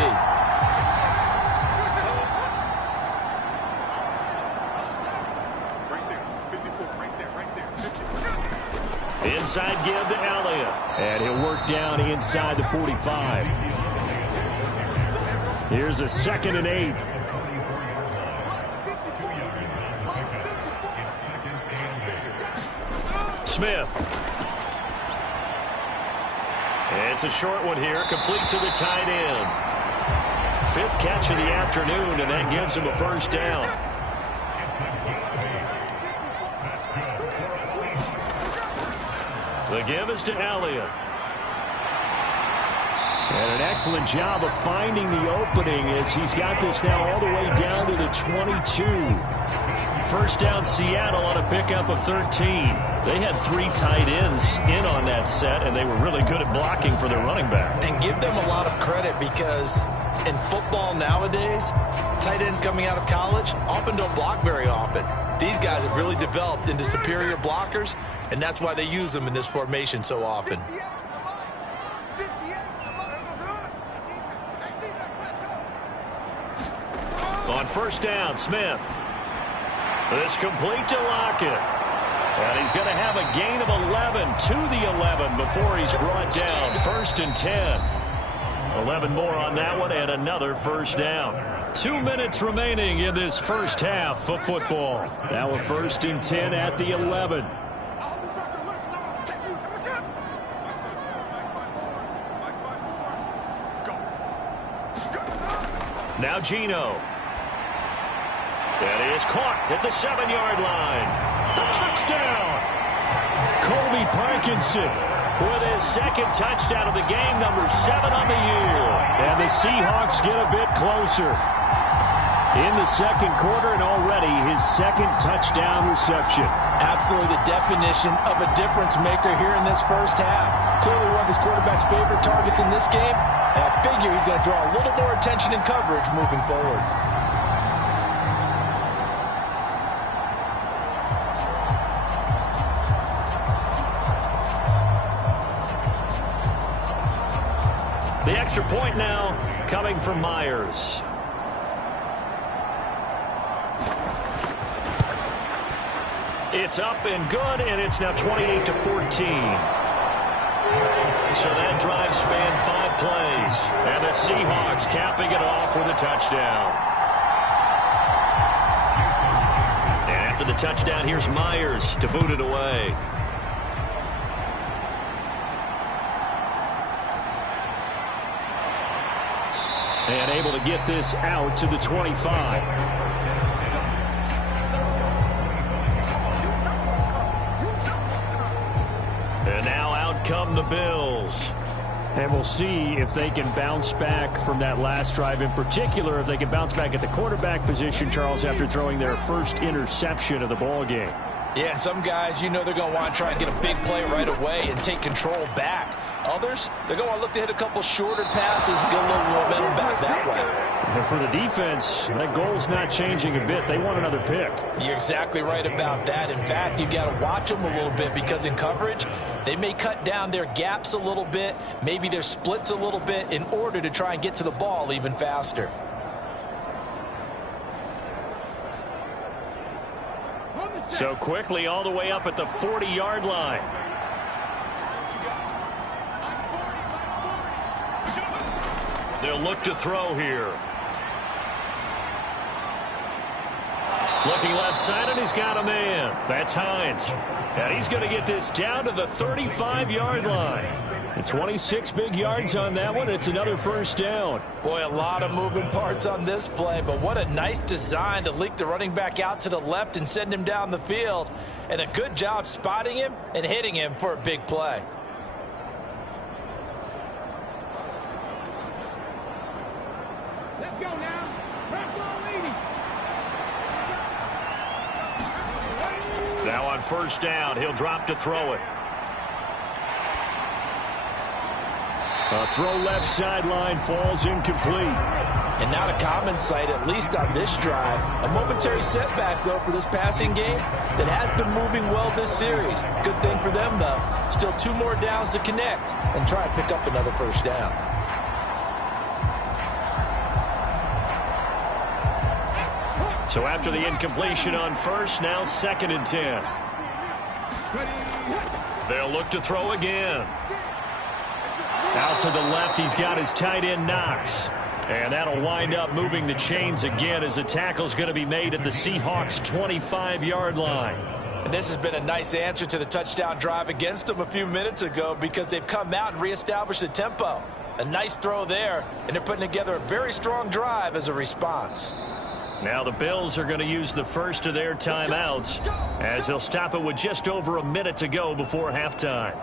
Inside give to Elliott. And he'll work down inside the 45. Here's a 2nd and 8. Smith. It's a short one here, complete to the tight end. 5th catch of the afternoon, and that gives him a first down. The give is to Elliott. And an excellent job of finding the opening as he's got this now all the way down to the 22. First down Seattle on a pickup of 13. They had 3 tight ends in on that set, and they were really good at blocking for their running back. And give them a lot of credit because in football nowadays, tight ends coming out of college often don't block very often. These guys have really developed into superior blockers, and that's why they use them in this formation so often. On first down, Smith. This complete to Lockett. And he's going to have a gain of 11 to the 11 before he's brought down. 1st and 10. 11 more on that one and another first down. 2 minutes remaining in this first half of football. Now a 1st and 10 at the 11. Now Geno. And he is caught at the 7-yard line. A touchdown! Colby Parkinson with his 2nd touchdown of the game, number 7 on the year. And the Seahawks get a bit closer in the 2nd quarter, and already his 2nd touchdown reception. Absolutely the definition of a difference maker here in this first half. Clearly one of his quarterback's favorite targets in this game, and I figure he's going to draw a little more attention and coverage moving forward. The extra point now coming from Myers. It's up and good, and it's now 28-14. So that drive spanned 5 plays. And the Seahawks capping it off with a touchdown. And after the touchdown, here's Myers to boot it away. And able to get this out to the 25. And now out come the Bills. And we'll see if they can bounce back from that last drive. In particular, if they can bounce back at the quarterback position, Charles, after throwing their first interception of the ball game. Yeah, some guys, you know they're going to want to try and get a big play right away and take control back. Others, they're going to look to hit a couple shorter passes, get a little momentum back that way. And for the defense, that goal's not changing a bit. They want another pick. You're exactly right about that. In fact, you've got to watch them a little bit because in coverage, they may cut down their gaps a little bit, maybe their splits a little bit in order to try and get to the ball even faster. So quickly all the way up at the 40-yard line. They'll look to throw here. Looking left side, and he's got a man. That's Hines. And he's going to get this down to the 35-yard line. And 26 big yards on that one. It's another first down. Boy, a lot of moving parts on this play, but what a nice design to leak the running back out to the left and send him down the field. And a good job spotting him and hitting him for a big play. Let's go now. Press on leading. Now on first down, he'll drop to throw it. A throw left sideline falls incomplete. And not a common sight, at least on this drive. A momentary setback, though, for this passing game that has been moving well this series. Good thing for them, though. Still 2 more downs to connect and try and pick up another first down. So after the incompletion on first, now 2nd and 10. They'll look to throw again. Out to the left, he's got his tight end Knox. And that'll wind up moving the chains again as the tackle's going to be made at the Seahawks' 25-yard line. And this has been a nice answer to the touchdown drive against them a few minutes ago because they've come out and reestablished the tempo. A nice throw there, and they're putting together a very strong drive as a response. Now the Bills are going to use the first of their timeouts as they'll stop it with just over a minute to go before halftime.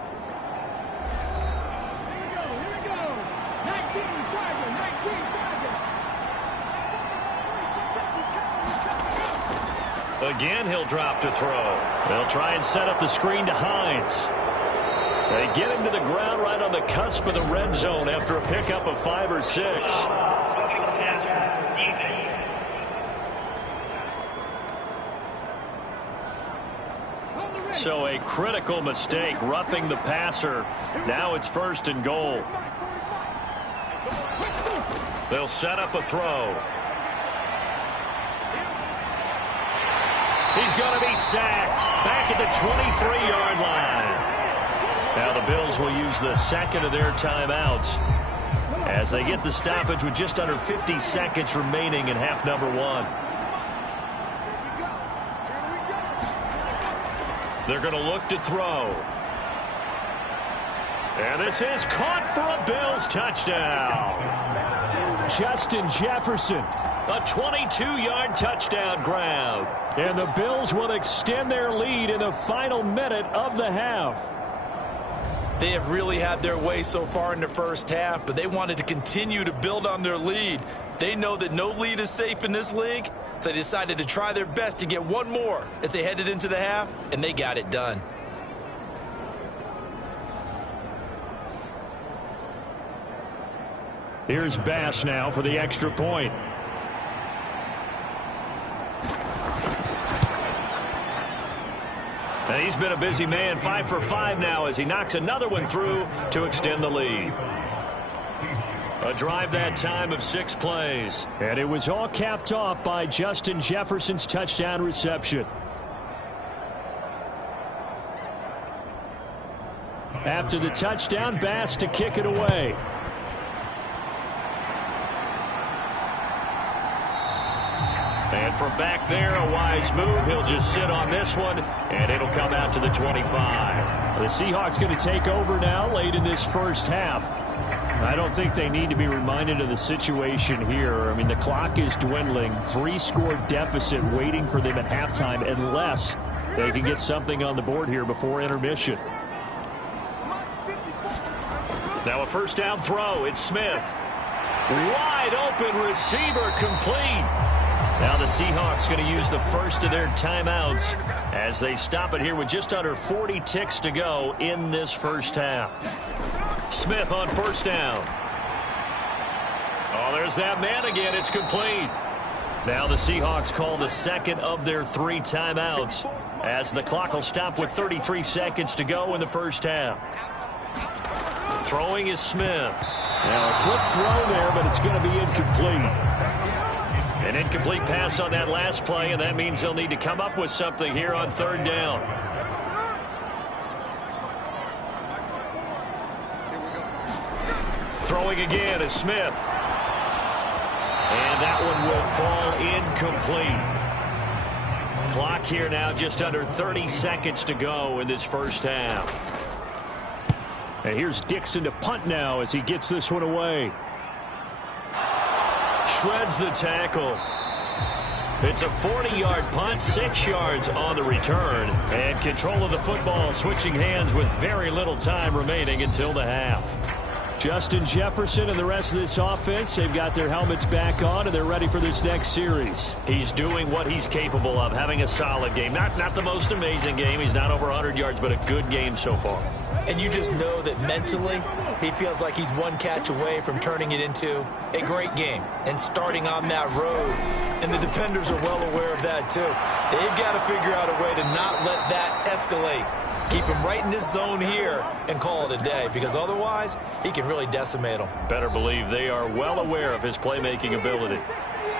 Again, he'll drop to throw. They'll try and set up the screen to Hines. They get him to the ground right on the cusp of the red zone after a pickup of 5 or 6. So a critical mistake, roughing the passer. Now it's 1st and goal. They'll set up a throw. He's going to be sacked back at the 23-yard line. Now the Bills will use the second of their timeouts as they get the stoppage with just under 50 seconds remaining in half number 1. They're going to look to throw. And this is caught for a Bills touchdown. Justin Jefferson. A 22-yard touchdown grab. And the Bills will extend their lead in the final minute of the half. They have really had their way so far in the first half, but they wanted to continue to build on their lead. They know that no lead is safe in this league, so they decided to try their best to get one more as they headed into the half, and they got it done. Here's Bass now for the extra point. And he's been a busy man, 5 for 5 now as he knocks another one through to extend the lead. A drive that time of 6 plays. And it was all capped off by Justin Jefferson's touchdown reception. After the touchdown, Bass to kick it away. And from back there, a wise move. He'll just sit on this one, and it'll come out to the 25. The Seahawks going to take over now late in this first half. I don't think they need to be reminded of the situation here. I mean, the clock is dwindling. 3-score deficit waiting for them at halftime unless they can get something on the board here before intermission. Now a first down throw. It's Smith. Wide open receiver complete. Now the Seahawks going to use the first of their timeouts as they stop it here with just under 40 ticks to go in this first half. Smith on first down. Oh, there's that man again. It's complete. Now the Seahawks call the second of their 3 timeouts as the clock will stop with 33 seconds to go in the first half. Throwing is Smith. Now a quick throw there, but it's going to be incomplete. An incomplete pass on that last play, and that means they'll need to come up with something here on 3rd down. Throwing again is Smith. And that one will fall incomplete. Clock here now just under 30 seconds to go in this first half. And here's Dixon to punt now as he gets this one away. Shreds the tackle. It's a 40-yard punt, 6 yards on the return. And control of the football switching hands with very little time remaining until the half. Justin Jefferson and the rest of this offense, they've got their helmets back on and they're ready for this next series. He's doing what he's capable of, having a solid game. Not the most amazing game. He's not over 100 yards, but a good game so far. And you just know that mentally, he feels like he's one catch away from turning it into a great game and starting on that road. And the defenders are well aware of that, too. They've got to figure out a way to not let that escalate. Keep him right in this zone here and call it a day, because otherwise he can really decimate them. Better believe they are well aware of his playmaking ability.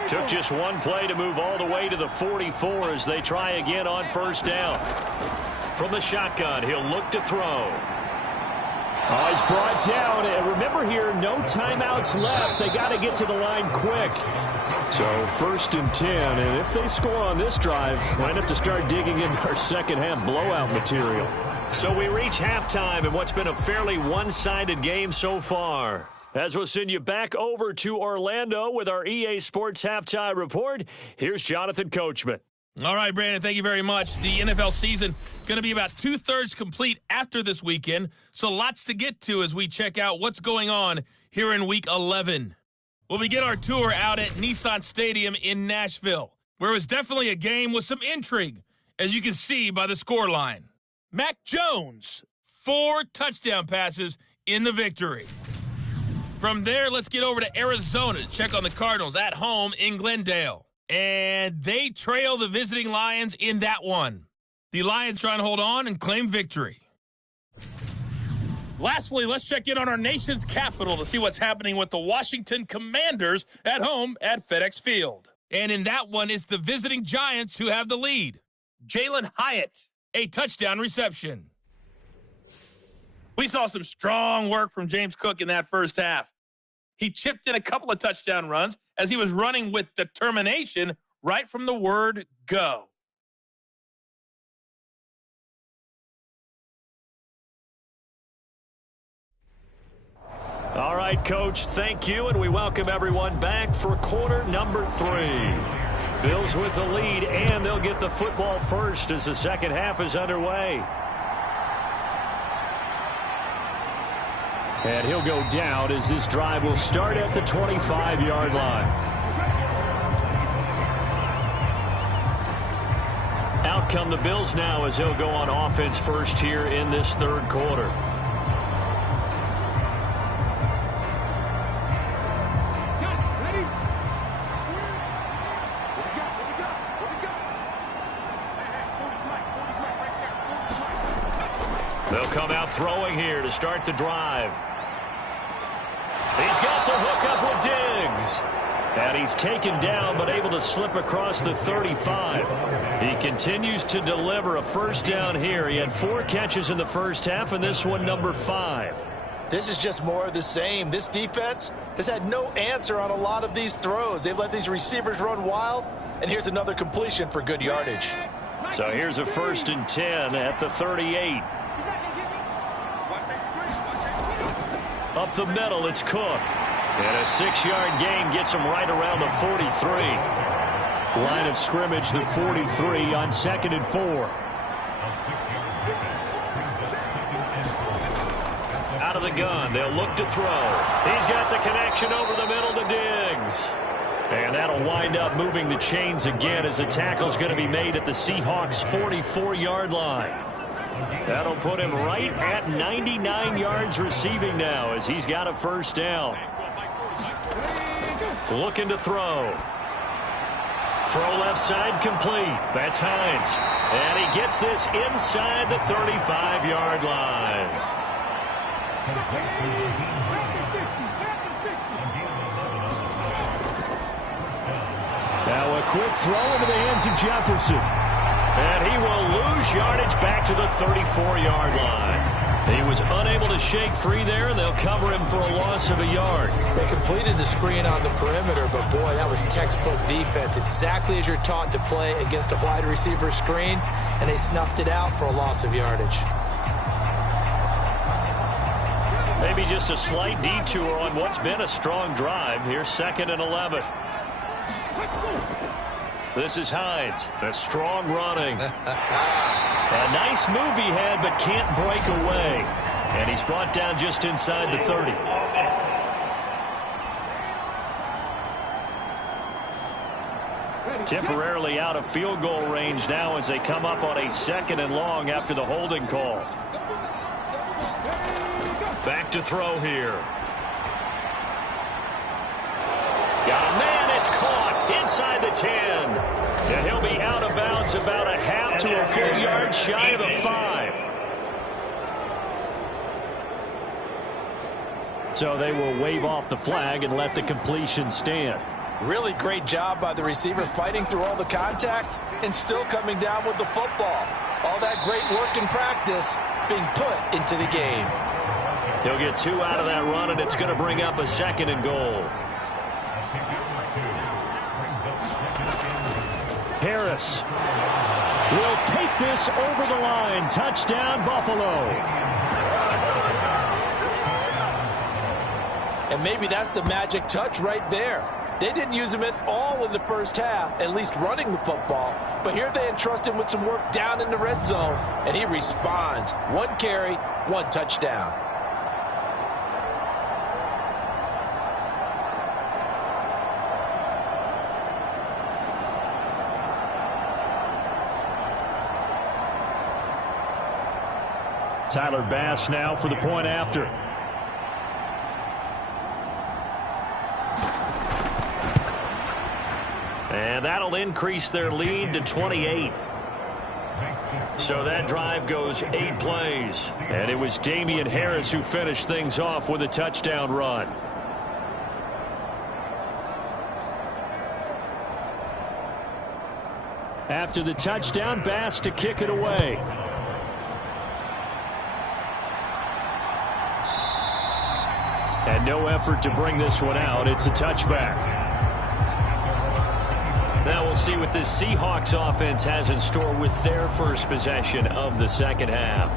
Took just one play to move all the way to the 44 as they try again on first down. From the shotgun, he'll look to throw. Oh, he's brought down. And remember here, no timeouts left. They got to get to the line quick. So 1st and 10, and if they score on this drive, might have to start digging into our second half blowout material. So we reach halftime in what's been a fairly one-sided game so far. As we'll send you back over to Orlando with our EA Sports Halftime Report, here's Jonathan Coachman. All right, Brandon, thank you very much. The NFL season going to be about 2/3 complete after this weekend, so lots to get to as we check out what's going on here in Week 11. We'll begin our tour out at Nissan Stadium in Nashville, where it was definitely a game with some intrigue, as you can see by the scoreline. Mac Jones, 4 touchdown passes in the victory. From there, let's get over to Arizona to check on the Cardinals at home in Glendale. And they trail the visiting Lions in that one. The Lions trying to hold on and claim victory. Lastly, let's check in on our nation's capital to see what's happening with the Washington Commanders at home at FedEx Field. And in that one, it's the visiting Giants who have the lead. Jalen Hyatt, a touchdown reception. We saw some strong work from James Cook in that first half. He chipped in a couple of touchdown runs as he was running with determination right from the word go. All right, Coach, thank you, and we welcome everyone back for quarter number 3. Bills with the lead, and they'll get the football first as the second half is underway. And he'll go down as this drive will start at the 25-yard line. Out come the Bills now as they'll go on offense first here in this third quarter. They'll come out throwing here to start the drive. He's got the hook up with Diggs. And he's taken down but able to slip across the 35. He continues to deliver a first down here. He had 4 catches in the first half, and this one number 5. This is just more of the same. This defense has had no answer on a lot of these throws. They've let these receivers run wild, and here's another completion for good yardage. So here's a 1st and 10 at the 38. Up the middle, it's Cook. And a 6-yard gain gets him right around the 43. Line of scrimmage, the 43 on 2nd and 4. Out of the gun, they'll look to throw. He's got the connection over the middle to Diggs. And that'll wind up moving the chains again as the tackle's going to be made at the Seahawks' 44-yard line. That'll put him right at 99 yards receiving now as he's got a first down. Looking to throw. Throw left side complete. That's Hines. And he gets this inside the 35-yard line. Now a quick throw into the hands of Jefferson. And he will lose yardage back to the 34-yard line. He was unable to shake free there, and they'll cover him for a loss of a yard. They completed the screen on the perimeter, but boy, that was textbook defense. Exactly as you're taught to play against a wide receiver screen, and they snuffed it out for a loss of yardage. Maybe just a slight detour on what's been a strong drive. Here's 2nd and 11. This is Hines. A strong running. A nice move he had, but can't break away. And he's brought down just inside the 30. Temporarily out of field goal range now as they come up on a 2nd and long after the holding call. Back to throw here. Got a man, it's caught inside the 10. And he'll be out of bounds about a half to a full yard shy of the 5. So they will wave off the flag and let the completion stand. Really great job by the receiver fighting through all the contact and still coming down with the football. All that great work in practice being put into the game. He'll get 2 out of that run, and it's going to bring up a 2nd and goal. Harris will take this over the line. Touchdown, Buffalo. And maybe that's the magic touch right there. They didn't use him at all in the first half, at least running the football. But here they entrust him with some work down in the red zone, and he responds. 1 carry, 1 touchdown. Tyler Bass now for the point after. And that'll increase their lead to 28. So that drive goes 8 plays. And it was Damian Harris who finished things off with a touchdown run. After the touchdown, Bass to kick it away. And no effort to bring this one out. It's a touchback. Now we'll see what this Seahawks offense has in store with their first possession of the second half.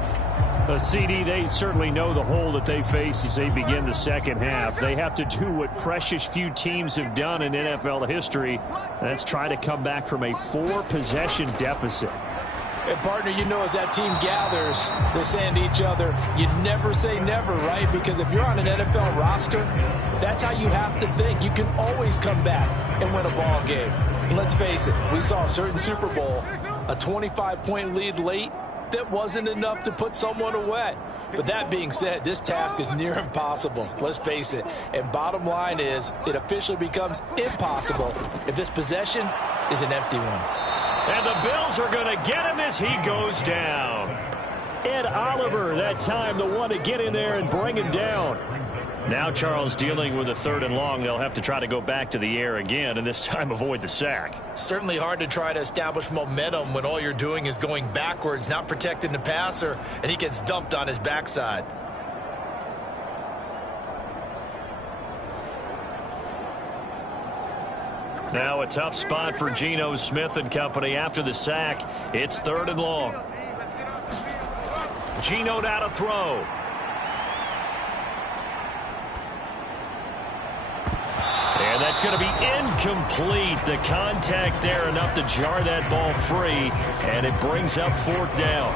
CD, they certainly know the hole that they face as they begin the second half. They have to do what precious few teams have done in NFL history. That's try to come back from a 4-possession deficit. And, partner, you know, as that team gathers, they're saying to each other, you never say never, right? Because if you're on an NFL roster, that's how you have to think. You can always come back and win a ball game. And let's face it, we saw a certain Super Bowl, a 25-point lead late that wasn't enough to put someone away. But that being said, this task is near impossible. Let's face it. And bottom line is, it officially becomes impossible if this possession is an empty one. And the Bills are going to get him as he goes down. Ed Oliver, that time, the one to get in there and bring him down. Now Charles dealing with a 3rd and long. They'll have to try to go back to the air again, and this time avoid the sack. Certainly hard to try to establish momentum when all you're doing is going backwards, not protecting the passer, and he gets dumped on his backside. Now a tough spot for Geno Smith and company after the sack. It's 3rd and long. Geno now to throw. And that's going to be incomplete. The contact there enough to jar that ball free, and it brings up 4th down.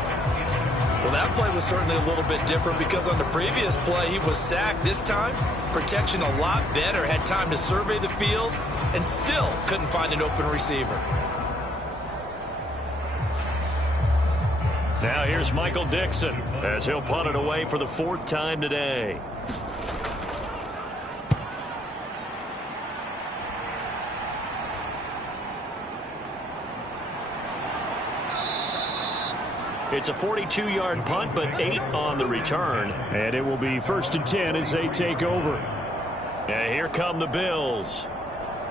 Well, that play was certainly a little bit different because on the previous play he was sacked. This time, protection a lot better, had time to survey the field, and still couldn't find an open receiver. Now here's Michael Dixon as he'll punt it away for the 4th time today. It's a 42-yard punt, but 8 on the return. And it will be 1st and 10 as they take over. And here come the Bills.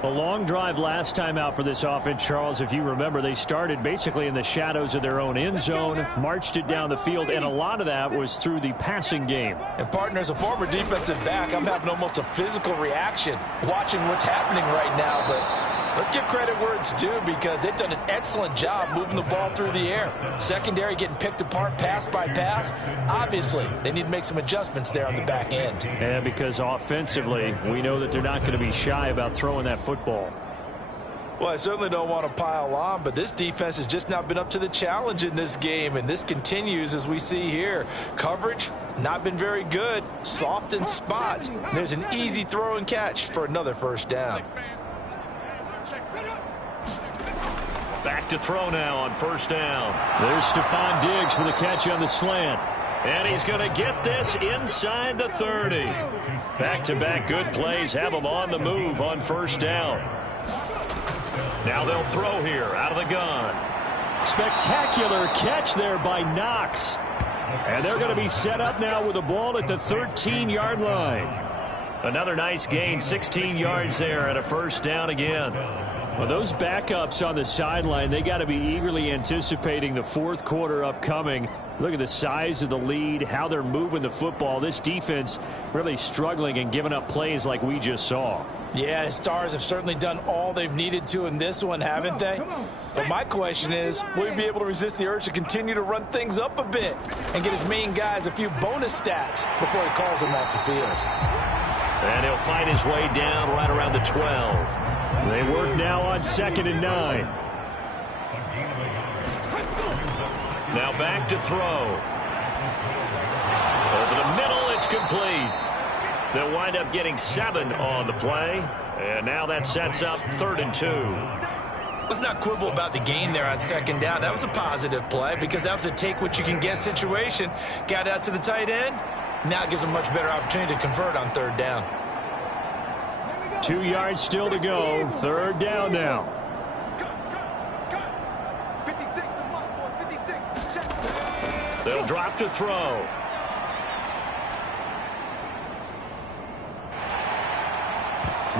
A long drive last time out for this offense, Charles. If you remember, they started basically in the shadows of their own end zone, marched it down the field, and a lot of that was through the passing game. And, partner, as a former defensive back, I'm having almost a physical reaction watching what's happening right now. But let's give credit where it's due because they've done an excellent job moving the ball through the air. Secondary getting picked apart pass by pass. Obviously, they need to make some adjustments there on the back end. And because offensively, we know that they're not going to be shy about throwing that football. Well, I certainly don't want to pile on, but this defense has just not been up to the challenge in this game, and this continues as we see here. Coverage, not been very good. Soft in spots. There's an easy throw and catch for another 1st down. Back to throw now on 1st down. There's Stephon Diggs for the catch on the slant. And he's going to get this inside the 30. Back-to-back good plays have him on the move on 1st down. Now they'll throw here out of the gun. Spectacular catch there by Knox. And they're going to be set up now with the ball at the 13-yard line. Another nice gain, 16 yards there and a 1st down again. Well, those backups on the sideline, they got to be eagerly anticipating the 4th quarter upcoming. Look at the size of the lead, how they're moving the football. This defense really struggling and giving up plays like we just saw. Yeah, Stars have certainly done all they've needed to in this one, haven't they? But my question is, will he be able to resist the urge to continue to run things up a bit and get his main guys a few bonus stats before he calls them off the field? And he'll find his way down right around the 12. They work now on 2nd and 9. Now back to throw. Over the middle, it's complete. They'll wind up getting 7 on the play. And now that sets up 3rd and 2. Let's not quibble about the gain there on 2nd down. That was a positive play because that was a take-what-you-can-get situation. Got out to the tight end. Now it gives them a much better opportunity to convert on 3rd down. 2 yards still to go. 3rd down now. They'll drop to throw.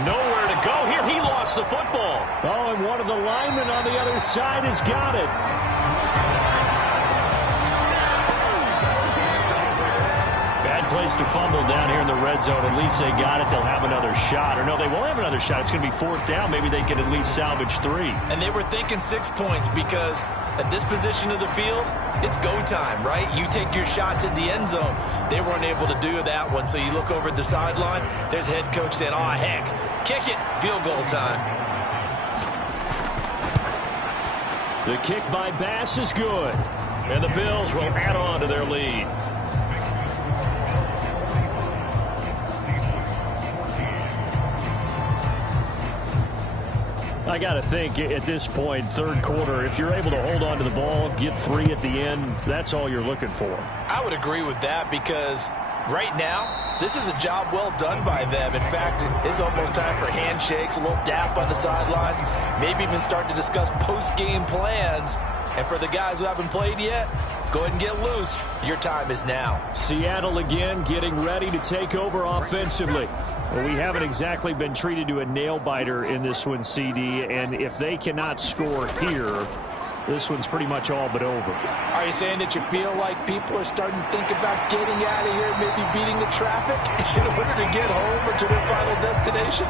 Nowhere to go here. He lost the football. Oh, and one of the linemen on the other side has got it. Bad place to fumble down here in the red zone. At least they got it. They'll have another shot. Or no, they won't have another shot. It's going to be 4th down. Maybe they can at least salvage 3. And they were thinking 6 points because at this position of the field, it's go time, right? You take your shots at the end zone. They weren't able to do that one. So you look over at the sideline. There's the head coach saying, oh, heck, kick it. Field goal time. The kick by Bass is good. And the Bills will add on to their lead. I got to think at this point, 3rd quarter, if you're able to hold on to the ball, get 3 at the end, that's all you're looking for. I would agree with that because right now, this is a job well done by them. In fact, it's almost time for handshakes, a little dap on the sidelines, maybe even start to discuss post-game plans. And for the guys who haven't played yet, go ahead and get loose. Your time is now. Seattle again getting ready to take over offensively. Well, we haven't exactly been treated to a nail-biter in this one, CD, and if they cannot score here, this one's pretty much all but over. Are you saying that you feel like people are starting to think about getting out of here, maybe beating the traffic in order to get home or to their final destination?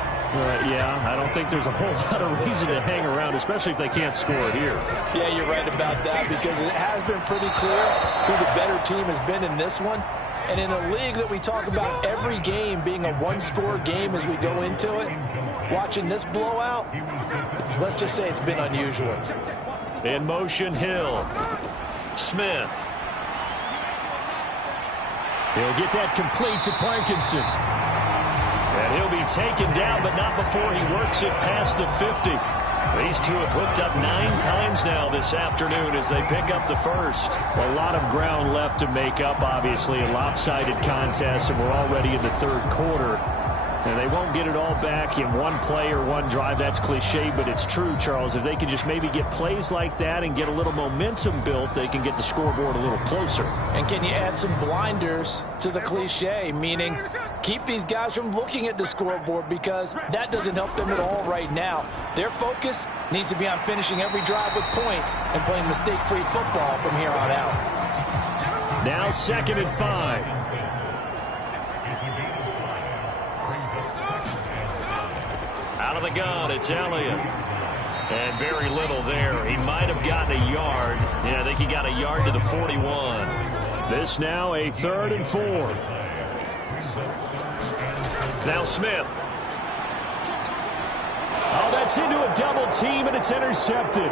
Yeah, I don't think there's a whole lot of reason to hang around, especially if they can't score here. Yeah, you're right about that because it has been pretty clear who the better team has been in this one. And in a league that we talk about every game being a one-score game as we go into it, watching this blowout, let's just say it's been unusual. In motion, Hill. Smith. He'll get that complete to Parkinson. And he'll be taken down, but not before he works it past the 50. These two have hooked up 9 times now this afternoon as they pick up the first. A lot of ground left to make up, obviously. A lopsided contest, and we're already in the 3rd quarter. And they won't get it all back in one play or one drive. That's cliche, but it's true, Charles. If they can just maybe get plays like that and get a little momentum built, they can get the scoreboard a little closer. And can you add some blinders to the cliche, meaning keep these guys from looking at the scoreboard because that doesn't help them at all right now. Their focus needs to be on finishing every drive with points and playing mistake-free football from here on out. Now 2nd and 5. Out of the gun, it's Elliott. And very little there. He might have gotten a yard. Yeah, I think he got a yard to the 41. This now a 3rd and 4. Now Smith. Oh, that's into a double team, and it's intercepted.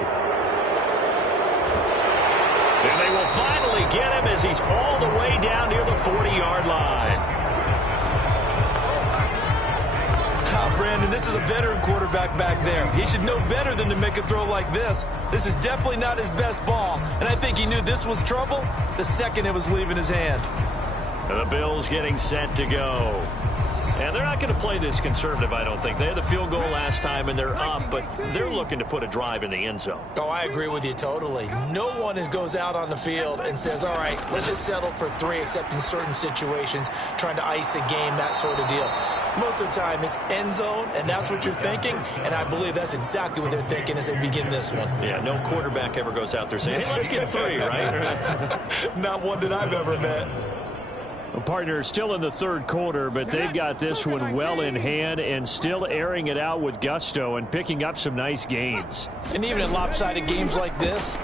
And they will finally get him as he's all the way down near the 40-yard line. Brandon, this is a veteran quarterback back there. He should know better than to make a throw like this. This is definitely not his best ball, and I think he knew this was trouble the second it was leaving his hand. And the Bills getting set to go. And they're not going to play this conservative, I don't think. They had the field goal last time, and they're up, but they're looking to put a drive in the end zone. Oh, I agree with you totally. No one goes out on the field and says, all right, let's just settle for 3, except in certain situations, trying to ice a game, that sort of deal. Most of the time, it's end zone, and that's what you're thinking, and I believe that's exactly what they're thinking as they begin this one. Yeah, no quarterback ever goes out there saying, hey, let's get 3, right? Not one that I've ever met. Well, partner, still in the third quarter, but they've got this one well in hand and still airing it out with gusto and picking up some nice gains. And even in lopsided games like this,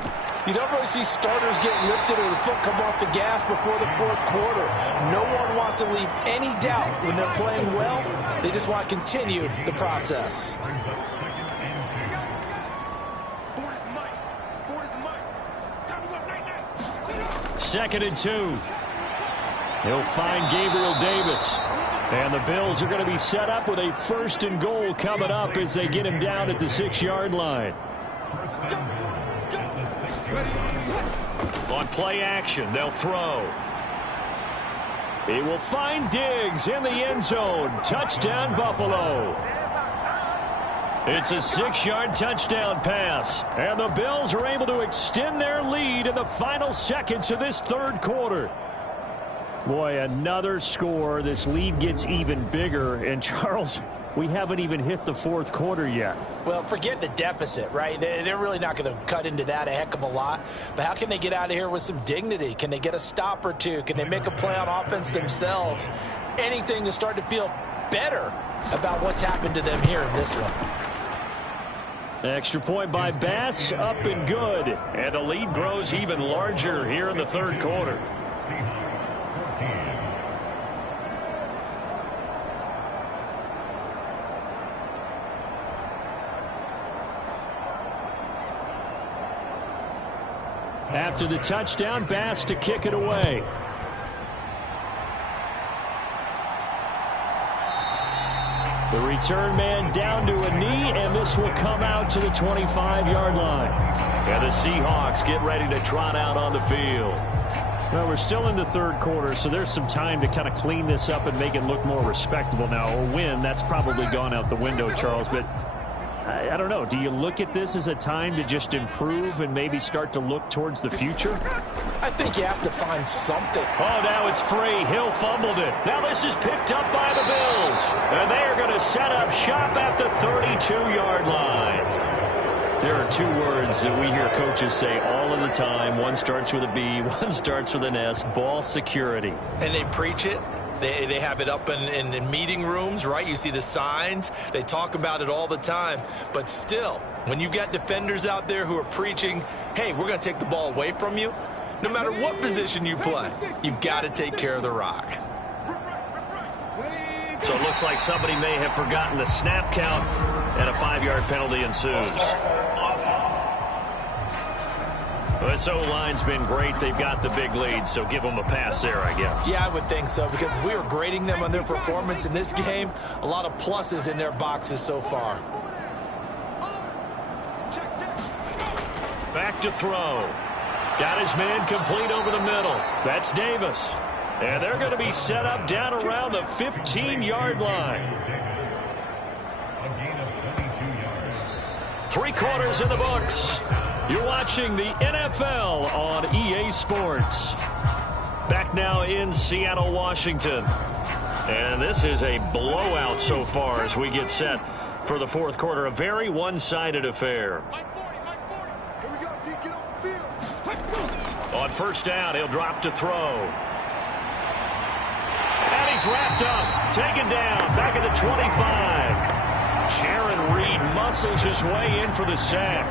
you don't really see starters get lifted or the foot come off the gas before the fourth quarter. No one wants to leave any doubt when they're playing well. They just want to continue the process. Second and 2. He'll find Gabriel Davis. And the Bills are going to be set up with a 1st and goal coming up as they get him down at the 6-yard line. On play action, they'll throw. He will find Diggs in the end zone. Touchdown, Buffalo. It's a 6-yard touchdown pass. And the Bills are able to extend their lead in the final seconds of this third quarter. Boy, another score. This lead gets even bigger. And, Charles, we haven't even hit the fourth quarter yet. Well, forget the deficit, right? They're really not going to cut into that a heck of a lot. But how can they get out of here with some dignity? Can they get a stop or two? Can they make a play on offense themselves? Anything to start to feel better about what's happened to them here in this one. Extra point by Bass, up and good. And the lead grows even larger here in the third quarter. After the touchdown, Bass to kick it away. The return man down to a knee, and this will come out to the 25-yard line. And the Seahawks get ready to trot out on the field. Well, we're still in the third quarter, so there's some time to kind of clean this up and make it look more respectable now. A win, that's probably gone out the window, Charles, but I don't know. Do you look at this as a time to just improve and maybe start to look towards the future? I think you have to find something. Oh, now it's free. Hill fumbled it. Now this is picked up by the Bills. And they are going to set up shop at the 32-yard line. There are 2 words that we hear coaches say all of the time. One starts with a B, one starts with an S, ball security. And they preach it. They have it up in meeting rooms, right? You see the signs. They talk about it all the time. But still, when you've got defenders out there who are preaching, hey, we're going to take the ball away from you, no matter what position you play, you've got to take care of the rock. So it looks like somebody may have forgotten the snap count, and a 5-yard penalty ensues. This O-line's been great. They've got the big lead, so give them a pass there, I guess. Yeah, I would think so, because if we were grading them on their performance in this game, a lot of pluses in their boxes so far. Back to throw. Got his man complete over the middle. That's Davis. And they're going to be set up down around the 15-yard line. 3 quarters in the books. You're watching the NFL on EA Sports. Back now in Seattle, Washington. And this is a blowout so far as we get set for the fourth quarter. A very one-sided affair. On first down, he'll drop to throw. And he's wrapped up, taken down, back at the 25. Jaron Reed muscles his way in for the sack.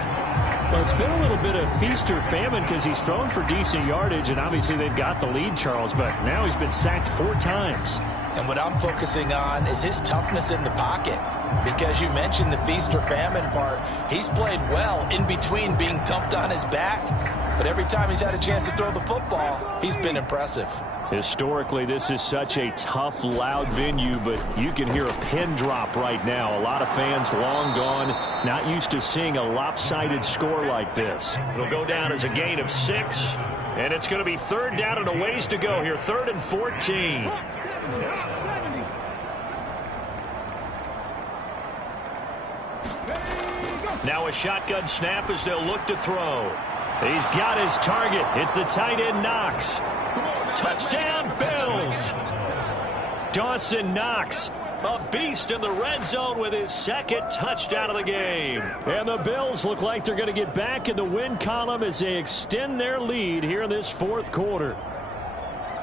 Well, it's been a little bit of feast or famine because he's thrown for decent yardage, and obviously they've got the lead, Charles, but now he's been sacked 4 times. And what I'm focusing on is his toughness in the pocket, because you mentioned the feast or famine part. He's played well in between being dumped on his back, but every time he's had a chance to throw the football, he's been impressive. Historically, this is such a tough, loud venue, but you can hear a pin drop right now. A lot of fans long gone, not used to seeing a lopsided score like this. It'll go down as a gain of 6, and it's going to be 3rd down and a ways to go here. 3rd and 14. Now a shotgun snap as they'll look to throw. He's got his target. It's the tight end Knox. Touchdown, Bills. Dawson Knox, a beast in the red zone with his second touchdown of the game. And the Bills look like they're going to get back in the win column as they extend their lead here in this fourth quarter.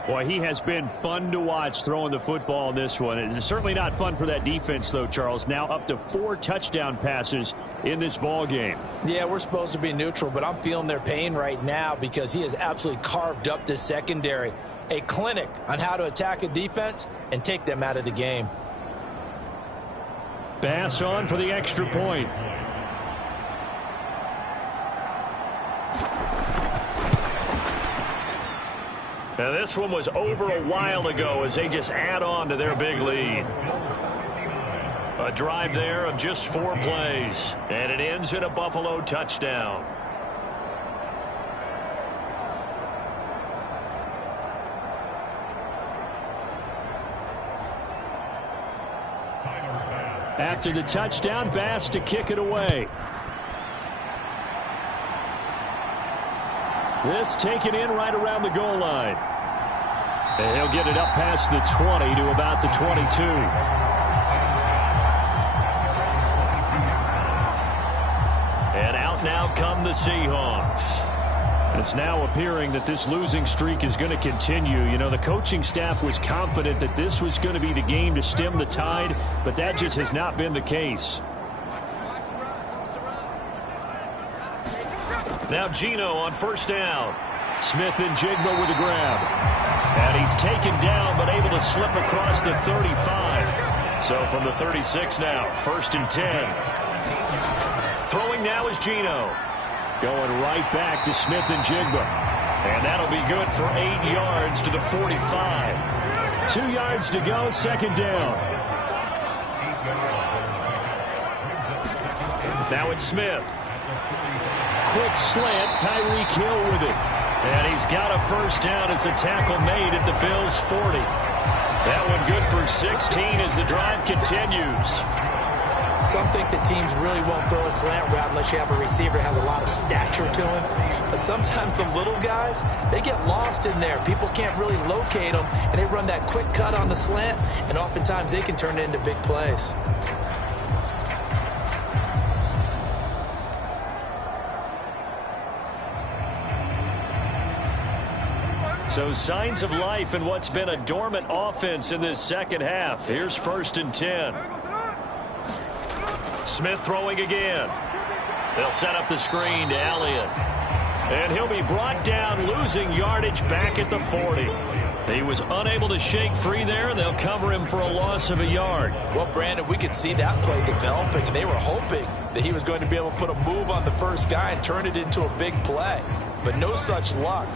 Boy, he has been fun to watch throwing the football in this one. It's certainly not fun for that defense, though, Charles. Now up to 4 touchdown passes in this ball game. Yeah, we're supposed to be neutral, but I'm feeling their pain right now because he has absolutely carved up this secondary. A clinic on how to attack a defense and take them out of the game. Bass on for the extra point. Now this one was over a while ago as they just add on to their big lead. A drive there of just 4 plays, and it ends in a Buffalo touchdown. After the touchdown, Bass to kick it away. This taken in right around the goal line. And he'll get it up past the 20 to about the 22. And out now come the Seahawks. It's now appearing that this losing streak is going to continue. You know, the coaching staff was confident that this was going to be the game to stem the tide, but that just has not been the case. Now Geno on first down. Smith and Jigba with a grab. And he's taken down, but able to slip across the 35. So from the 36 now, 1st and 10. Throwing now is Geno. Going right back to Smith and Jigba. And that'll be good for 8 yards to the 45. 2 yards to go, 2nd down. Now it's Smith. Quick slant, Tyreek Hill with it. And he's got a 1st down as a tackle made at the Bills' 40. That one good for 16 as the drive continues. Some think that teams really won't throw a slant route unless you have a receiver that has a lot of stature to him. But sometimes the little guys, they get lost in there. People can't really locate them, and they run that quick cut on the slant, and oftentimes they can turn it into big plays. So signs of life in what's been a dormant offense in this second half. Here's 1st and 10. Smith throwing again. They'll set up the screen to Elliott. And he'll be brought down, losing yardage back at the 40. He was unable to shake free there, and they'll cover him for a loss of a yard. Well, Brandon, we could see that play developing, and they were hoping that he was going to be able to put a move on the first guy and turn it into a big play. But no such luck.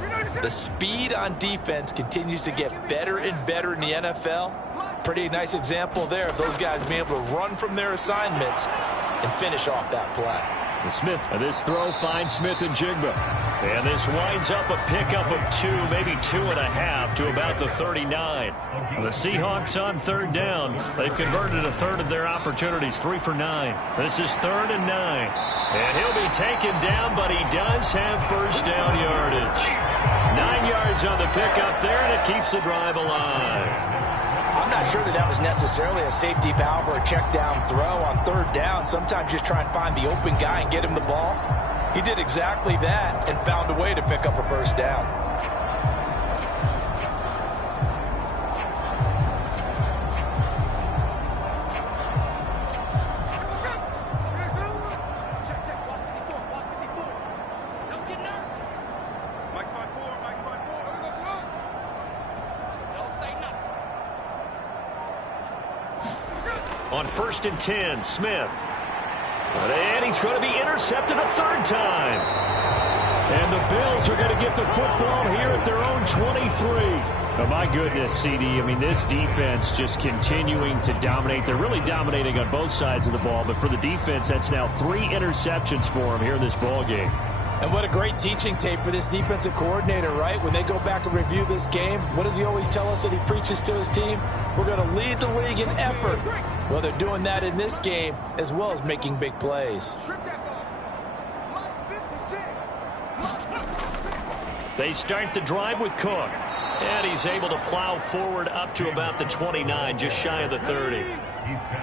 The speed on defense continues to get better and better in the NFL. Pretty nice example there of those guys being able to run from their assignments and finish off that play. Smith, this throw finds Smith and Jigba. And this winds up a pickup of 2, maybe 2.5 to about the 39. The Seahawks on 3rd down. They've converted a third of their opportunities, 3 for 9. This is 3rd and 9. And he'll be taken down, but he does have 1st down yardage. 9 yards on the pickup there, and it keeps the drive alive. I'm not sure that was necessarily a safety valve or a check down throw on 3rd down. Sometimes just try and find the open guy and get him the ball. He did exactly that and found a way to pick up a 1st down. On 1st and 10, Smith. And he's going to be intercepted a 3rd time. And the Bills are going to get the football here at their own 23. Oh, my goodness, CD. I mean, this defense just continuing to dominate. They're really dominating on both sides of the ball. But for the defense, that's now 3 interceptions for them here in this ball game. And what a great teaching tape for this defensive coordinator, right? When they go back and review this game, what does he always tell us that he preaches to his team? We're going to lead the league in effort. Well, they're doing that in this game as well as making big plays. They start the drive with Cook. And he's able to plow forward up to about the 29, just shy of the 30.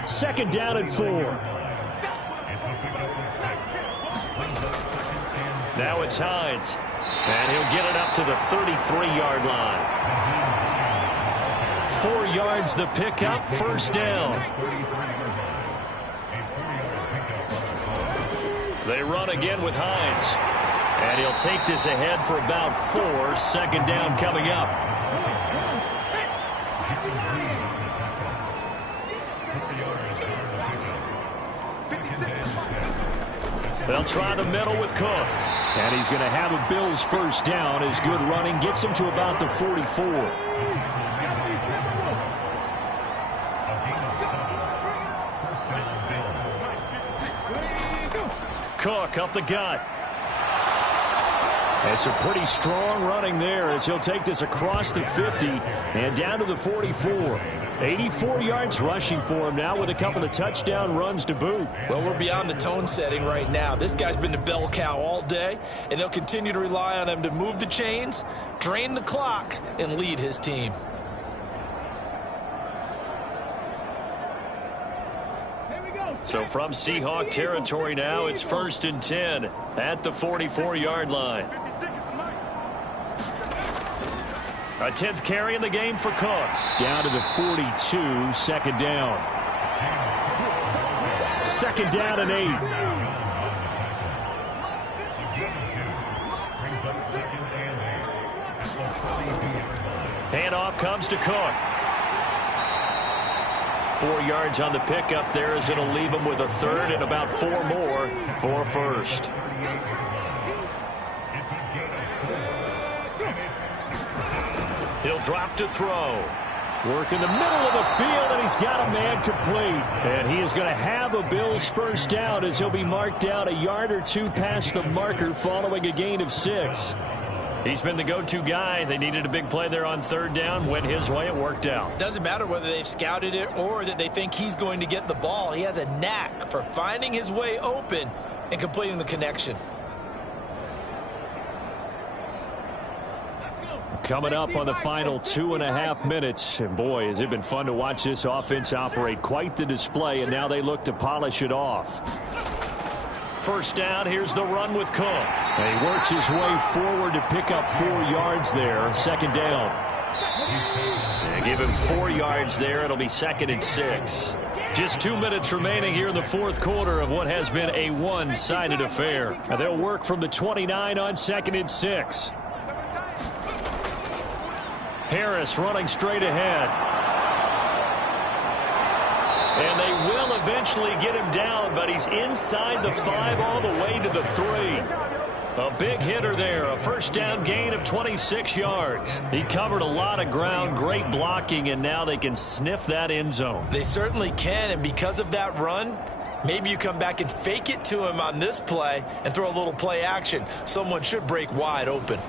Second down and 4. Now it's Hines. And he'll get it up to the 33-yard line. 4 yards the pickup, first down. They run again with Hines. And he'll take this ahead for about 4. Second down coming up. They'll try the middle with Cook. And he's going to have a Bills first down. His good running gets him to about the 44. Cook up the gut. It's a pretty strong running there as he'll take this across the 50 and down to the 44. 84 yards rushing for him now with a couple of touchdown runs to boot. Well, we're beyond the tone setting right now. This guy's been the bell cow all day, and they'll continue to rely on him to move the chains, drain the clock, and lead his team. So from Seahawk territory now, it's 1st and 10 at the 44-yard line. A 10th carry in the game for Cook. Down to the 42, second down. Second down and 8. Handoff comes to Cook. 4 yards on the pickup there as it'll leave him with a third and about 4 more for first. He'll drop to throw. Work in the middle of the field, and he's got a man complete. And he is going to have a Bills first down as he'll be marked down a yard or 2 past the marker following a gain of 6. He's been the go-to guy. They needed a big play there on third down. Went his way. It worked out. Doesn't matter whether they've scouted it or that they think he's going to get the ball. He has a knack for finding his way open and completing the connection. Coming up on the final 2.5 minutes. And boy, has it been fun to watch this offense operate. Quite the display, and now they look to polish it off. First down, here's the run with Cook. And he works his way forward to pick up 4 yards there. Second down. And give him 4 yards there. It'll be 2nd and 6. Just 2 minutes remaining here in the fourth quarter of what has been a one-sided affair. And they'll work from the 29 on 2nd and 6. Harris running straight ahead. And they will eventually get him down, but he's inside the 5 all the way to the 3. A big hitter there, a first down gain of 26 yards. He covered a lot of ground, great blocking, and now they can sniff that end zone. They certainly can, and because of that run, maybe you come back and fake it to him on this play and throw a little play action. Someone should break wide open.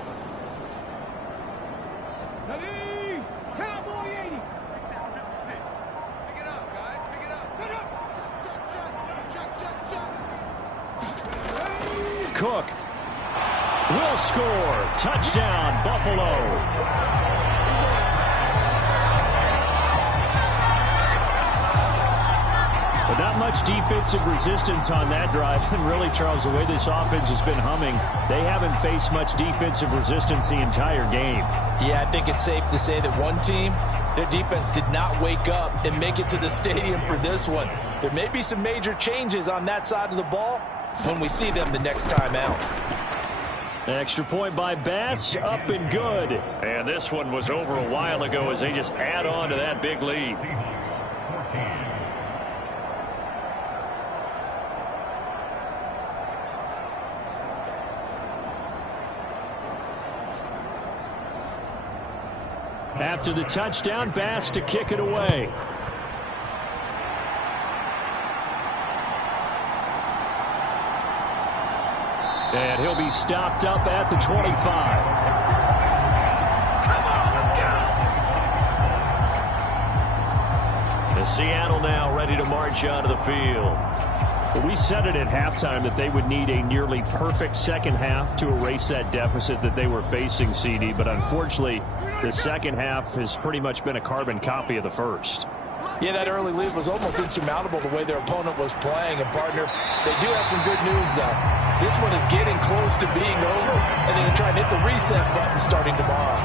Cook will score. Touchdown, Buffalo. But not much defensive resistance on that drive. And really, Charles, the way this offense has been humming, they haven't faced much defensive resistance the entire game. Yeah, I think it's safe to say that one team, their defense did not wake up and make it to the stadium for this one. There may be some major changes on that side of the ball when we see them the next time out. Extra point by Bass, up and good. And this one was over a while ago as they just add on to that big lead. After the touchdown, Bass to kick it away. And he'll be stopped up at the 25. And Seattle now ready to march out of the field. Well, we said it at halftime that they would need a nearly perfect second half to erase that deficit that they were facing, CD. But unfortunately, the second half has pretty much been a carbon copy of the first. Yeah, that early lead was almost insurmountable the way their opponent was playing. And, partner, they do have some good news, though. This one is getting close to being over, and they're trying to hit the reset button starting tomorrow.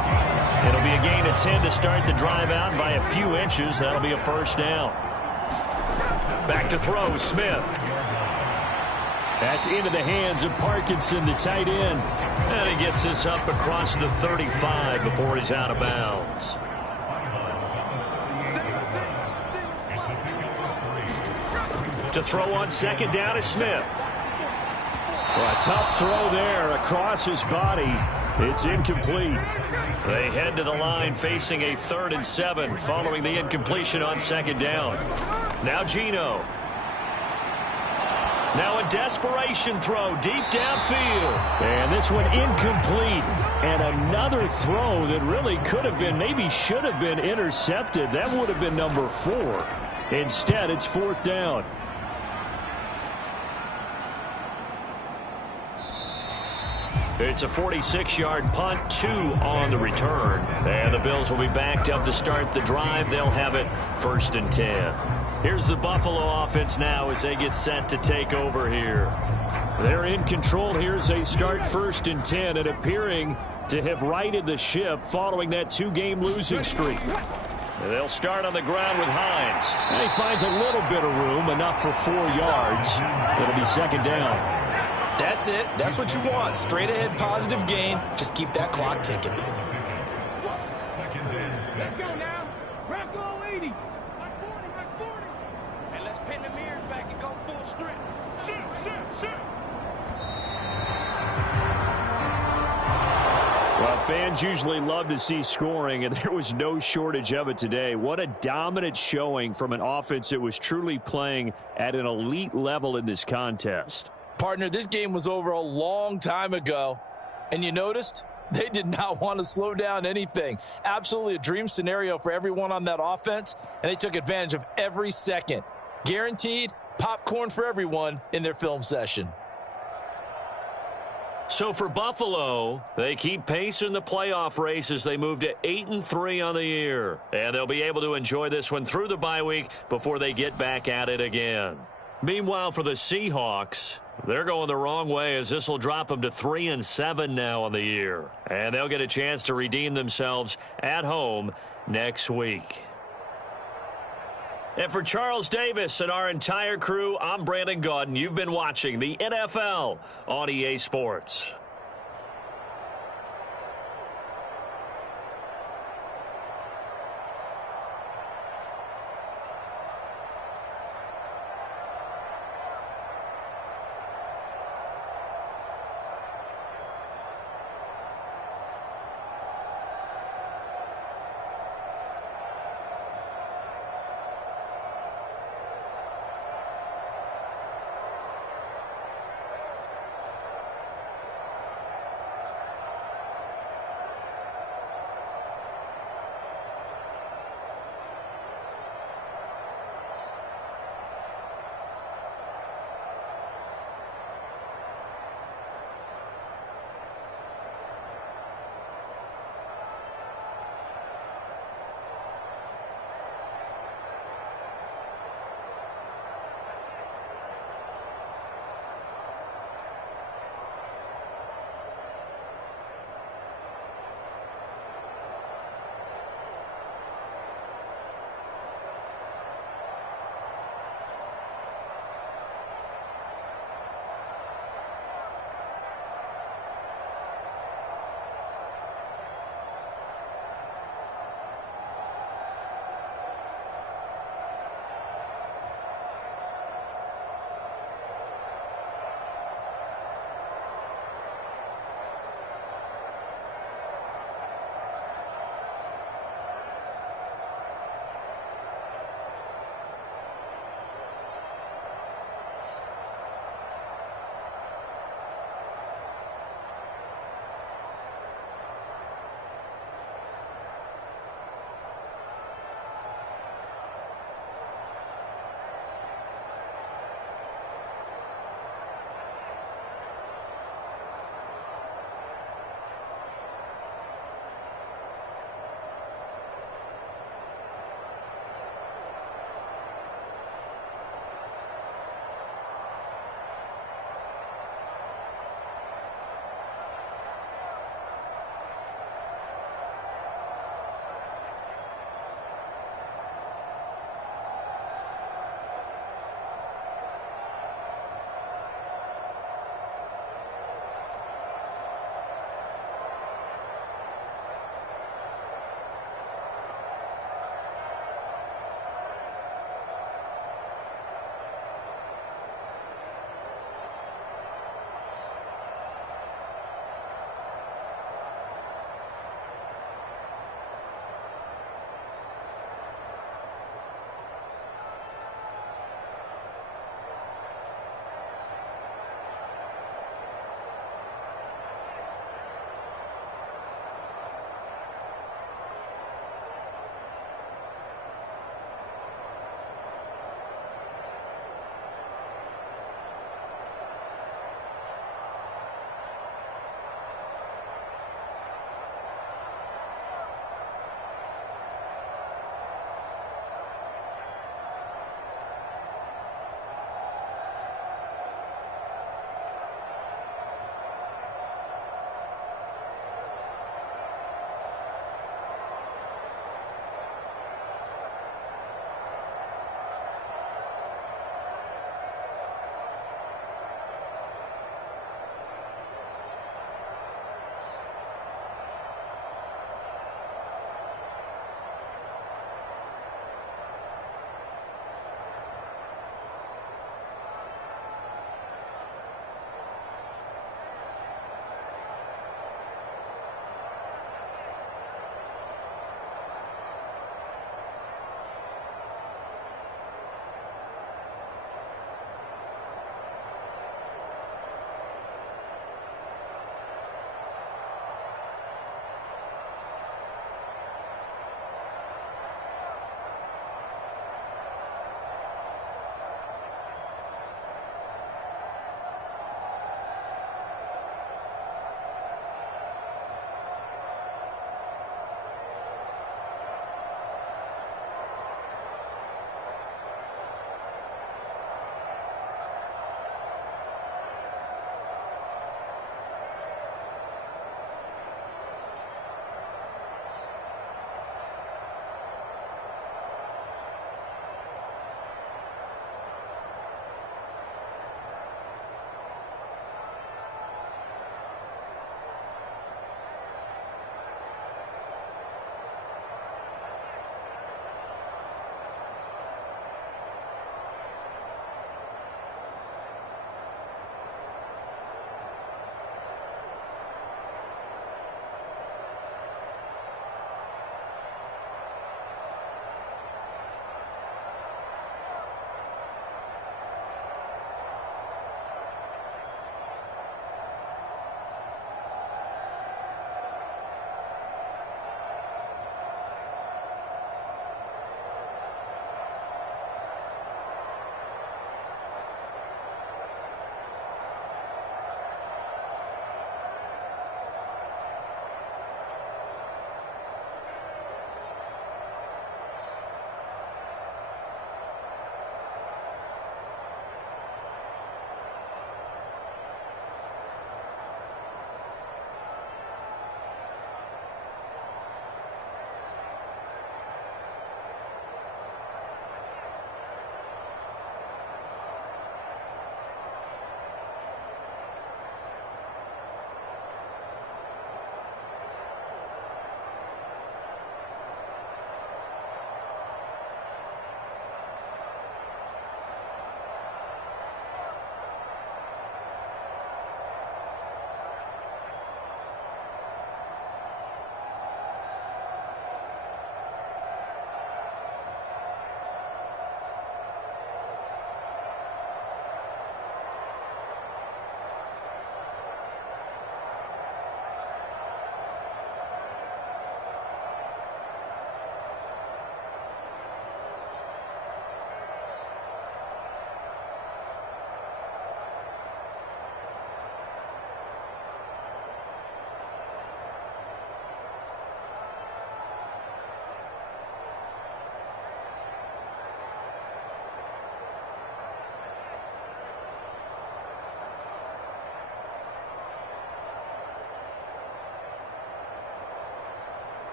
It'll be a gain of 10 to start the drive out by a few inches. That'll be a first down. Back to throw, Smith. That's into the hands of Parkinson, the tight end. And he gets this up across the 35 before he's out of bounds. To throw on second down is Smith. Well, a tough throw there across his body. It's incomplete. They head to the line facing a 3rd and 7 following the incompletion on second down. Now Geno. Now a desperation throw deep downfield. And this one incomplete. And another throw that really could have been, maybe should have been intercepted. That would have been number 4. Instead, it's 4th down. It's a 46-yard punt, 2 on the return. And the Bills will be backed up to start the drive. They'll have it 1st and 10. Here's the Buffalo offense now as they get set to take over here. They're in control here as they start 1st and 10 and appearing to have righted the ship following that 2-game losing streak. And they'll start on the ground with Hines. And he finds a little bit of room, enough for 4 yards. It'll be 2nd down. That's it. That's what you want. Straight ahead positive gain. Just keep that clock ticking. Let's go now. Rock all 80. Like 40. And let's pin the mirrors back and go full strip. Shoot. Well, fans usually love to see scoring, and there was no shortage of it today. What a dominant showing from an offense that was truly playing at an elite level in this contest. Partner, this game was over a long time ago, and you noticed they did not want to slow down anything. Absolutely a dream scenario for everyone on that offense, and they took advantage of every second. Guaranteed popcorn for everyone in their film session. So for Buffalo, they keep pace in the playoff race as they move to 8-3 on the year. And they'll be able to enjoy this one through the bye week before they get back at it again. Meanwhile, for the Seahawks, they're going the wrong way as this will drop them to 3-7 now on the year. And they'll get a chance to redeem themselves at home next week. And for Charles Davis and our entire crew, I'm Brandon Gaudin. You've been watching the NFL on EA Sports.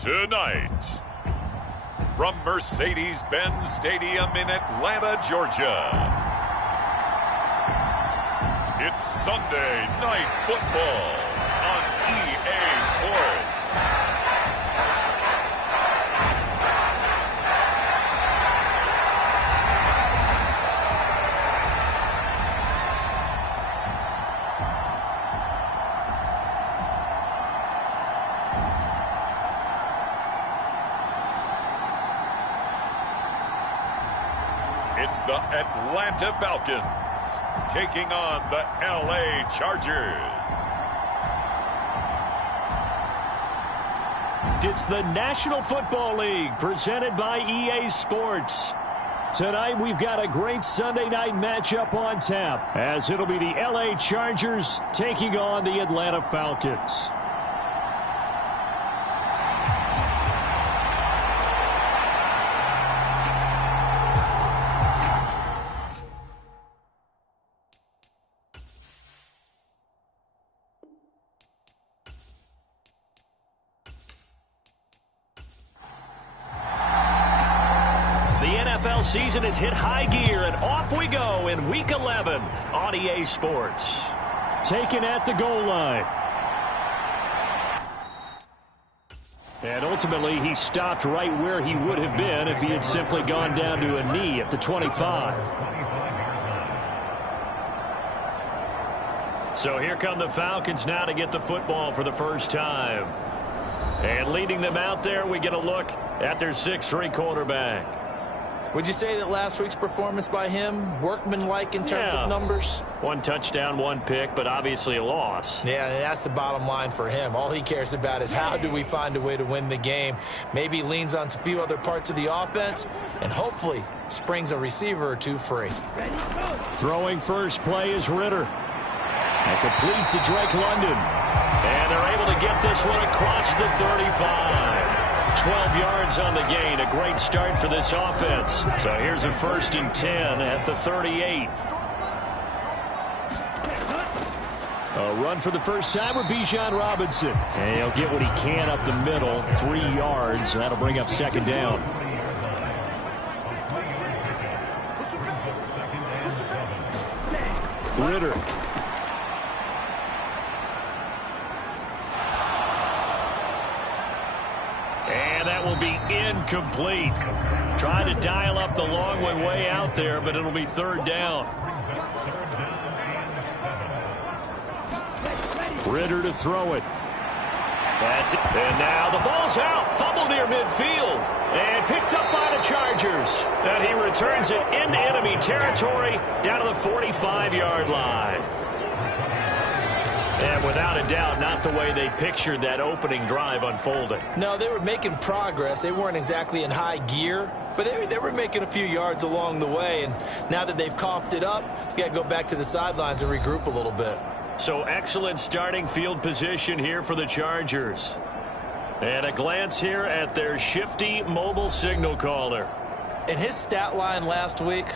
Tonight, from Mercedes-Benz Stadium in Atlanta, Georgia, it's Sunday Night Football on EA Sports. It's the Atlanta Falcons taking on the LA Chargers. It's the National Football League presented by EA Sports. Tonight we've got a great Sunday night matchup on tap, as it'll be the LA Chargers taking on the Atlanta Falcons. Season has hit high gear, and off we go in Week 11 on EA Sports. Taken at the goal line. And ultimately, he stopped right where he would have been if he had simply gone down to a knee at the 25. So here come the Falcons now to get the football for the first time. And leading them out there, we get a look at their 6'3" quarterback. Would you say that last week's performance by him, workmanlike in terms of numbers? 1 touchdown, 1 pick, but obviously a loss. Yeah, that's the bottom line for him. All he cares about is how do we find a way to win the game. Maybe leans on a few other parts of the offense, and hopefully springs a receiver or two free. Throwing first play is Ritter. And complete to Drake London. And they're able to get this one across the 35. 12 yards on the gain. A great start for this offense. So here's a 1st and 10 at the 38. A run for the first time with Bijan Robinson. And he'll get what he can up the middle. 3 yards. That'll bring up 2nd down. Ritter. Will be incomplete. Trying to dial up the long way out there, but it'll be 3rd down. Ritter to throw it. That's it. And now the ball's out. Fumble near midfield. And picked up by the Chargers. And he returns it into enemy territory down to the 45-yard line. And without a doubt, not the way they pictured that opening drive unfolding. No, they were making progress. They weren't exactly in high gear, but they were making a few yards along the way. And now that they've coughed it up, you got to go back to the sidelines and regroup a little bit. So excellent starting field position here for the Chargers. And a glance here at their shifty mobile signal caller. And his stat line last week,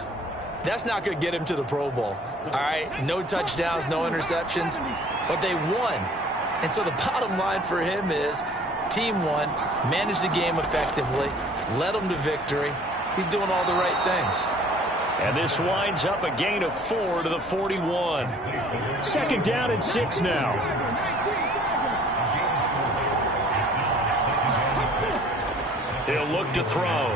that's not going to get him to the Pro Bowl. All right, no touchdowns, no interceptions, but they won. And so the bottom line for him is team won, managed the game effectively, led them to victory. He's doing all the right things. And this winds up a gain of 4 to the 41. 2nd down and 6 now. He'll look to throw.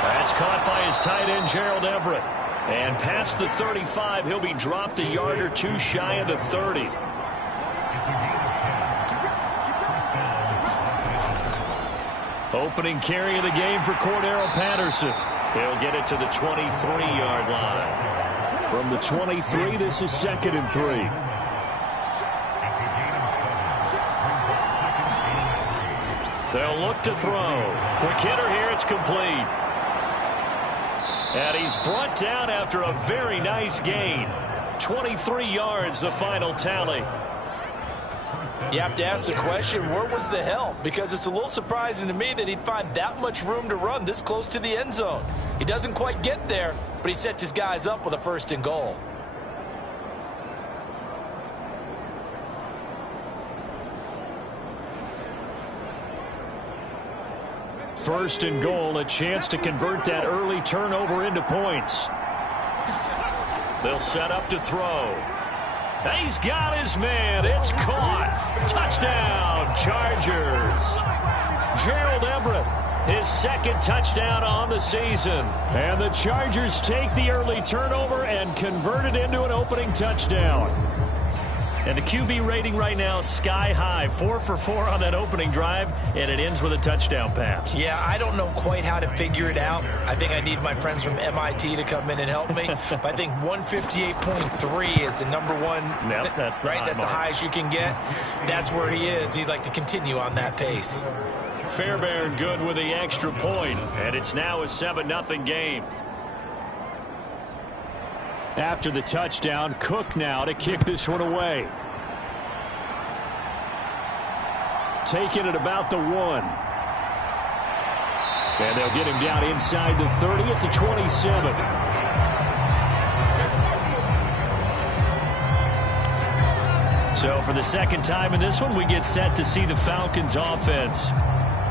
That's caught by his tight end, Gerald Everett. And past the 35, he'll be dropped a yard or two shy of the 30. Opening carry of the game for Cordero Patterson. He'll get it to the 23-yard line. From the 23, this is 2nd and 3. They'll look to throw. Quick hitter here, it's complete. And he's brought down after a very nice gain. 23 yards, the final tally. You have to ask the question, where was the help? Because it's a little surprising to me that he'd find that much room to run this close to the end zone. He doesn't quite get there, but he sets his guys up with a 1st and goal. First and goal, a chance to convert that early turnover into points. They'll set up to throw. He's got his man. It's caught. Touchdown, Chargers. Gerald Everett, his second touchdown on the season. And the Chargers take the early turnover and convert it into an opening touchdown. And the QB rating right now, sky high. 4 for 4 on that opening drive, and it ends with a touchdown pass. Yeah, I don't know quite how to figure it out. I think I need my friends from MIT to come in and help me. But I think 158.3 is the number one. Yep, that's the right. That's the highest you can get. That's where he is. He'd like to continue on that pace. Fairbairn good with the extra point, and it's now a 7-0 game. After the touchdown, Cook now to kick this one away. Taking it about the 1. And they'll get him down inside the 30 at the 27. So for the second time in this one, we get set to see the Falcons offense.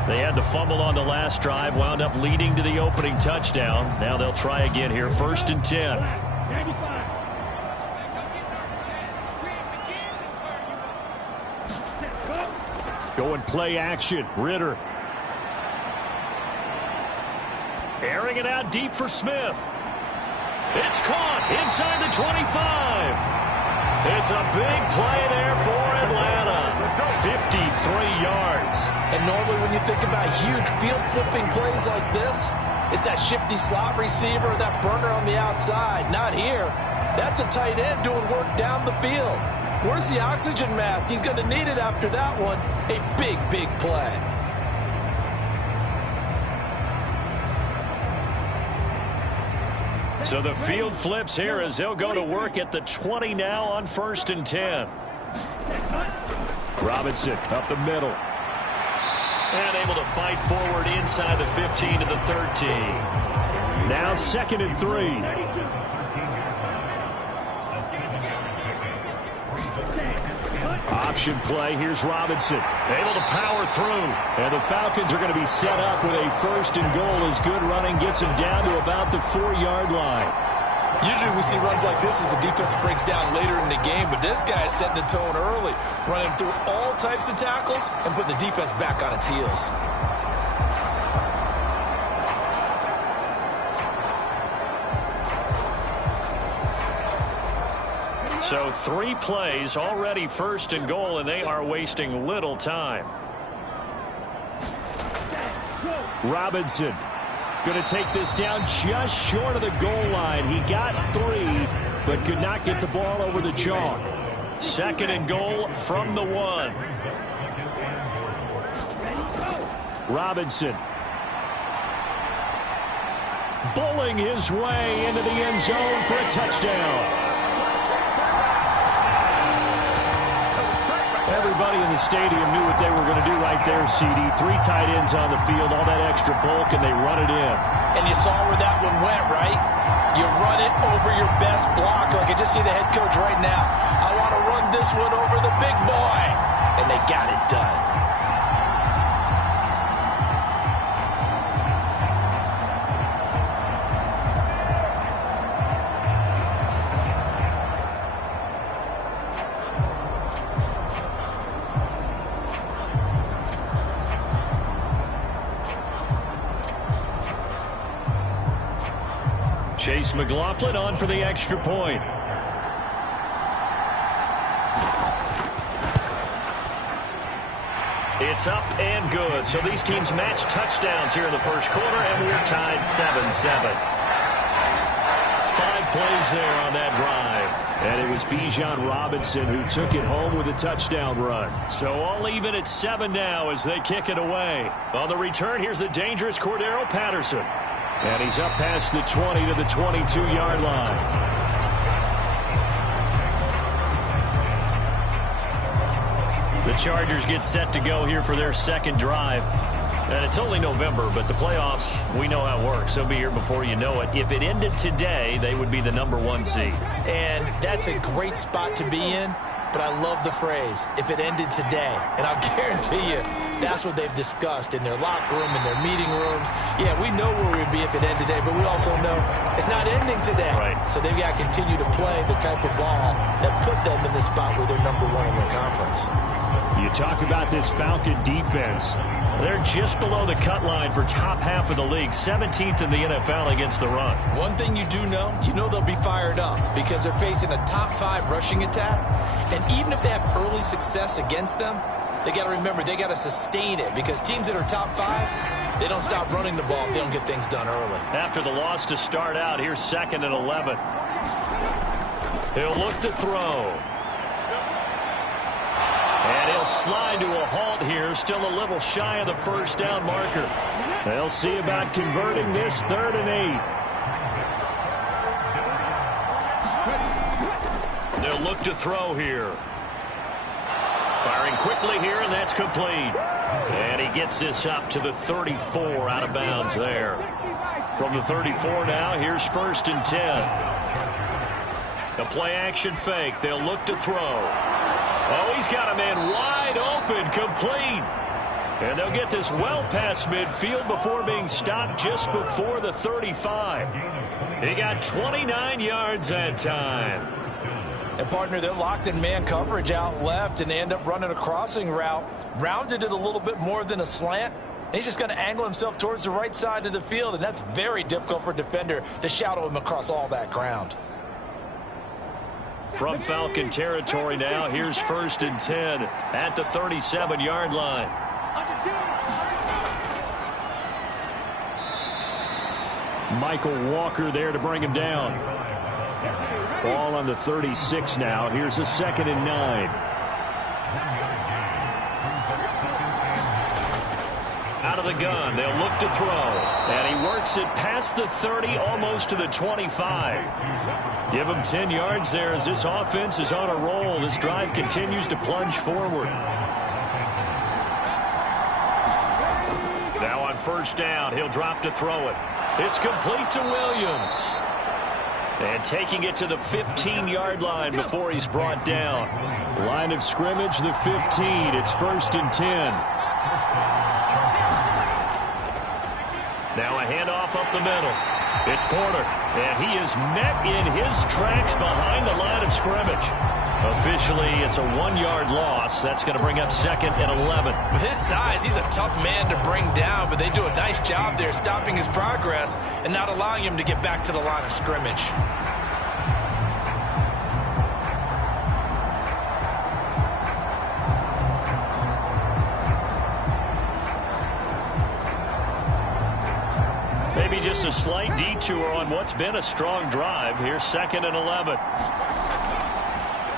They had to fumble on the last drive, wound up leading to the opening touchdown. Now they'll try again here, 1st and 10. Going play action. Ritter. Airing it out deep for Smith. It's caught inside the 25. It's a big play there for Atlanta. 53 yards. And normally when you think about huge field flipping plays like this, it's that shifty slot receiver, that burner on the outside. Not here. That's a tight end doing work down the field. Where's the oxygen mask? He's going to need it after that one. A big, big play. So the field flips here as they'll go to work at the 20 now on 1st and 10. Robinson up the middle. And able to fight forward inside the 15 to the 13. Now 2nd and 3. Option play. Here's Robinson. Able to power through. And the Falcons are going to be set up with a 1st and goal as good running gets them down to about the 4-yard line. Usually we see runs like this as the defense breaks down later in the game, but this guy is setting the tone early, running through all types of tackles and putting the defense back on its heels. So 3 plays already 1st and goal, and they are wasting little time. Robinson going to take this down just short of the goal line. He got 3, but could not get the ball over the chalk. 2nd and goal from the 1. Robinson bowling his way into the end zone for a touchdown. Everybody in the stadium knew what they were going to do right there, CD. 3 tight ends on the field, all that extra bulk, and they run it in. And you saw where that one went, right? You run it over your best blocker. I can just see the head coach right now. I want to run this one over the big boy. And they got it done. Chase McLaughlin on for the extra point. It's up and good. So these teams match touchdowns here in the first quarter, and we're tied 7-7. 5 plays there on that drive. And it was Bijan Robinson who took it home with a touchdown run. So all even at 7 now as they kick it away. On the return, here's the dangerous Cordero Patterson. And he's up past the 20 to the 22-yard line. The Chargers get set to go here for their second drive. And it's only November, but the playoffs, we know how it works. They'll be here before you know it. If it ended today, they would be the #1 seed. And that's a great spot to be in. but I love the phrase, if it ended today. And I'll guarantee you, that's what they've discussed in their locker room, in their meeting rooms. Yeah, we know where we'd be if it ended today, but we also know it's not ending today. Right. So they've got to continue to play the type of ball that put them in the spot where they're number one in their conference. You talk about this Falcon defense. They're just below the cut line for top half of the league, 17th in the NFL against the run. One thing you do know, they'll be fired up because they're facing a top 5 rushing attack. And even if they have early success against them, they got to remember they got to sustain it because teams that are top 5, they don't stop running the ball if they don't get things done early. After the loss to start out, here's 2nd and 11. He'll look to throw. And he'll slide to a halt here, still a little shy of the first down marker. They'll see about converting this 3rd and 8. They'll look to throw here. Firing quickly here, and that's complete. And he gets this up to the 34 out of bounds there. From the 34 now, here's 1st and 10. A play-action fake. They'll look to throw. Oh, he's got a man wide open, complete. And they'll get this well past midfield before being stopped just before the 35. He got 29 yards that time. And, partner, they're locked in man coverage out left, and they end up running a crossing route. Rounded it a little bit more than a slant. And he's just going to angle himself towards the right side of the field, and that's very difficult for a defender to shadow him across all that ground. From Falcon territory now, here's 1st and 10 at the 37-yard line. Michael Walker there to bring him down. Ball on the 36 now. Here's a 2nd and 9. Out of the gun, they'll look to throw. And he works it past the 30, almost to the 25. Give him 10 yards there as this offense is on a roll. This drive continues to plunge forward. Now on 1st down, he'll drop to throw it. It's complete to Williams. And taking it to the 15-yard line before he's brought down. Line of scrimmage, the 15. It's 1st and 10. Now a handoff up the middle. It's Porter, and he is met in his tracks behind the line of scrimmage. Officially, it's a 1-yard loss. That's going to bring up 2nd and 11. With his size, he's a tough man to bring down, but they do a nice job there stopping his progress and not allowing him to get back to the line of scrimmage. Maybe just a slight detour on what's been a strong drive. Here's 2nd and 11.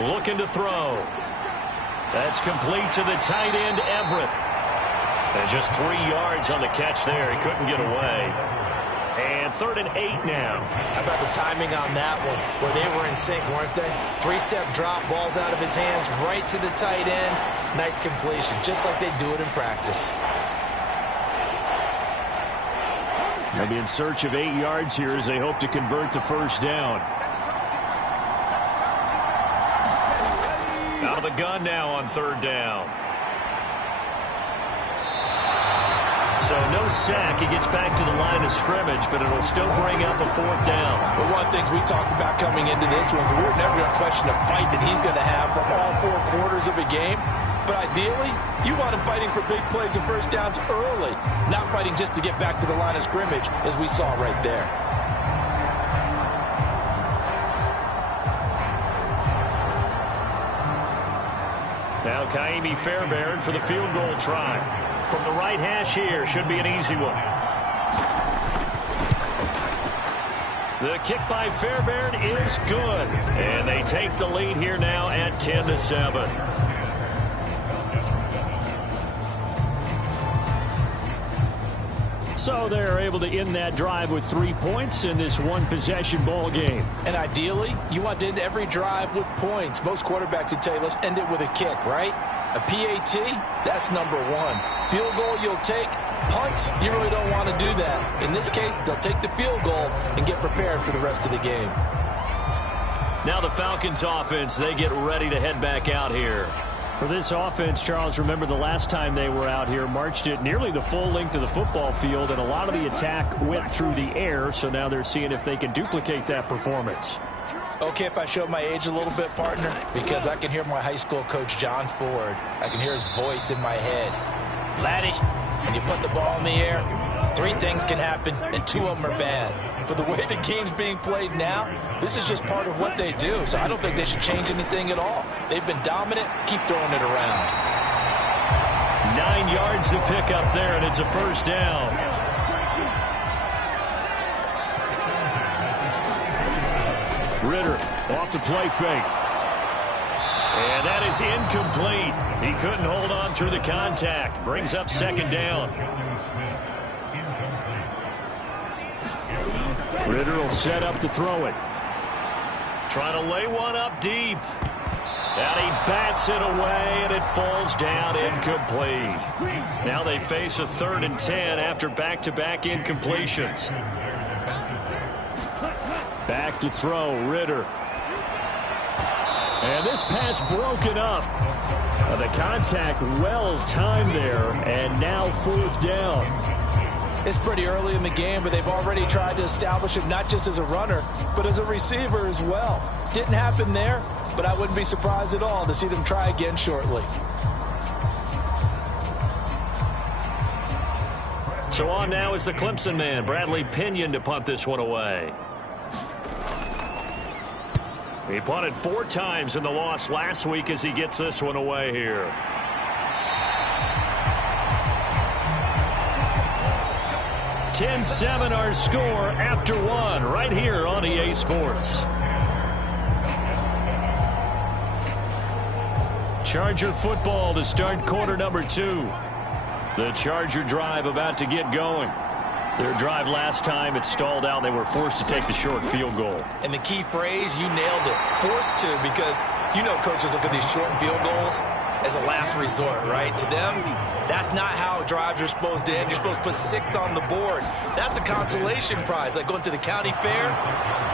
Looking to throw. That's complete to the tight end, Everett. And just 3 yards on the catch there. He couldn't get away. And 3rd and 8 now. How about the timing on that one, where they were in sync, weren't they? 3-step drop, balls out of his hands, right to the tight end. Nice completion, just like they do it in practice. They'll be in search of 8 yards here as they hope to convert the 1st down. Out of the gun now on 3rd down. So no sack. He gets back to the line of scrimmage, but it'll still bring up a 4th down. But one of the things we talked about coming into this one is we were never going to question the fight that he's going to have from all 4 quarters of a game. But ideally, you want him fighting for big plays and 1st downs early, not fighting just to get back to the line of scrimmage, as we saw right there. Now Kaimi Fairbairn for the field goal try. From the right hash here, should be an easy one. The kick by Fairbairn is good. And they take the lead here now at 10-7. So they're able to end that drive with 3 points in this one-possession ball game. And ideally, you want to end every drive with points. Most quarterbacks would tell you, let's end it with a kick, right? A PAT, that's number 1. Field goal you'll take. Punts, you really don't want to do that. In this case, they'll take the field goal and get prepared for the rest of the game. Now the Falcons offense, they get ready to head back out here. For this offense, Charles, remember the last time they were out here, marched it nearly the full length of the football field, and a lot of the attack went through the air, so now they're seeing if they can duplicate that performance. Okay, if I show my age a little bit, partner, because I can hear my high school coach, John Ford. I can hear his voice in my head. Laddie, when you put the ball in the air, 3 things can happen, and 2 of them are bad. For the way the game's being played now, this is just part of what they do, so I don't think they should change anything at all. They've been dominant. Keep throwing it around. 9 yards to pick up there, and it's a first down. Ritter off the play fake. And that is incomplete. He couldn't hold on through the contact. Brings up second down. Ritter will set up to throw it. Trying to lay one up deep. And he bats it away, and it falls down incomplete. Now they face a 3rd and 10 after back-to-back incompletions. Back to throw, Ritter. And this pass broken up. The contact well timed there, and now 4th down. It's pretty early in the game, but they've already tried to establish him not just as a runner, but as a receiver as well. Didn't happen there, but I wouldn't be surprised at all to see them try again shortly. So on now is the Clemson man, Bradley Pinion, to punt this one away. He punted 4 times in the loss last week as he gets this one away here. (10-7) our score after 1 right here on EA Sports. Charger football to start quarter number 2. The Charger drive about to get going. Their drive last time, it stalled out. They were forced to take the short field goal. And the key phrase, you nailed it. Forced to, because you know coaches look at these short field goals as a last resort, right? To them, that's not how drives are supposed to end. You're supposed to put 6 on the board. That's a consolation prize. Like going to the county fair,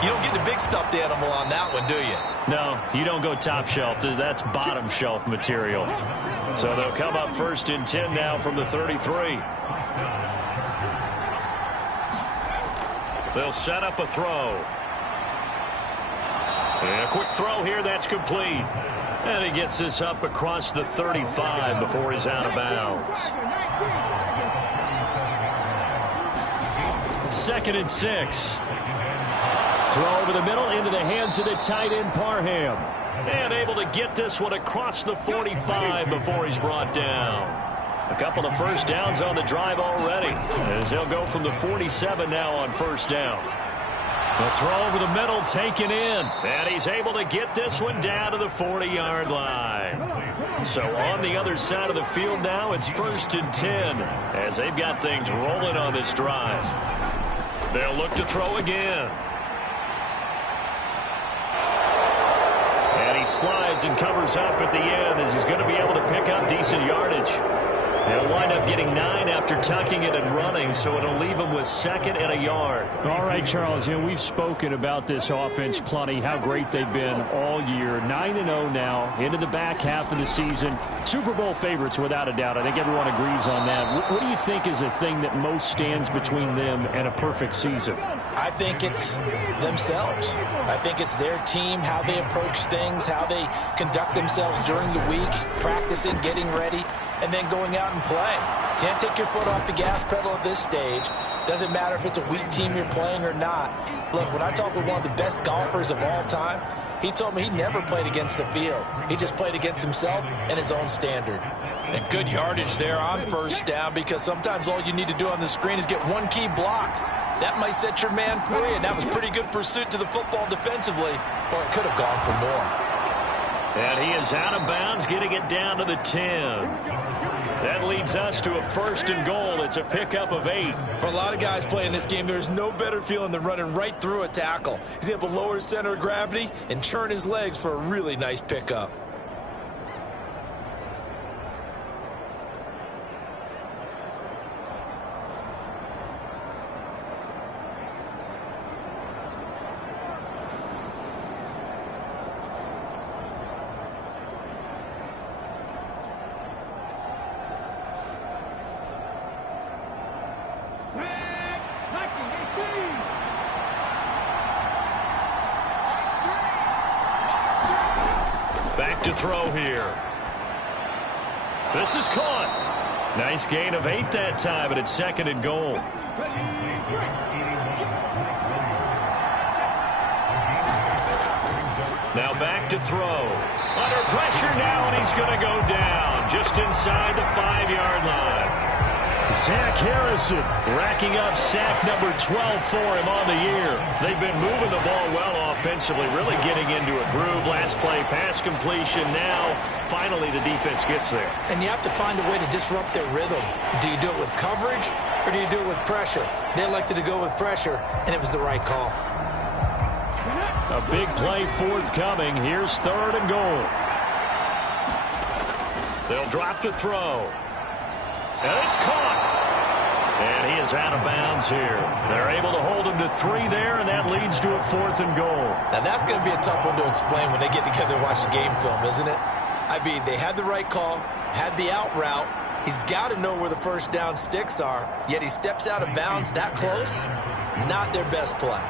you don't get the big stuffed animal on that one, do you? No, you don't go top shelf. That's bottom shelf material. So they'll come up 1st and 10 now from the 33. They'll set up a throw. And a quick throw here, that's complete. And he gets this up across the 35 before he's out of bounds. 2nd and 6. Throw over the middle into the hands of the tight end Parham. And able to get this one across the 45 before he's brought down. A couple of first downs on the drive already, as they'll go from the 47 now on 1st down. The throw over the middle taken in, and he's able to get this one down to the 40-yard line. So on the other side of the field now, it's 1st and 10, as they've got things rolling on this drive. They'll look to throw again. And he slides and covers up at the end, as he's going to be able to pick up decent yardage. They'll wind up getting 9 after tucking it and running, so it'll leave them with 2nd and a yard. All right, Charles, we've spoken about this offense plenty, how great they've been all year. 9-0 now, into the back half of the season. Super Bowl favorites, without a doubt. I think everyone agrees on that. What do you think is the thing that most stands between them and a perfect season? I think it's themselves. I think it's their team, how they approach things, how they conduct themselves during the week, practicing, getting ready, and then going out and play. Can't take your foot off the gas pedal at this stage. Doesn't matter if it's a weak team you're playing or not. Look, when I talk with one of the best golfers of all time, he told me he never played against the field. He just played against himself and his own standard. And good yardage there on 1st down, because sometimes all you need to do on the screen is get one key block. That might set your man free, and that was pretty good pursuit to the football defensively, or it could have gone for more. And he is out of bounds, getting it down to the 10. That leads us to a 1st and goal. It's a pickup of 8. For a lot of guys playing this game, there's no better feeling than running right through a tackle. He's able to lower his center of gravity and churn his legs for a really nice pickup. Back to throw here. This is caught. Nice gain of 8 that time, and it's 2nd and goal. Now back to throw. Under pressure now, and he's going to go down just inside the 5-yard line. Zach Harrison racking up sack number 12 for him on the year. They've been moving the ball well offensively, really getting into a groove. Last play, pass completion. Now, finally, the defense gets there. And you have to find a way to disrupt their rhythm. Do you do it with coverage, or do you do it with pressure? They elected to go with pressure, and it was the right call. A big play forthcoming. Here's 3rd and goal. They'll drop to throw. And it's caught. And he is out of bounds here. They're able to hold him to 3 there, and that leads to a 4th and goal. Now, that's going to be a tough one to explain when they get together and watch the game film, isn't it? I mean, they had the right call, had the out route. He's got to know where the first down sticks are, yet he steps out of bounds that close. Not their best play.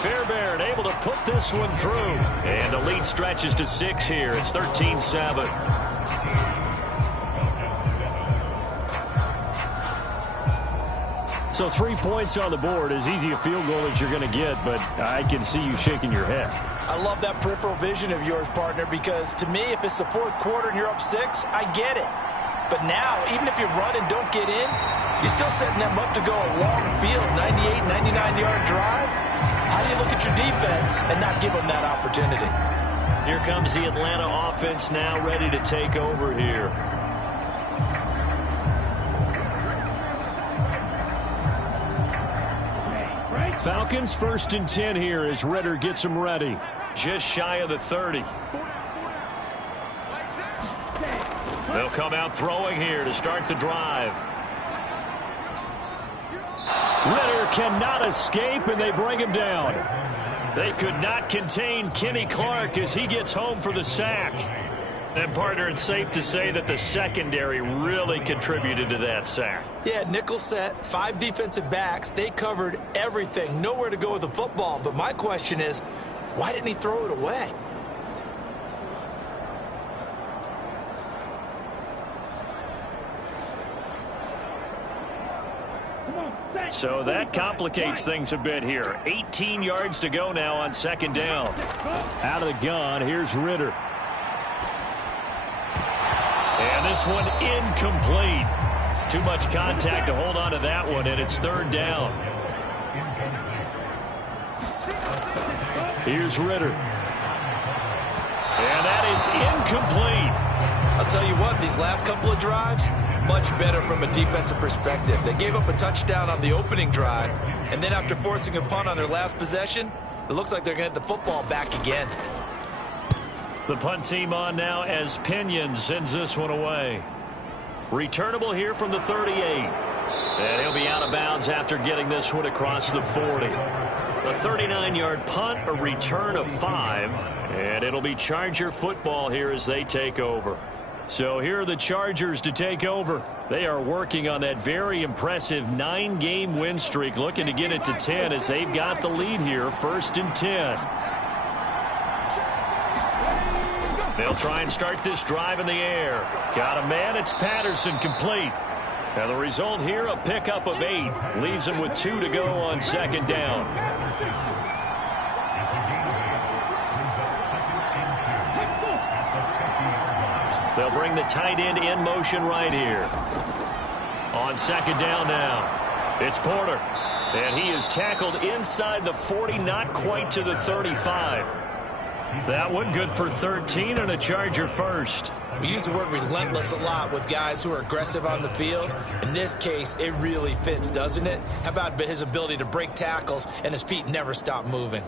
Fairbairn able to put this one through. And the lead stretches to 6 here. It's 13-7. So 3 points on the board, as easy a field goal as you're going to get, but I can see you shaking your head. I love that peripheral vision of yours, partner, because to me, if it's the 4th quarter and you're up 6, I get it. But now, even if you run and don't get in, you're still setting them up to go a long field, 98, 99-yard drive. How do you look at your defense and not give them that opportunity? Here comes the Atlanta offense now ready to take over here. Falcons 1st and 10 here as Ritter gets them ready. Just shy of the 30. They'll come out throwing here to start the drive. Ritter cannot escape, and they bring him down. They could not contain Kenny Clark as he gets home for the sack. And, partner, it's safe to say that the secondary really contributed to that sack. Yeah, nickel set, 5 defensive backs. They covered everything. Nowhere to go with the football. But my question is, why didn't he throw it away? So that complicates things a bit here. 18 yards to go now on 2nd down. Out of the gun, here's Ritter. And this one incomplete. Too much contact to hold on to that one, and it's 3rd down. Here's Ritter. And that is incomplete. I'll tell you what, these last couple of drives, much better from a defensive perspective. They gave up a touchdown on the opening drive, and then after forcing a punt on their last possession, it looks like they're going to get the football back again. The punt team on now as Pinion sends this one away. Returnable here from the 38. And he'll be out of bounds after getting this one across the 40. A 39-yard punt, a return of 5. And it'll be Charger football here as they take over. So here are the Chargers to take over. They are working on that very impressive 9-game win streak, looking to get it to 10 as they've got the lead here, 1st and 10. They'll try and start this drive in the air. Got a man, it's Patterson, complete. And the result here, a pickup of 8. Leaves them with 2 to go on 2nd down. They'll bring the tight end in motion right here. On 2nd down now, it's Porter. And he is tackled inside the 40, not quite to the 35. That one good for 13 and a Charger first. We use the word relentless a lot with guys who are aggressive on the field. In this case, it really fits, doesn't it? How about his ability to break tackles and his feet never stop moving?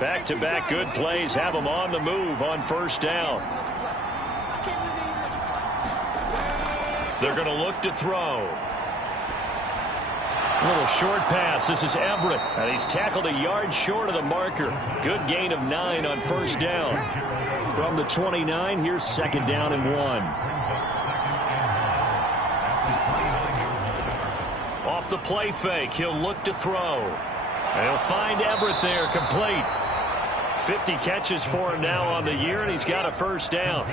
Back-to-back good plays have them on the move on 1st down. They're going to look to throw. Little short pass. This is Everett. And he's tackled a yard short of the marker. Good gain of 9 on first down. From the 29, here's second down and 1. Off the play fake, he'll look to throw. And he'll find Everett there, complete. 50 catches for him now on the year, and he's got a first down.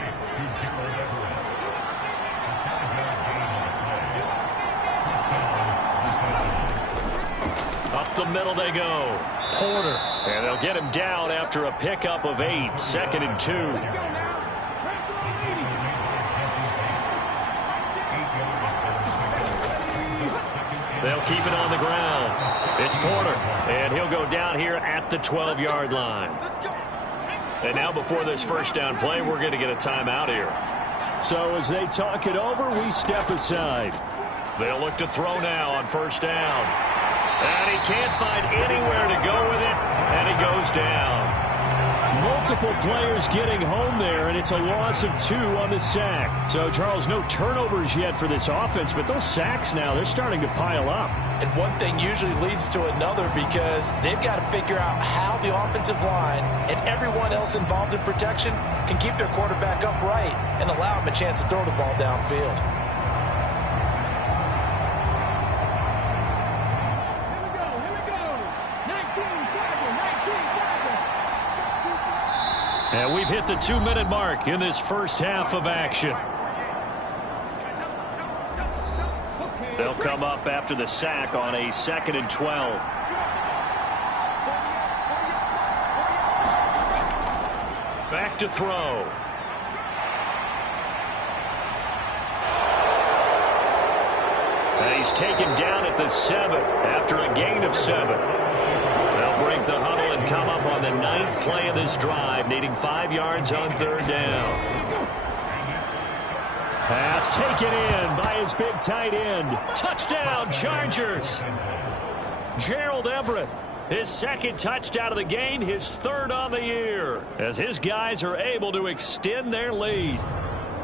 Up the middle they go. Porter. And they'll get him down after a pickup of 8. 2nd and 2. They'll keep it on the ground. It's Porter. And he'll go down here at the 12-yard line. And now before this first down play, we're going to get a timeout here. So as they talk it over, we step aside. They'll look to throw now on first down. And he can't find anywhere to go with it, and he goes down. Multiple players getting home there, and it's a loss of 2 on the sack. So, Charles, no turnovers yet for this offense, but those sacks now, they're starting to pile up. And one thing usually leads to another because they've got to figure out how the offensive line and everyone else involved in protection can keep their quarterback upright and allow him a chance to throw the ball downfield. And we've hit the 2-minute mark in this first half of action. They'll come up after the sack on a 2nd and 12. Back to throw. And he's taken down at the 7 after a gain of 7. They'll break the huddle and come up on the 9th play of this drive, needing 5 yards on 3rd down. Pass taken in by his big tight end. Touchdown, Chargers. Gerald Everett, his 2nd touchdown of the game, his 3rd on the year, as his guys are able to extend their lead.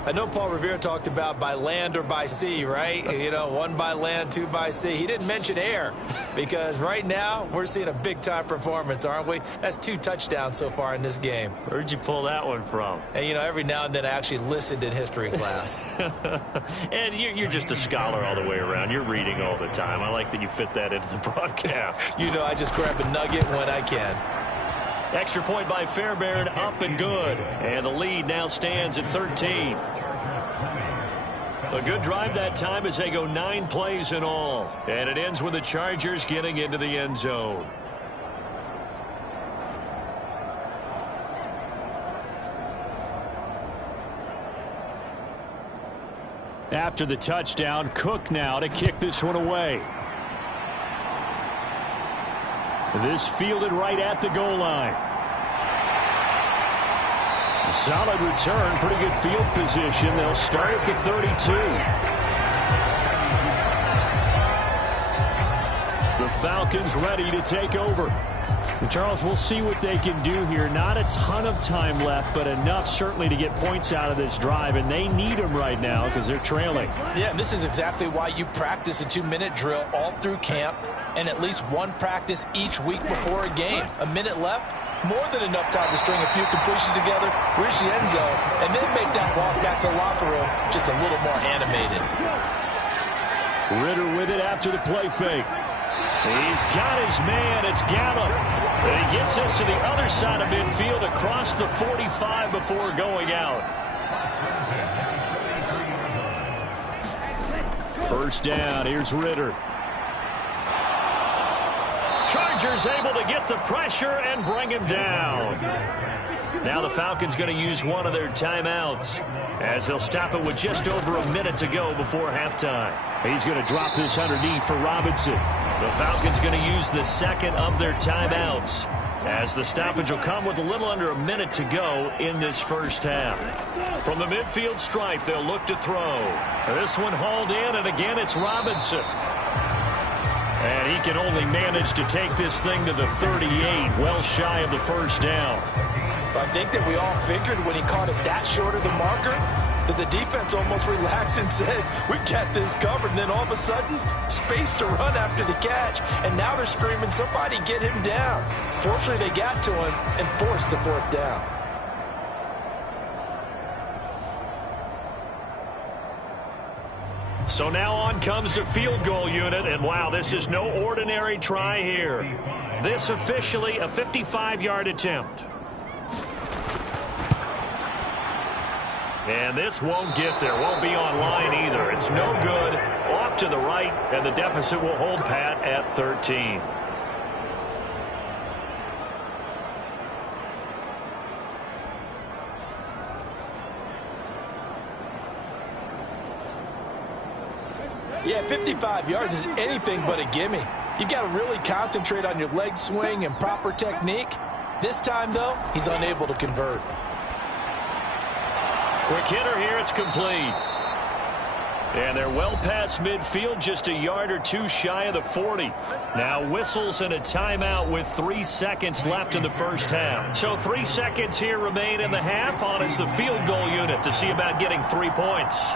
I know Paul Revere talked about by land or by sea, right? You know, 1 by land, 2 by sea. He didn't mention air because right now we're seeing a big-time performance, aren't we? That's 2 touchdowns so far in this game. Where'd you pull that one from? And, you know, every now and then I actually listened in history class. And you're just a scholar all the way around. You're reading all the time. I like that you fit that into the broadcast. You know, I just grab a nugget when I can. Extra point by Fairbairn, up and good. And the lead now stands at 13. A good drive that time as they go 9 plays in all. And it ends with the Chargers getting into the end zone. After the touchdown, Cook now to kick this one away. This fielded right at the goal line. A solid return, pretty good field position. They'll start at the 32. The Falcons ready to take over. Charles, we'll see what they can do here. Not a ton of time left, but enough certainly to get points out of this drive, and they need them right now because they're trailing. Yeah, and this is exactly why you practice a 2-minute drill all through camp and at least 1 practice each week before a game. A minute left, more than enough time to string a few completions together, reach the end zone, and then make that walk back to the locker room just a little more animated. Ritter with it after the play fake. He's got his man. It's Gallup. And he gets us to the other side of midfield across the 45 before going out. First down. Here's Ritter. Chargers able to get the pressure and bring him down. Now the Falcons going to use one of their timeouts as they'll stop it with just over a minute to go before halftime. He's going to drop this underneath for Robinson. The Falcons going to use the 2nd of their timeouts as the stoppage will come with a little under a minute to go in this first half. From the midfield stripe, they'll look to throw. This one hauled in, and again it's Robinson. And he can only manage to take this thing to the 38, well shy of the first down. I think that we all figured when he caught it that short of the marker that the defense almost relaxed and said, we've got this covered. And then all of a sudden, space to run after the catch. And now they're screaming, somebody get him down. Fortunately, they got to him and forced the fourth down. So now on comes the field goal unit, and wow, this is no ordinary try here. This officially a 55-yard attempt. And this won't get there, won't be on line either. It's no good, off to the right, and the deficit will hold pat at 13. Yeah, 55 yards is anything but a gimme. You've got to really concentrate on your leg swing and proper technique. This time, though, he's unable to convert. Quick hitter here, it's complete. And they're well past midfield, just a yard or two shy of the 40. Now whistles and a timeout with 3 seconds left in the first half. So 3 seconds here remain in the half. On is the field goal unit to see about getting 3 points.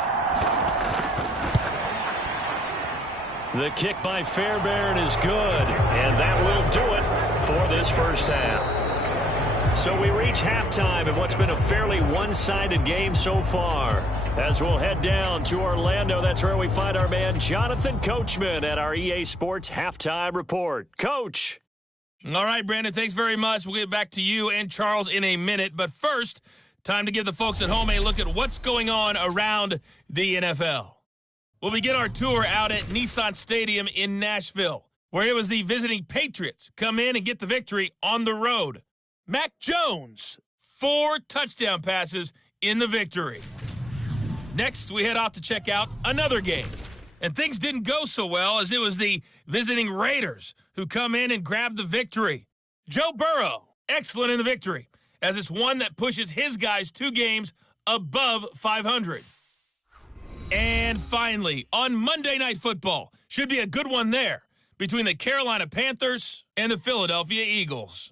The kick by Fairbairn is good, and that will do it for this first half. So we reach halftime in what's been a fairly one-sided game so far. As we'll head down to Orlando, that's where we find our man Jonathan Coachman at our EA Sports Halftime Report. Coach. All right, Brandon, thanks very much. We'll get back to you and Charles in a minute. But first, time to give the folks at home a look at what's going on around the NFL. We'll begin our tour out at Nissan Stadium in Nashville, where it was the visiting Patriots come in and get the victory on the road. Mac Jones, 4 touchdown passes in the victory. Next, we head off to check out another game. And things didn't go so well, as it was the visiting Raiders who come in and grab the victory. Joe Burrow, excellent in the victory, as it's one that pushes his guys 2 games above 500. And finally, on Monday Night Football, should be a good one there, between the Carolina Panthers and the Philadelphia Eagles.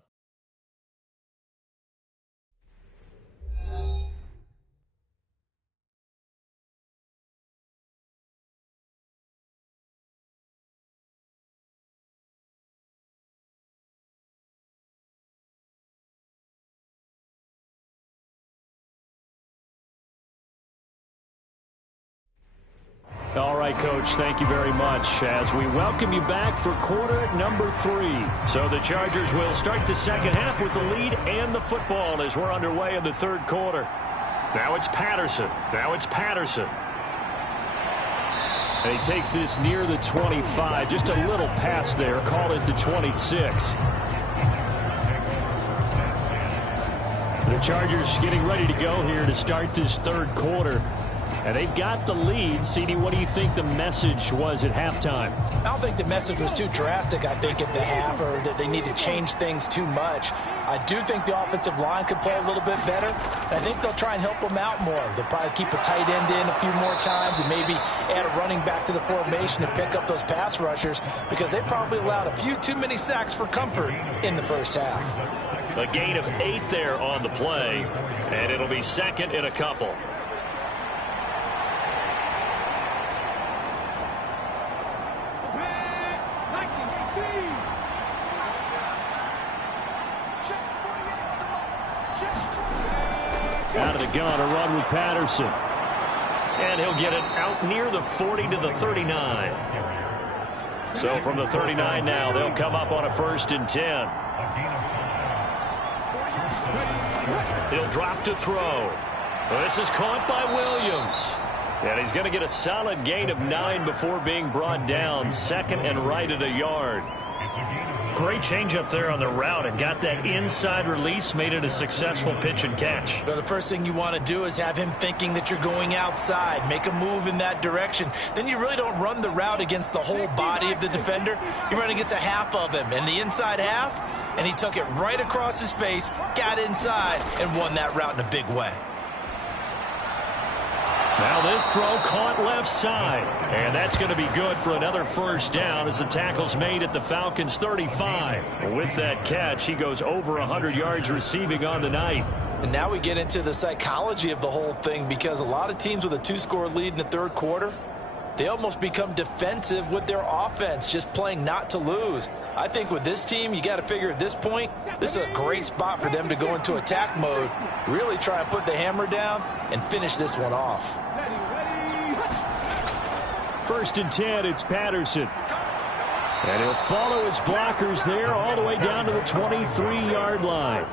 All right, Coach, thank you very much as we welcome you back for quarter number 3. So the Chargers will start the second half with the lead and the football as we're underway in the third quarter. Now it's Patterson. And he takes this near the 25. Just a little pass there. Call it the 26. The Chargers getting ready to go here to start this third quarter. And they've got the lead. CD, what do you think the message was at halftime? I don't think the message was too drastic, I think, at the half, or that they need to change things too much. I do think the offensive line could play a little bit better. I think they'll try and help them out more. They'll probably keep a tight end in a few more times and maybe add a running back to the formation to pick up those pass rushers, because they probably allowed a few too many sacks for comfort in the first half. A gain of 8 there on the play, and it'll be second and a couple. Out of the gun, a run with Patterson. And he'll get it out near the 40 to the 39. So from the 39 now, they'll come up on a 1st and 10. He'll drop to throw. This is caught by Williams. And he's going to get a solid gain of 9 before being brought down. Second and right at a yard. Great change up there on the route and got that inside release, made it a successful pitch and catch. So the first thing you want to do is have him thinking that you're going outside, make a move in that direction. Then you really don't run the route against the whole body of the defender. You run against a half of him, and the inside half, and he took it right across his face, got inside, and won that route in a big way. Now this throw caught left side. And that's going to be good for another first down as the tackle's made at the Falcons' 35. With that catch, he goes over 100 yards receiving on the night. And now we get into the psychology of the whole thing, because a lot of teams with a 2-score lead in the third quarter, they almost become defensive with their offense, just playing not to lose. I think with this team, you got to figure at this point, this is a great spot for them to go into attack mode, really try and put the hammer down and finish this one off. 1st and 10, it's Patterson. And he'll follow his blockers there all the way down to the 23-yard line.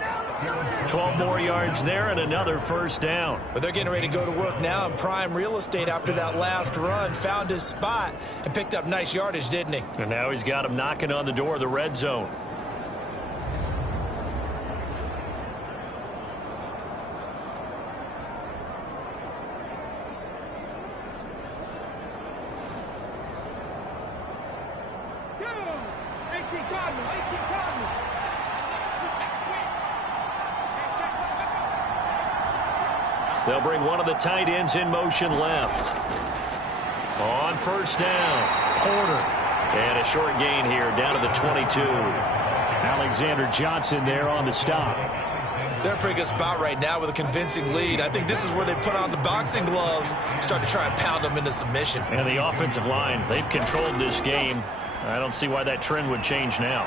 12 more yards there and another first down. But they're getting ready to go to work now in prime real estate after that last run. Found his spot and picked up nice yardage, didn't he? And now he's got him knocking on the door of the red zone. They'll bring one of the tight ends in motion left. On first down, Porter. And a short gain here down to the 22. Alexander Johnson there on the stop. They're in a pretty good spot right now with a convincing lead. I think this is where they put on the boxing gloves, start to try and pound them into submission. And the offensive line, they've controlled this game. I don't see why that trend would change now.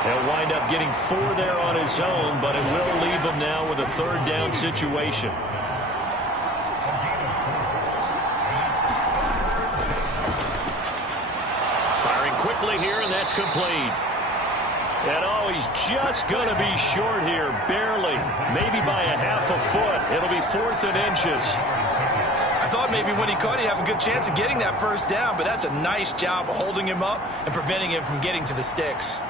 He'll wind up getting 4 there on his own, but it will leave him now with a third down situation. Firing quickly here, and that's complete. And oh, he's just going to be short here, barely, maybe by a half a foot. It'll be 4th and inches. I thought maybe when he caught it, he'd have a good chance of getting that first down, but that's a nice job of holding him up and preventing him from getting to the sticks.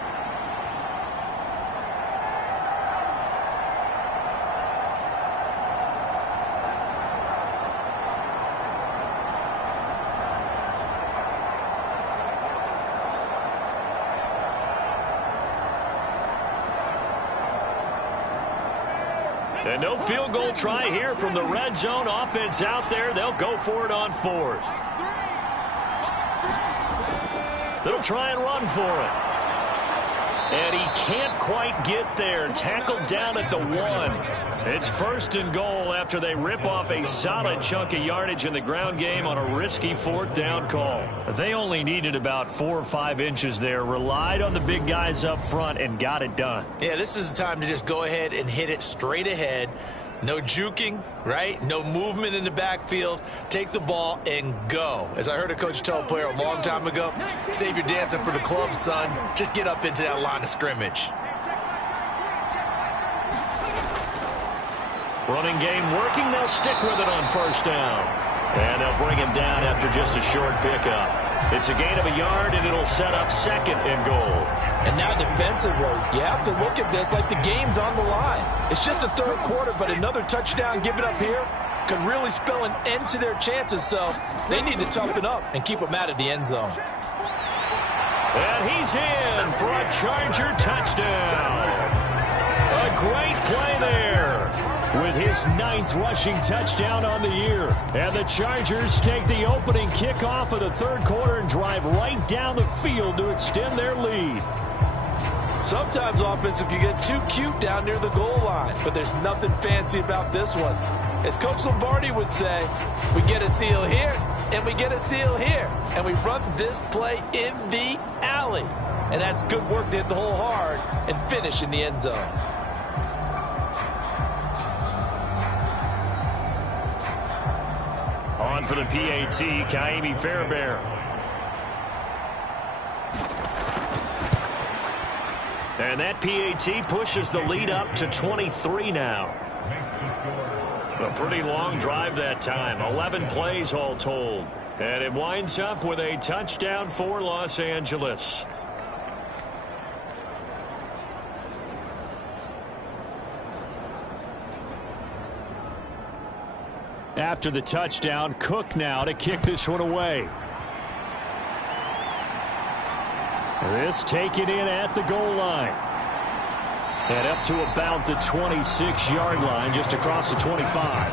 And no field goal try here from the red zone. Offense out there. They'll go for it on 4th. They'll try and run for it. And he can't quite get there. Tackled down at the 1. It's 1st and goal after they rip off a solid chunk of yardage in the ground game on a risky 4th down call. They only needed about 4 or 5 inches there. Relied on the big guys up front and got it done. Yeah, this is the time to just go ahead and hit it straight ahead. No juking, right? No movement in the backfield. Take the ball and go. As I heard a coach tell a player a long time ago, save your dancing for the club, son. Just get up into that line of scrimmage. Running game working. They'll stick with it on first down. And they'll bring him down after just a short pickup. It's a gain of a yard, and it'll set up 2nd and goal. And now defensively, you have to look at this like the game's on the line. It's just a third quarter, but another touchdown given up here could really spell an end to their chances. So they need to toughen up and keep them out of the end zone. And he's in for a Charger touchdown. A great play there with his 9th rushing touchdown on the year. And the Chargers take the opening kickoff of the third quarter and drive right down the field to extend their lead. Sometimes offenses can get too cute down near the goal line, but there's nothing fancy about this one. As Coach Lombardi would say, we get a seal here, and we get a seal here, and we run this play in the alley. And that's good work to hit the hole hard and finish in the end zone. On for the PAT, Kaimi Fairbairn. And that PAT pushes the lead up to 23 now. A pretty long drive that time, 11 plays all told. And it winds up with a touchdown for Los Angeles. After the touchdown, Cook now to kick this one away. This taken in at the goal line. And up to about the 26-yard line, just across the 25.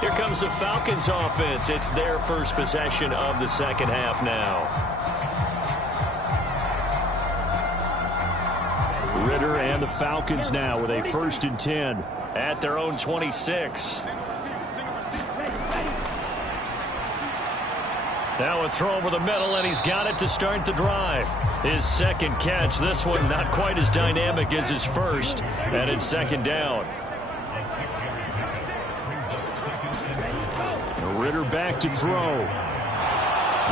Here comes the Falcons offense. It's their first possession of the second half now. Ritter and the Falcons now with a 1st and 10 at their own 26. Now a throw over the middle, and he's got it to start the drive. His second catch. This one not quite as dynamic as his first, and it's 2nd down. Ritter back to throw.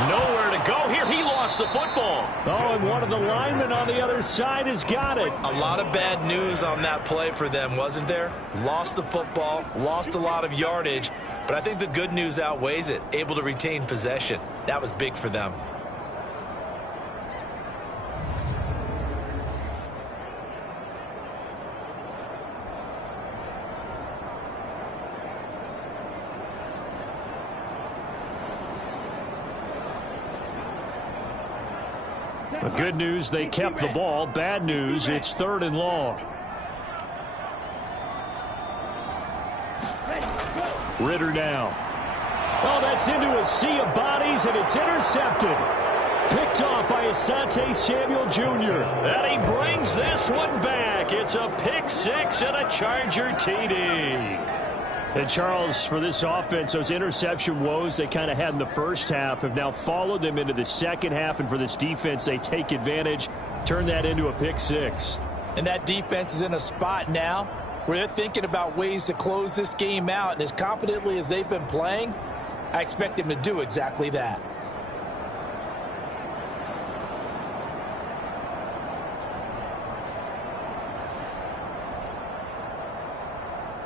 Nowhere to go here. He lost the football. Oh, and one of the linemen on the other side has got it. A lot of bad news on that play for them, wasn't there? Lost the football, lost a lot of yardage, but I think the good news outweighs it. Able to retain possession. That was big for them. The good news, they kept the ball. Bad news, it's 3rd and long. Ritter now. Oh, that's into a sea of bodies, and it's intercepted. Picked off by Asante Samuel Jr. And he brings this one back. It's a pick 6 and a Charger TD. And, Charles, for this offense, those interception woes they kind of had in the first half have now followed them into the second half. And for this defense, they take advantage, turn that into a pick 6. And that defense is in a spot now where they're thinking about ways to close this game out. And as confidently as they've been playing, I expect them to do exactly that.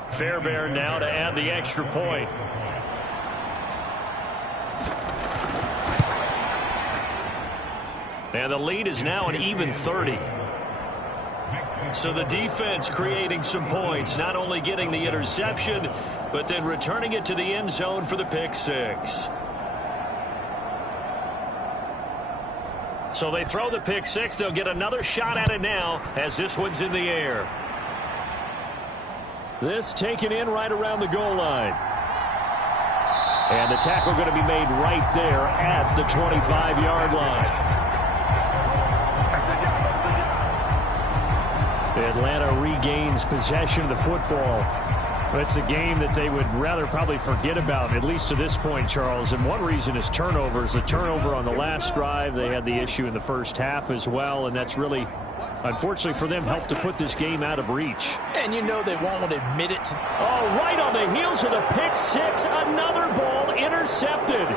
Fairbairn now to add the extra point. And the lead is now an even 30. So the defense creating some points, not only getting the interception, but then returning it to the end zone for the pick 6. So they throw the pick 6. They'll get another shot at it now as this one's in the air. This taken in right around the goal line. And the tackle going to be made right there at the 25-yard line. Atlanta regains possession of the football. It's a game that they would rather probably forget about, at least to this point, Charles. And one reason is turnovers. The turnover on the last drive, they had the issue in the first half as well, and that's really, unfortunately for them, helped to put this game out of reach. And you know they won't admit it. Oh, right on the heels of the pick 6, another ball intercepted.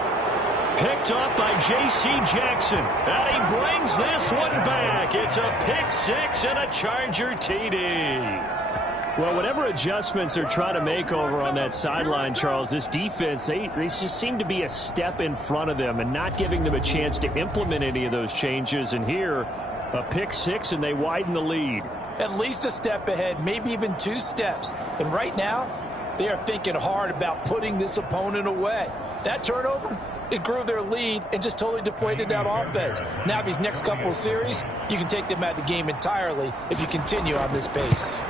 Picked off by J.C. Jackson. And he brings this one back. It's a pick 6 and a Charger TD. Well, whatever adjustments they're trying to make over on that sideline, Charles, this defense, they just seem to be a step in front of them and not giving them a chance to implement any of those changes. And here, a pick 6, and they widen the lead. At least a step ahead, maybe even 2 steps. And right now, they are thinking hard about putting this opponent away. That turnover, it grew their lead and just totally deflated that offense. Now these next couple of series, you can take them out of the game entirely if you continue on this pace.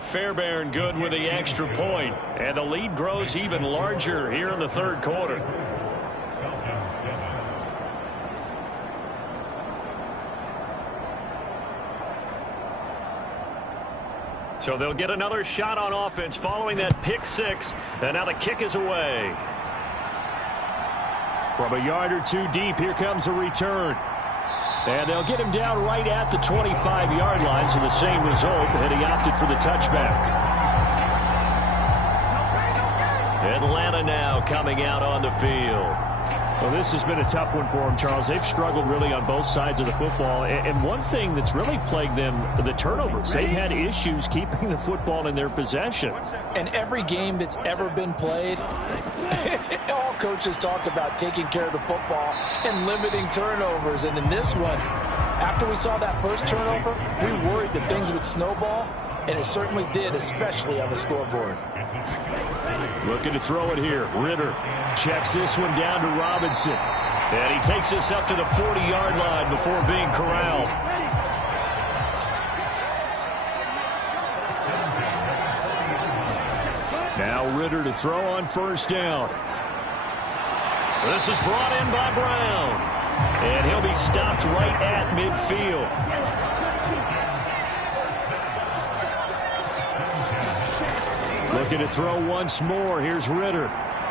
Fairbairn good with the extra point, and the lead grows even larger here in the third quarter. So they'll get another shot on offense following that pick 6, and now the kick is away. From a yard or 2 deep, here comes a return. And they'll get him down right at the 25-yard line, so the same result, and he opted for the touchback. Atlanta now coming out on the field. Well, this has been a tough one for them, Charles. They've struggled really on both sides of the football. And one thing that's really plagued them, the turnovers. They've had issues keeping the football in their possession. And every game that's ever been played, all coaches talk about taking care of the football and limiting turnovers. And in this one, after we saw that first turnover, we worried that things would snowball, and it certainly did, especially on the scoreboard. Looking to throw it here. Ritter checks this one down to Robinson. And he takes us up to the 40-yard line before being corralled. Now Ritter to throw on first down. This is brought in by Brown. And he'll be stopped right at midfield. Looking to throw once more. Here's Ritter.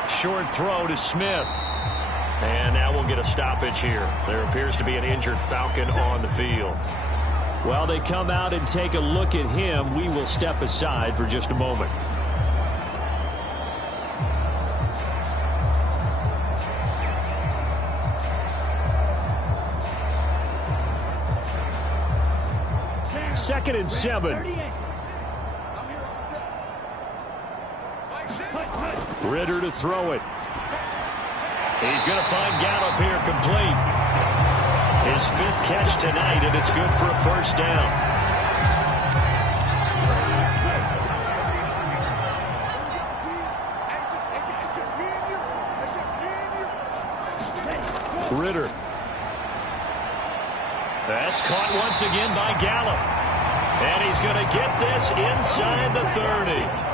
Short throw to Smith. And now we'll get a stoppage here. There appears to be an injured Falcon on the field. While they come out and take a look at him, we will step aside for just a moment. Second and 7. Ritter to throw it. He's going to find Gallup here complete. His 5th catch tonight, and it's good for a first down. Ritter. That's caught once again by Gallup. And he's going to get this inside the 30.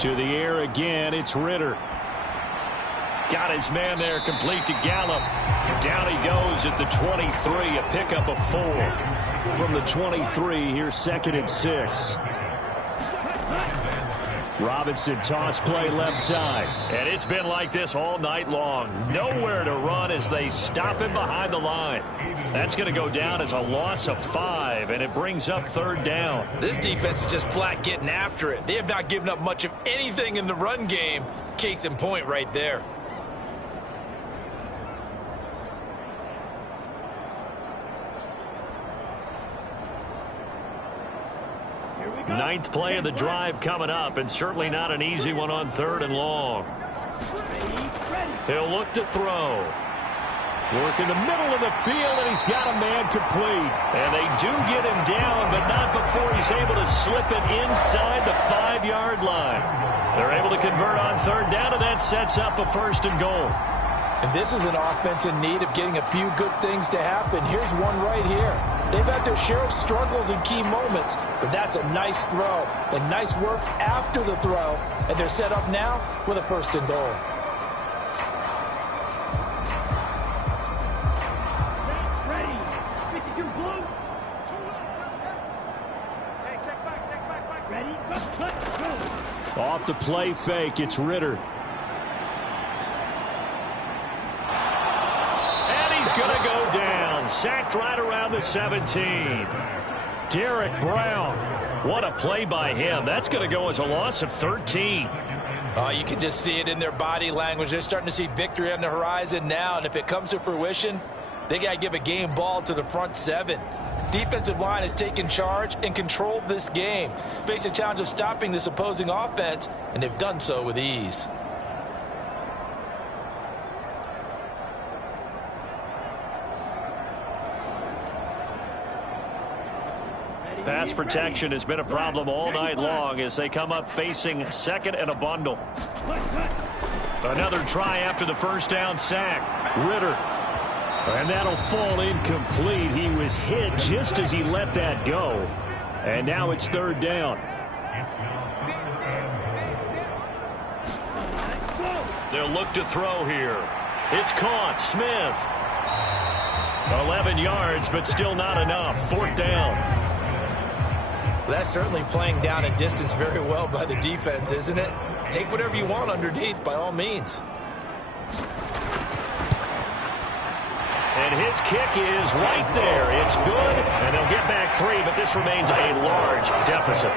To the air again, it's Ritter. Got his man there, complete to Gallup. Down he goes at the 23, a pickup of 4. From the 23, here's 2nd and 6. Robinson toss play left side. And it's been like this all night long. Nowhere to run as they stop him behind the line. That's going to go down as a loss of 5, and it brings up 3rd down. This defense is just flat getting after it. They have not given up much of anything in the run game. Case in point right there. Ninth play of the drive coming up, and certainly not an easy one on 3rd and long. He'll look to throw. Work in the middle of the field, and he's got a man complete. And they do get him down, but not before he's able to slip it inside the 5-yard line. They're able to convert on 3rd down, and that sets up a 1st and goal. And this is an offense in need of getting a few good things to happen. Here's one right here. They've had their share of struggles in key moments, but that's a nice throw and nice work after the throw. And they're set up now with a 1st and goal. Off the play fake, it's Ritter. And he's going to go down. Sacked right around the 17. Derek Brown. What a play by him. That's going to go as a loss of 13. You can just see it in their body language. They're starting to see victory on the horizon now. And if it comes to fruition, they got to give a game ball to the front 7. Defensive line has taken charge and controlled this game. Face a challenge of stopping this opposing offense, and they've done so with ease. Pass protection has been a problem all night long as they come up facing 2nd and a bundle. Another try after the 1st down sack. Ritter. And that'll fall incomplete. He was hit just as he let that go. And now it's 3rd down. They'll look to throw here. It's caught. Smith. 11 yards, but still not enough. 4th down. That's certainly playing down a distance very well by the defense, isn't it? Take whatever you want underneath, by all means. And his kick is right there. It's good, and they'll get back 3, but this remains a large deficit.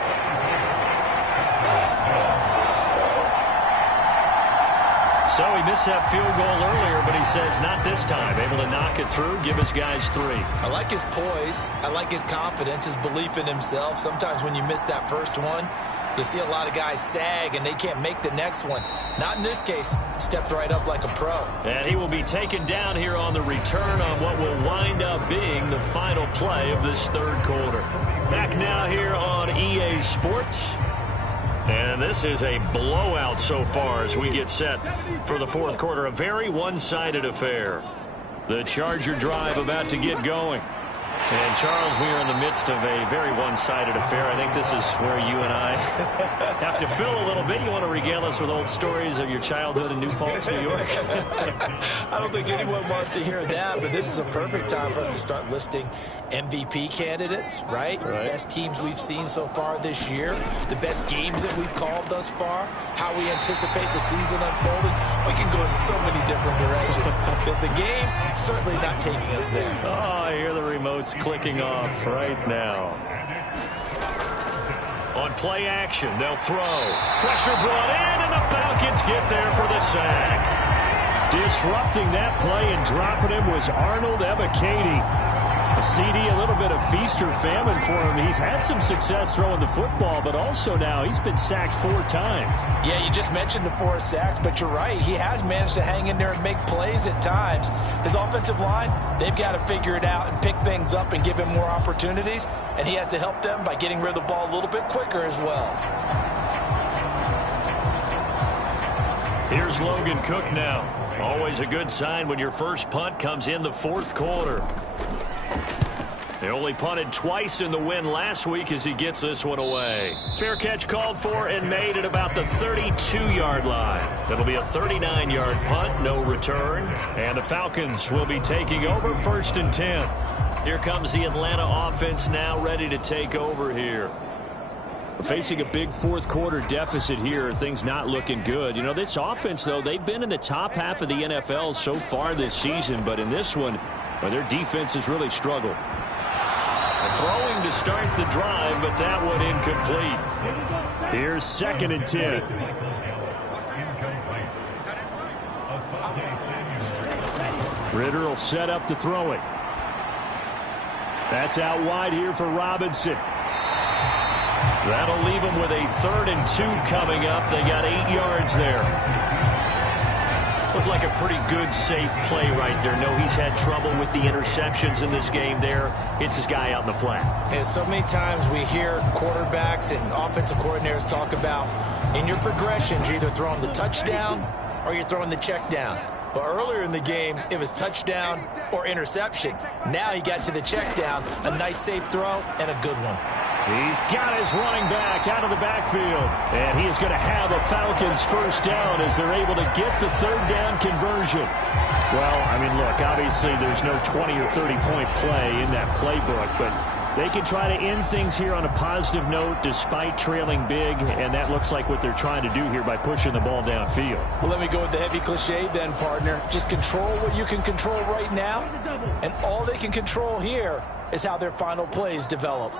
So he missed that field goal earlier, but he says not this time. Able to knock it through, give his guys 3. I like his poise. I like his confidence, his belief in himself. Sometimes when you miss that first one, you see a lot of guys sag and they can't make the next one. Not in this case. Stepped right up like a pro. And he will be taken down here on the return on what will wind up being the final play of this 3rd quarter. Back now here on EA Sports. And this is a blowout so far as we get set for the fourth quarter. A very one-sided affair. The Charger drive about to get going. And, Charles, we are in the midst of a very one-sided affair. I think this is where you and I have to fill a little bit. You want to regale us with old stories of your childhood in New Paltz, New York? I don't think anyone wants to hear that, but this is a perfect time for us to start listing MVP candidates, right? The best teams we've seen so far this year, the best games that we've called thus far, how we anticipate the season unfolding. We can go in so many different directions because the game certainly not taking us there. Oh, I hear the remotes clicking off right now. On play action, they'll throw. Pressure brought in, and the Falcons get there for the sack. Disrupting that play and dropping him was Arnold Ebiketie. A CD, a little bit of feast or famine for him. He's had some success throwing the football, but also now he's been sacked 4 times. Yeah, you just mentioned the 4 sacks, but you're right. He has managed to hang in there and make plays at times. His offensive line, they've got to figure it out and pick things up and give him more opportunities, and he has to help them by getting rid of the ball a little bit quicker as well. Here's Logan Cook now. Always a good sign when your first punt comes in the fourth quarter. They only punted twice in the win last week as he gets this one away. Fair catch called for and made at about the 32-yard line. It'll be a 39-yard punt, no return. And the Falcons will be taking over 1st and 10. Here comes the Atlanta offense now ready to take over here. Facing a big fourth quarter deficit here, things not looking good. You know, this offense, though, they've been in the top half of the NFL so far this season, but in this one, well, their defense has really struggled. Throwing to start the drive, but that one incomplete. Here's 2nd and 10. Ritter will set up to throw it. That's out wide here for Robinson. That'll leave them with a 3rd and 2 coming up. They got 8 yards there. Looked like a pretty good, safe play right there. No, he's had trouble with the interceptions in this game there. Hits his guy out in the flat. And so many times we hear quarterbacks and offensive coordinators talk about in your progressions, you're either throwing the touchdown or you're throwing the check down. But earlier in the game, it was touchdown or interception. Now he got to the check down, a nice safe throw, and a good one. He's got his running back out of the backfield. And he is going to have a Falcons first down as they're able to get the 3rd down conversion. Well, I mean, look, obviously there's no 20 or 30-point play in that playbook, but they can try to end things here on a positive note despite trailing big, and that looks like what they're trying to do here by pushing the ball downfield. Well, let me go with the heavy cliche then, partner. Just control what you can control right now, and all they can control here is how their final plays develop.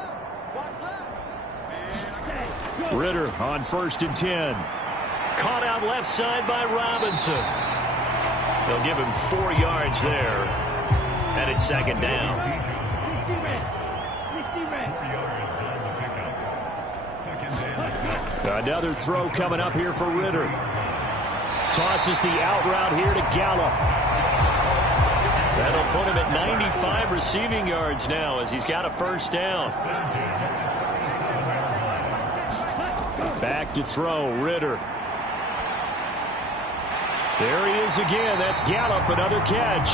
Ritter on 1st and 10. Caught out left side by Robinson. They'll give him 4 yards there, and it's 2nd down. Another throw coming up here for Ritter. Tosses the out route here to Gallup. That'll put him at 95 receiving yards now as he's got a first down. Back to throw, Ritter. There he is again. That's Gallup, another catch.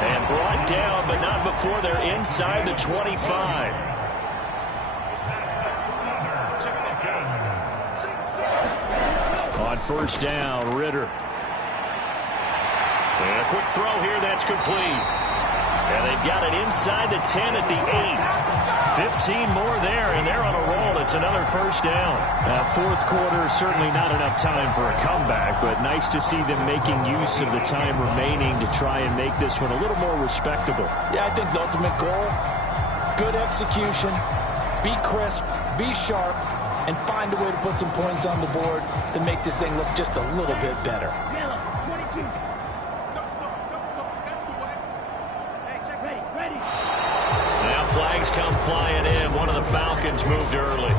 And brought down, but not before they're inside the 25. On 1st down, Ritter. And a quick throw here that's complete. And they've got it inside the 10 at the 8. 15 more there, and they're on a roll. It's another first down. Fourth quarter, certainly not enough time for a comeback, but nice to see them making use of the time remaining to try and make this one a little more respectable. Yeah, I think the ultimate goal, good execution, be crisp, be sharp, and find a way to put some points on the board to make this thing look just a little bit better. Now flags come flying in. One of the Falcons moved early.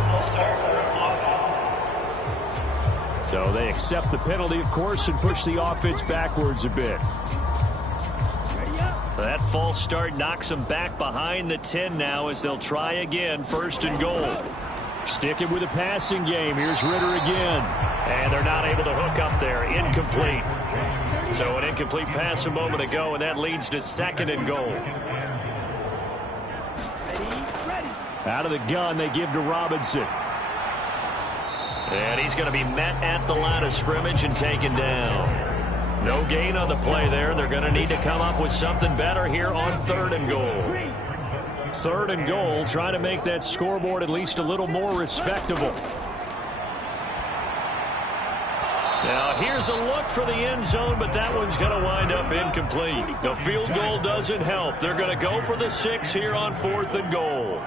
So they accept the penalty, of course, and push the offense backwards a bit. That false start knocks them back behind the 10 now as they'll try again, 1st and goal. Sticking with the passing game. Here's Ritter again. And they're not able to hook up there. Incomplete. So an incomplete pass a moment ago, and that leads to 2nd and goal. Out of the gun, they give to Robinson. And he's going to be met at the line of scrimmage and taken down. No gain on the play there. They're going to need to come up with something better here on 3rd and goal. 3rd and goal, trying to make that scoreboard at least a little more respectable. Now, here's a look for the end zone, but that one's going to wind up incomplete. The field goal doesn't help. They're going to go for the 6 here on 4th and goal.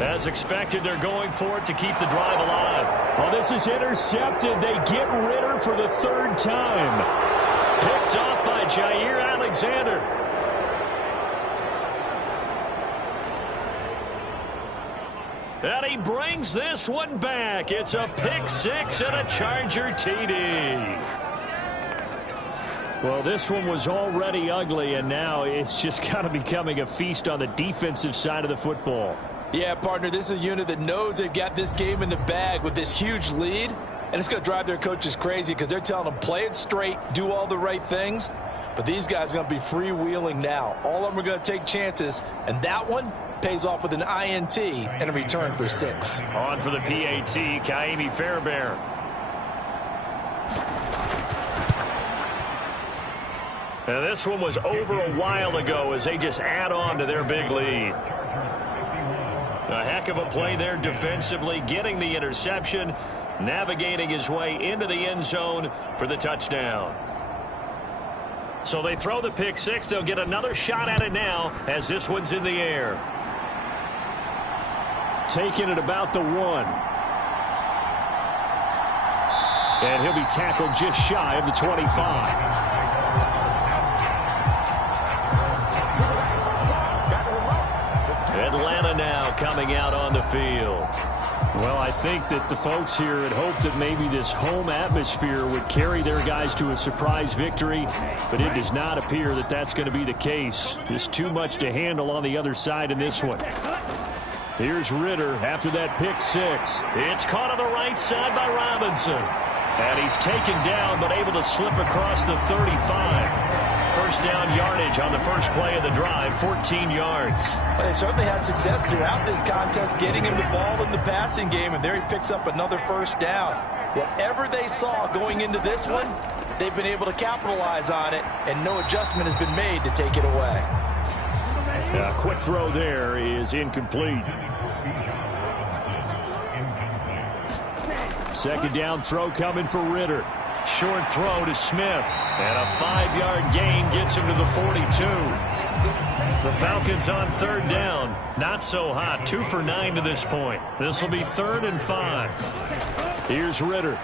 As expected, they're going for it to keep the drive alive. Well, this is intercepted. They get Ritter for the 3rd time. Picked off by Jair Alexander. And he brings this one back. It's a pick 6 and a Charger TD. Well, this one was already ugly, and now it's just kind of becoming a feast on the defensive side of the football. Yeah, partner, this is a unit that knows they've got this game in the bag with this huge lead, and it's going to drive their coaches crazy because they're telling them play it straight, do all the right things, but these guys are going to be freewheeling now. All of them are going to take chances, and that one pays off with an INT and a return for 6. On for the PAT, Kaimi Fairbairn. Now, this one was over a while ago as they just add on to their big lead. A heck of a play there defensively, getting the interception, navigating his way into the end zone for the touchdown. So they throw the pick 6. They'll get another shot at it now as this one's in the air. Taking it about the 1. And he'll be tackled just shy of the 25. Atlanta now coming out on the field. Well, I think that the folks here had hoped that maybe this home atmosphere would carry their guys to a surprise victory, but it does not appear that that's going to be the case. There's too much to handle on the other side in this one. Here's Ritter after that pick 6. It's caught on the right side by Robinson. And he's taken down but able to slip across the 35. First down yardage on the first play of the drive, 14 yards. Well, they certainly had success throughout this contest getting him the ball in the passing game, and there he picks up another first down. Whatever they saw going into this one, they've been able to capitalize on it, and no adjustment has been made to take it away. A quick throw there is incomplete. Second down throw coming for Ritter. Short throw to Smith. And a 5-yard gain gets him to the 42. The Falcons on 3rd down. Not so hot. 2 for 9 to this point. This will be 3rd and 5. Here's Ritter.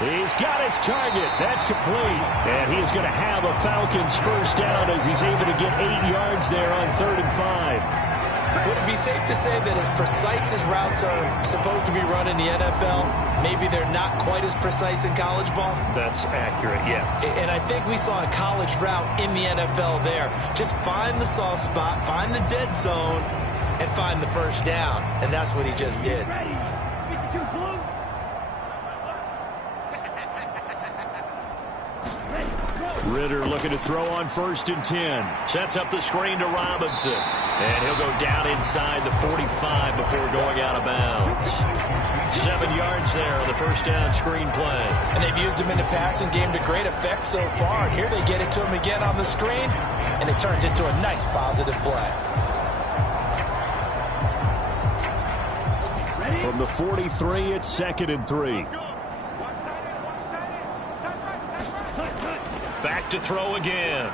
He's got his target. That's complete. And he is going to have a Falcons first down as he's able to get 8 yards there on 3rd and 5. Would it be safe to say that as precise as routes are supposed to be run in the NFL, maybe they're not quite as precise in college ball? That's accurate, yeah. And I think we saw a college route in the NFL there. Just find the soft spot, find the dead zone, and find the first down. And that's what he just did. Ritter looking to throw on 1st and 10. Sets up the screen to Robinson. And he'll go down inside the 45 before going out of bounds. 7 yards there on the first down screen play. And they've used him in the passing game to great effect so far. And here they get it to him again on the screen. And it turns into a nice positive play. From the 43, it's 2nd and 3. Back to throw again.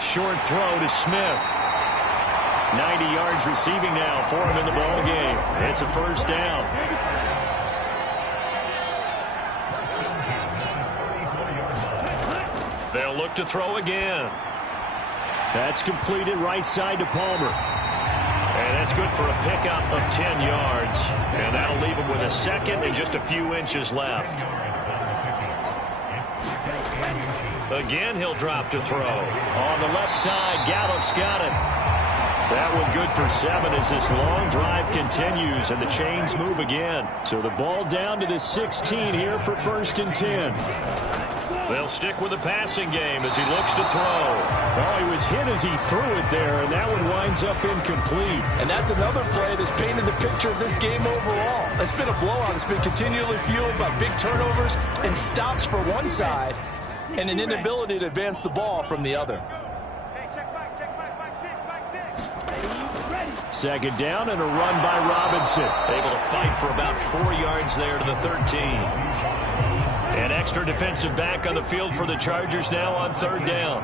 Short throw to Smith. 90 yards receiving now for him in the ball game. It's a first down. They'll look to throw again. That's completed right side to Palmer. And that's good for a pickup of 10 yards. And that'll leave him with a second and just a few inches left. Again, he'll drop to throw. On the left side, Gallup's got it. That one good for 7 as this long drive continues and the chains move again. So the ball down to the 16 here for 1st and 10. They'll stick with the passing game as he looks to throw. Oh, he was hit as he threw it there, and that one winds up incomplete. And that's another play that's painted the picture of this game overall. It's been a blowout. It's been continually fueled by big turnovers and stops for one side and an inability to advance the ball from the other. Second down and a run by Robinson. Able to fight for about 4 yards there to the 13. An extra defensive back on the field for the Chargers now on 3rd down.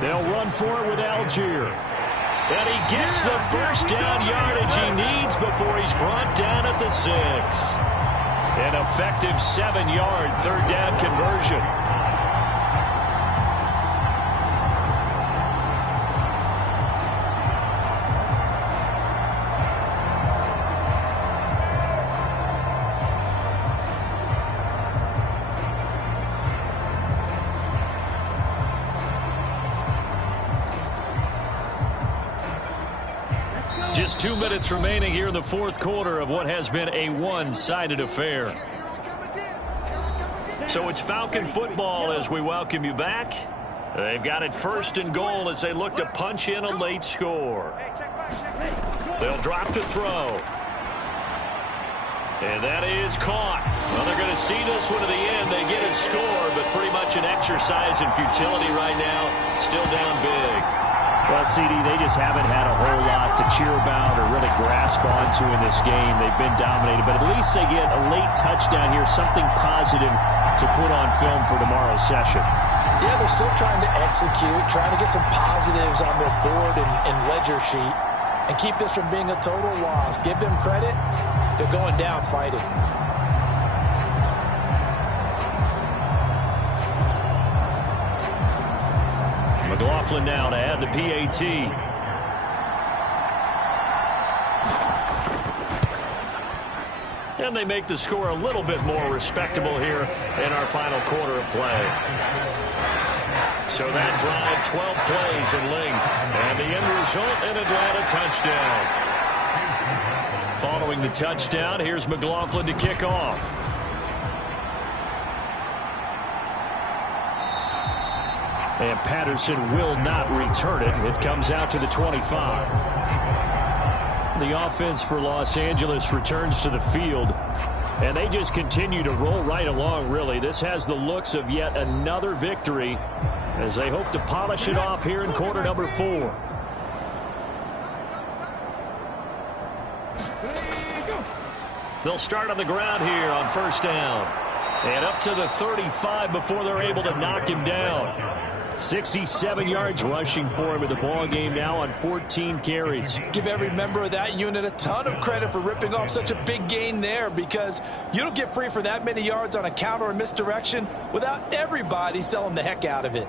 They'll run for it with Algier. And he gets the first down yardage he needs before he's brought down at the 6. An effective 7-yard 3rd down conversion. Just 2 minutes remaining here in the 4th quarter of what has been a one-sided affair. So it's Falcon football as we welcome you back. They've got it 1st and goal as they look to punch in a late score. They'll drop to throw. And that is caught. Well, they're going to see this one to the end. They get a score, but pretty much an exercise in futility right now. Still down big. Well, CD, they just haven't had a whole lot to cheer about or really grasp onto in this game. They've been dominated, but at least they get a late touchdown here, something positive to put on film for tomorrow's session. Yeah, they're still trying to execute, trying to get some positives on their board and ledger sheet and keep this from being a total loss. Give them credit. They're going down fighting. McLaughlin now to add the PAT. And they make the score a little bit more respectable here in our final quarter of play. So that drive, 12 plays in length. And the end result, an Atlanta touchdown. Following the touchdown, here's McLaughlin to kick off. And Patterson will not return it. It comes out to the 25. The offense for Los Angeles returns to the field. And they just continue to roll right along, really. This has the looks of yet another victory as they hope to polish it off here in quarter number 4. They'll start on the ground here on 1st down. And up to the 35 before they're able to knock him down. 67 yards rushing for him in the ball game now on 14 carries. Give every member of that unit a ton of credit for ripping off such a big gain there, because you don't get free for that many yards on a counter or misdirection without everybody selling the heck out of it.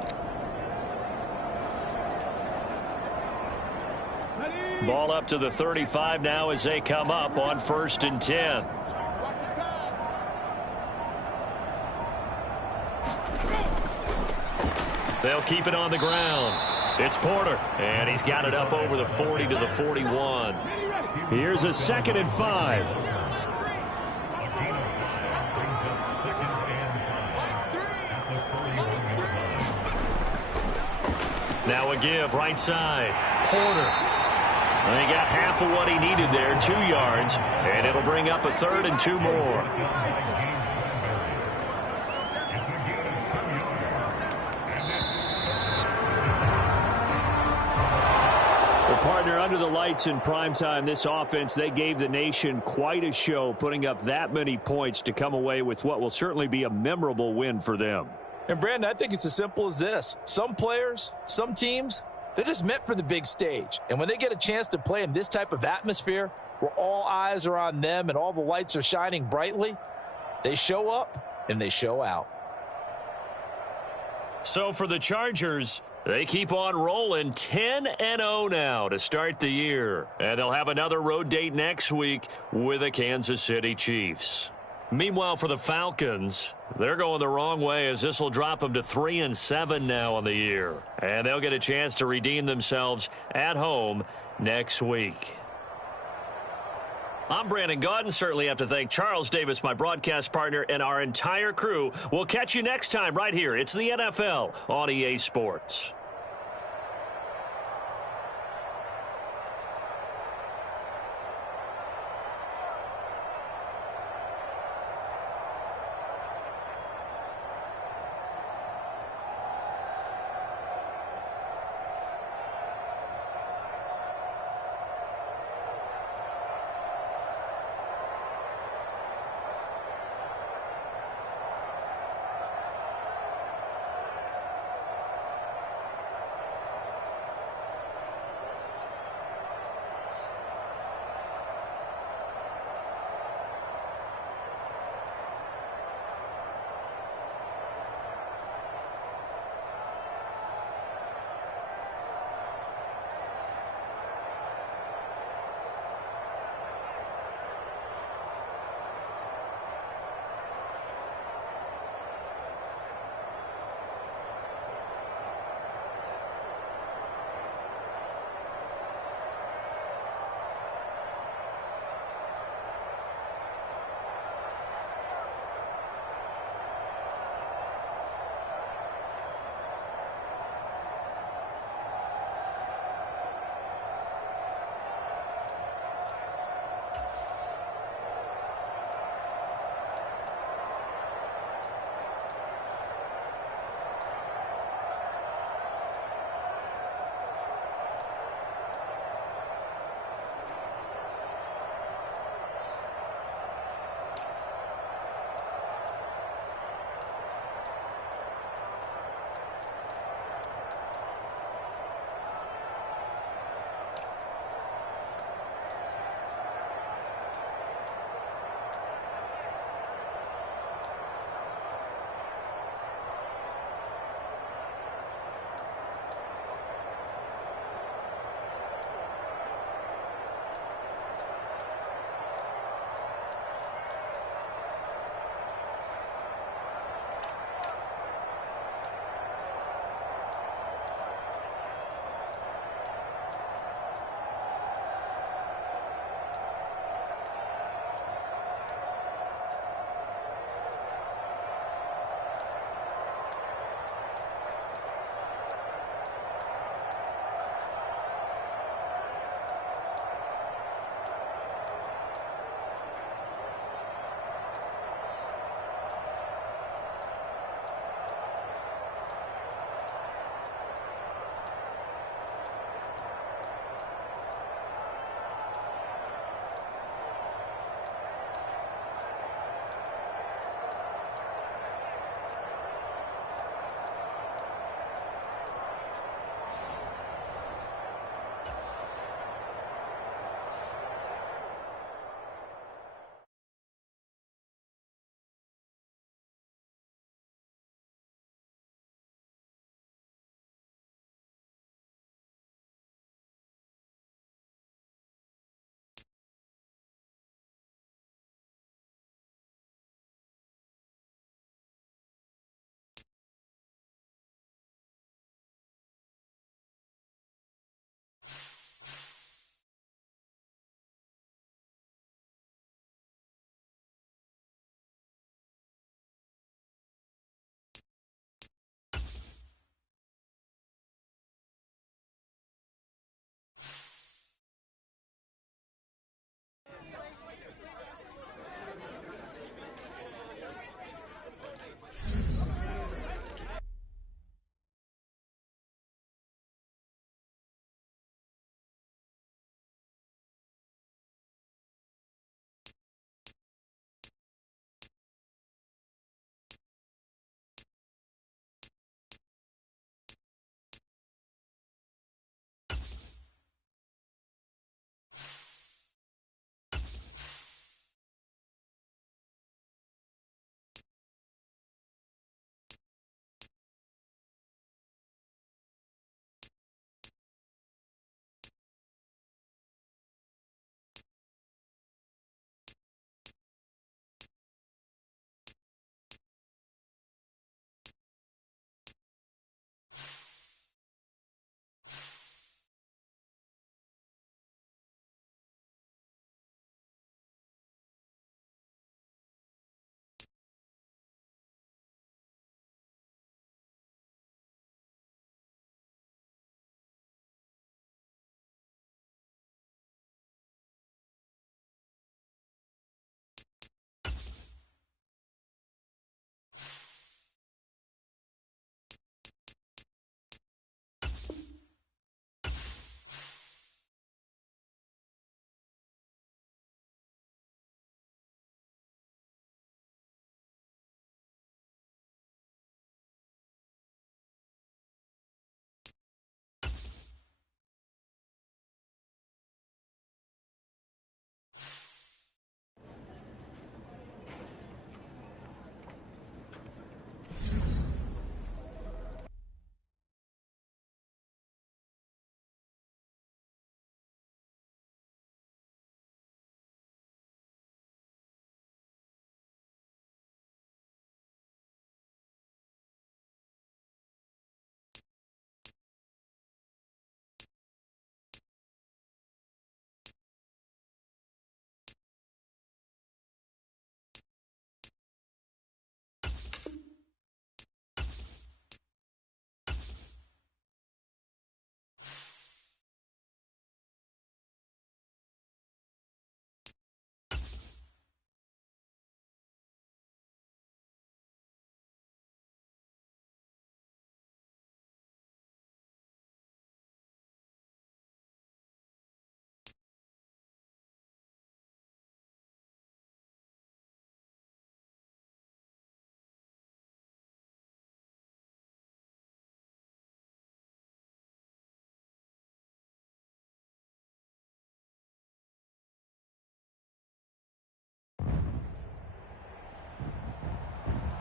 Ball up to the 35 now as they come up on 1st and 10. They'll keep it on the ground. It's Porter, and he's got it up over the 40 to the 41. Here's a 2nd and 5. Now a give right side. Porter. Well, he got half of what he needed there, 2 yards, and it'll bring up a 3rd and 2 more. Partner, under the lights in primetime, this offense, they gave the nation quite a show, putting up that many points to come away with what will certainly be a memorable win for them. And, Brandon, I think it's as simple as this. Some players, some teams, they're just meant for the big stage. And when they get a chance to play in this type of atmosphere where all eyes are on them and all the lights are shining brightly, they show up and they show out. So for the Chargers, they keep on rolling 10-0 now to start the year. And they'll have another road date next week with the Kansas City Chiefs. Meanwhile, for the Falcons, they're going the wrong way as this will drop them to 3-7 now on the year. And they'll get a chance to redeem themselves at home next week. I'm Brandon Gaudin. Certainly have to thank Charles Davis, my broadcast partner, and our entire crew. We'll catch you next time right here. It's the NFL on EA Sports.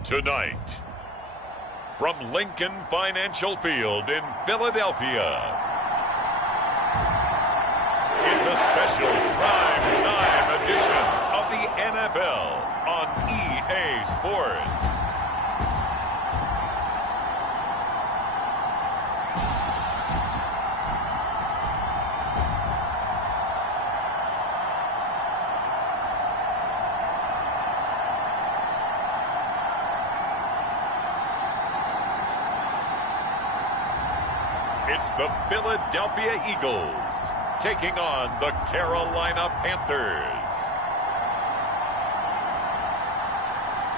Tonight, from Lincoln Financial Field in Philadelphia, it's a special prime time edition of the NFL on EA Sports. It's the Philadelphia Eagles taking on the Carolina Panthers.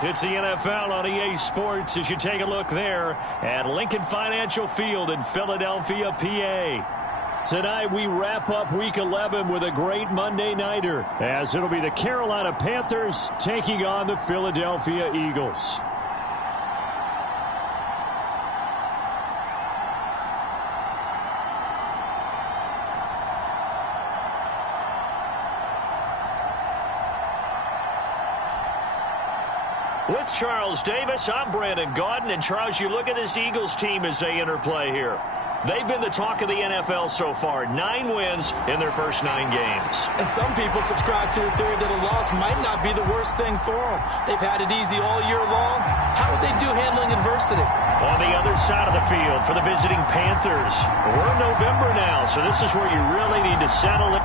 It's the NFL on EA Sports as you take a look there at Lincoln Financial Field in Philadelphia, PA. Tonight we wrap up Week 11 with a great Monday nighter as it'll be the Carolina Panthers taking on the Philadelphia Eagles. With Charles Davis, I'm Brandon Gaudin. And Charles, you look at this Eagles team as they interplay here. They've been the talk of the NFL so far. 9 wins in their first 9 games. And some people subscribe to the theory that a loss might not be the worst thing for them. They've had it easy all year long. How would they do handling adversity? On the other side of the field for the visiting Panthers. We're in November now, so this is where you really need to settle it.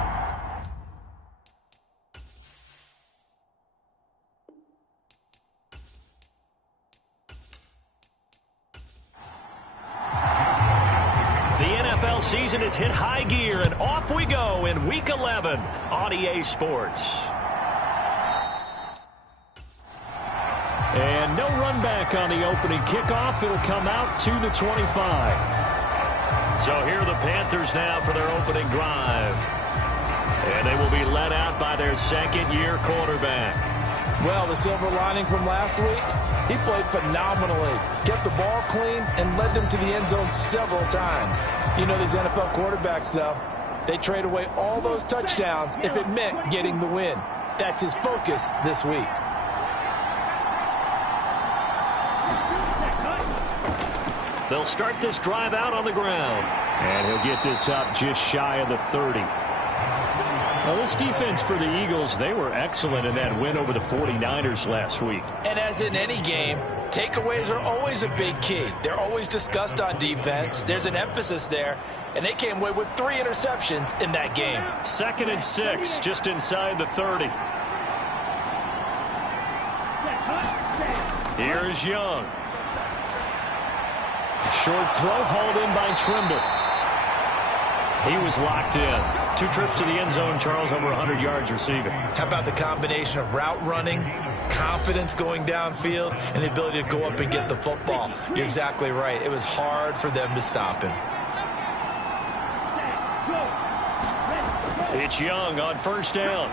Season has hit high gear, and off we go in Week 11 on EA Sports. And no run back on the opening kickoff. It'll come out to the 25. So here are the Panthers now for their opening drive. And they will be led out by their second-year quarterback. Well, the silver lining from last week, he played phenomenally. Kept the ball clean and led them to the end zone several times. You know these NFL quarterbacks, though, they trade away all those touchdowns if it meant getting the win. That's his focus this week. They'll start this drive out on the ground. And he'll get this up just shy of the 30. Well, this defense for the Eagles, they were excellent in that win over the 49ers last week. And as in any game, takeaways are always a big key. They're always discussed on defense. There's an emphasis there, and they came away with 3 interceptions in that game. 2nd and 6, just inside the 30. Here's Young. Short throw hauled in by Trimble. He was locked in. 2 trips to the end zone, Charles, over 100 yards receiving. How about the combination of route running, confidence going downfield, and the ability to go up and get the football? You're exactly right. It was hard for them to stop him. It's Young on first down.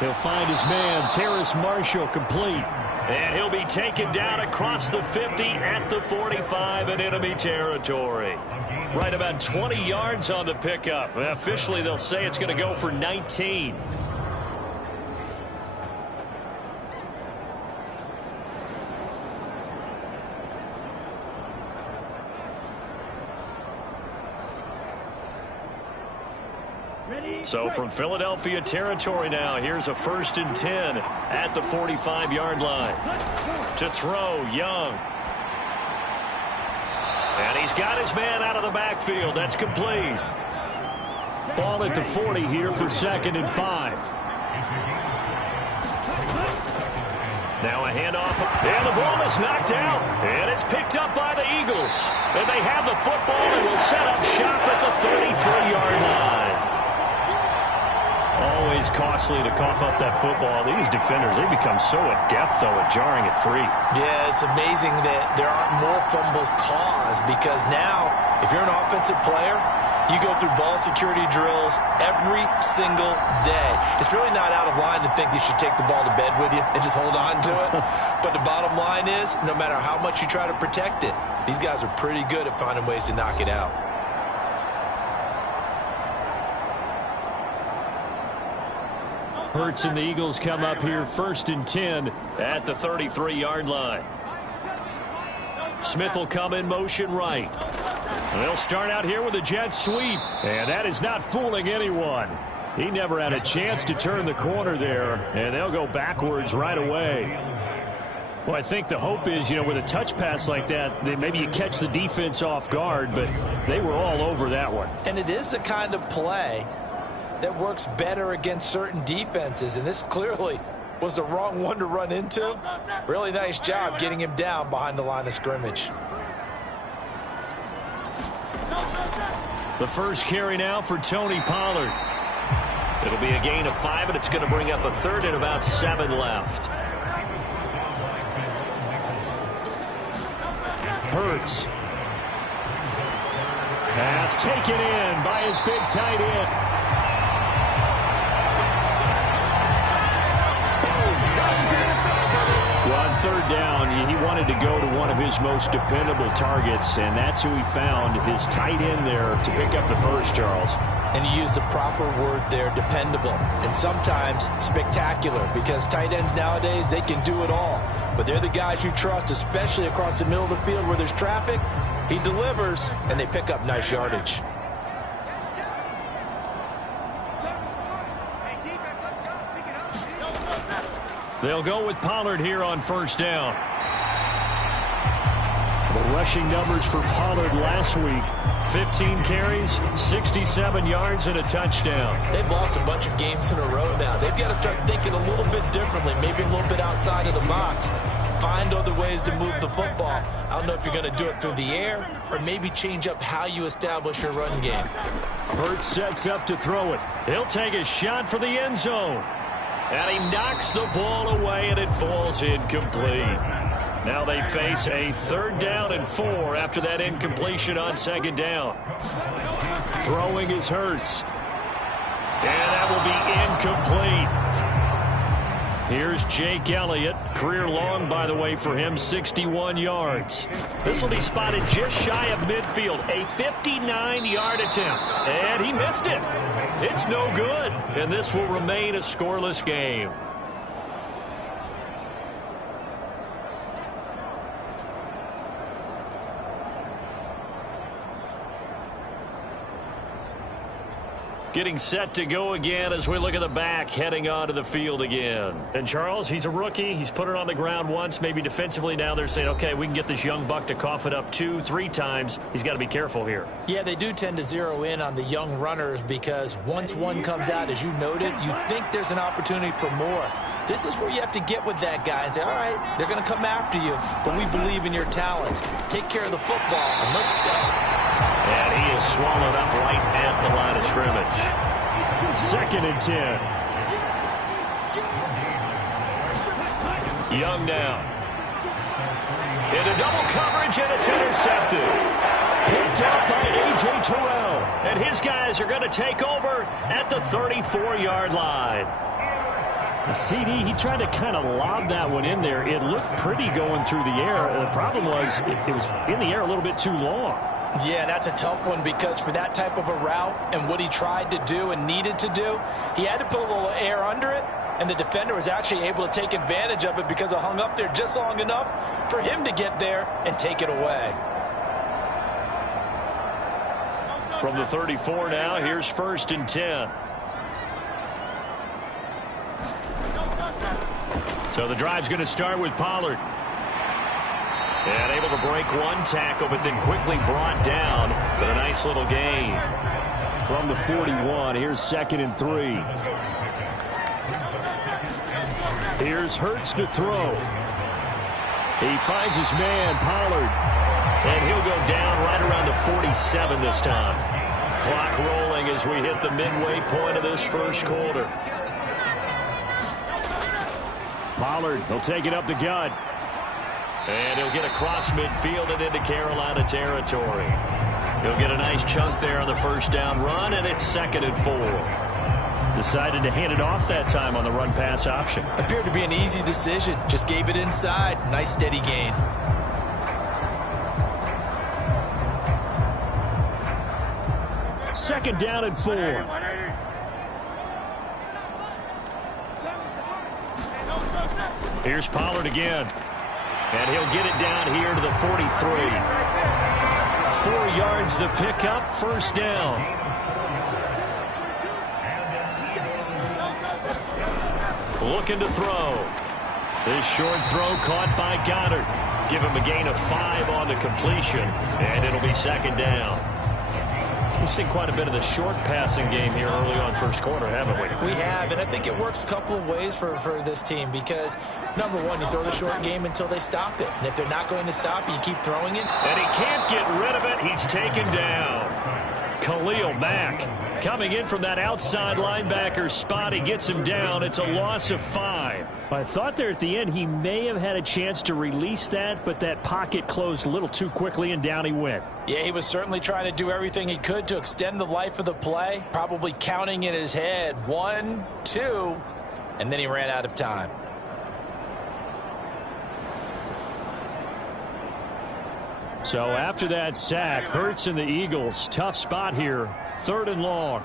He'll find his man, Terrace Marshall, complete. And he'll be taken down across the 50 at the 45 in enemy territory. Right about 20 yards on the pickup. Officially, they'll say it's going to go for 19. So from Philadelphia territory now, here's a 1st and 10 at the 45-yard line. To throw, Young. And he's got his man out of the backfield. That's complete. Ball at the 40 here for 2nd and 5. Now a handoff. And the ball is knocked out. And it's picked up by the Eagles. And they have the football and will set up shop at the 33-yard line. Always costly to cough up that football. These defenders, they become so adept, though, at jarring it free. Yeah, it's amazing that there aren't more fumbles caused because now, if you're an offensive player, you go through ball security drills every single day. It's really not out of line to think you should take the ball to bed with you and just hold on to it. But the bottom line is, no matter how much you try to protect it, these guys are pretty good at finding ways to knock it out. Hurts and the Eagles come up here 1st and 10 at the 33-yard line. Smith will come in motion right. They'll start out here with a jet sweep, and that is not fooling anyone. He never had a chance to turn the corner there, and they'll go backwards right away. Well, I think the hope is, with a touch pass like that, that maybe you catch the defense off guard, but they were all over that one. And it is the kind of play that works better against certain defenses, and this clearly was the wrong one to run into. Really nice job getting him down behind the line of scrimmage. The first carry now for Tony Pollard. It'll be a gain of 5, and it's going to bring up a 3rd and about 7 left. Hurts. Pass taken in by his big tight end. Well, on 3rd down, he wanted to go to one of his most dependable targets, and that's who he found, his tight end there, to pick up the first, Charles. And you use the proper word there, dependable, and sometimes spectacular, because tight ends nowadays, they can do it all. But they're the guys you trust, especially across the middle of the field where there's traffic. He delivers, and they pick up nice yardage. They'll go with Pollard here on 1st down. The rushing numbers for Pollard last week: 15 carries, 67 yards, and a touchdown. They've lost a bunch of games in a row now. They've got to start thinking a little bit differently, maybe a little bit outside of the box. Find other ways to move the football. I don't know if you're going to do it through the air or maybe change up how you establish your run game. Hurts sets up to throw it. He'll take a shot for the end zone. And he knocks the ball away, and it falls incomplete. Now they face a 3rd down and 4 after that incompletion on 2nd down. Throwing is Hurts. And that will be incomplete. Here's Jake Elliott. Career long, by the way, for him, 61 yards. This will be spotted just shy of midfield. A 59-yard attempt. And he missed it. It's no good. And this will remain a scoreless game. Getting set to go again as we look at the back, heading onto the field again. And Charles, he's a rookie. He's put it on the ground once. Maybe defensively now they're saying, okay, we can get this young buck to cough it up 2, 3 times. He's got to be careful here. Yeah, they do tend to zero in on the young runners because once one comes out, as you noted, you think there's an opportunity for more. This is where you have to get with that guy and say, all right, they're going to come after you, but we believe in your talents. Take care of the football, and let's go. And he is swallowed up right at the line of scrimmage. 2nd and 10. Young now. Into double coverage, and it's intercepted. Picked up by A.J. Terrell. And his guys are going to take over at the 34-yard line. CD, he tried to kind of lob that one in there. It looked pretty going through the air. The problem was it was in the air a little bit too long. Yeah, that's a tough one because for that type of a route and what he tried to do and needed to do, he had to put a little air under it, and the defender was actually able to take advantage of it because it hung up there just long enough for him to get there and take it away. From the 34 now, here's 1st and 10. So the drive's going to start with Pollard. And able to break one tackle, but then quickly brought down with a nice little gain. From the 41, here's 2nd and 3. Here's Hurts to throw. He finds his man, Pollard. And he'll go down right around the 47 this time. Clock rolling as we hit the midway point of this first quarter. Pollard, he'll take it up the gut. And he'll get across midfield and into Carolina territory. He'll get a nice chunk there on the first down run, and it's 2nd and 4. Decided to hand it off that time on the run-pass option. Appeared to be an easy decision. Just gave it inside. Nice steady gain. Second down and 4. Here's Pollard again. And he'll get it down here to the 43. 4 yards the pickup, first down. Looking to throw. This short throw caught by Goddard. Give him a gain of 5 on the completion, and it'll be second down. We've seen quite a bit of the short passing game here early on first quarter, haven't we? We have, and I think it works a couple of ways for this team because, number one, you throw the short game until they stop it. And if they're not going to stop it, you keep throwing it. And he can't get rid of it. He's taken down. Khalil Mack coming in from that outside linebacker spot. He gets him down. It's a loss of 5. I thought there at the end he may have had a chance to release that, but that pocket closed a little too quickly, and down he went. Yeah, he was certainly trying to do everything he could to extend the life of the play, probably counting in his head 1, 2, and then he ran out of time. So after that sack, Hurts and the Eagles, tough spot here, 3rd and long.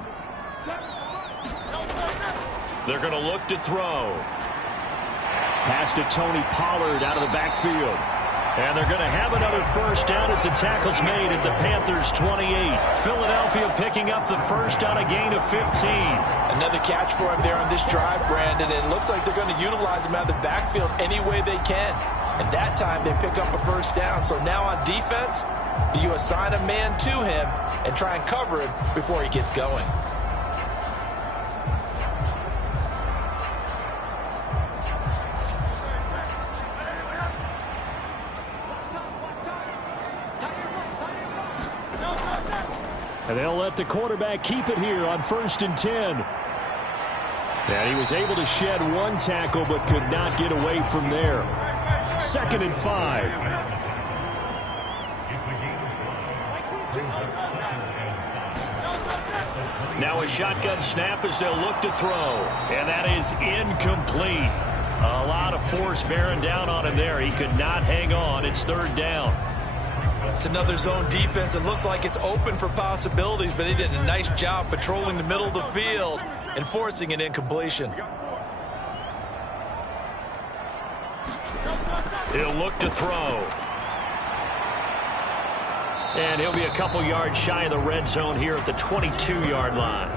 They're going to look to throw. Pass to Tony Pollard out of the backfield. And they're going to have another first down as the tackle's made at the Panthers' 28. Philadelphia picking up the first on a gain of 15. Another catch for him there on this drive, Brandon, and it looks like they're going to utilize him out of the backfield any way they can. And that time they pick up a first down. So now on defense, do you assign a man to him and try and cover him before he gets going? And they'll let the quarterback keep it here on 1st and 10. And he was able to shed 1 tackle but could not get away from there. 2nd and 5. Now a shotgun snap as they'll look to throw. And that is incomplete. A lot of force bearing down on him there. He could not hang on. It's 3rd down. It's another zone defense. It looks like it's open for possibilities, but they did a nice job patrolling the middle of the field and forcing an incompletion. He'll look to throw. And he'll be a couple yards shy of the red zone here at the 22-yard line.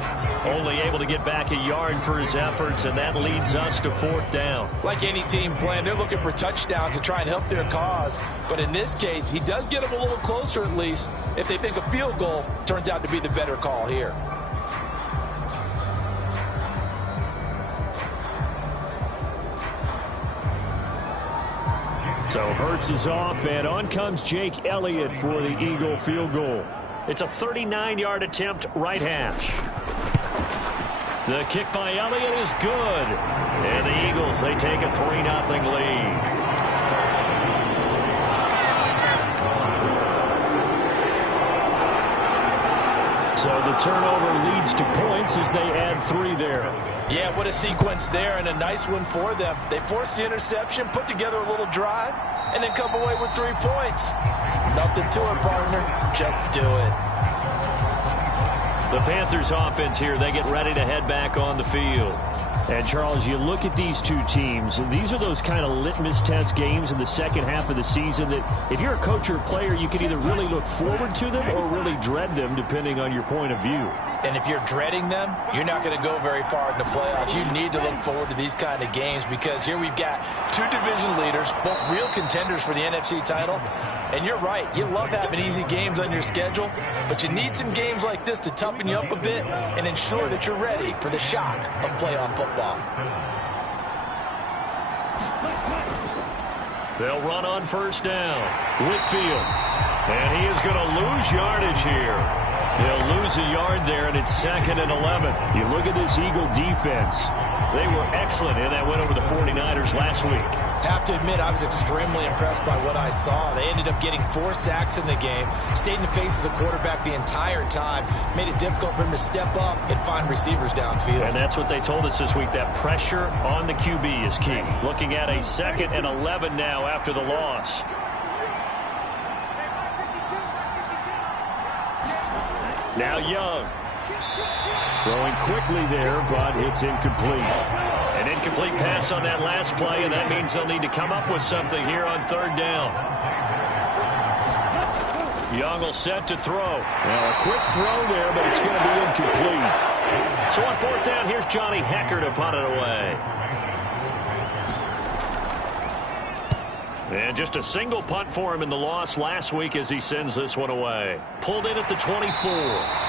Only able to get back a yard for his efforts, and that leads us to 4th down. Like any team playing, they're looking for touchdowns to try and help their cause. But in this case, he does get them a little closer at least if they think a field goal turns out to be the better call here. So Hurts is off, and on comes Jake Elliott for the Eagle field goal. It's a 39-yard attempt, right hash. The kick by Elliott is good. And the Eagles, they take a 3-0 lead. So the turnover leads to points as they add 3 there. Yeah, what a sequence there, and a nice one for them. They force the interception, put together a little drive, and then come away with 3 points. Nothing to it, partner. Just do it. The Panthers offense here, they get ready to head back on the field. And, Charles, you look at these two teams, these are those kind of litmus test games in the second half of the season that if you're a coach or a player, you can either really look forward to them or really dread them, depending on your point of view. And if you're dreading them, you're not going to go very far in the playoffs. You need to look forward to these kind of games because here we've got 2 division leaders, both real contenders for the NFC title. And you're right, you love having easy games on your schedule, but you need some games like this to toughen you up a bit and ensure that you're ready for the shock of playoff football. They'll run on first down. Whitfield. And he is going to lose yardage here. They'll lose a yard there, and it's 2nd and 11. You look at this Eagle defense. They were excellent in that win over the 49ers last week. Have to admit, I was extremely impressed by what I saw. They ended up getting 4 sacks in the game, stayed in the face of the quarterback the entire time, made it difficult for him to step up and find receivers downfield. And that's what they told us this week, that pressure on the QB is key. Looking at a 2nd and 11 now after the loss. Now Young. Throwing quickly there, but it's incomplete. An Incomplete pass on that last play, and that means they'll need to come up with something here on third down. Young will set to throw. Well, a quick throw there, but it's going to be incomplete. So on fourth down, here's Johnny Hecker to punt it away. And just a single punt for him in the loss last week as he sends this one away. Pulled in at the 24.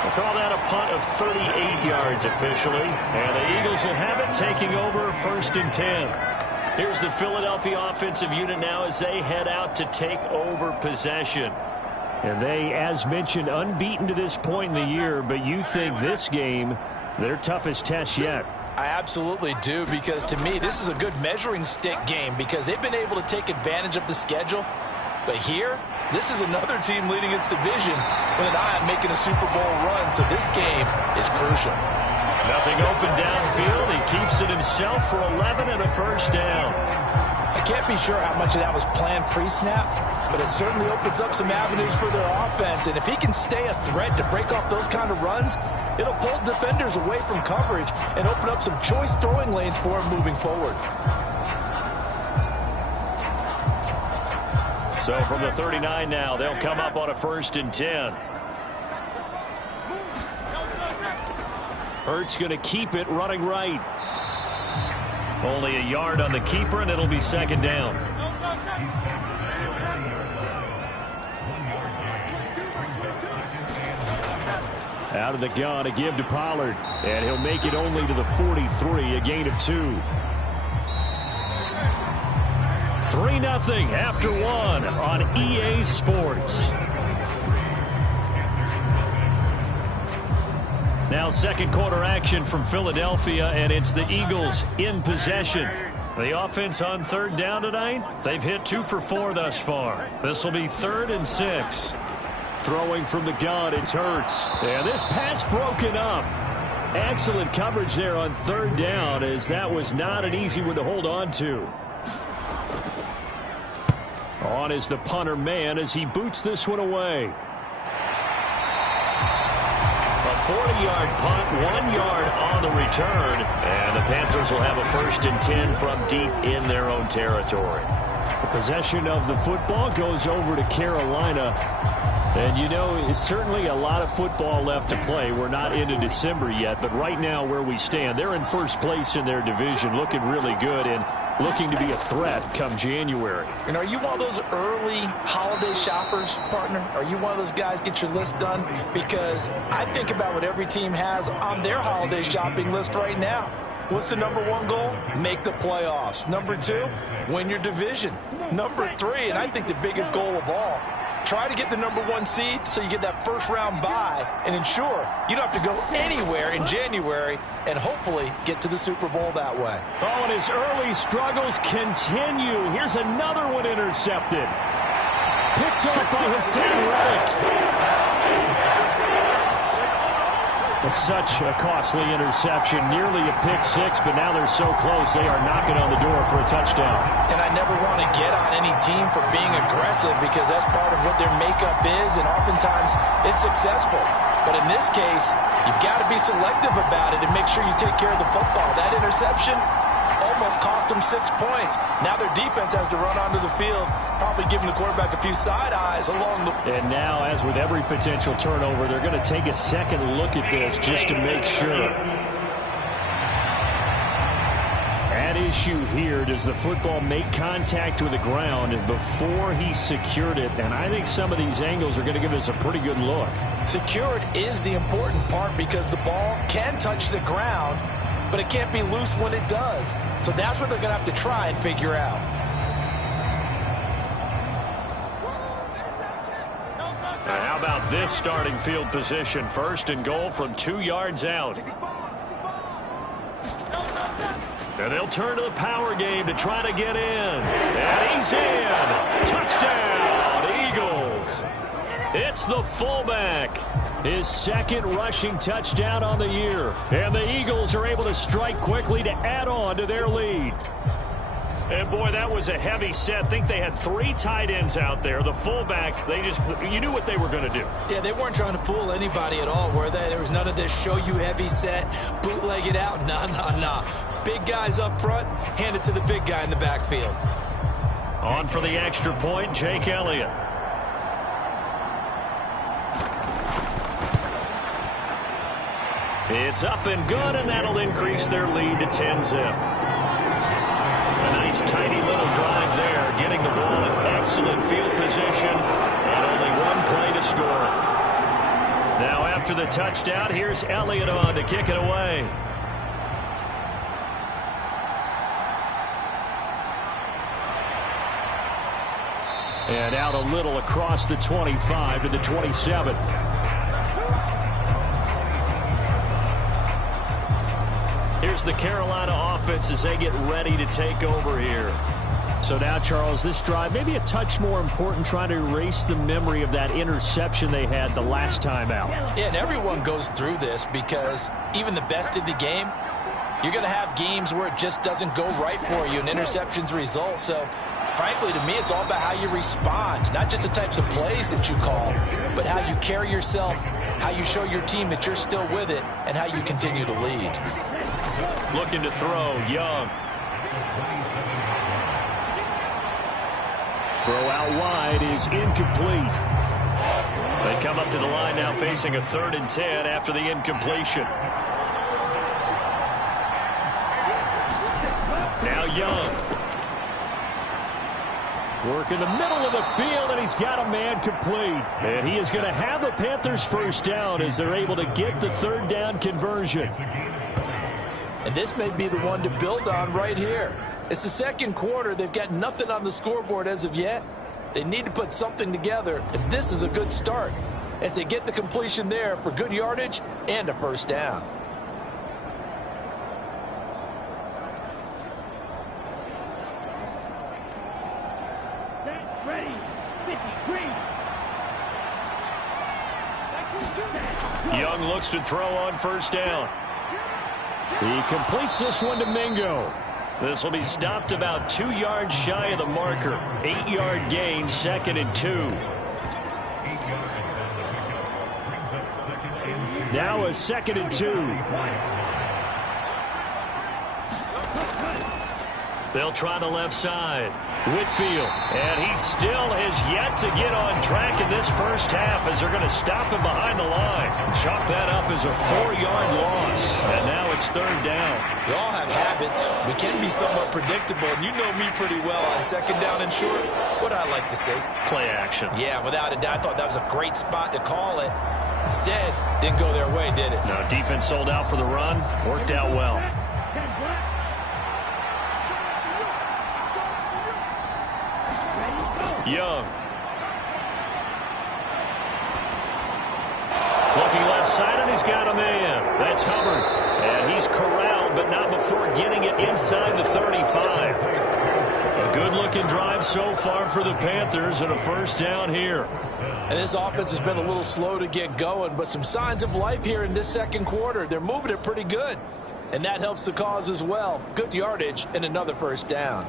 We'll call that a punt of 38 yards officially. And the Eagles will have it, taking over 1st and 10. Here's the Philadelphia offensive unit now as they head out to take over possession. And they, as mentioned, unbeaten to this point in the year, but you think this game, their toughest test yet. I absolutely do, because to me, this is a good measuring stick game because they've been able to take advantage of the schedule. But here, this is another team leading its division with an eye on making a Super Bowl run, so this game is crucial. Nothing open downfield. He keeps it himself for 11 and a first down. I can't be sure how much of that was planned pre-snap, but it certainly opens up some avenues for their offense. And if he can stay a threat to break off those kind of runs, it'll pull defenders away from coverage and open up some choice throwing lanes for him moving forward. So from the 39 now, they'll come up on a 1st and 10. Hurts going to keep it running right. Only a yard on the keeper, and it'll be 2nd down. Out of the gun, a give to Pollard. And he'll make it only to the 43, a gain of 2. 3-0 after 1 on EA Sports. Now 2nd quarter action from Philadelphia, and it's the Eagles in possession. The offense on 3rd down tonight, they've hit 2 for 4 thus far. This will be 3rd and 6. Throwing from the gun, it's Hurts. And this pass broken up. Excellent coverage there on 3rd down, as that was not an easy one to hold on to. On is the punter man as he boots this one away. 40-yard punt, 1 yard on the return, and the Panthers will have a 1st and 10 from deep in their own territory. The possession of the football goes over to Carolina. And, you know, it's certainly a lot of football left to play. We're not into December yet, but right now where we stand, they're in 1st place in their division, looking really good and looking to be a threat come January. And are you one of those early holiday shoppers, partner? Are you one of those guys get your list done? Because I think about what every team has on their holiday shopping list right now. What's the #1 goal? Make the playoffs. #2, win your division. #3, and I think the biggest goal of all, try to get the #1 seed so you get that 1st-round bye and ensure you don't have to go anywhere in January and hopefully get to the Super Bowl that way. Oh, and his early struggles continue. Here's another one intercepted. Picked off by Hassan Reddick. It's such a costly interception. Nearly a pick-6, but now they're so close they are knocking on the door for a touchdown. And I never want to get on any team for being aggressive because that's part of what their makeup is, and oftentimes it's successful. But in this case, you've got to be selective about it and make sure you take care of the football. That interception almost cost them 6 points. Now their defense has to run onto the field, probably giving the quarterback a few side eyes along the... And now, as with every potential turnover, they're going to take a second look at this just to make sure. At issue here, does the football make contact with the ground before he secured it? And I think some of these angles are going to give us a pretty good look. Secured is the important part because the ball can touch the ground, but it can't be loose when it does. So that's what they're going to have to try and figure out. How about this starting field position? 1st and goal from 2 yards out. And they'll turn to the power game to try to get in. And he's in. Touchdown, Eagles. It's the fullback. His 2nd rushing touchdown on the year. And the Eagles are able to strike quickly to add on to their lead. And boy, that was a heavy set. I think they had 3 tight ends out there. The fullback, you knew what they were going to do. Yeah, they weren't trying to fool anybody at all, were they? There was none of this show you heavy set, bootleg it out. Nah. big guys up front, hand it to the big guy in the backfield. On for the extra point, Jake Elliott. It's up and good, and that'll increase their lead to 10-zip. A nice, tidy little drive there, getting the ball in excellent field position, and only one play to score. Now, after the touchdown, here's Elliott on to kick it away. And out a little across the 25 to the 27. Here's the Carolina offense as they get ready to take over here. So now, Charles, this drive may be a touch more important, trying to erase the memory of that interception they had the last time out. Yeah, and everyone goes through this because even the best in the game, you're going to have games where it just doesn't go right for you and interceptions result. So, frankly, to me, it's all about how you respond, not just the types of plays that you call, but how you carry yourself, how you show your team that you're still with it, and how you continue to lead. Looking to throw, Young. Throw out wide is incomplete. They come up to the line now facing a 3rd and 10 after the incompletion. Now Young. Work in the middle of the field, and he's got a man complete. And he is going to have the Panthers first down as they're able to get the 3rd down conversion. And this may be the one to build on right here. It's the second quarter. They've got nothing on the scoreboard as of yet. They need to put something together, and this is a good start as they get the completion there for good yardage and a first down. Ready, 53. Young looks to throw on first down. He completes this one to Mingo. This will be stopped about 2 yards shy of the marker. 8-yard gain, 2nd and 2. Now a 2nd and 2. They'll try the left side. Whitfield, and he still has yet to get on track in this first half as they're going to stop him behind the line. Chalk that up as a 4-yard loss, and now it's 3rd down. We all have habits. We can be somewhat predictable, and you know me pretty well on 2nd down and short. What I like to say? Play action. Yeah, without a doubt. I thought that was a great spot to call it. Instead, didn't go their way, did it? No, defense sold out for the run. Worked out well. Young. Looking left side, and he's got a man. That's Hubbard. And he's corralled, but not before getting it inside the 35. A good-looking drive so far for the Panthers, and a first down here. And this offense has been a little slow to get going, but some signs of life here in this second quarter. They're moving it pretty good, and that helps the cause as well. Good yardage and another first down.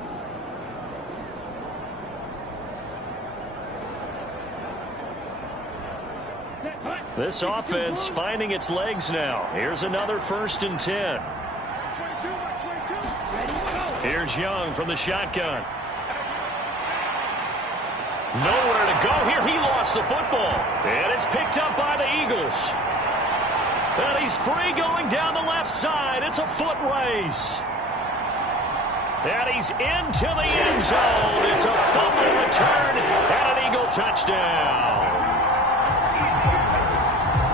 This offense finding its legs now. Here's another 1st and 10. Here's Young from the shotgun. Nowhere to go here. He lost the football. And it's picked up by the Eagles. And he's free going down the left side. It's a foot race. And he's into the end zone. It's a fumble return and an Eagle touchdown.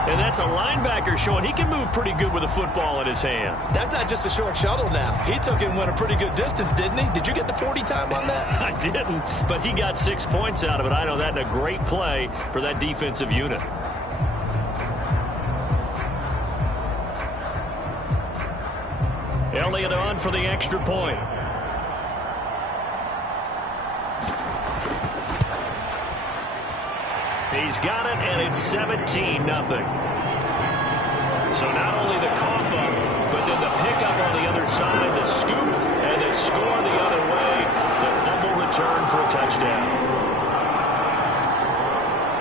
And that's a linebacker showing he can move pretty good with a football in his hand. That's not just a short shuttle now. He took it and went a pretty good distance, didn't he? Did you get the 40 time on that? I didn't, but he got 6 points out of it. I know that in a great play for that defensive unit. Elliott on for the extra point. He's got it, and it's 17-0. So not only the cough up, but then the pickup on the other side, the scoop, and the score the other way, the fumble return for a touchdown.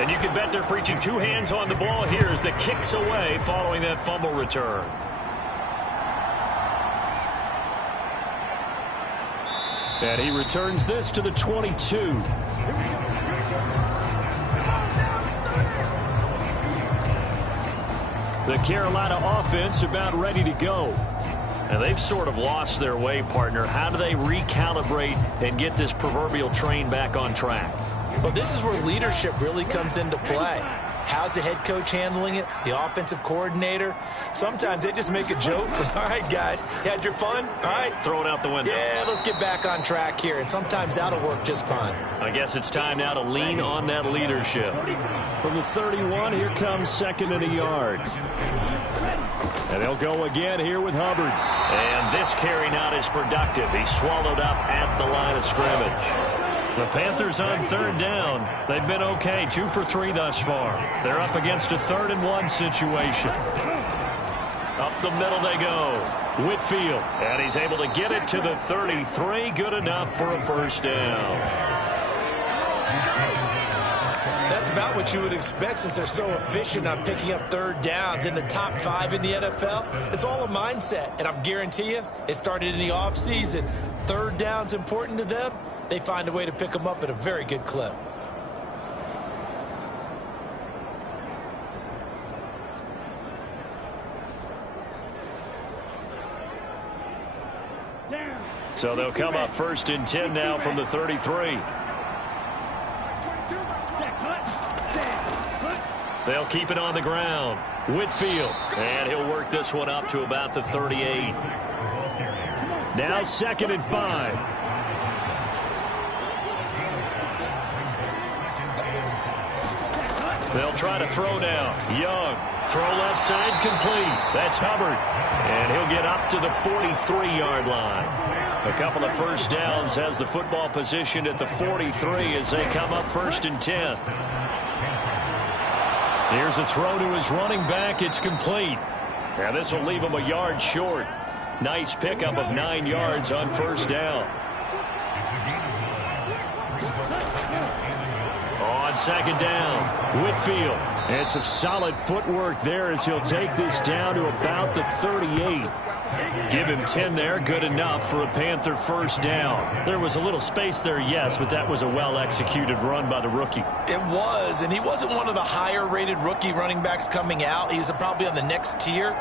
And you can bet they're preaching 2 hands on the ball here as the kicks away following that fumble return. And he returns this to the 22. The Carolina offense about ready to go. And they've sort of lost their way, partner. How do they recalibrate and get this proverbial train back on track? Well, this is where leadership really comes into play. How's the head coach handling it? The offensive coordinator? Sometimes they just make a joke. All right, guys, you had your fun? All right. Throw it out the window. Yeah, let's get back on track here. And sometimes that'll work just fine. I guess it's time now to lean on that leadership. From the 31, here comes 2nd and a yard. And they'll go again here with Hubbard. And this carry not as productive. He's swallowed up at the line of scrimmage. The Panthers on 3rd down. They've been okay, 2 for 3 thus far. They're up against a 3rd and 1 situation. Up the middle they go. Whitfield, and he's able to get it to the 33. Good enough for a 1st down. That's about what you would expect since they're so efficient on picking up 3rd downs in the top 5 in the NFL. It's all a mindset, and I guarantee you it started in the offseason. 3rd down's important to them. They find a way to pick them up at a very good clip. So they'll come up 1st and 10 now from the 33. They'll keep it on the ground. Whitfield, and he'll work this one up to about the 38. Now 2nd and 5. They'll try to throw down. Young. Throw left side complete. That's Hubbard. And he'll get up to the 43-yard line. A couple of 1st downs has the football position at the 43 as they come up 1st and 10. Here's a throw to his running back. It's complete. And this will leave him a yard short. Nice pickup of 9 yards on 1st down. On 2nd down, Whitfield. And some solid footwork there as he'll take this down to about the 38. Give him 10 there, good enough for a Panther 1st down. There was a little space there, yes, but that was a well-executed run by the rookie. It was, and he wasn't one of the higher-rated rookie running backs coming out. He's probably on the next tier.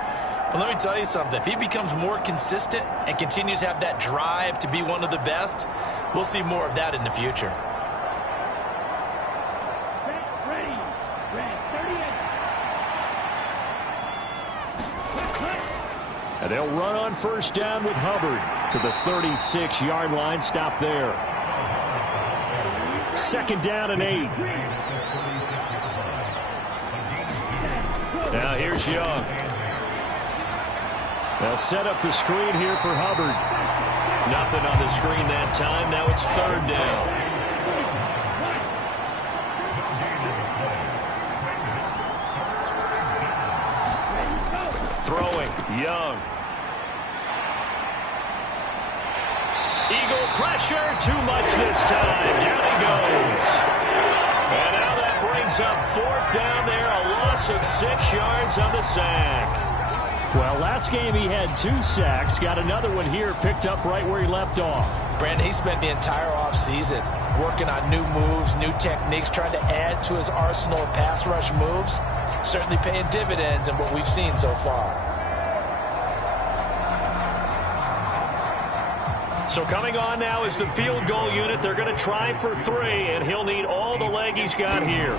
But let me tell you something. If he becomes more consistent and continues to have that drive to be one of the best, we'll see more of that in the future. And they'll run on 1st down with Hubbard to the 36-yard line. Stop there. 2nd down and 8. Now here's Young. They'll set up the screen here for Hubbard. Nothing on the screen that time. Now it's 3rd down. Throwing, Young. Eagle pressure, too much this time. Down he goes. And now that brings up 4th down there, a loss of 6 yards on the sack. Well, last game he had 2 sacks. Got another one here, picked up right where he left off. Brandon, he spent the entire offseason working on new moves, new techniques, trying to add to his arsenal of pass rush moves. Certainly paying dividends in what we've seen so far. So coming on now is the field goal unit. They're going to try for 3, and he'll need all the leg he's got here.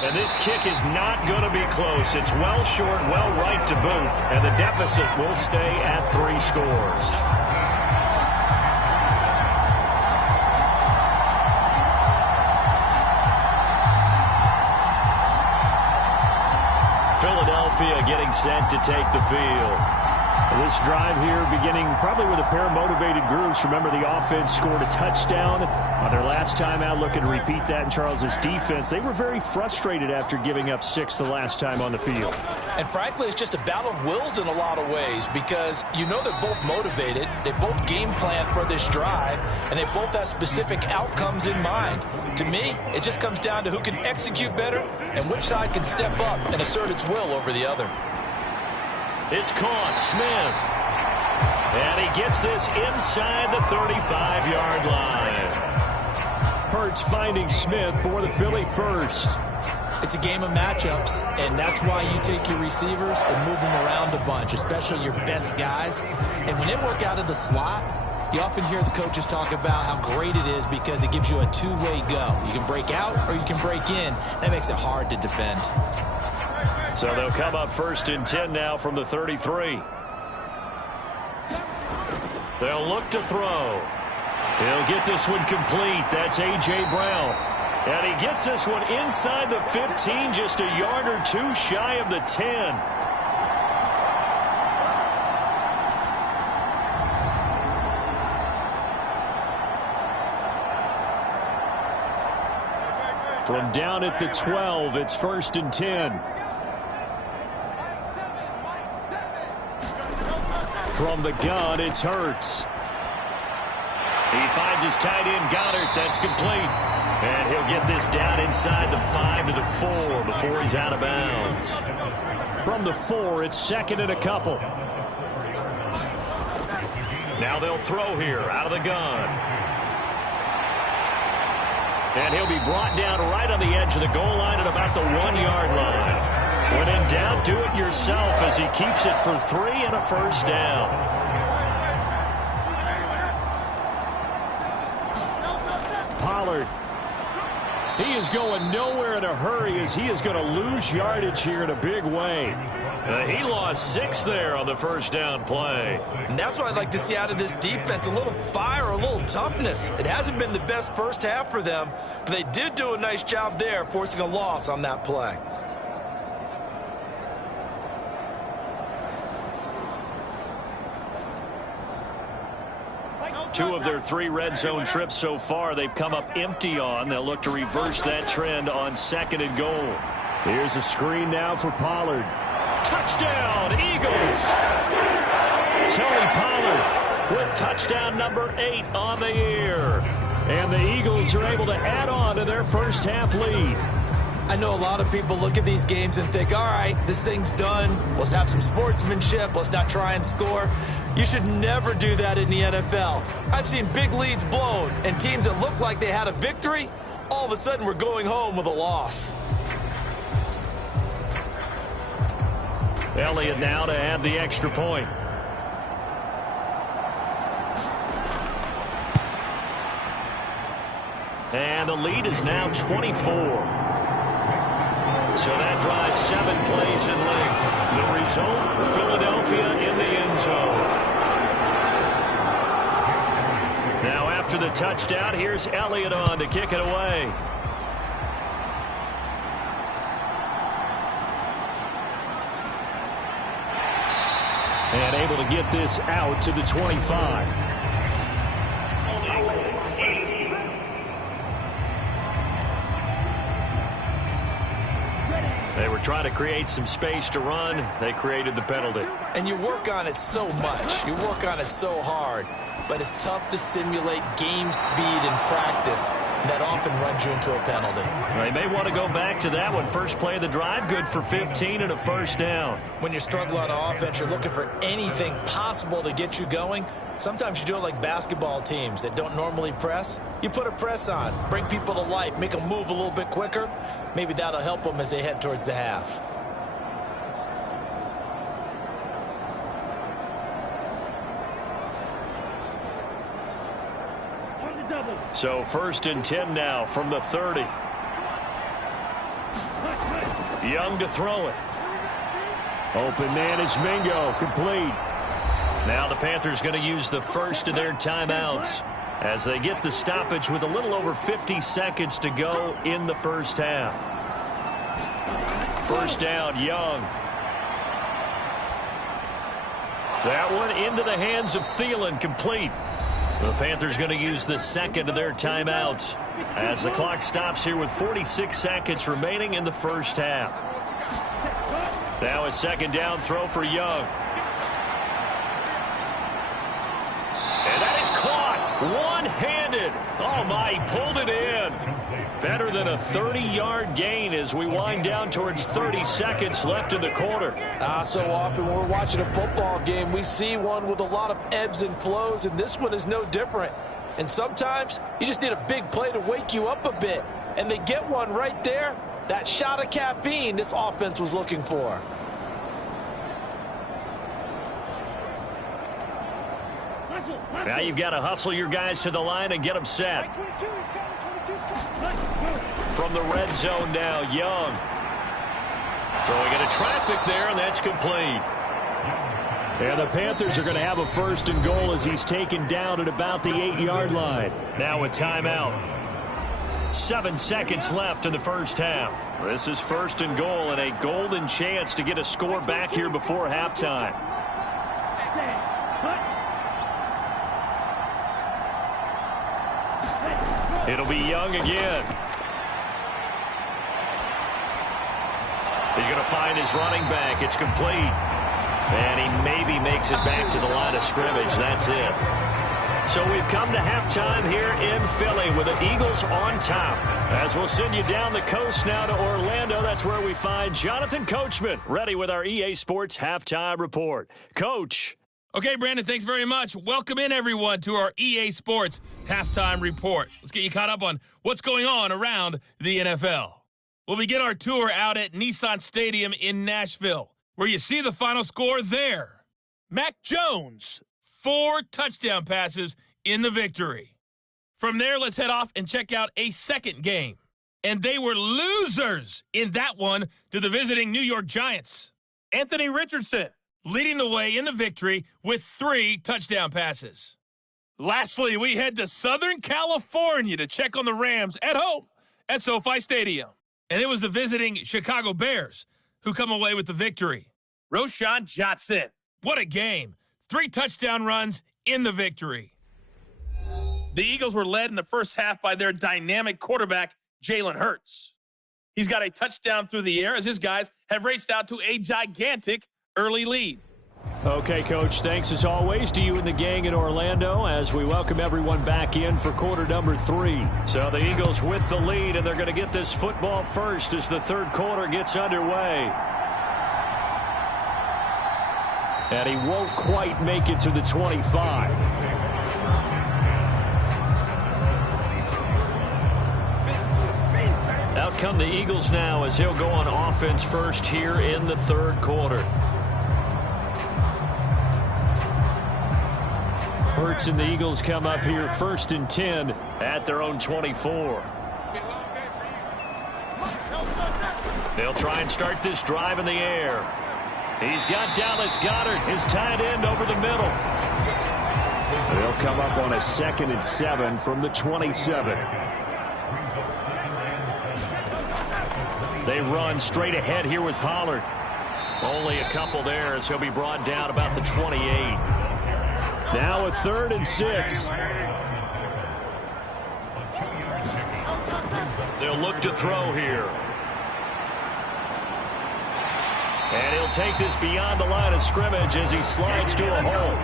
And this kick is not going to be close. It's well short, well right to boot, and the deficit will stay at 3 scores. Philadelphia getting set to take the field. This drive here beginning probably with a pair of motivated groups. Remember, the offense scored a touchdown on their last time out. Looking to repeat that in Charles's defense. They were very frustrated after giving up 6 the last time on the field. And frankly, it's just a battle of wills in a lot of ways because you know they're both motivated. They both game plan for this drive, and they both have specific outcomes in mind. To me, it just comes down to who can execute better and which side can step up and assert its will over the other. It's caught. Smith. And he gets this inside the 35-yard line. Hurts finding Smith for the Philly first. It's a game of matchups, and that's why you take your receivers and move them around a bunch, especially your best guys. And when they work out of the slot, you often hear the coaches talk about how great it is because it gives you a two-way go. You can break out or you can break in. That makes it hard to defend. So they'll come up 1st and 10 now from the 33. They'll look to throw. He'll get this one complete. That's A.J. Brown. And he gets this one inside the 15, just a yard or two shy of the 10. From down at the 12, it's 1st and 10. From the gun, it's Hurts. He finds his tight end, Goddard. That's complete. And he'll get this down inside the 5 to the 4 before he's out of bounds. From the 4, it's 2nd and a couple. Now they'll throw here out of the gun. And he'll be brought down right on the edge of the goal line at about the 1-yard line. When in doubt, do it yourself as he keeps it for 3 and a first down. Pollard. He is going nowhere in a hurry as he is going to lose yardage here in a big way. He lost 6 there on the first down play. And that's what I'd like to see out of this defense, a little fire, a little toughness. It hasn't been the best first half for them, but they did do a nice job there forcing a loss on that play. Two of their 3 red zone trips so far they've come up empty on. They'll look to reverse that trend on 2nd and goal. Here's a screen now for Pollard. Touchdown, Eagles! Tony Pollard with touchdown number 8 on the year. And the Eagles are able to add on to their first half lead. I know a lot of people look at these games and think, all right, this thing's done. Let's have some sportsmanship. Let's not try and score. You should never do that in the NFL. I've seen big leads blown, and teams that look like they had a victory, all of a sudden we're going home with a loss. Elliott now to add the extra point. And the lead is now 24. So that drives 7 plays in length. The result, Philadelphia in the end zone. Now after the touchdown, here's Elliott on to kick it away. And able to get this out to the 25. They were trying to create some space to run. They created the penalty. And you work on it so much. You work on it so hard. But it's tough to simulate game speed in practice. That often runs you into a penalty. They may want to go back to that one. First play of the drive, good for 15 and a first down. When you're struggling on offense, you're looking for anything possible to get you going. Sometimes you do it like basketball teams that don't normally press. You put a press on, bring people to life, make them move a little bit quicker. Maybe that'll help them as they head towards the half. So 1st and 10 now from the 30. Young to throw it. Open man is Mingo, complete. Now the Panthers going to use the first of their timeouts as they get the stoppage with a little over 50 seconds to go in the first half. First down, Young. That one into the hands of Thielen, complete. The Panthers going to use the second of their timeouts as the clock stops here with 46 seconds remaining in the first half. Now a second down throw for Young. And that is caught one-handed. Oh, my, he pulled it in. Better than a 30-yard gain as we wind down towards 30 seconds left in the quarter. So often when we're watching a football game, we see one with a lot of ebbs and flows, and this one is no different. And sometimes you just need a big play to wake you up a bit. And they get one right there. That shot of caffeine this offense was looking for. Now you've got to hustle your guys to the line and get them set. From the red zone now, Young. Throwing into traffic there, and that's complete. And the Panthers are going to have a 1st and goal as he's taken down at about the 8-yard line. Now a timeout. 7 seconds left in the first half. This is 1st and goal and a golden chance to get a score back here before halftime. It'll be Young again. He's going to find his running back. It's complete. And he maybe makes it back to the line of scrimmage. That's it. So we've come to halftime here in Philly with the Eagles on top. As we'll send you down the coast now to Orlando, that's where we find Jonathan Coachman ready with our EA Sports Halftime Report. Coach. Okay, Brandon, thanks very much. Welcome in, everyone, to our EA Sports Halftime Report. Let's get you caught up on what's going on around the NFL. We'll begin our tour out at Nissan Stadium in Nashville, where you see the final score there. Mac Jones, 4 touchdown passes in the victory. From there, let's head off and check out a second game. And they were losers in that one to the visiting New York Giants. Anthony Richardson leading the way in the victory with 3 touchdown passes. Lastly, we head to Southern California to check on the Rams at home at SoFi Stadium. And it was the visiting Chicago Bears who come away with the victory. Roshan Johnson, what a game. 3 touchdown runs in the victory. The Eagles were led in the first half by their dynamic quarterback, Jalen Hurts. He's got a touchdown through the air as his guys have raced out to a gigantic early lead. Okay, Coach, thanks as always to you and the gang in Orlando as we welcome everyone back in for quarter number 3. So the Eagles with the lead, and they're going to get this football first as the third quarter gets underway. And he won't quite make it to the 25. Out come the Eagles now as he'll go on offense first here in the third quarter. Hurts and the Eagles come up here 1st and 10 at their own 24. They'll try and start this drive in the air. He's got Dallas Goedert, his tight end, over the middle. They'll come up on a 2nd and 7 from the 27. They run straight ahead here with Pollard. Only a couple there as he'll be brought down about the 28. Now a 3rd and 6. They'll look to throw here. And he'll take this beyond the line of scrimmage as he slides to a hole.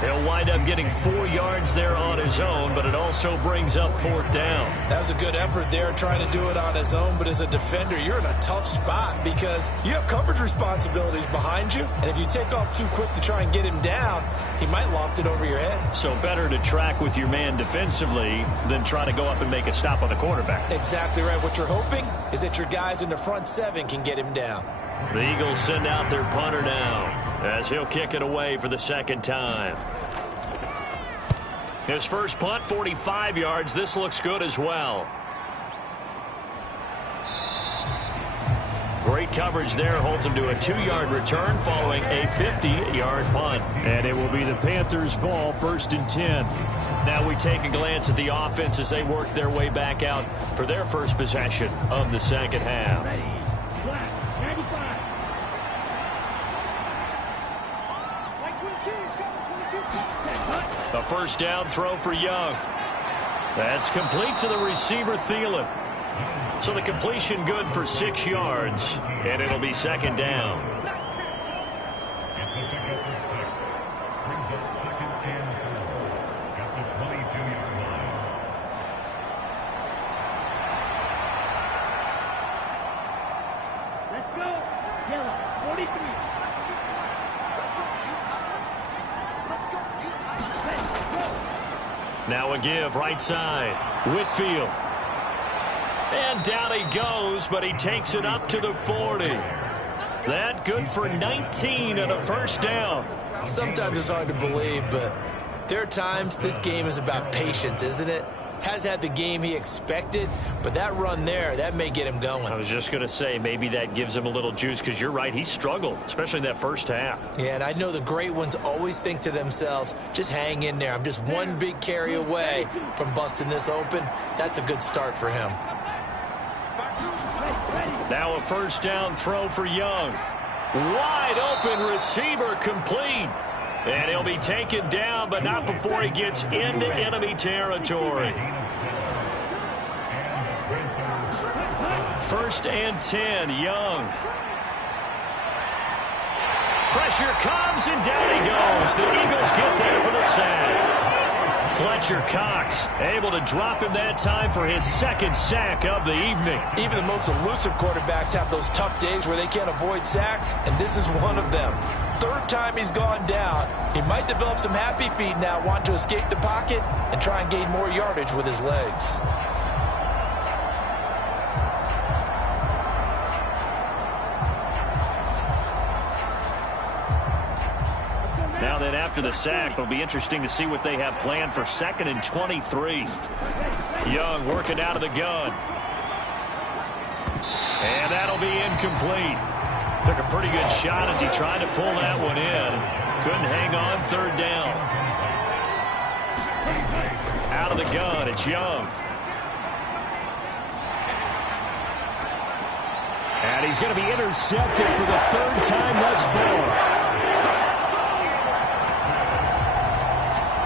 He'll wind up getting 4 yards there on his own, but it also brings up 4th down. That was a good effort there trying to do it on his own, but as a defender, you're in a tough spot because you have coverage responsibilities behind you, and if you take off too quick to try and get him down, he might loft it over your head. So better to track with your man defensively than try to go up and make a stop on the quarterback. Exactly right. What you're hoping is that your guys in the front 7 can get him down. The Eagles send out their punter now as he'll kick it away for the 2nd time. His first punt, 45 yards. This looks good as well. Great coverage there. Holds him to a 2-yard return following a 50-yard punt. And it will be the Panthers' ball, 1st and 10. Now we take a glance at the offense as they work their way back out for their first possession of the second half. A first down throw for Young. That's complete to the receiver, Thielen. So the completion good for 6 yards, and it'll be 2nd down. Now a give right side. Whitfield. And down he goes, but he takes it up to the 40. That good for 19 and a first down. Sometimes it's hard to believe, but there are times this game is about patience, isn't it? Has had the game he expected, but that run there, that may get him going. I was just going to say, maybe that gives him a little juice, because you're right, he struggled, especially in that first half. Yeah, and I know the great ones always think to themselves, just hang in there. I'm just one big carry away from busting this open. That's a good start for him. Now a first down throw for Young. Wide open receiver complete. And he'll be taken down, but not before he gets into enemy territory. First and 10, Young. Pressure comes, and down he goes. The Eagles get there for the sack. Fletcher Cox able to drop him that time for his second sack of the evening. Even the most elusive quarterbacks have those tough days where they can't avoid sacks, and this is one of them. Third time he's gone down. He might develop some happy feet now, want to escape the pocket and try and gain more yardage with his legs. Now then, after the sack, it'll be interesting to see what they have planned for 2nd and 23. Young working out of the gun. And that'll be incomplete. Took a pretty good shot as he tried to pull that one in. Couldn't hang on, third down. Out of the gun, it's Young. And he's going to be intercepted for the third time thus far.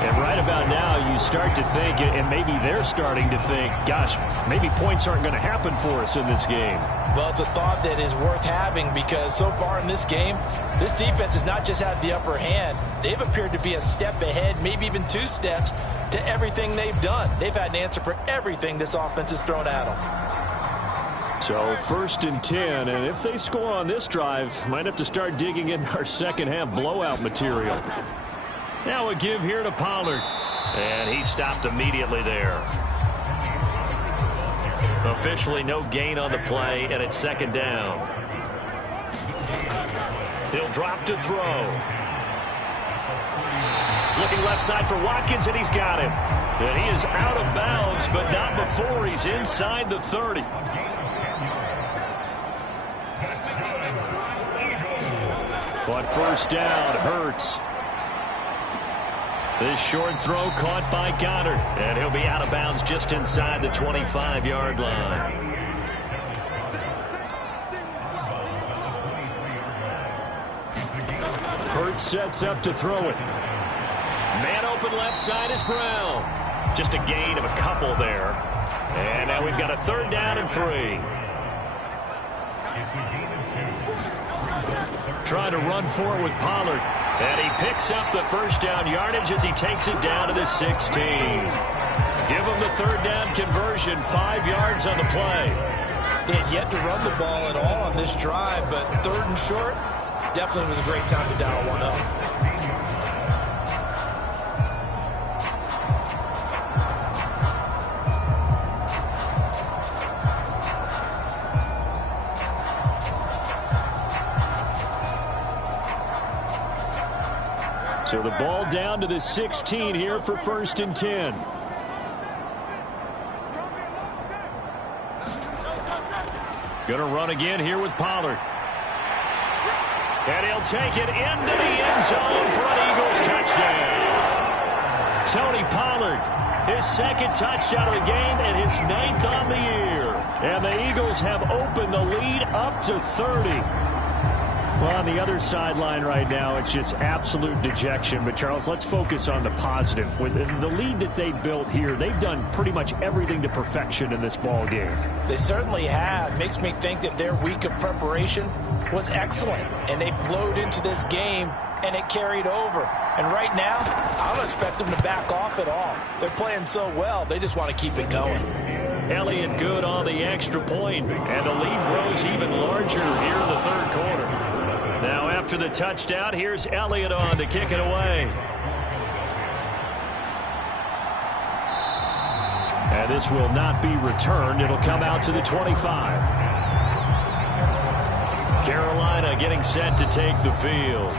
And right about now, you start to think, and maybe they're starting to think, gosh, maybe points aren't going to happen for us in this game. Well, it's a thought that is worth having, because so far in this game, this defense has not just had the upper hand. They've appeared to be a step ahead, maybe even 2 steps, to everything they've done. They've had an answer for everything this offense has thrown at them. So 1st and 10, and if they score on this drive, might have to start digging in our second half blowout material. Now a give here to Pollard. And he stopped immediately there. Officially no gain on the play, and it's 2nd down. He'll drop to throw. Looking left side for Watkins, and he's got him. And he is out of bounds, but not before he's inside the 30. But first down, Hurts. This short throw caught by Goddard, and he'll be out of bounds just inside the 25-yard line. Hurts sets up to throw it. Man open left side is Brown. Just a gain of a couple there. And now we've got a 3rd down and 3. Trying to run for it with Pollard. And he picks up the first down yardage as he takes it down to the 16. Give him the 3rd down conversion, 5 yards on the play. They had yet to run the ball at all on this drive, but 3rd and short, definitely was a great time to dial one up. So the ball down to the 16 here for 1st and 10. Gonna run again here with Pollard. And he'll take it into the end zone for an Eagles touchdown. Tony Pollard, his 2nd touchdown of the game and his 9th on the year. And the Eagles have opened the lead up to 30. Well, on the other sideline right now, it's just absolute dejection. But, Charles, let's focus on the positive. With the lead that they've built here, they've done pretty much everything to perfection in this ball game. They certainly have. Makes me think that their week of preparation was excellent. And they flowed into this game, and it carried over. And right now, I don't expect them to back off at all. They're playing so well, they just want to keep it going. Elliott good on the extra point, and the lead grows even larger here in the 3rd quarter. Now after the touchdown, here's Elliott on to kick it away. And this will not be returned. It'll come out to the 25. Carolina getting set to take the field.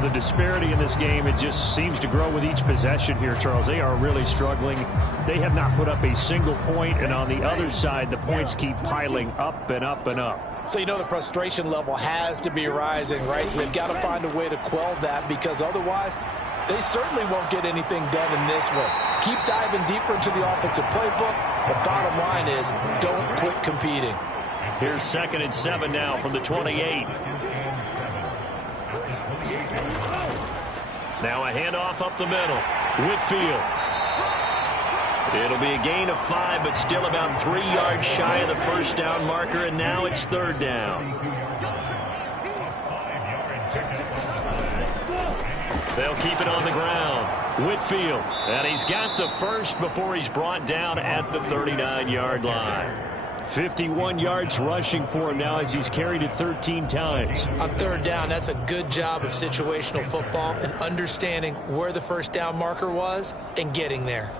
The disparity in this game, it just seems to grow with each possession here, Charles. They are really struggling. They have not put up a single point, and on the other side, the points keep piling up and up and up. So you know the frustration level has to be rising, right? So they've got to find a way to quell that, because otherwise they certainly won't get anything done in this one. Keep diving deeper into the offensive playbook. The bottom line is don't quit competing. Here's 2nd and 7 now from the 28. Now a handoff up the middle. Whitfield. It'll be a gain of 5, but still about 3 yards shy of the first down marker, and now it's 3rd down. They'll keep it on the ground. Whitfield, and he's got the first before he's brought down at the 39-yard line. 51 yards rushing for him now as he's carried it 13 times. On 3rd down, that's a good job of situational football and understanding where the first down marker was and getting there.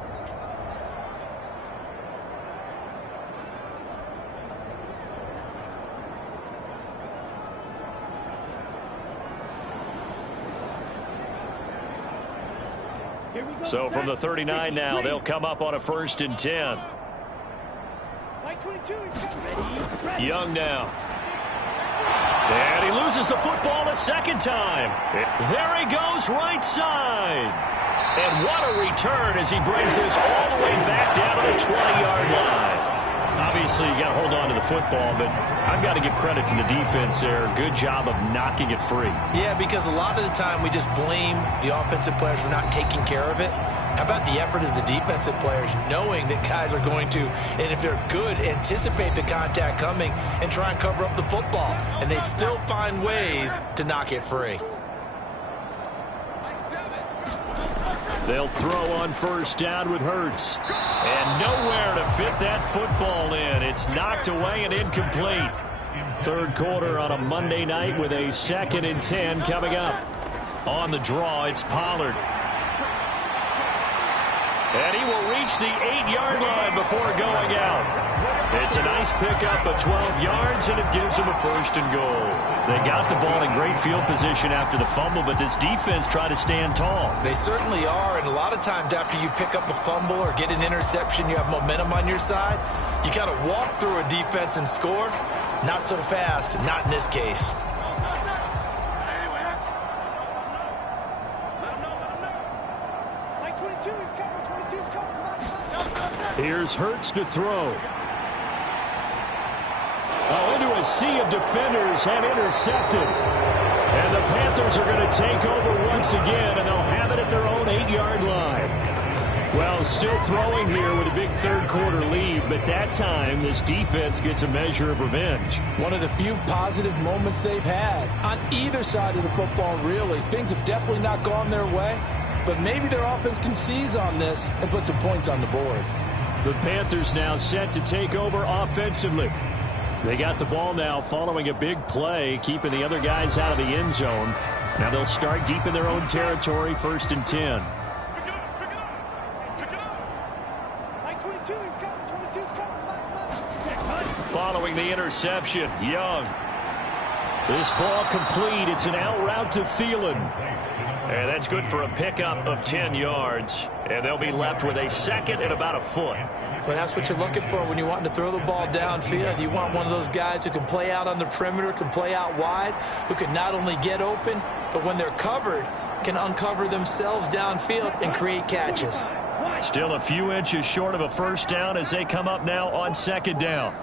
So from the 39 now, they'll come up on a 1st and 10. Young now. And he loses the football a second time. There he goes, right side. And what a return as he brings this all the way back down to the 20-yard line. Obviously, you got to hold on to the football, but I've got to give credit to the defense there. Good job of knocking it free. Yeah, because a lot of the time we just blame the offensive players for not taking care of it. How about the effort of the defensive players knowing that guys are going to, and if they're good, anticipate the contact coming and try and cover up the football. And they still find ways to knock it free. They'll throw on 1st down with Hurts. And nowhere to fit that football in. It's knocked away and incomplete. 3rd quarter on a Monday night with a 2nd and 10 coming up. On the draw, it's Pollard. And he will reach the 8-yard line before going out. It's a nice pickup of 12 yards, and it gives him a 1st and goal. They got the ball in great field position after the fumble, but this defense tried to stand tall. They certainly are, and a lot of times after you pick up a fumble or get an interception, you have momentum on your side. You got to walk through a defense and score. Not so fast, not in this case. Here's Hurts to throw. Oh, into a sea of defenders and intercepted. And the Panthers are going to take over once again, and they'll have it at their own 8-yard line. Well, still throwing here with a big 3rd quarter lead, but that time this defense gets a measure of revenge. One of the few positive moments they've had on either side of the football, really. Things have definitely not gone their way, but maybe their offense can seize on this and put some points on the board. The Panthers now set to take over offensively. They got the ball now following a big play, keeping the other guys out of the end zone. Now they'll start deep in their own territory, 1st and 10. Following the interception, Young. This ball complete. It's an out route to Thielen. And that's good for a pickup of 10 yards. And they'll be left with a 2nd and about a foot. Well, that's what you're looking for when you want to throw the ball downfield. You want one of those guys who can play out on the perimeter, can play out wide, who can not only get open, but when they're covered, can uncover themselves downfield and create catches. Still a few inches short of a 1st down as they come up now on 2nd down.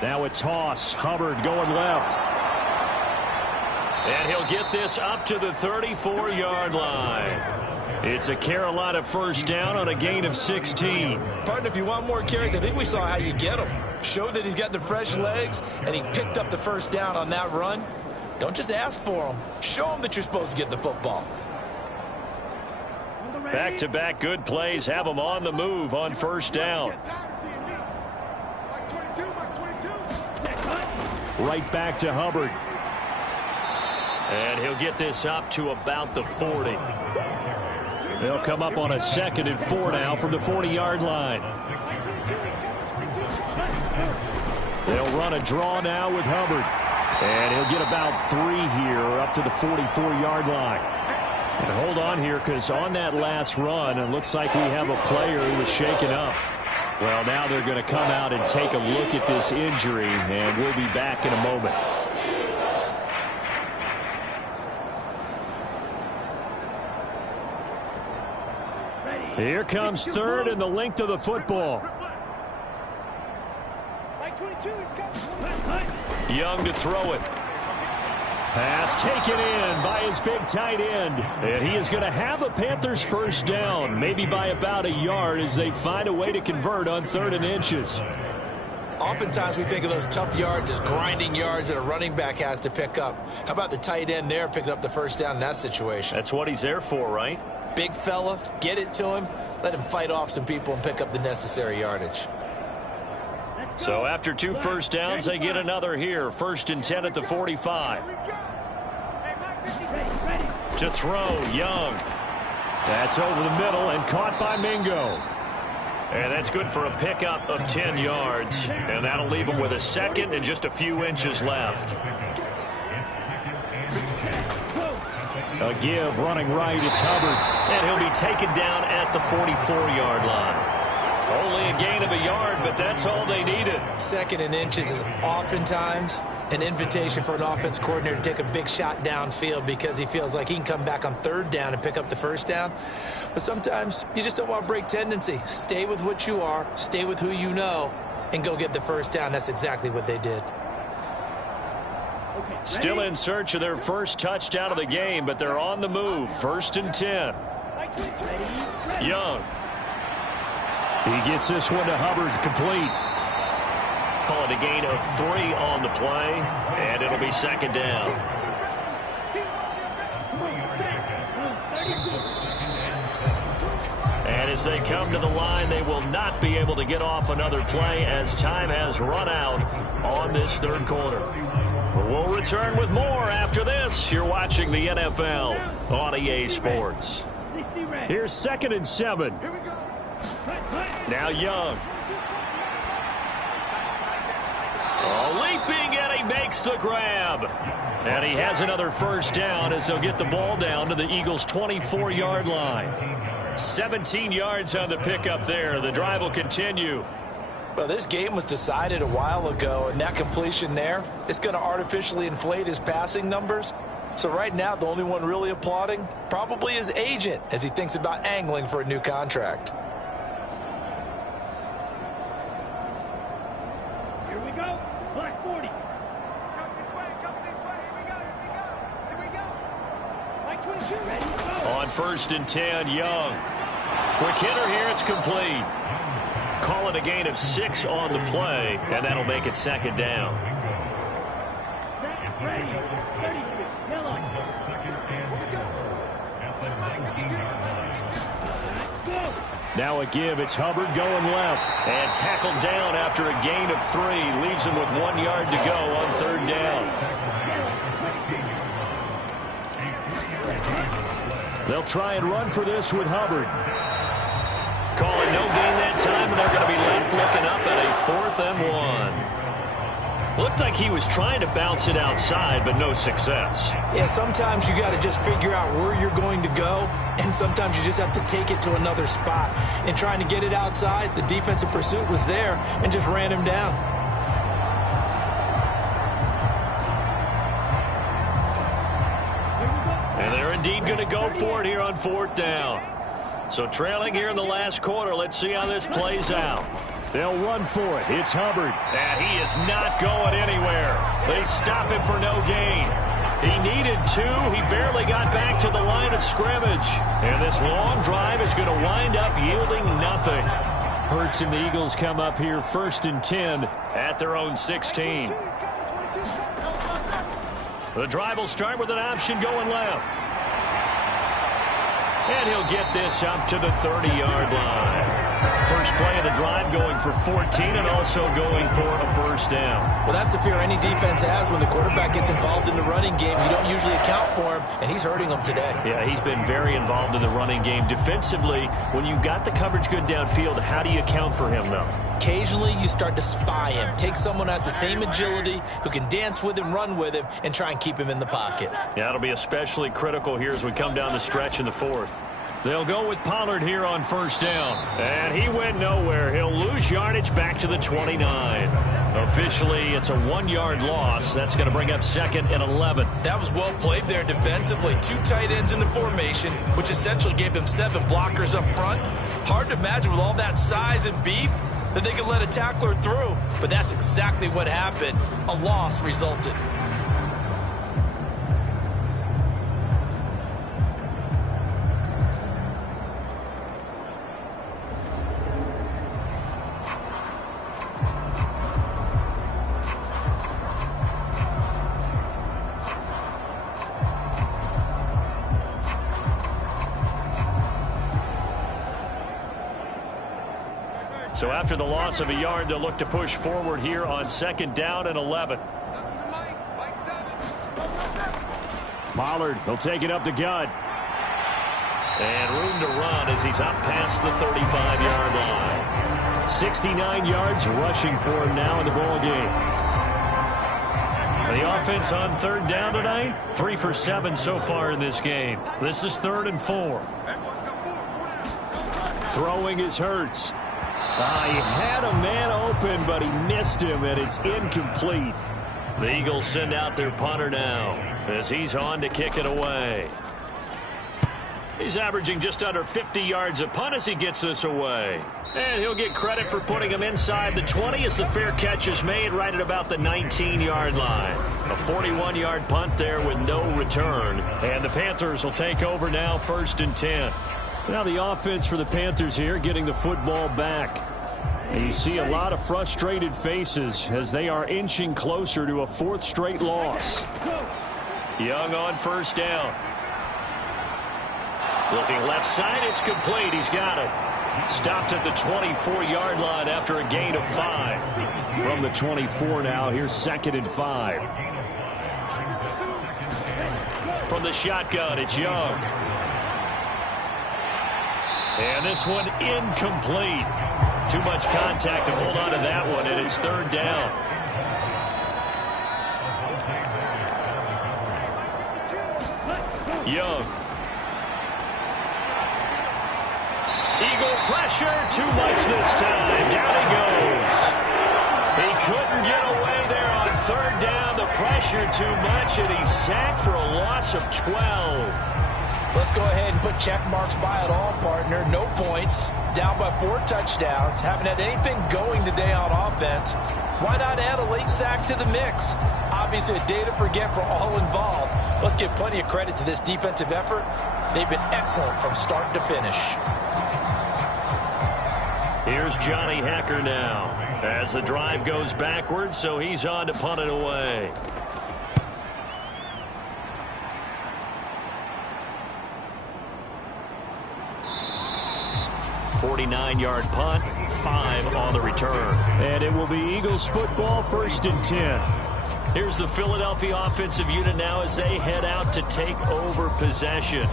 Now a toss. Hubbard going left. And he'll get this up to the 34-yard line. It's a Carolina 1st down on a gain of 16. Partner, if you want more carries, I think we saw how you get him. Showed that he's got the fresh legs, and he picked up the 1st down on that run. Don't just ask for him. Show him that you're supposed to get the football. Back-to-back good plays have them on the move on 1st down. Right back to Hubbard. And he'll get this up to about the 40. They'll come up on a 2nd and 4 now from the 40-yard line. They'll run a draw now with Hubbard. And he'll get about 3 here up to the 44-yard line. And hold on here, because on that last run, it looks like we have a player who was shaken up. Well, now they're going to come out and take a look at this injury, and we'll be back in a moment. Here comes 3rd and the length of the football. Young to throw it. Pass taken in by his big tight end. And he is going to have a Panthers first down, maybe by about a yard as they find a way to convert on 3rd and inches. Oftentimes we think of those tough yards as grinding yards that a running back has to pick up. How about the tight end there picking up the first down in that situation? That's what he's there for, right? Big fella, get it to him, let him fight off some people and pick up the necessary yardage. So after 2 first downs, they get another here. 1st and 10 at the 45. To throw, Young. That's over the middle and caught by Mingo. And that's good for a pickup of 10 yards. And that'll leave him with a 2nd and just a few inches left. A give running right, it's Hubbard. And he'll be taken down at the 44-yard line. Only a gain of a yard, but that's all they needed. 2nd and inches is oftentimes an invitation for an offense coordinator to take a big shot downfield because he feels like he can come back on 3rd down and pick up the first down. But sometimes you just don't want to break tendency. Stay with what you are, stay with who you know, and go get the first down. That's exactly what they did. Still in search of their first touchdown of the game, but they're on the move. 1st and 10. Young. He gets this one to Hubbard, complete. Call it a gain of 3 on the play, and it'll be 2nd down. And as they come to the line, they will not be able to get off another play as time has run out on this 3rd quarter. We'll return with more after this. You're watching the NFL on EA Sports. Here's 2nd and 7. Now Young. Oh, leaping, and he makes the grab. And he has another first down as they'll get the ball down to the Eagles' 24-yard line. 17 yards on the pickup there. The drive will continue. Well, this game was decided a while ago, and that completion there is going to artificially inflate his passing numbers. So right now, the only one really applauding probably his agent as he thinks about angling for a new contract. Here we go. Black 40. Come this way. Here we go. Like 22. Ready to go. On 1st and 10, Young. Quick hitter here, it's complete. Call it a gain of 6 on the play, and that'll make it 2nd down. Ready. 36. Yellow. Now a give, it's Hubbard going left. And tackled down after a gain of 3. Leaves him with 1 yard to go on 3rd down. They'll try and run for this with Hubbard. Calling no gain that time, and they're going to be left looking up at a 4th and 1. Looked like he was trying to bounce it outside, but no success. Yeah, sometimes you got to just figure out where you're going to go, and sometimes you just have to take it to another spot. And trying to get it outside, the defensive pursuit was there and just ran him down. And they're indeed going to go for it here on 4th down. So trailing here in the last quarter, let's see how this plays out. They'll run for it. It's Hubbard. And he is not going anywhere. They stop him for no gain. He needed 2. He barely got back to the line of scrimmage. And this long drive is going to wind up yielding nothing. Hurts and the Eagles come up here 1st and 10 at their own 16. The drive will start with an option going left. And he'll get this up to the 30-yard line. First play of the drive going for 14 and also going for a first down. Well, that's the fear any defense has when the quarterback gets involved in the running game. You don't usually account for him, and he's hurting them today. Yeah, he's been very involved in the running game. Defensively, when you got the coverage good downfield, how do you account for him, though? Occasionally, you start to spy him. Take someone who has the same agility, who can dance with him, run with him, and try and keep him in the pocket. Yeah, it'll be especially critical here as we come down the stretch in the fourth. They'll go with Pollard here on first down. And he went nowhere. He'll lose yardage back to the 29. Officially, it's a 1-yard loss. That's going to bring up 2nd and 11. That was well played there defensively. 2 tight ends in the formation, which essentially gave them 7 blockers up front. Hard to imagine with all that size and beef that they could let a tackler through. But that's exactly what happened. A loss resulted. So after the loss of a yard, they'll look to push forward here on 2nd down and 11. Pollard, he'll take it up the gut. And room to run as he's up past the 35-yard line. 69 yards rushing for him now in the ball game. The offense on 3rd down tonight, 3 for 7 so far in this game. This is 3rd and 4. Throwing is Hurts. He had a man open, but he missed him, and it's incomplete. The Eagles send out their punter now as he's on to kick it away. He's averaging just under 50 yards a punt as he gets this away. And he'll get credit for putting him inside the 20 as the fair catch is made right at about the 19-yard line. A 41-yard punt there with no return. And the Panthers will take over now 1st and 10. Now the offense for the Panthers here getting the football back. And you see a lot of frustrated faces as they are inching closer to a 4th straight loss. Young on 1st down. Looking left side, it's complete. He's got it. Stopped at the 24-yard line after a gain of 5. From the 24 now, here's 2nd and 5. From the shotgun, it's Young. And this one incomplete. Too much contact to hold on to that one, and it's 3rd down. Young. Eagle pressure, too much this time. Down he goes. He couldn't get away there on 3rd down. The pressure too much, and he's sacked for a loss of 12. Let's go ahead and put check marks by it all, partner. No points. Down by 4 touchdowns. Haven't had anything going today on offense. Why not add a late sack to the mix? Obviously a day to forget for all involved. Let's give plenty of credit to this defensive effort. They've been excellent from start to finish. Here's Johnny Hacker now as the drive goes backwards, so he's on to punt it away. 49-yard punt, 5 on the return. And it will be Eagles football, 1st and 10. Here's the Philadelphia offensive unit now as they head out to take over possession.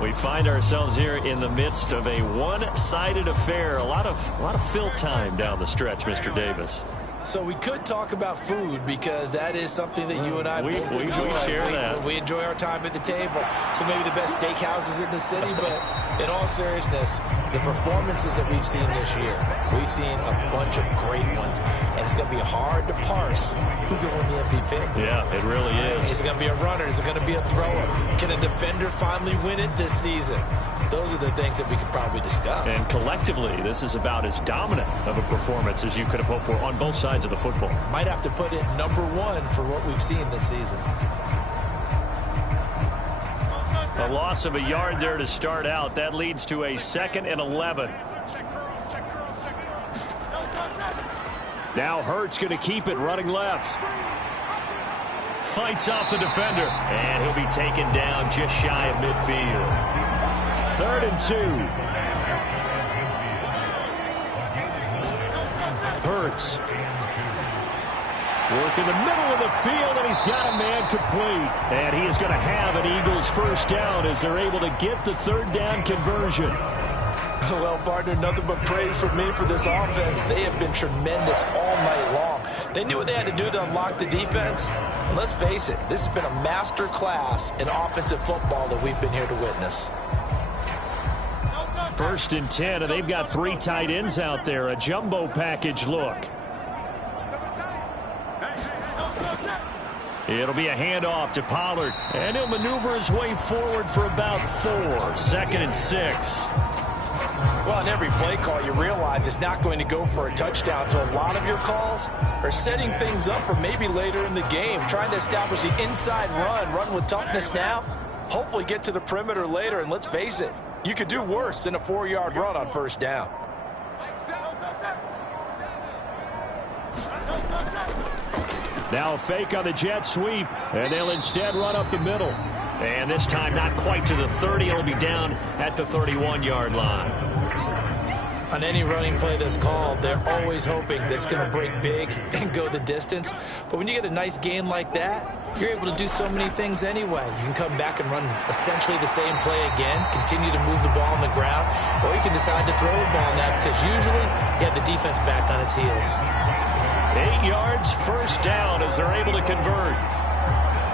We find ourselves here in the midst of a one-sided affair. A lot of fill time down the stretch, Mr. Davis. So we could talk about food because that is something that you and I both enjoy. We share that. We enjoy our time at the table. So maybe the best steakhouses in the city, but in all seriousness, the performances that we've seen this year, we've seen a bunch of great ones, and it's going to be hard to parse who's going to win the MVP. Yeah, it really is. Is it going to be a runner? Is it going to be a thrower? Can a defender finally win it this season? Those are the things that we could probably discuss. And collectively, this is about as dominant of a performance as you could have hoped for on both sides of the football. Might have to put it #1 for what we've seen this season. A loss of a yard there to start out. That leads to a 2nd and 11. Now Hurts going to keep it running left. Fights off the defender. And he'll be taken down just shy of midfield. 3rd and 2. Hurts. Work in the middle of the field, and he's got a man complete. And he is going to have an Eagles first down as they're able to get the third down conversion. Well, partner, nothing but praise from me for this offense. They have been tremendous all night long. They knew what they had to do to unlock the defense. And let's face it, this has been a master class in offensive football that we've been here to witness. 1st and 10, and they've got 3 tight ends out there. A jumbo package look. It'll be a handoff to Pollard, and he'll maneuver his way forward for about 4. 2nd and 6. Well, in every play call, you realize it's not going to go for a touchdown, so a lot of your calls are setting things up for maybe later in the game, trying to establish the inside run with toughness now, hopefully get to the perimeter later, and let's face it, you could do worse than a 4-yard run on 1st down. Now a fake on the jet sweep, and they'll instead run up the middle. And this time not quite to the 30. It'll be down at the 31-yard line. On any running play that's called, they're always hoping that it's going to break big and go the distance. But when you get a nice game like that, you're able to do so many things anyway. You can come back and run essentially the same play again, continue to move the ball on the ground, or you can decide to throw the ball now because usually you have the defense back on its heels. 8 yards, 1st down as they're able to convert.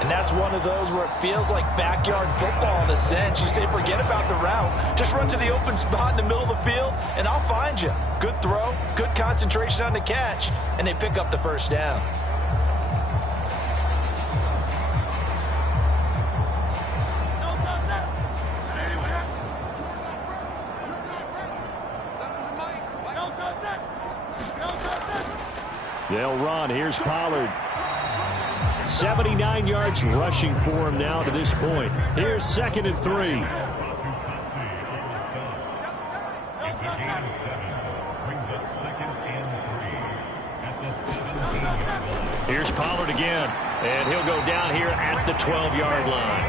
And that's one of those where it feels like backyard football in a sense. You say, forget about the route. Just run to the open spot in the middle of the field, and I'll find you. Good throw, good concentration on the catch, and they pick up the 1st down. They'll run. Here's Pollard. 79 yards rushing for him now to this point. Here's 2nd and 3. Here's Pollard again, and he'll go down here at the 12-yard line.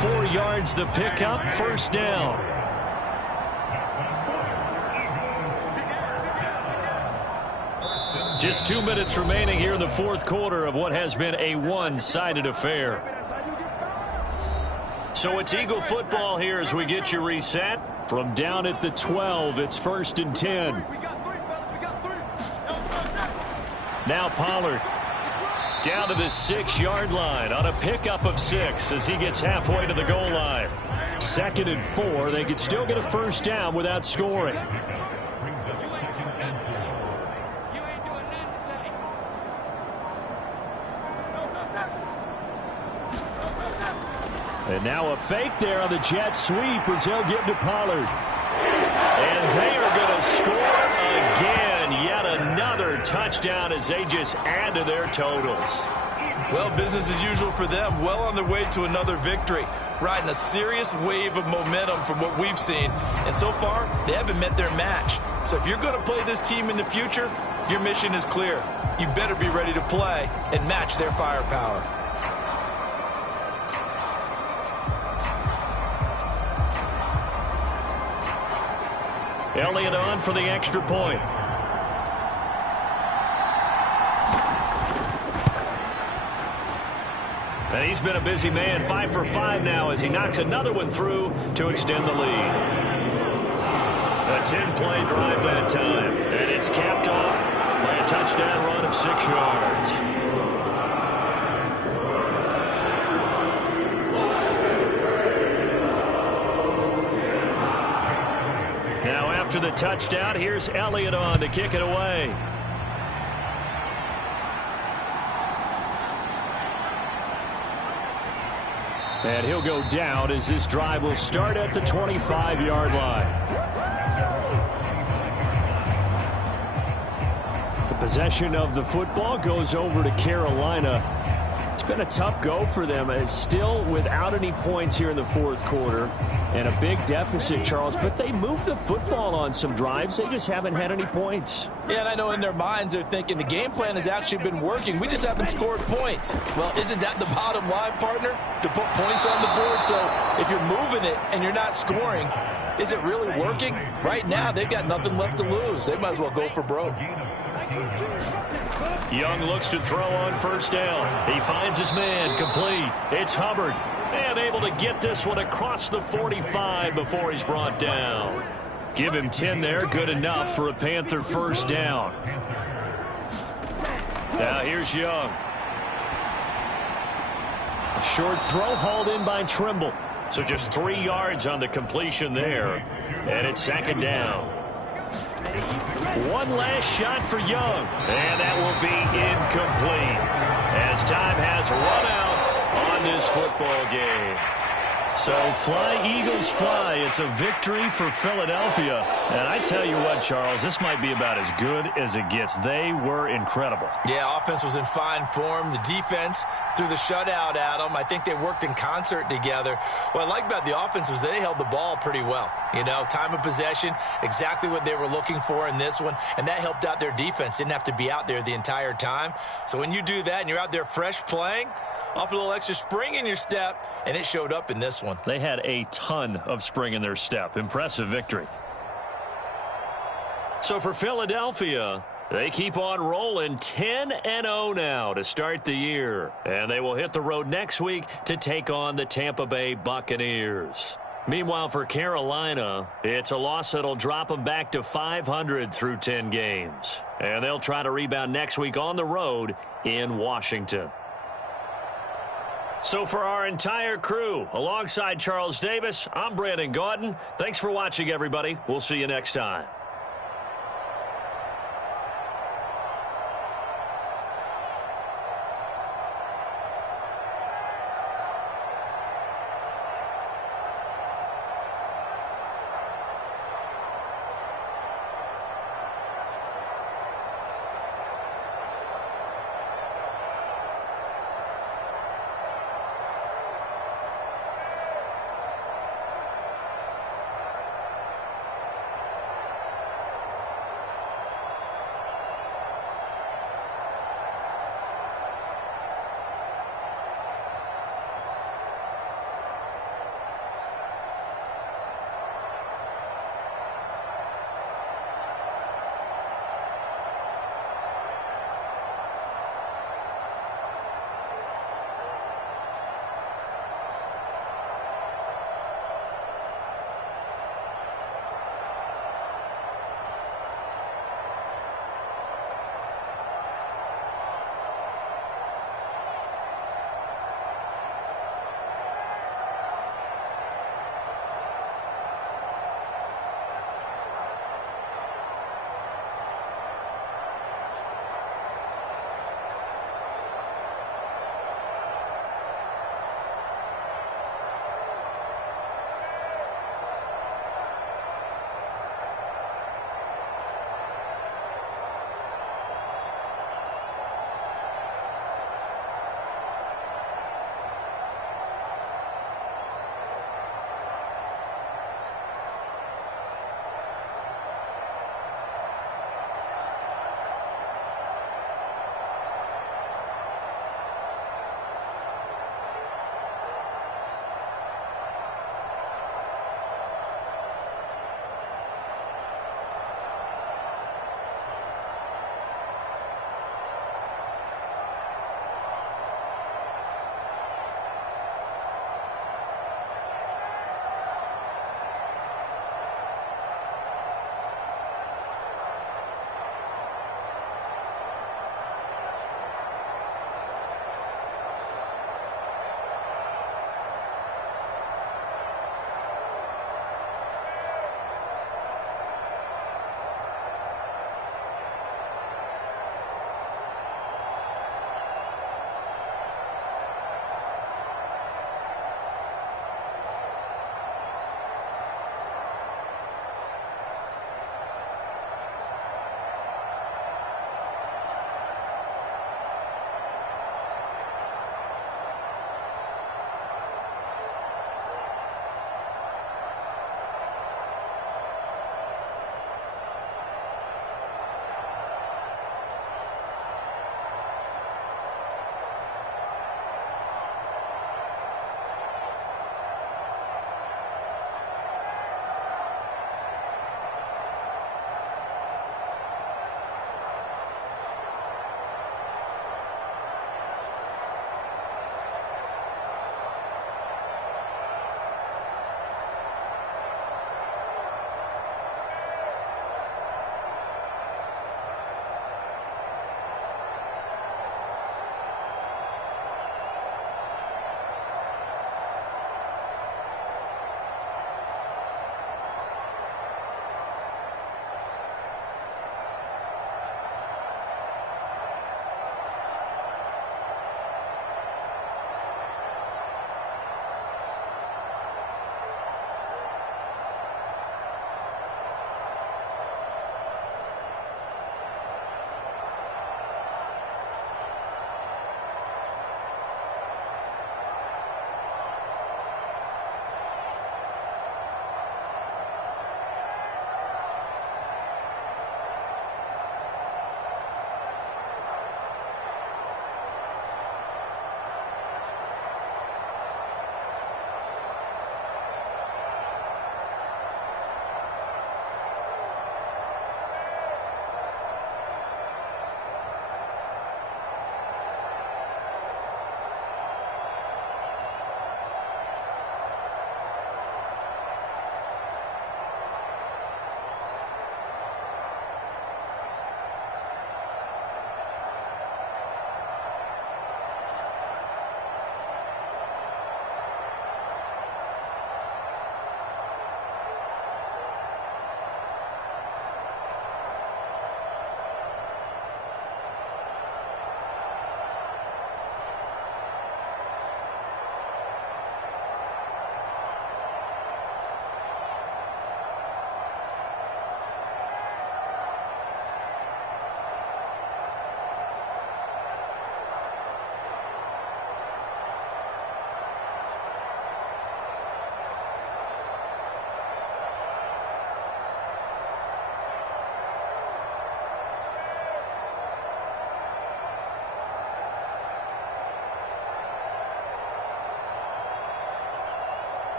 4 yards the pickup, 1st down. Just 2 minutes remaining here in the 4th quarter of what has been a one-sided affair. So it's Eagle football here as we get you reset. From down at the 12, it's 1st and 10. Now Pollard down to the 6-yard line on a pickup of 6 as he gets halfway to the goal line. 2nd and 4. They could still get a 1st down without scoring. And now a fake there on the jet sweep as he'll give to Pollard. And they are going to score again. Yet another touchdown as they just add to their totals. Well, business as usual for them. Well on their way to another victory. Riding a serious wave of momentum from what we've seen. And so far, they haven't met their match. So if you're going to play this team in the future, your mission is clear. You better be ready to play and match their firepower. Elliott on for the extra point. And he's been a busy man, 5 for 5 now as he knocks another one through to extend the lead. A 10-play drive that time, and it's capped off by a touchdown run of 6 yards. Now after the touchdown, here's Elliott on to kick it away. And he'll go down as this drive will start at the 25-yard line. The possession of the football goes over to Carolina. It's been a tough go for them. It's still without any points here in the fourth quarter and a big deficit, Charles, but they moved the football on some drives. They just haven't had any points. Yeah, and I know in their minds they're thinking the game plan has actually been working. We just haven't scored points. Well, isn't that the bottom line, partner? To put points on the board. So if you're moving it and you're not scoring, is it really working? Right now, they've got nothing left to lose. They might as well go for broke. Young looks to throw on first down. He finds his man, complete. It's Hubbard, and able to get this one across the 45 before he's brought down. Give him 10 there, good enough for a Panther first down. Now here's Young. A short throw hauled in by Trimble. So just 3 yards on the completion there, and it's second down. One last shot for Young, and that will be incomplete as time has run out on this football game. So fly, Eagles, fly. It's a victory for Philadelphia. And I tell you what, Charles, this might be about as good as it gets. They were incredible. Yeah, offense was in fine form. The defense threw the shutout at them. I think they worked in concert together. What I like about the offense was they held the ball pretty well. You know, time of possession, exactly what they were looking for in this one. And that helped out their defense. Didn't have to be out there the entire time. So when you do that and you're out there fresh playing, off a little extra spring in your step, and it showed up in this one. They had a ton of spring in their step. Impressive victory. So for Philadelphia, they keep on rolling 10-0 now to start the year. And they will hit the road next week to take on the Tampa Bay Buccaneers. Meanwhile, for Carolina, it's a loss that'll drop them back to 500 through 10 games. And they'll try to rebound next week on the road in Washington. So for our entire crew, alongside Charles Davis, I'm Brandon Gaudin. Thanks for watching, everybody. We'll see you next time.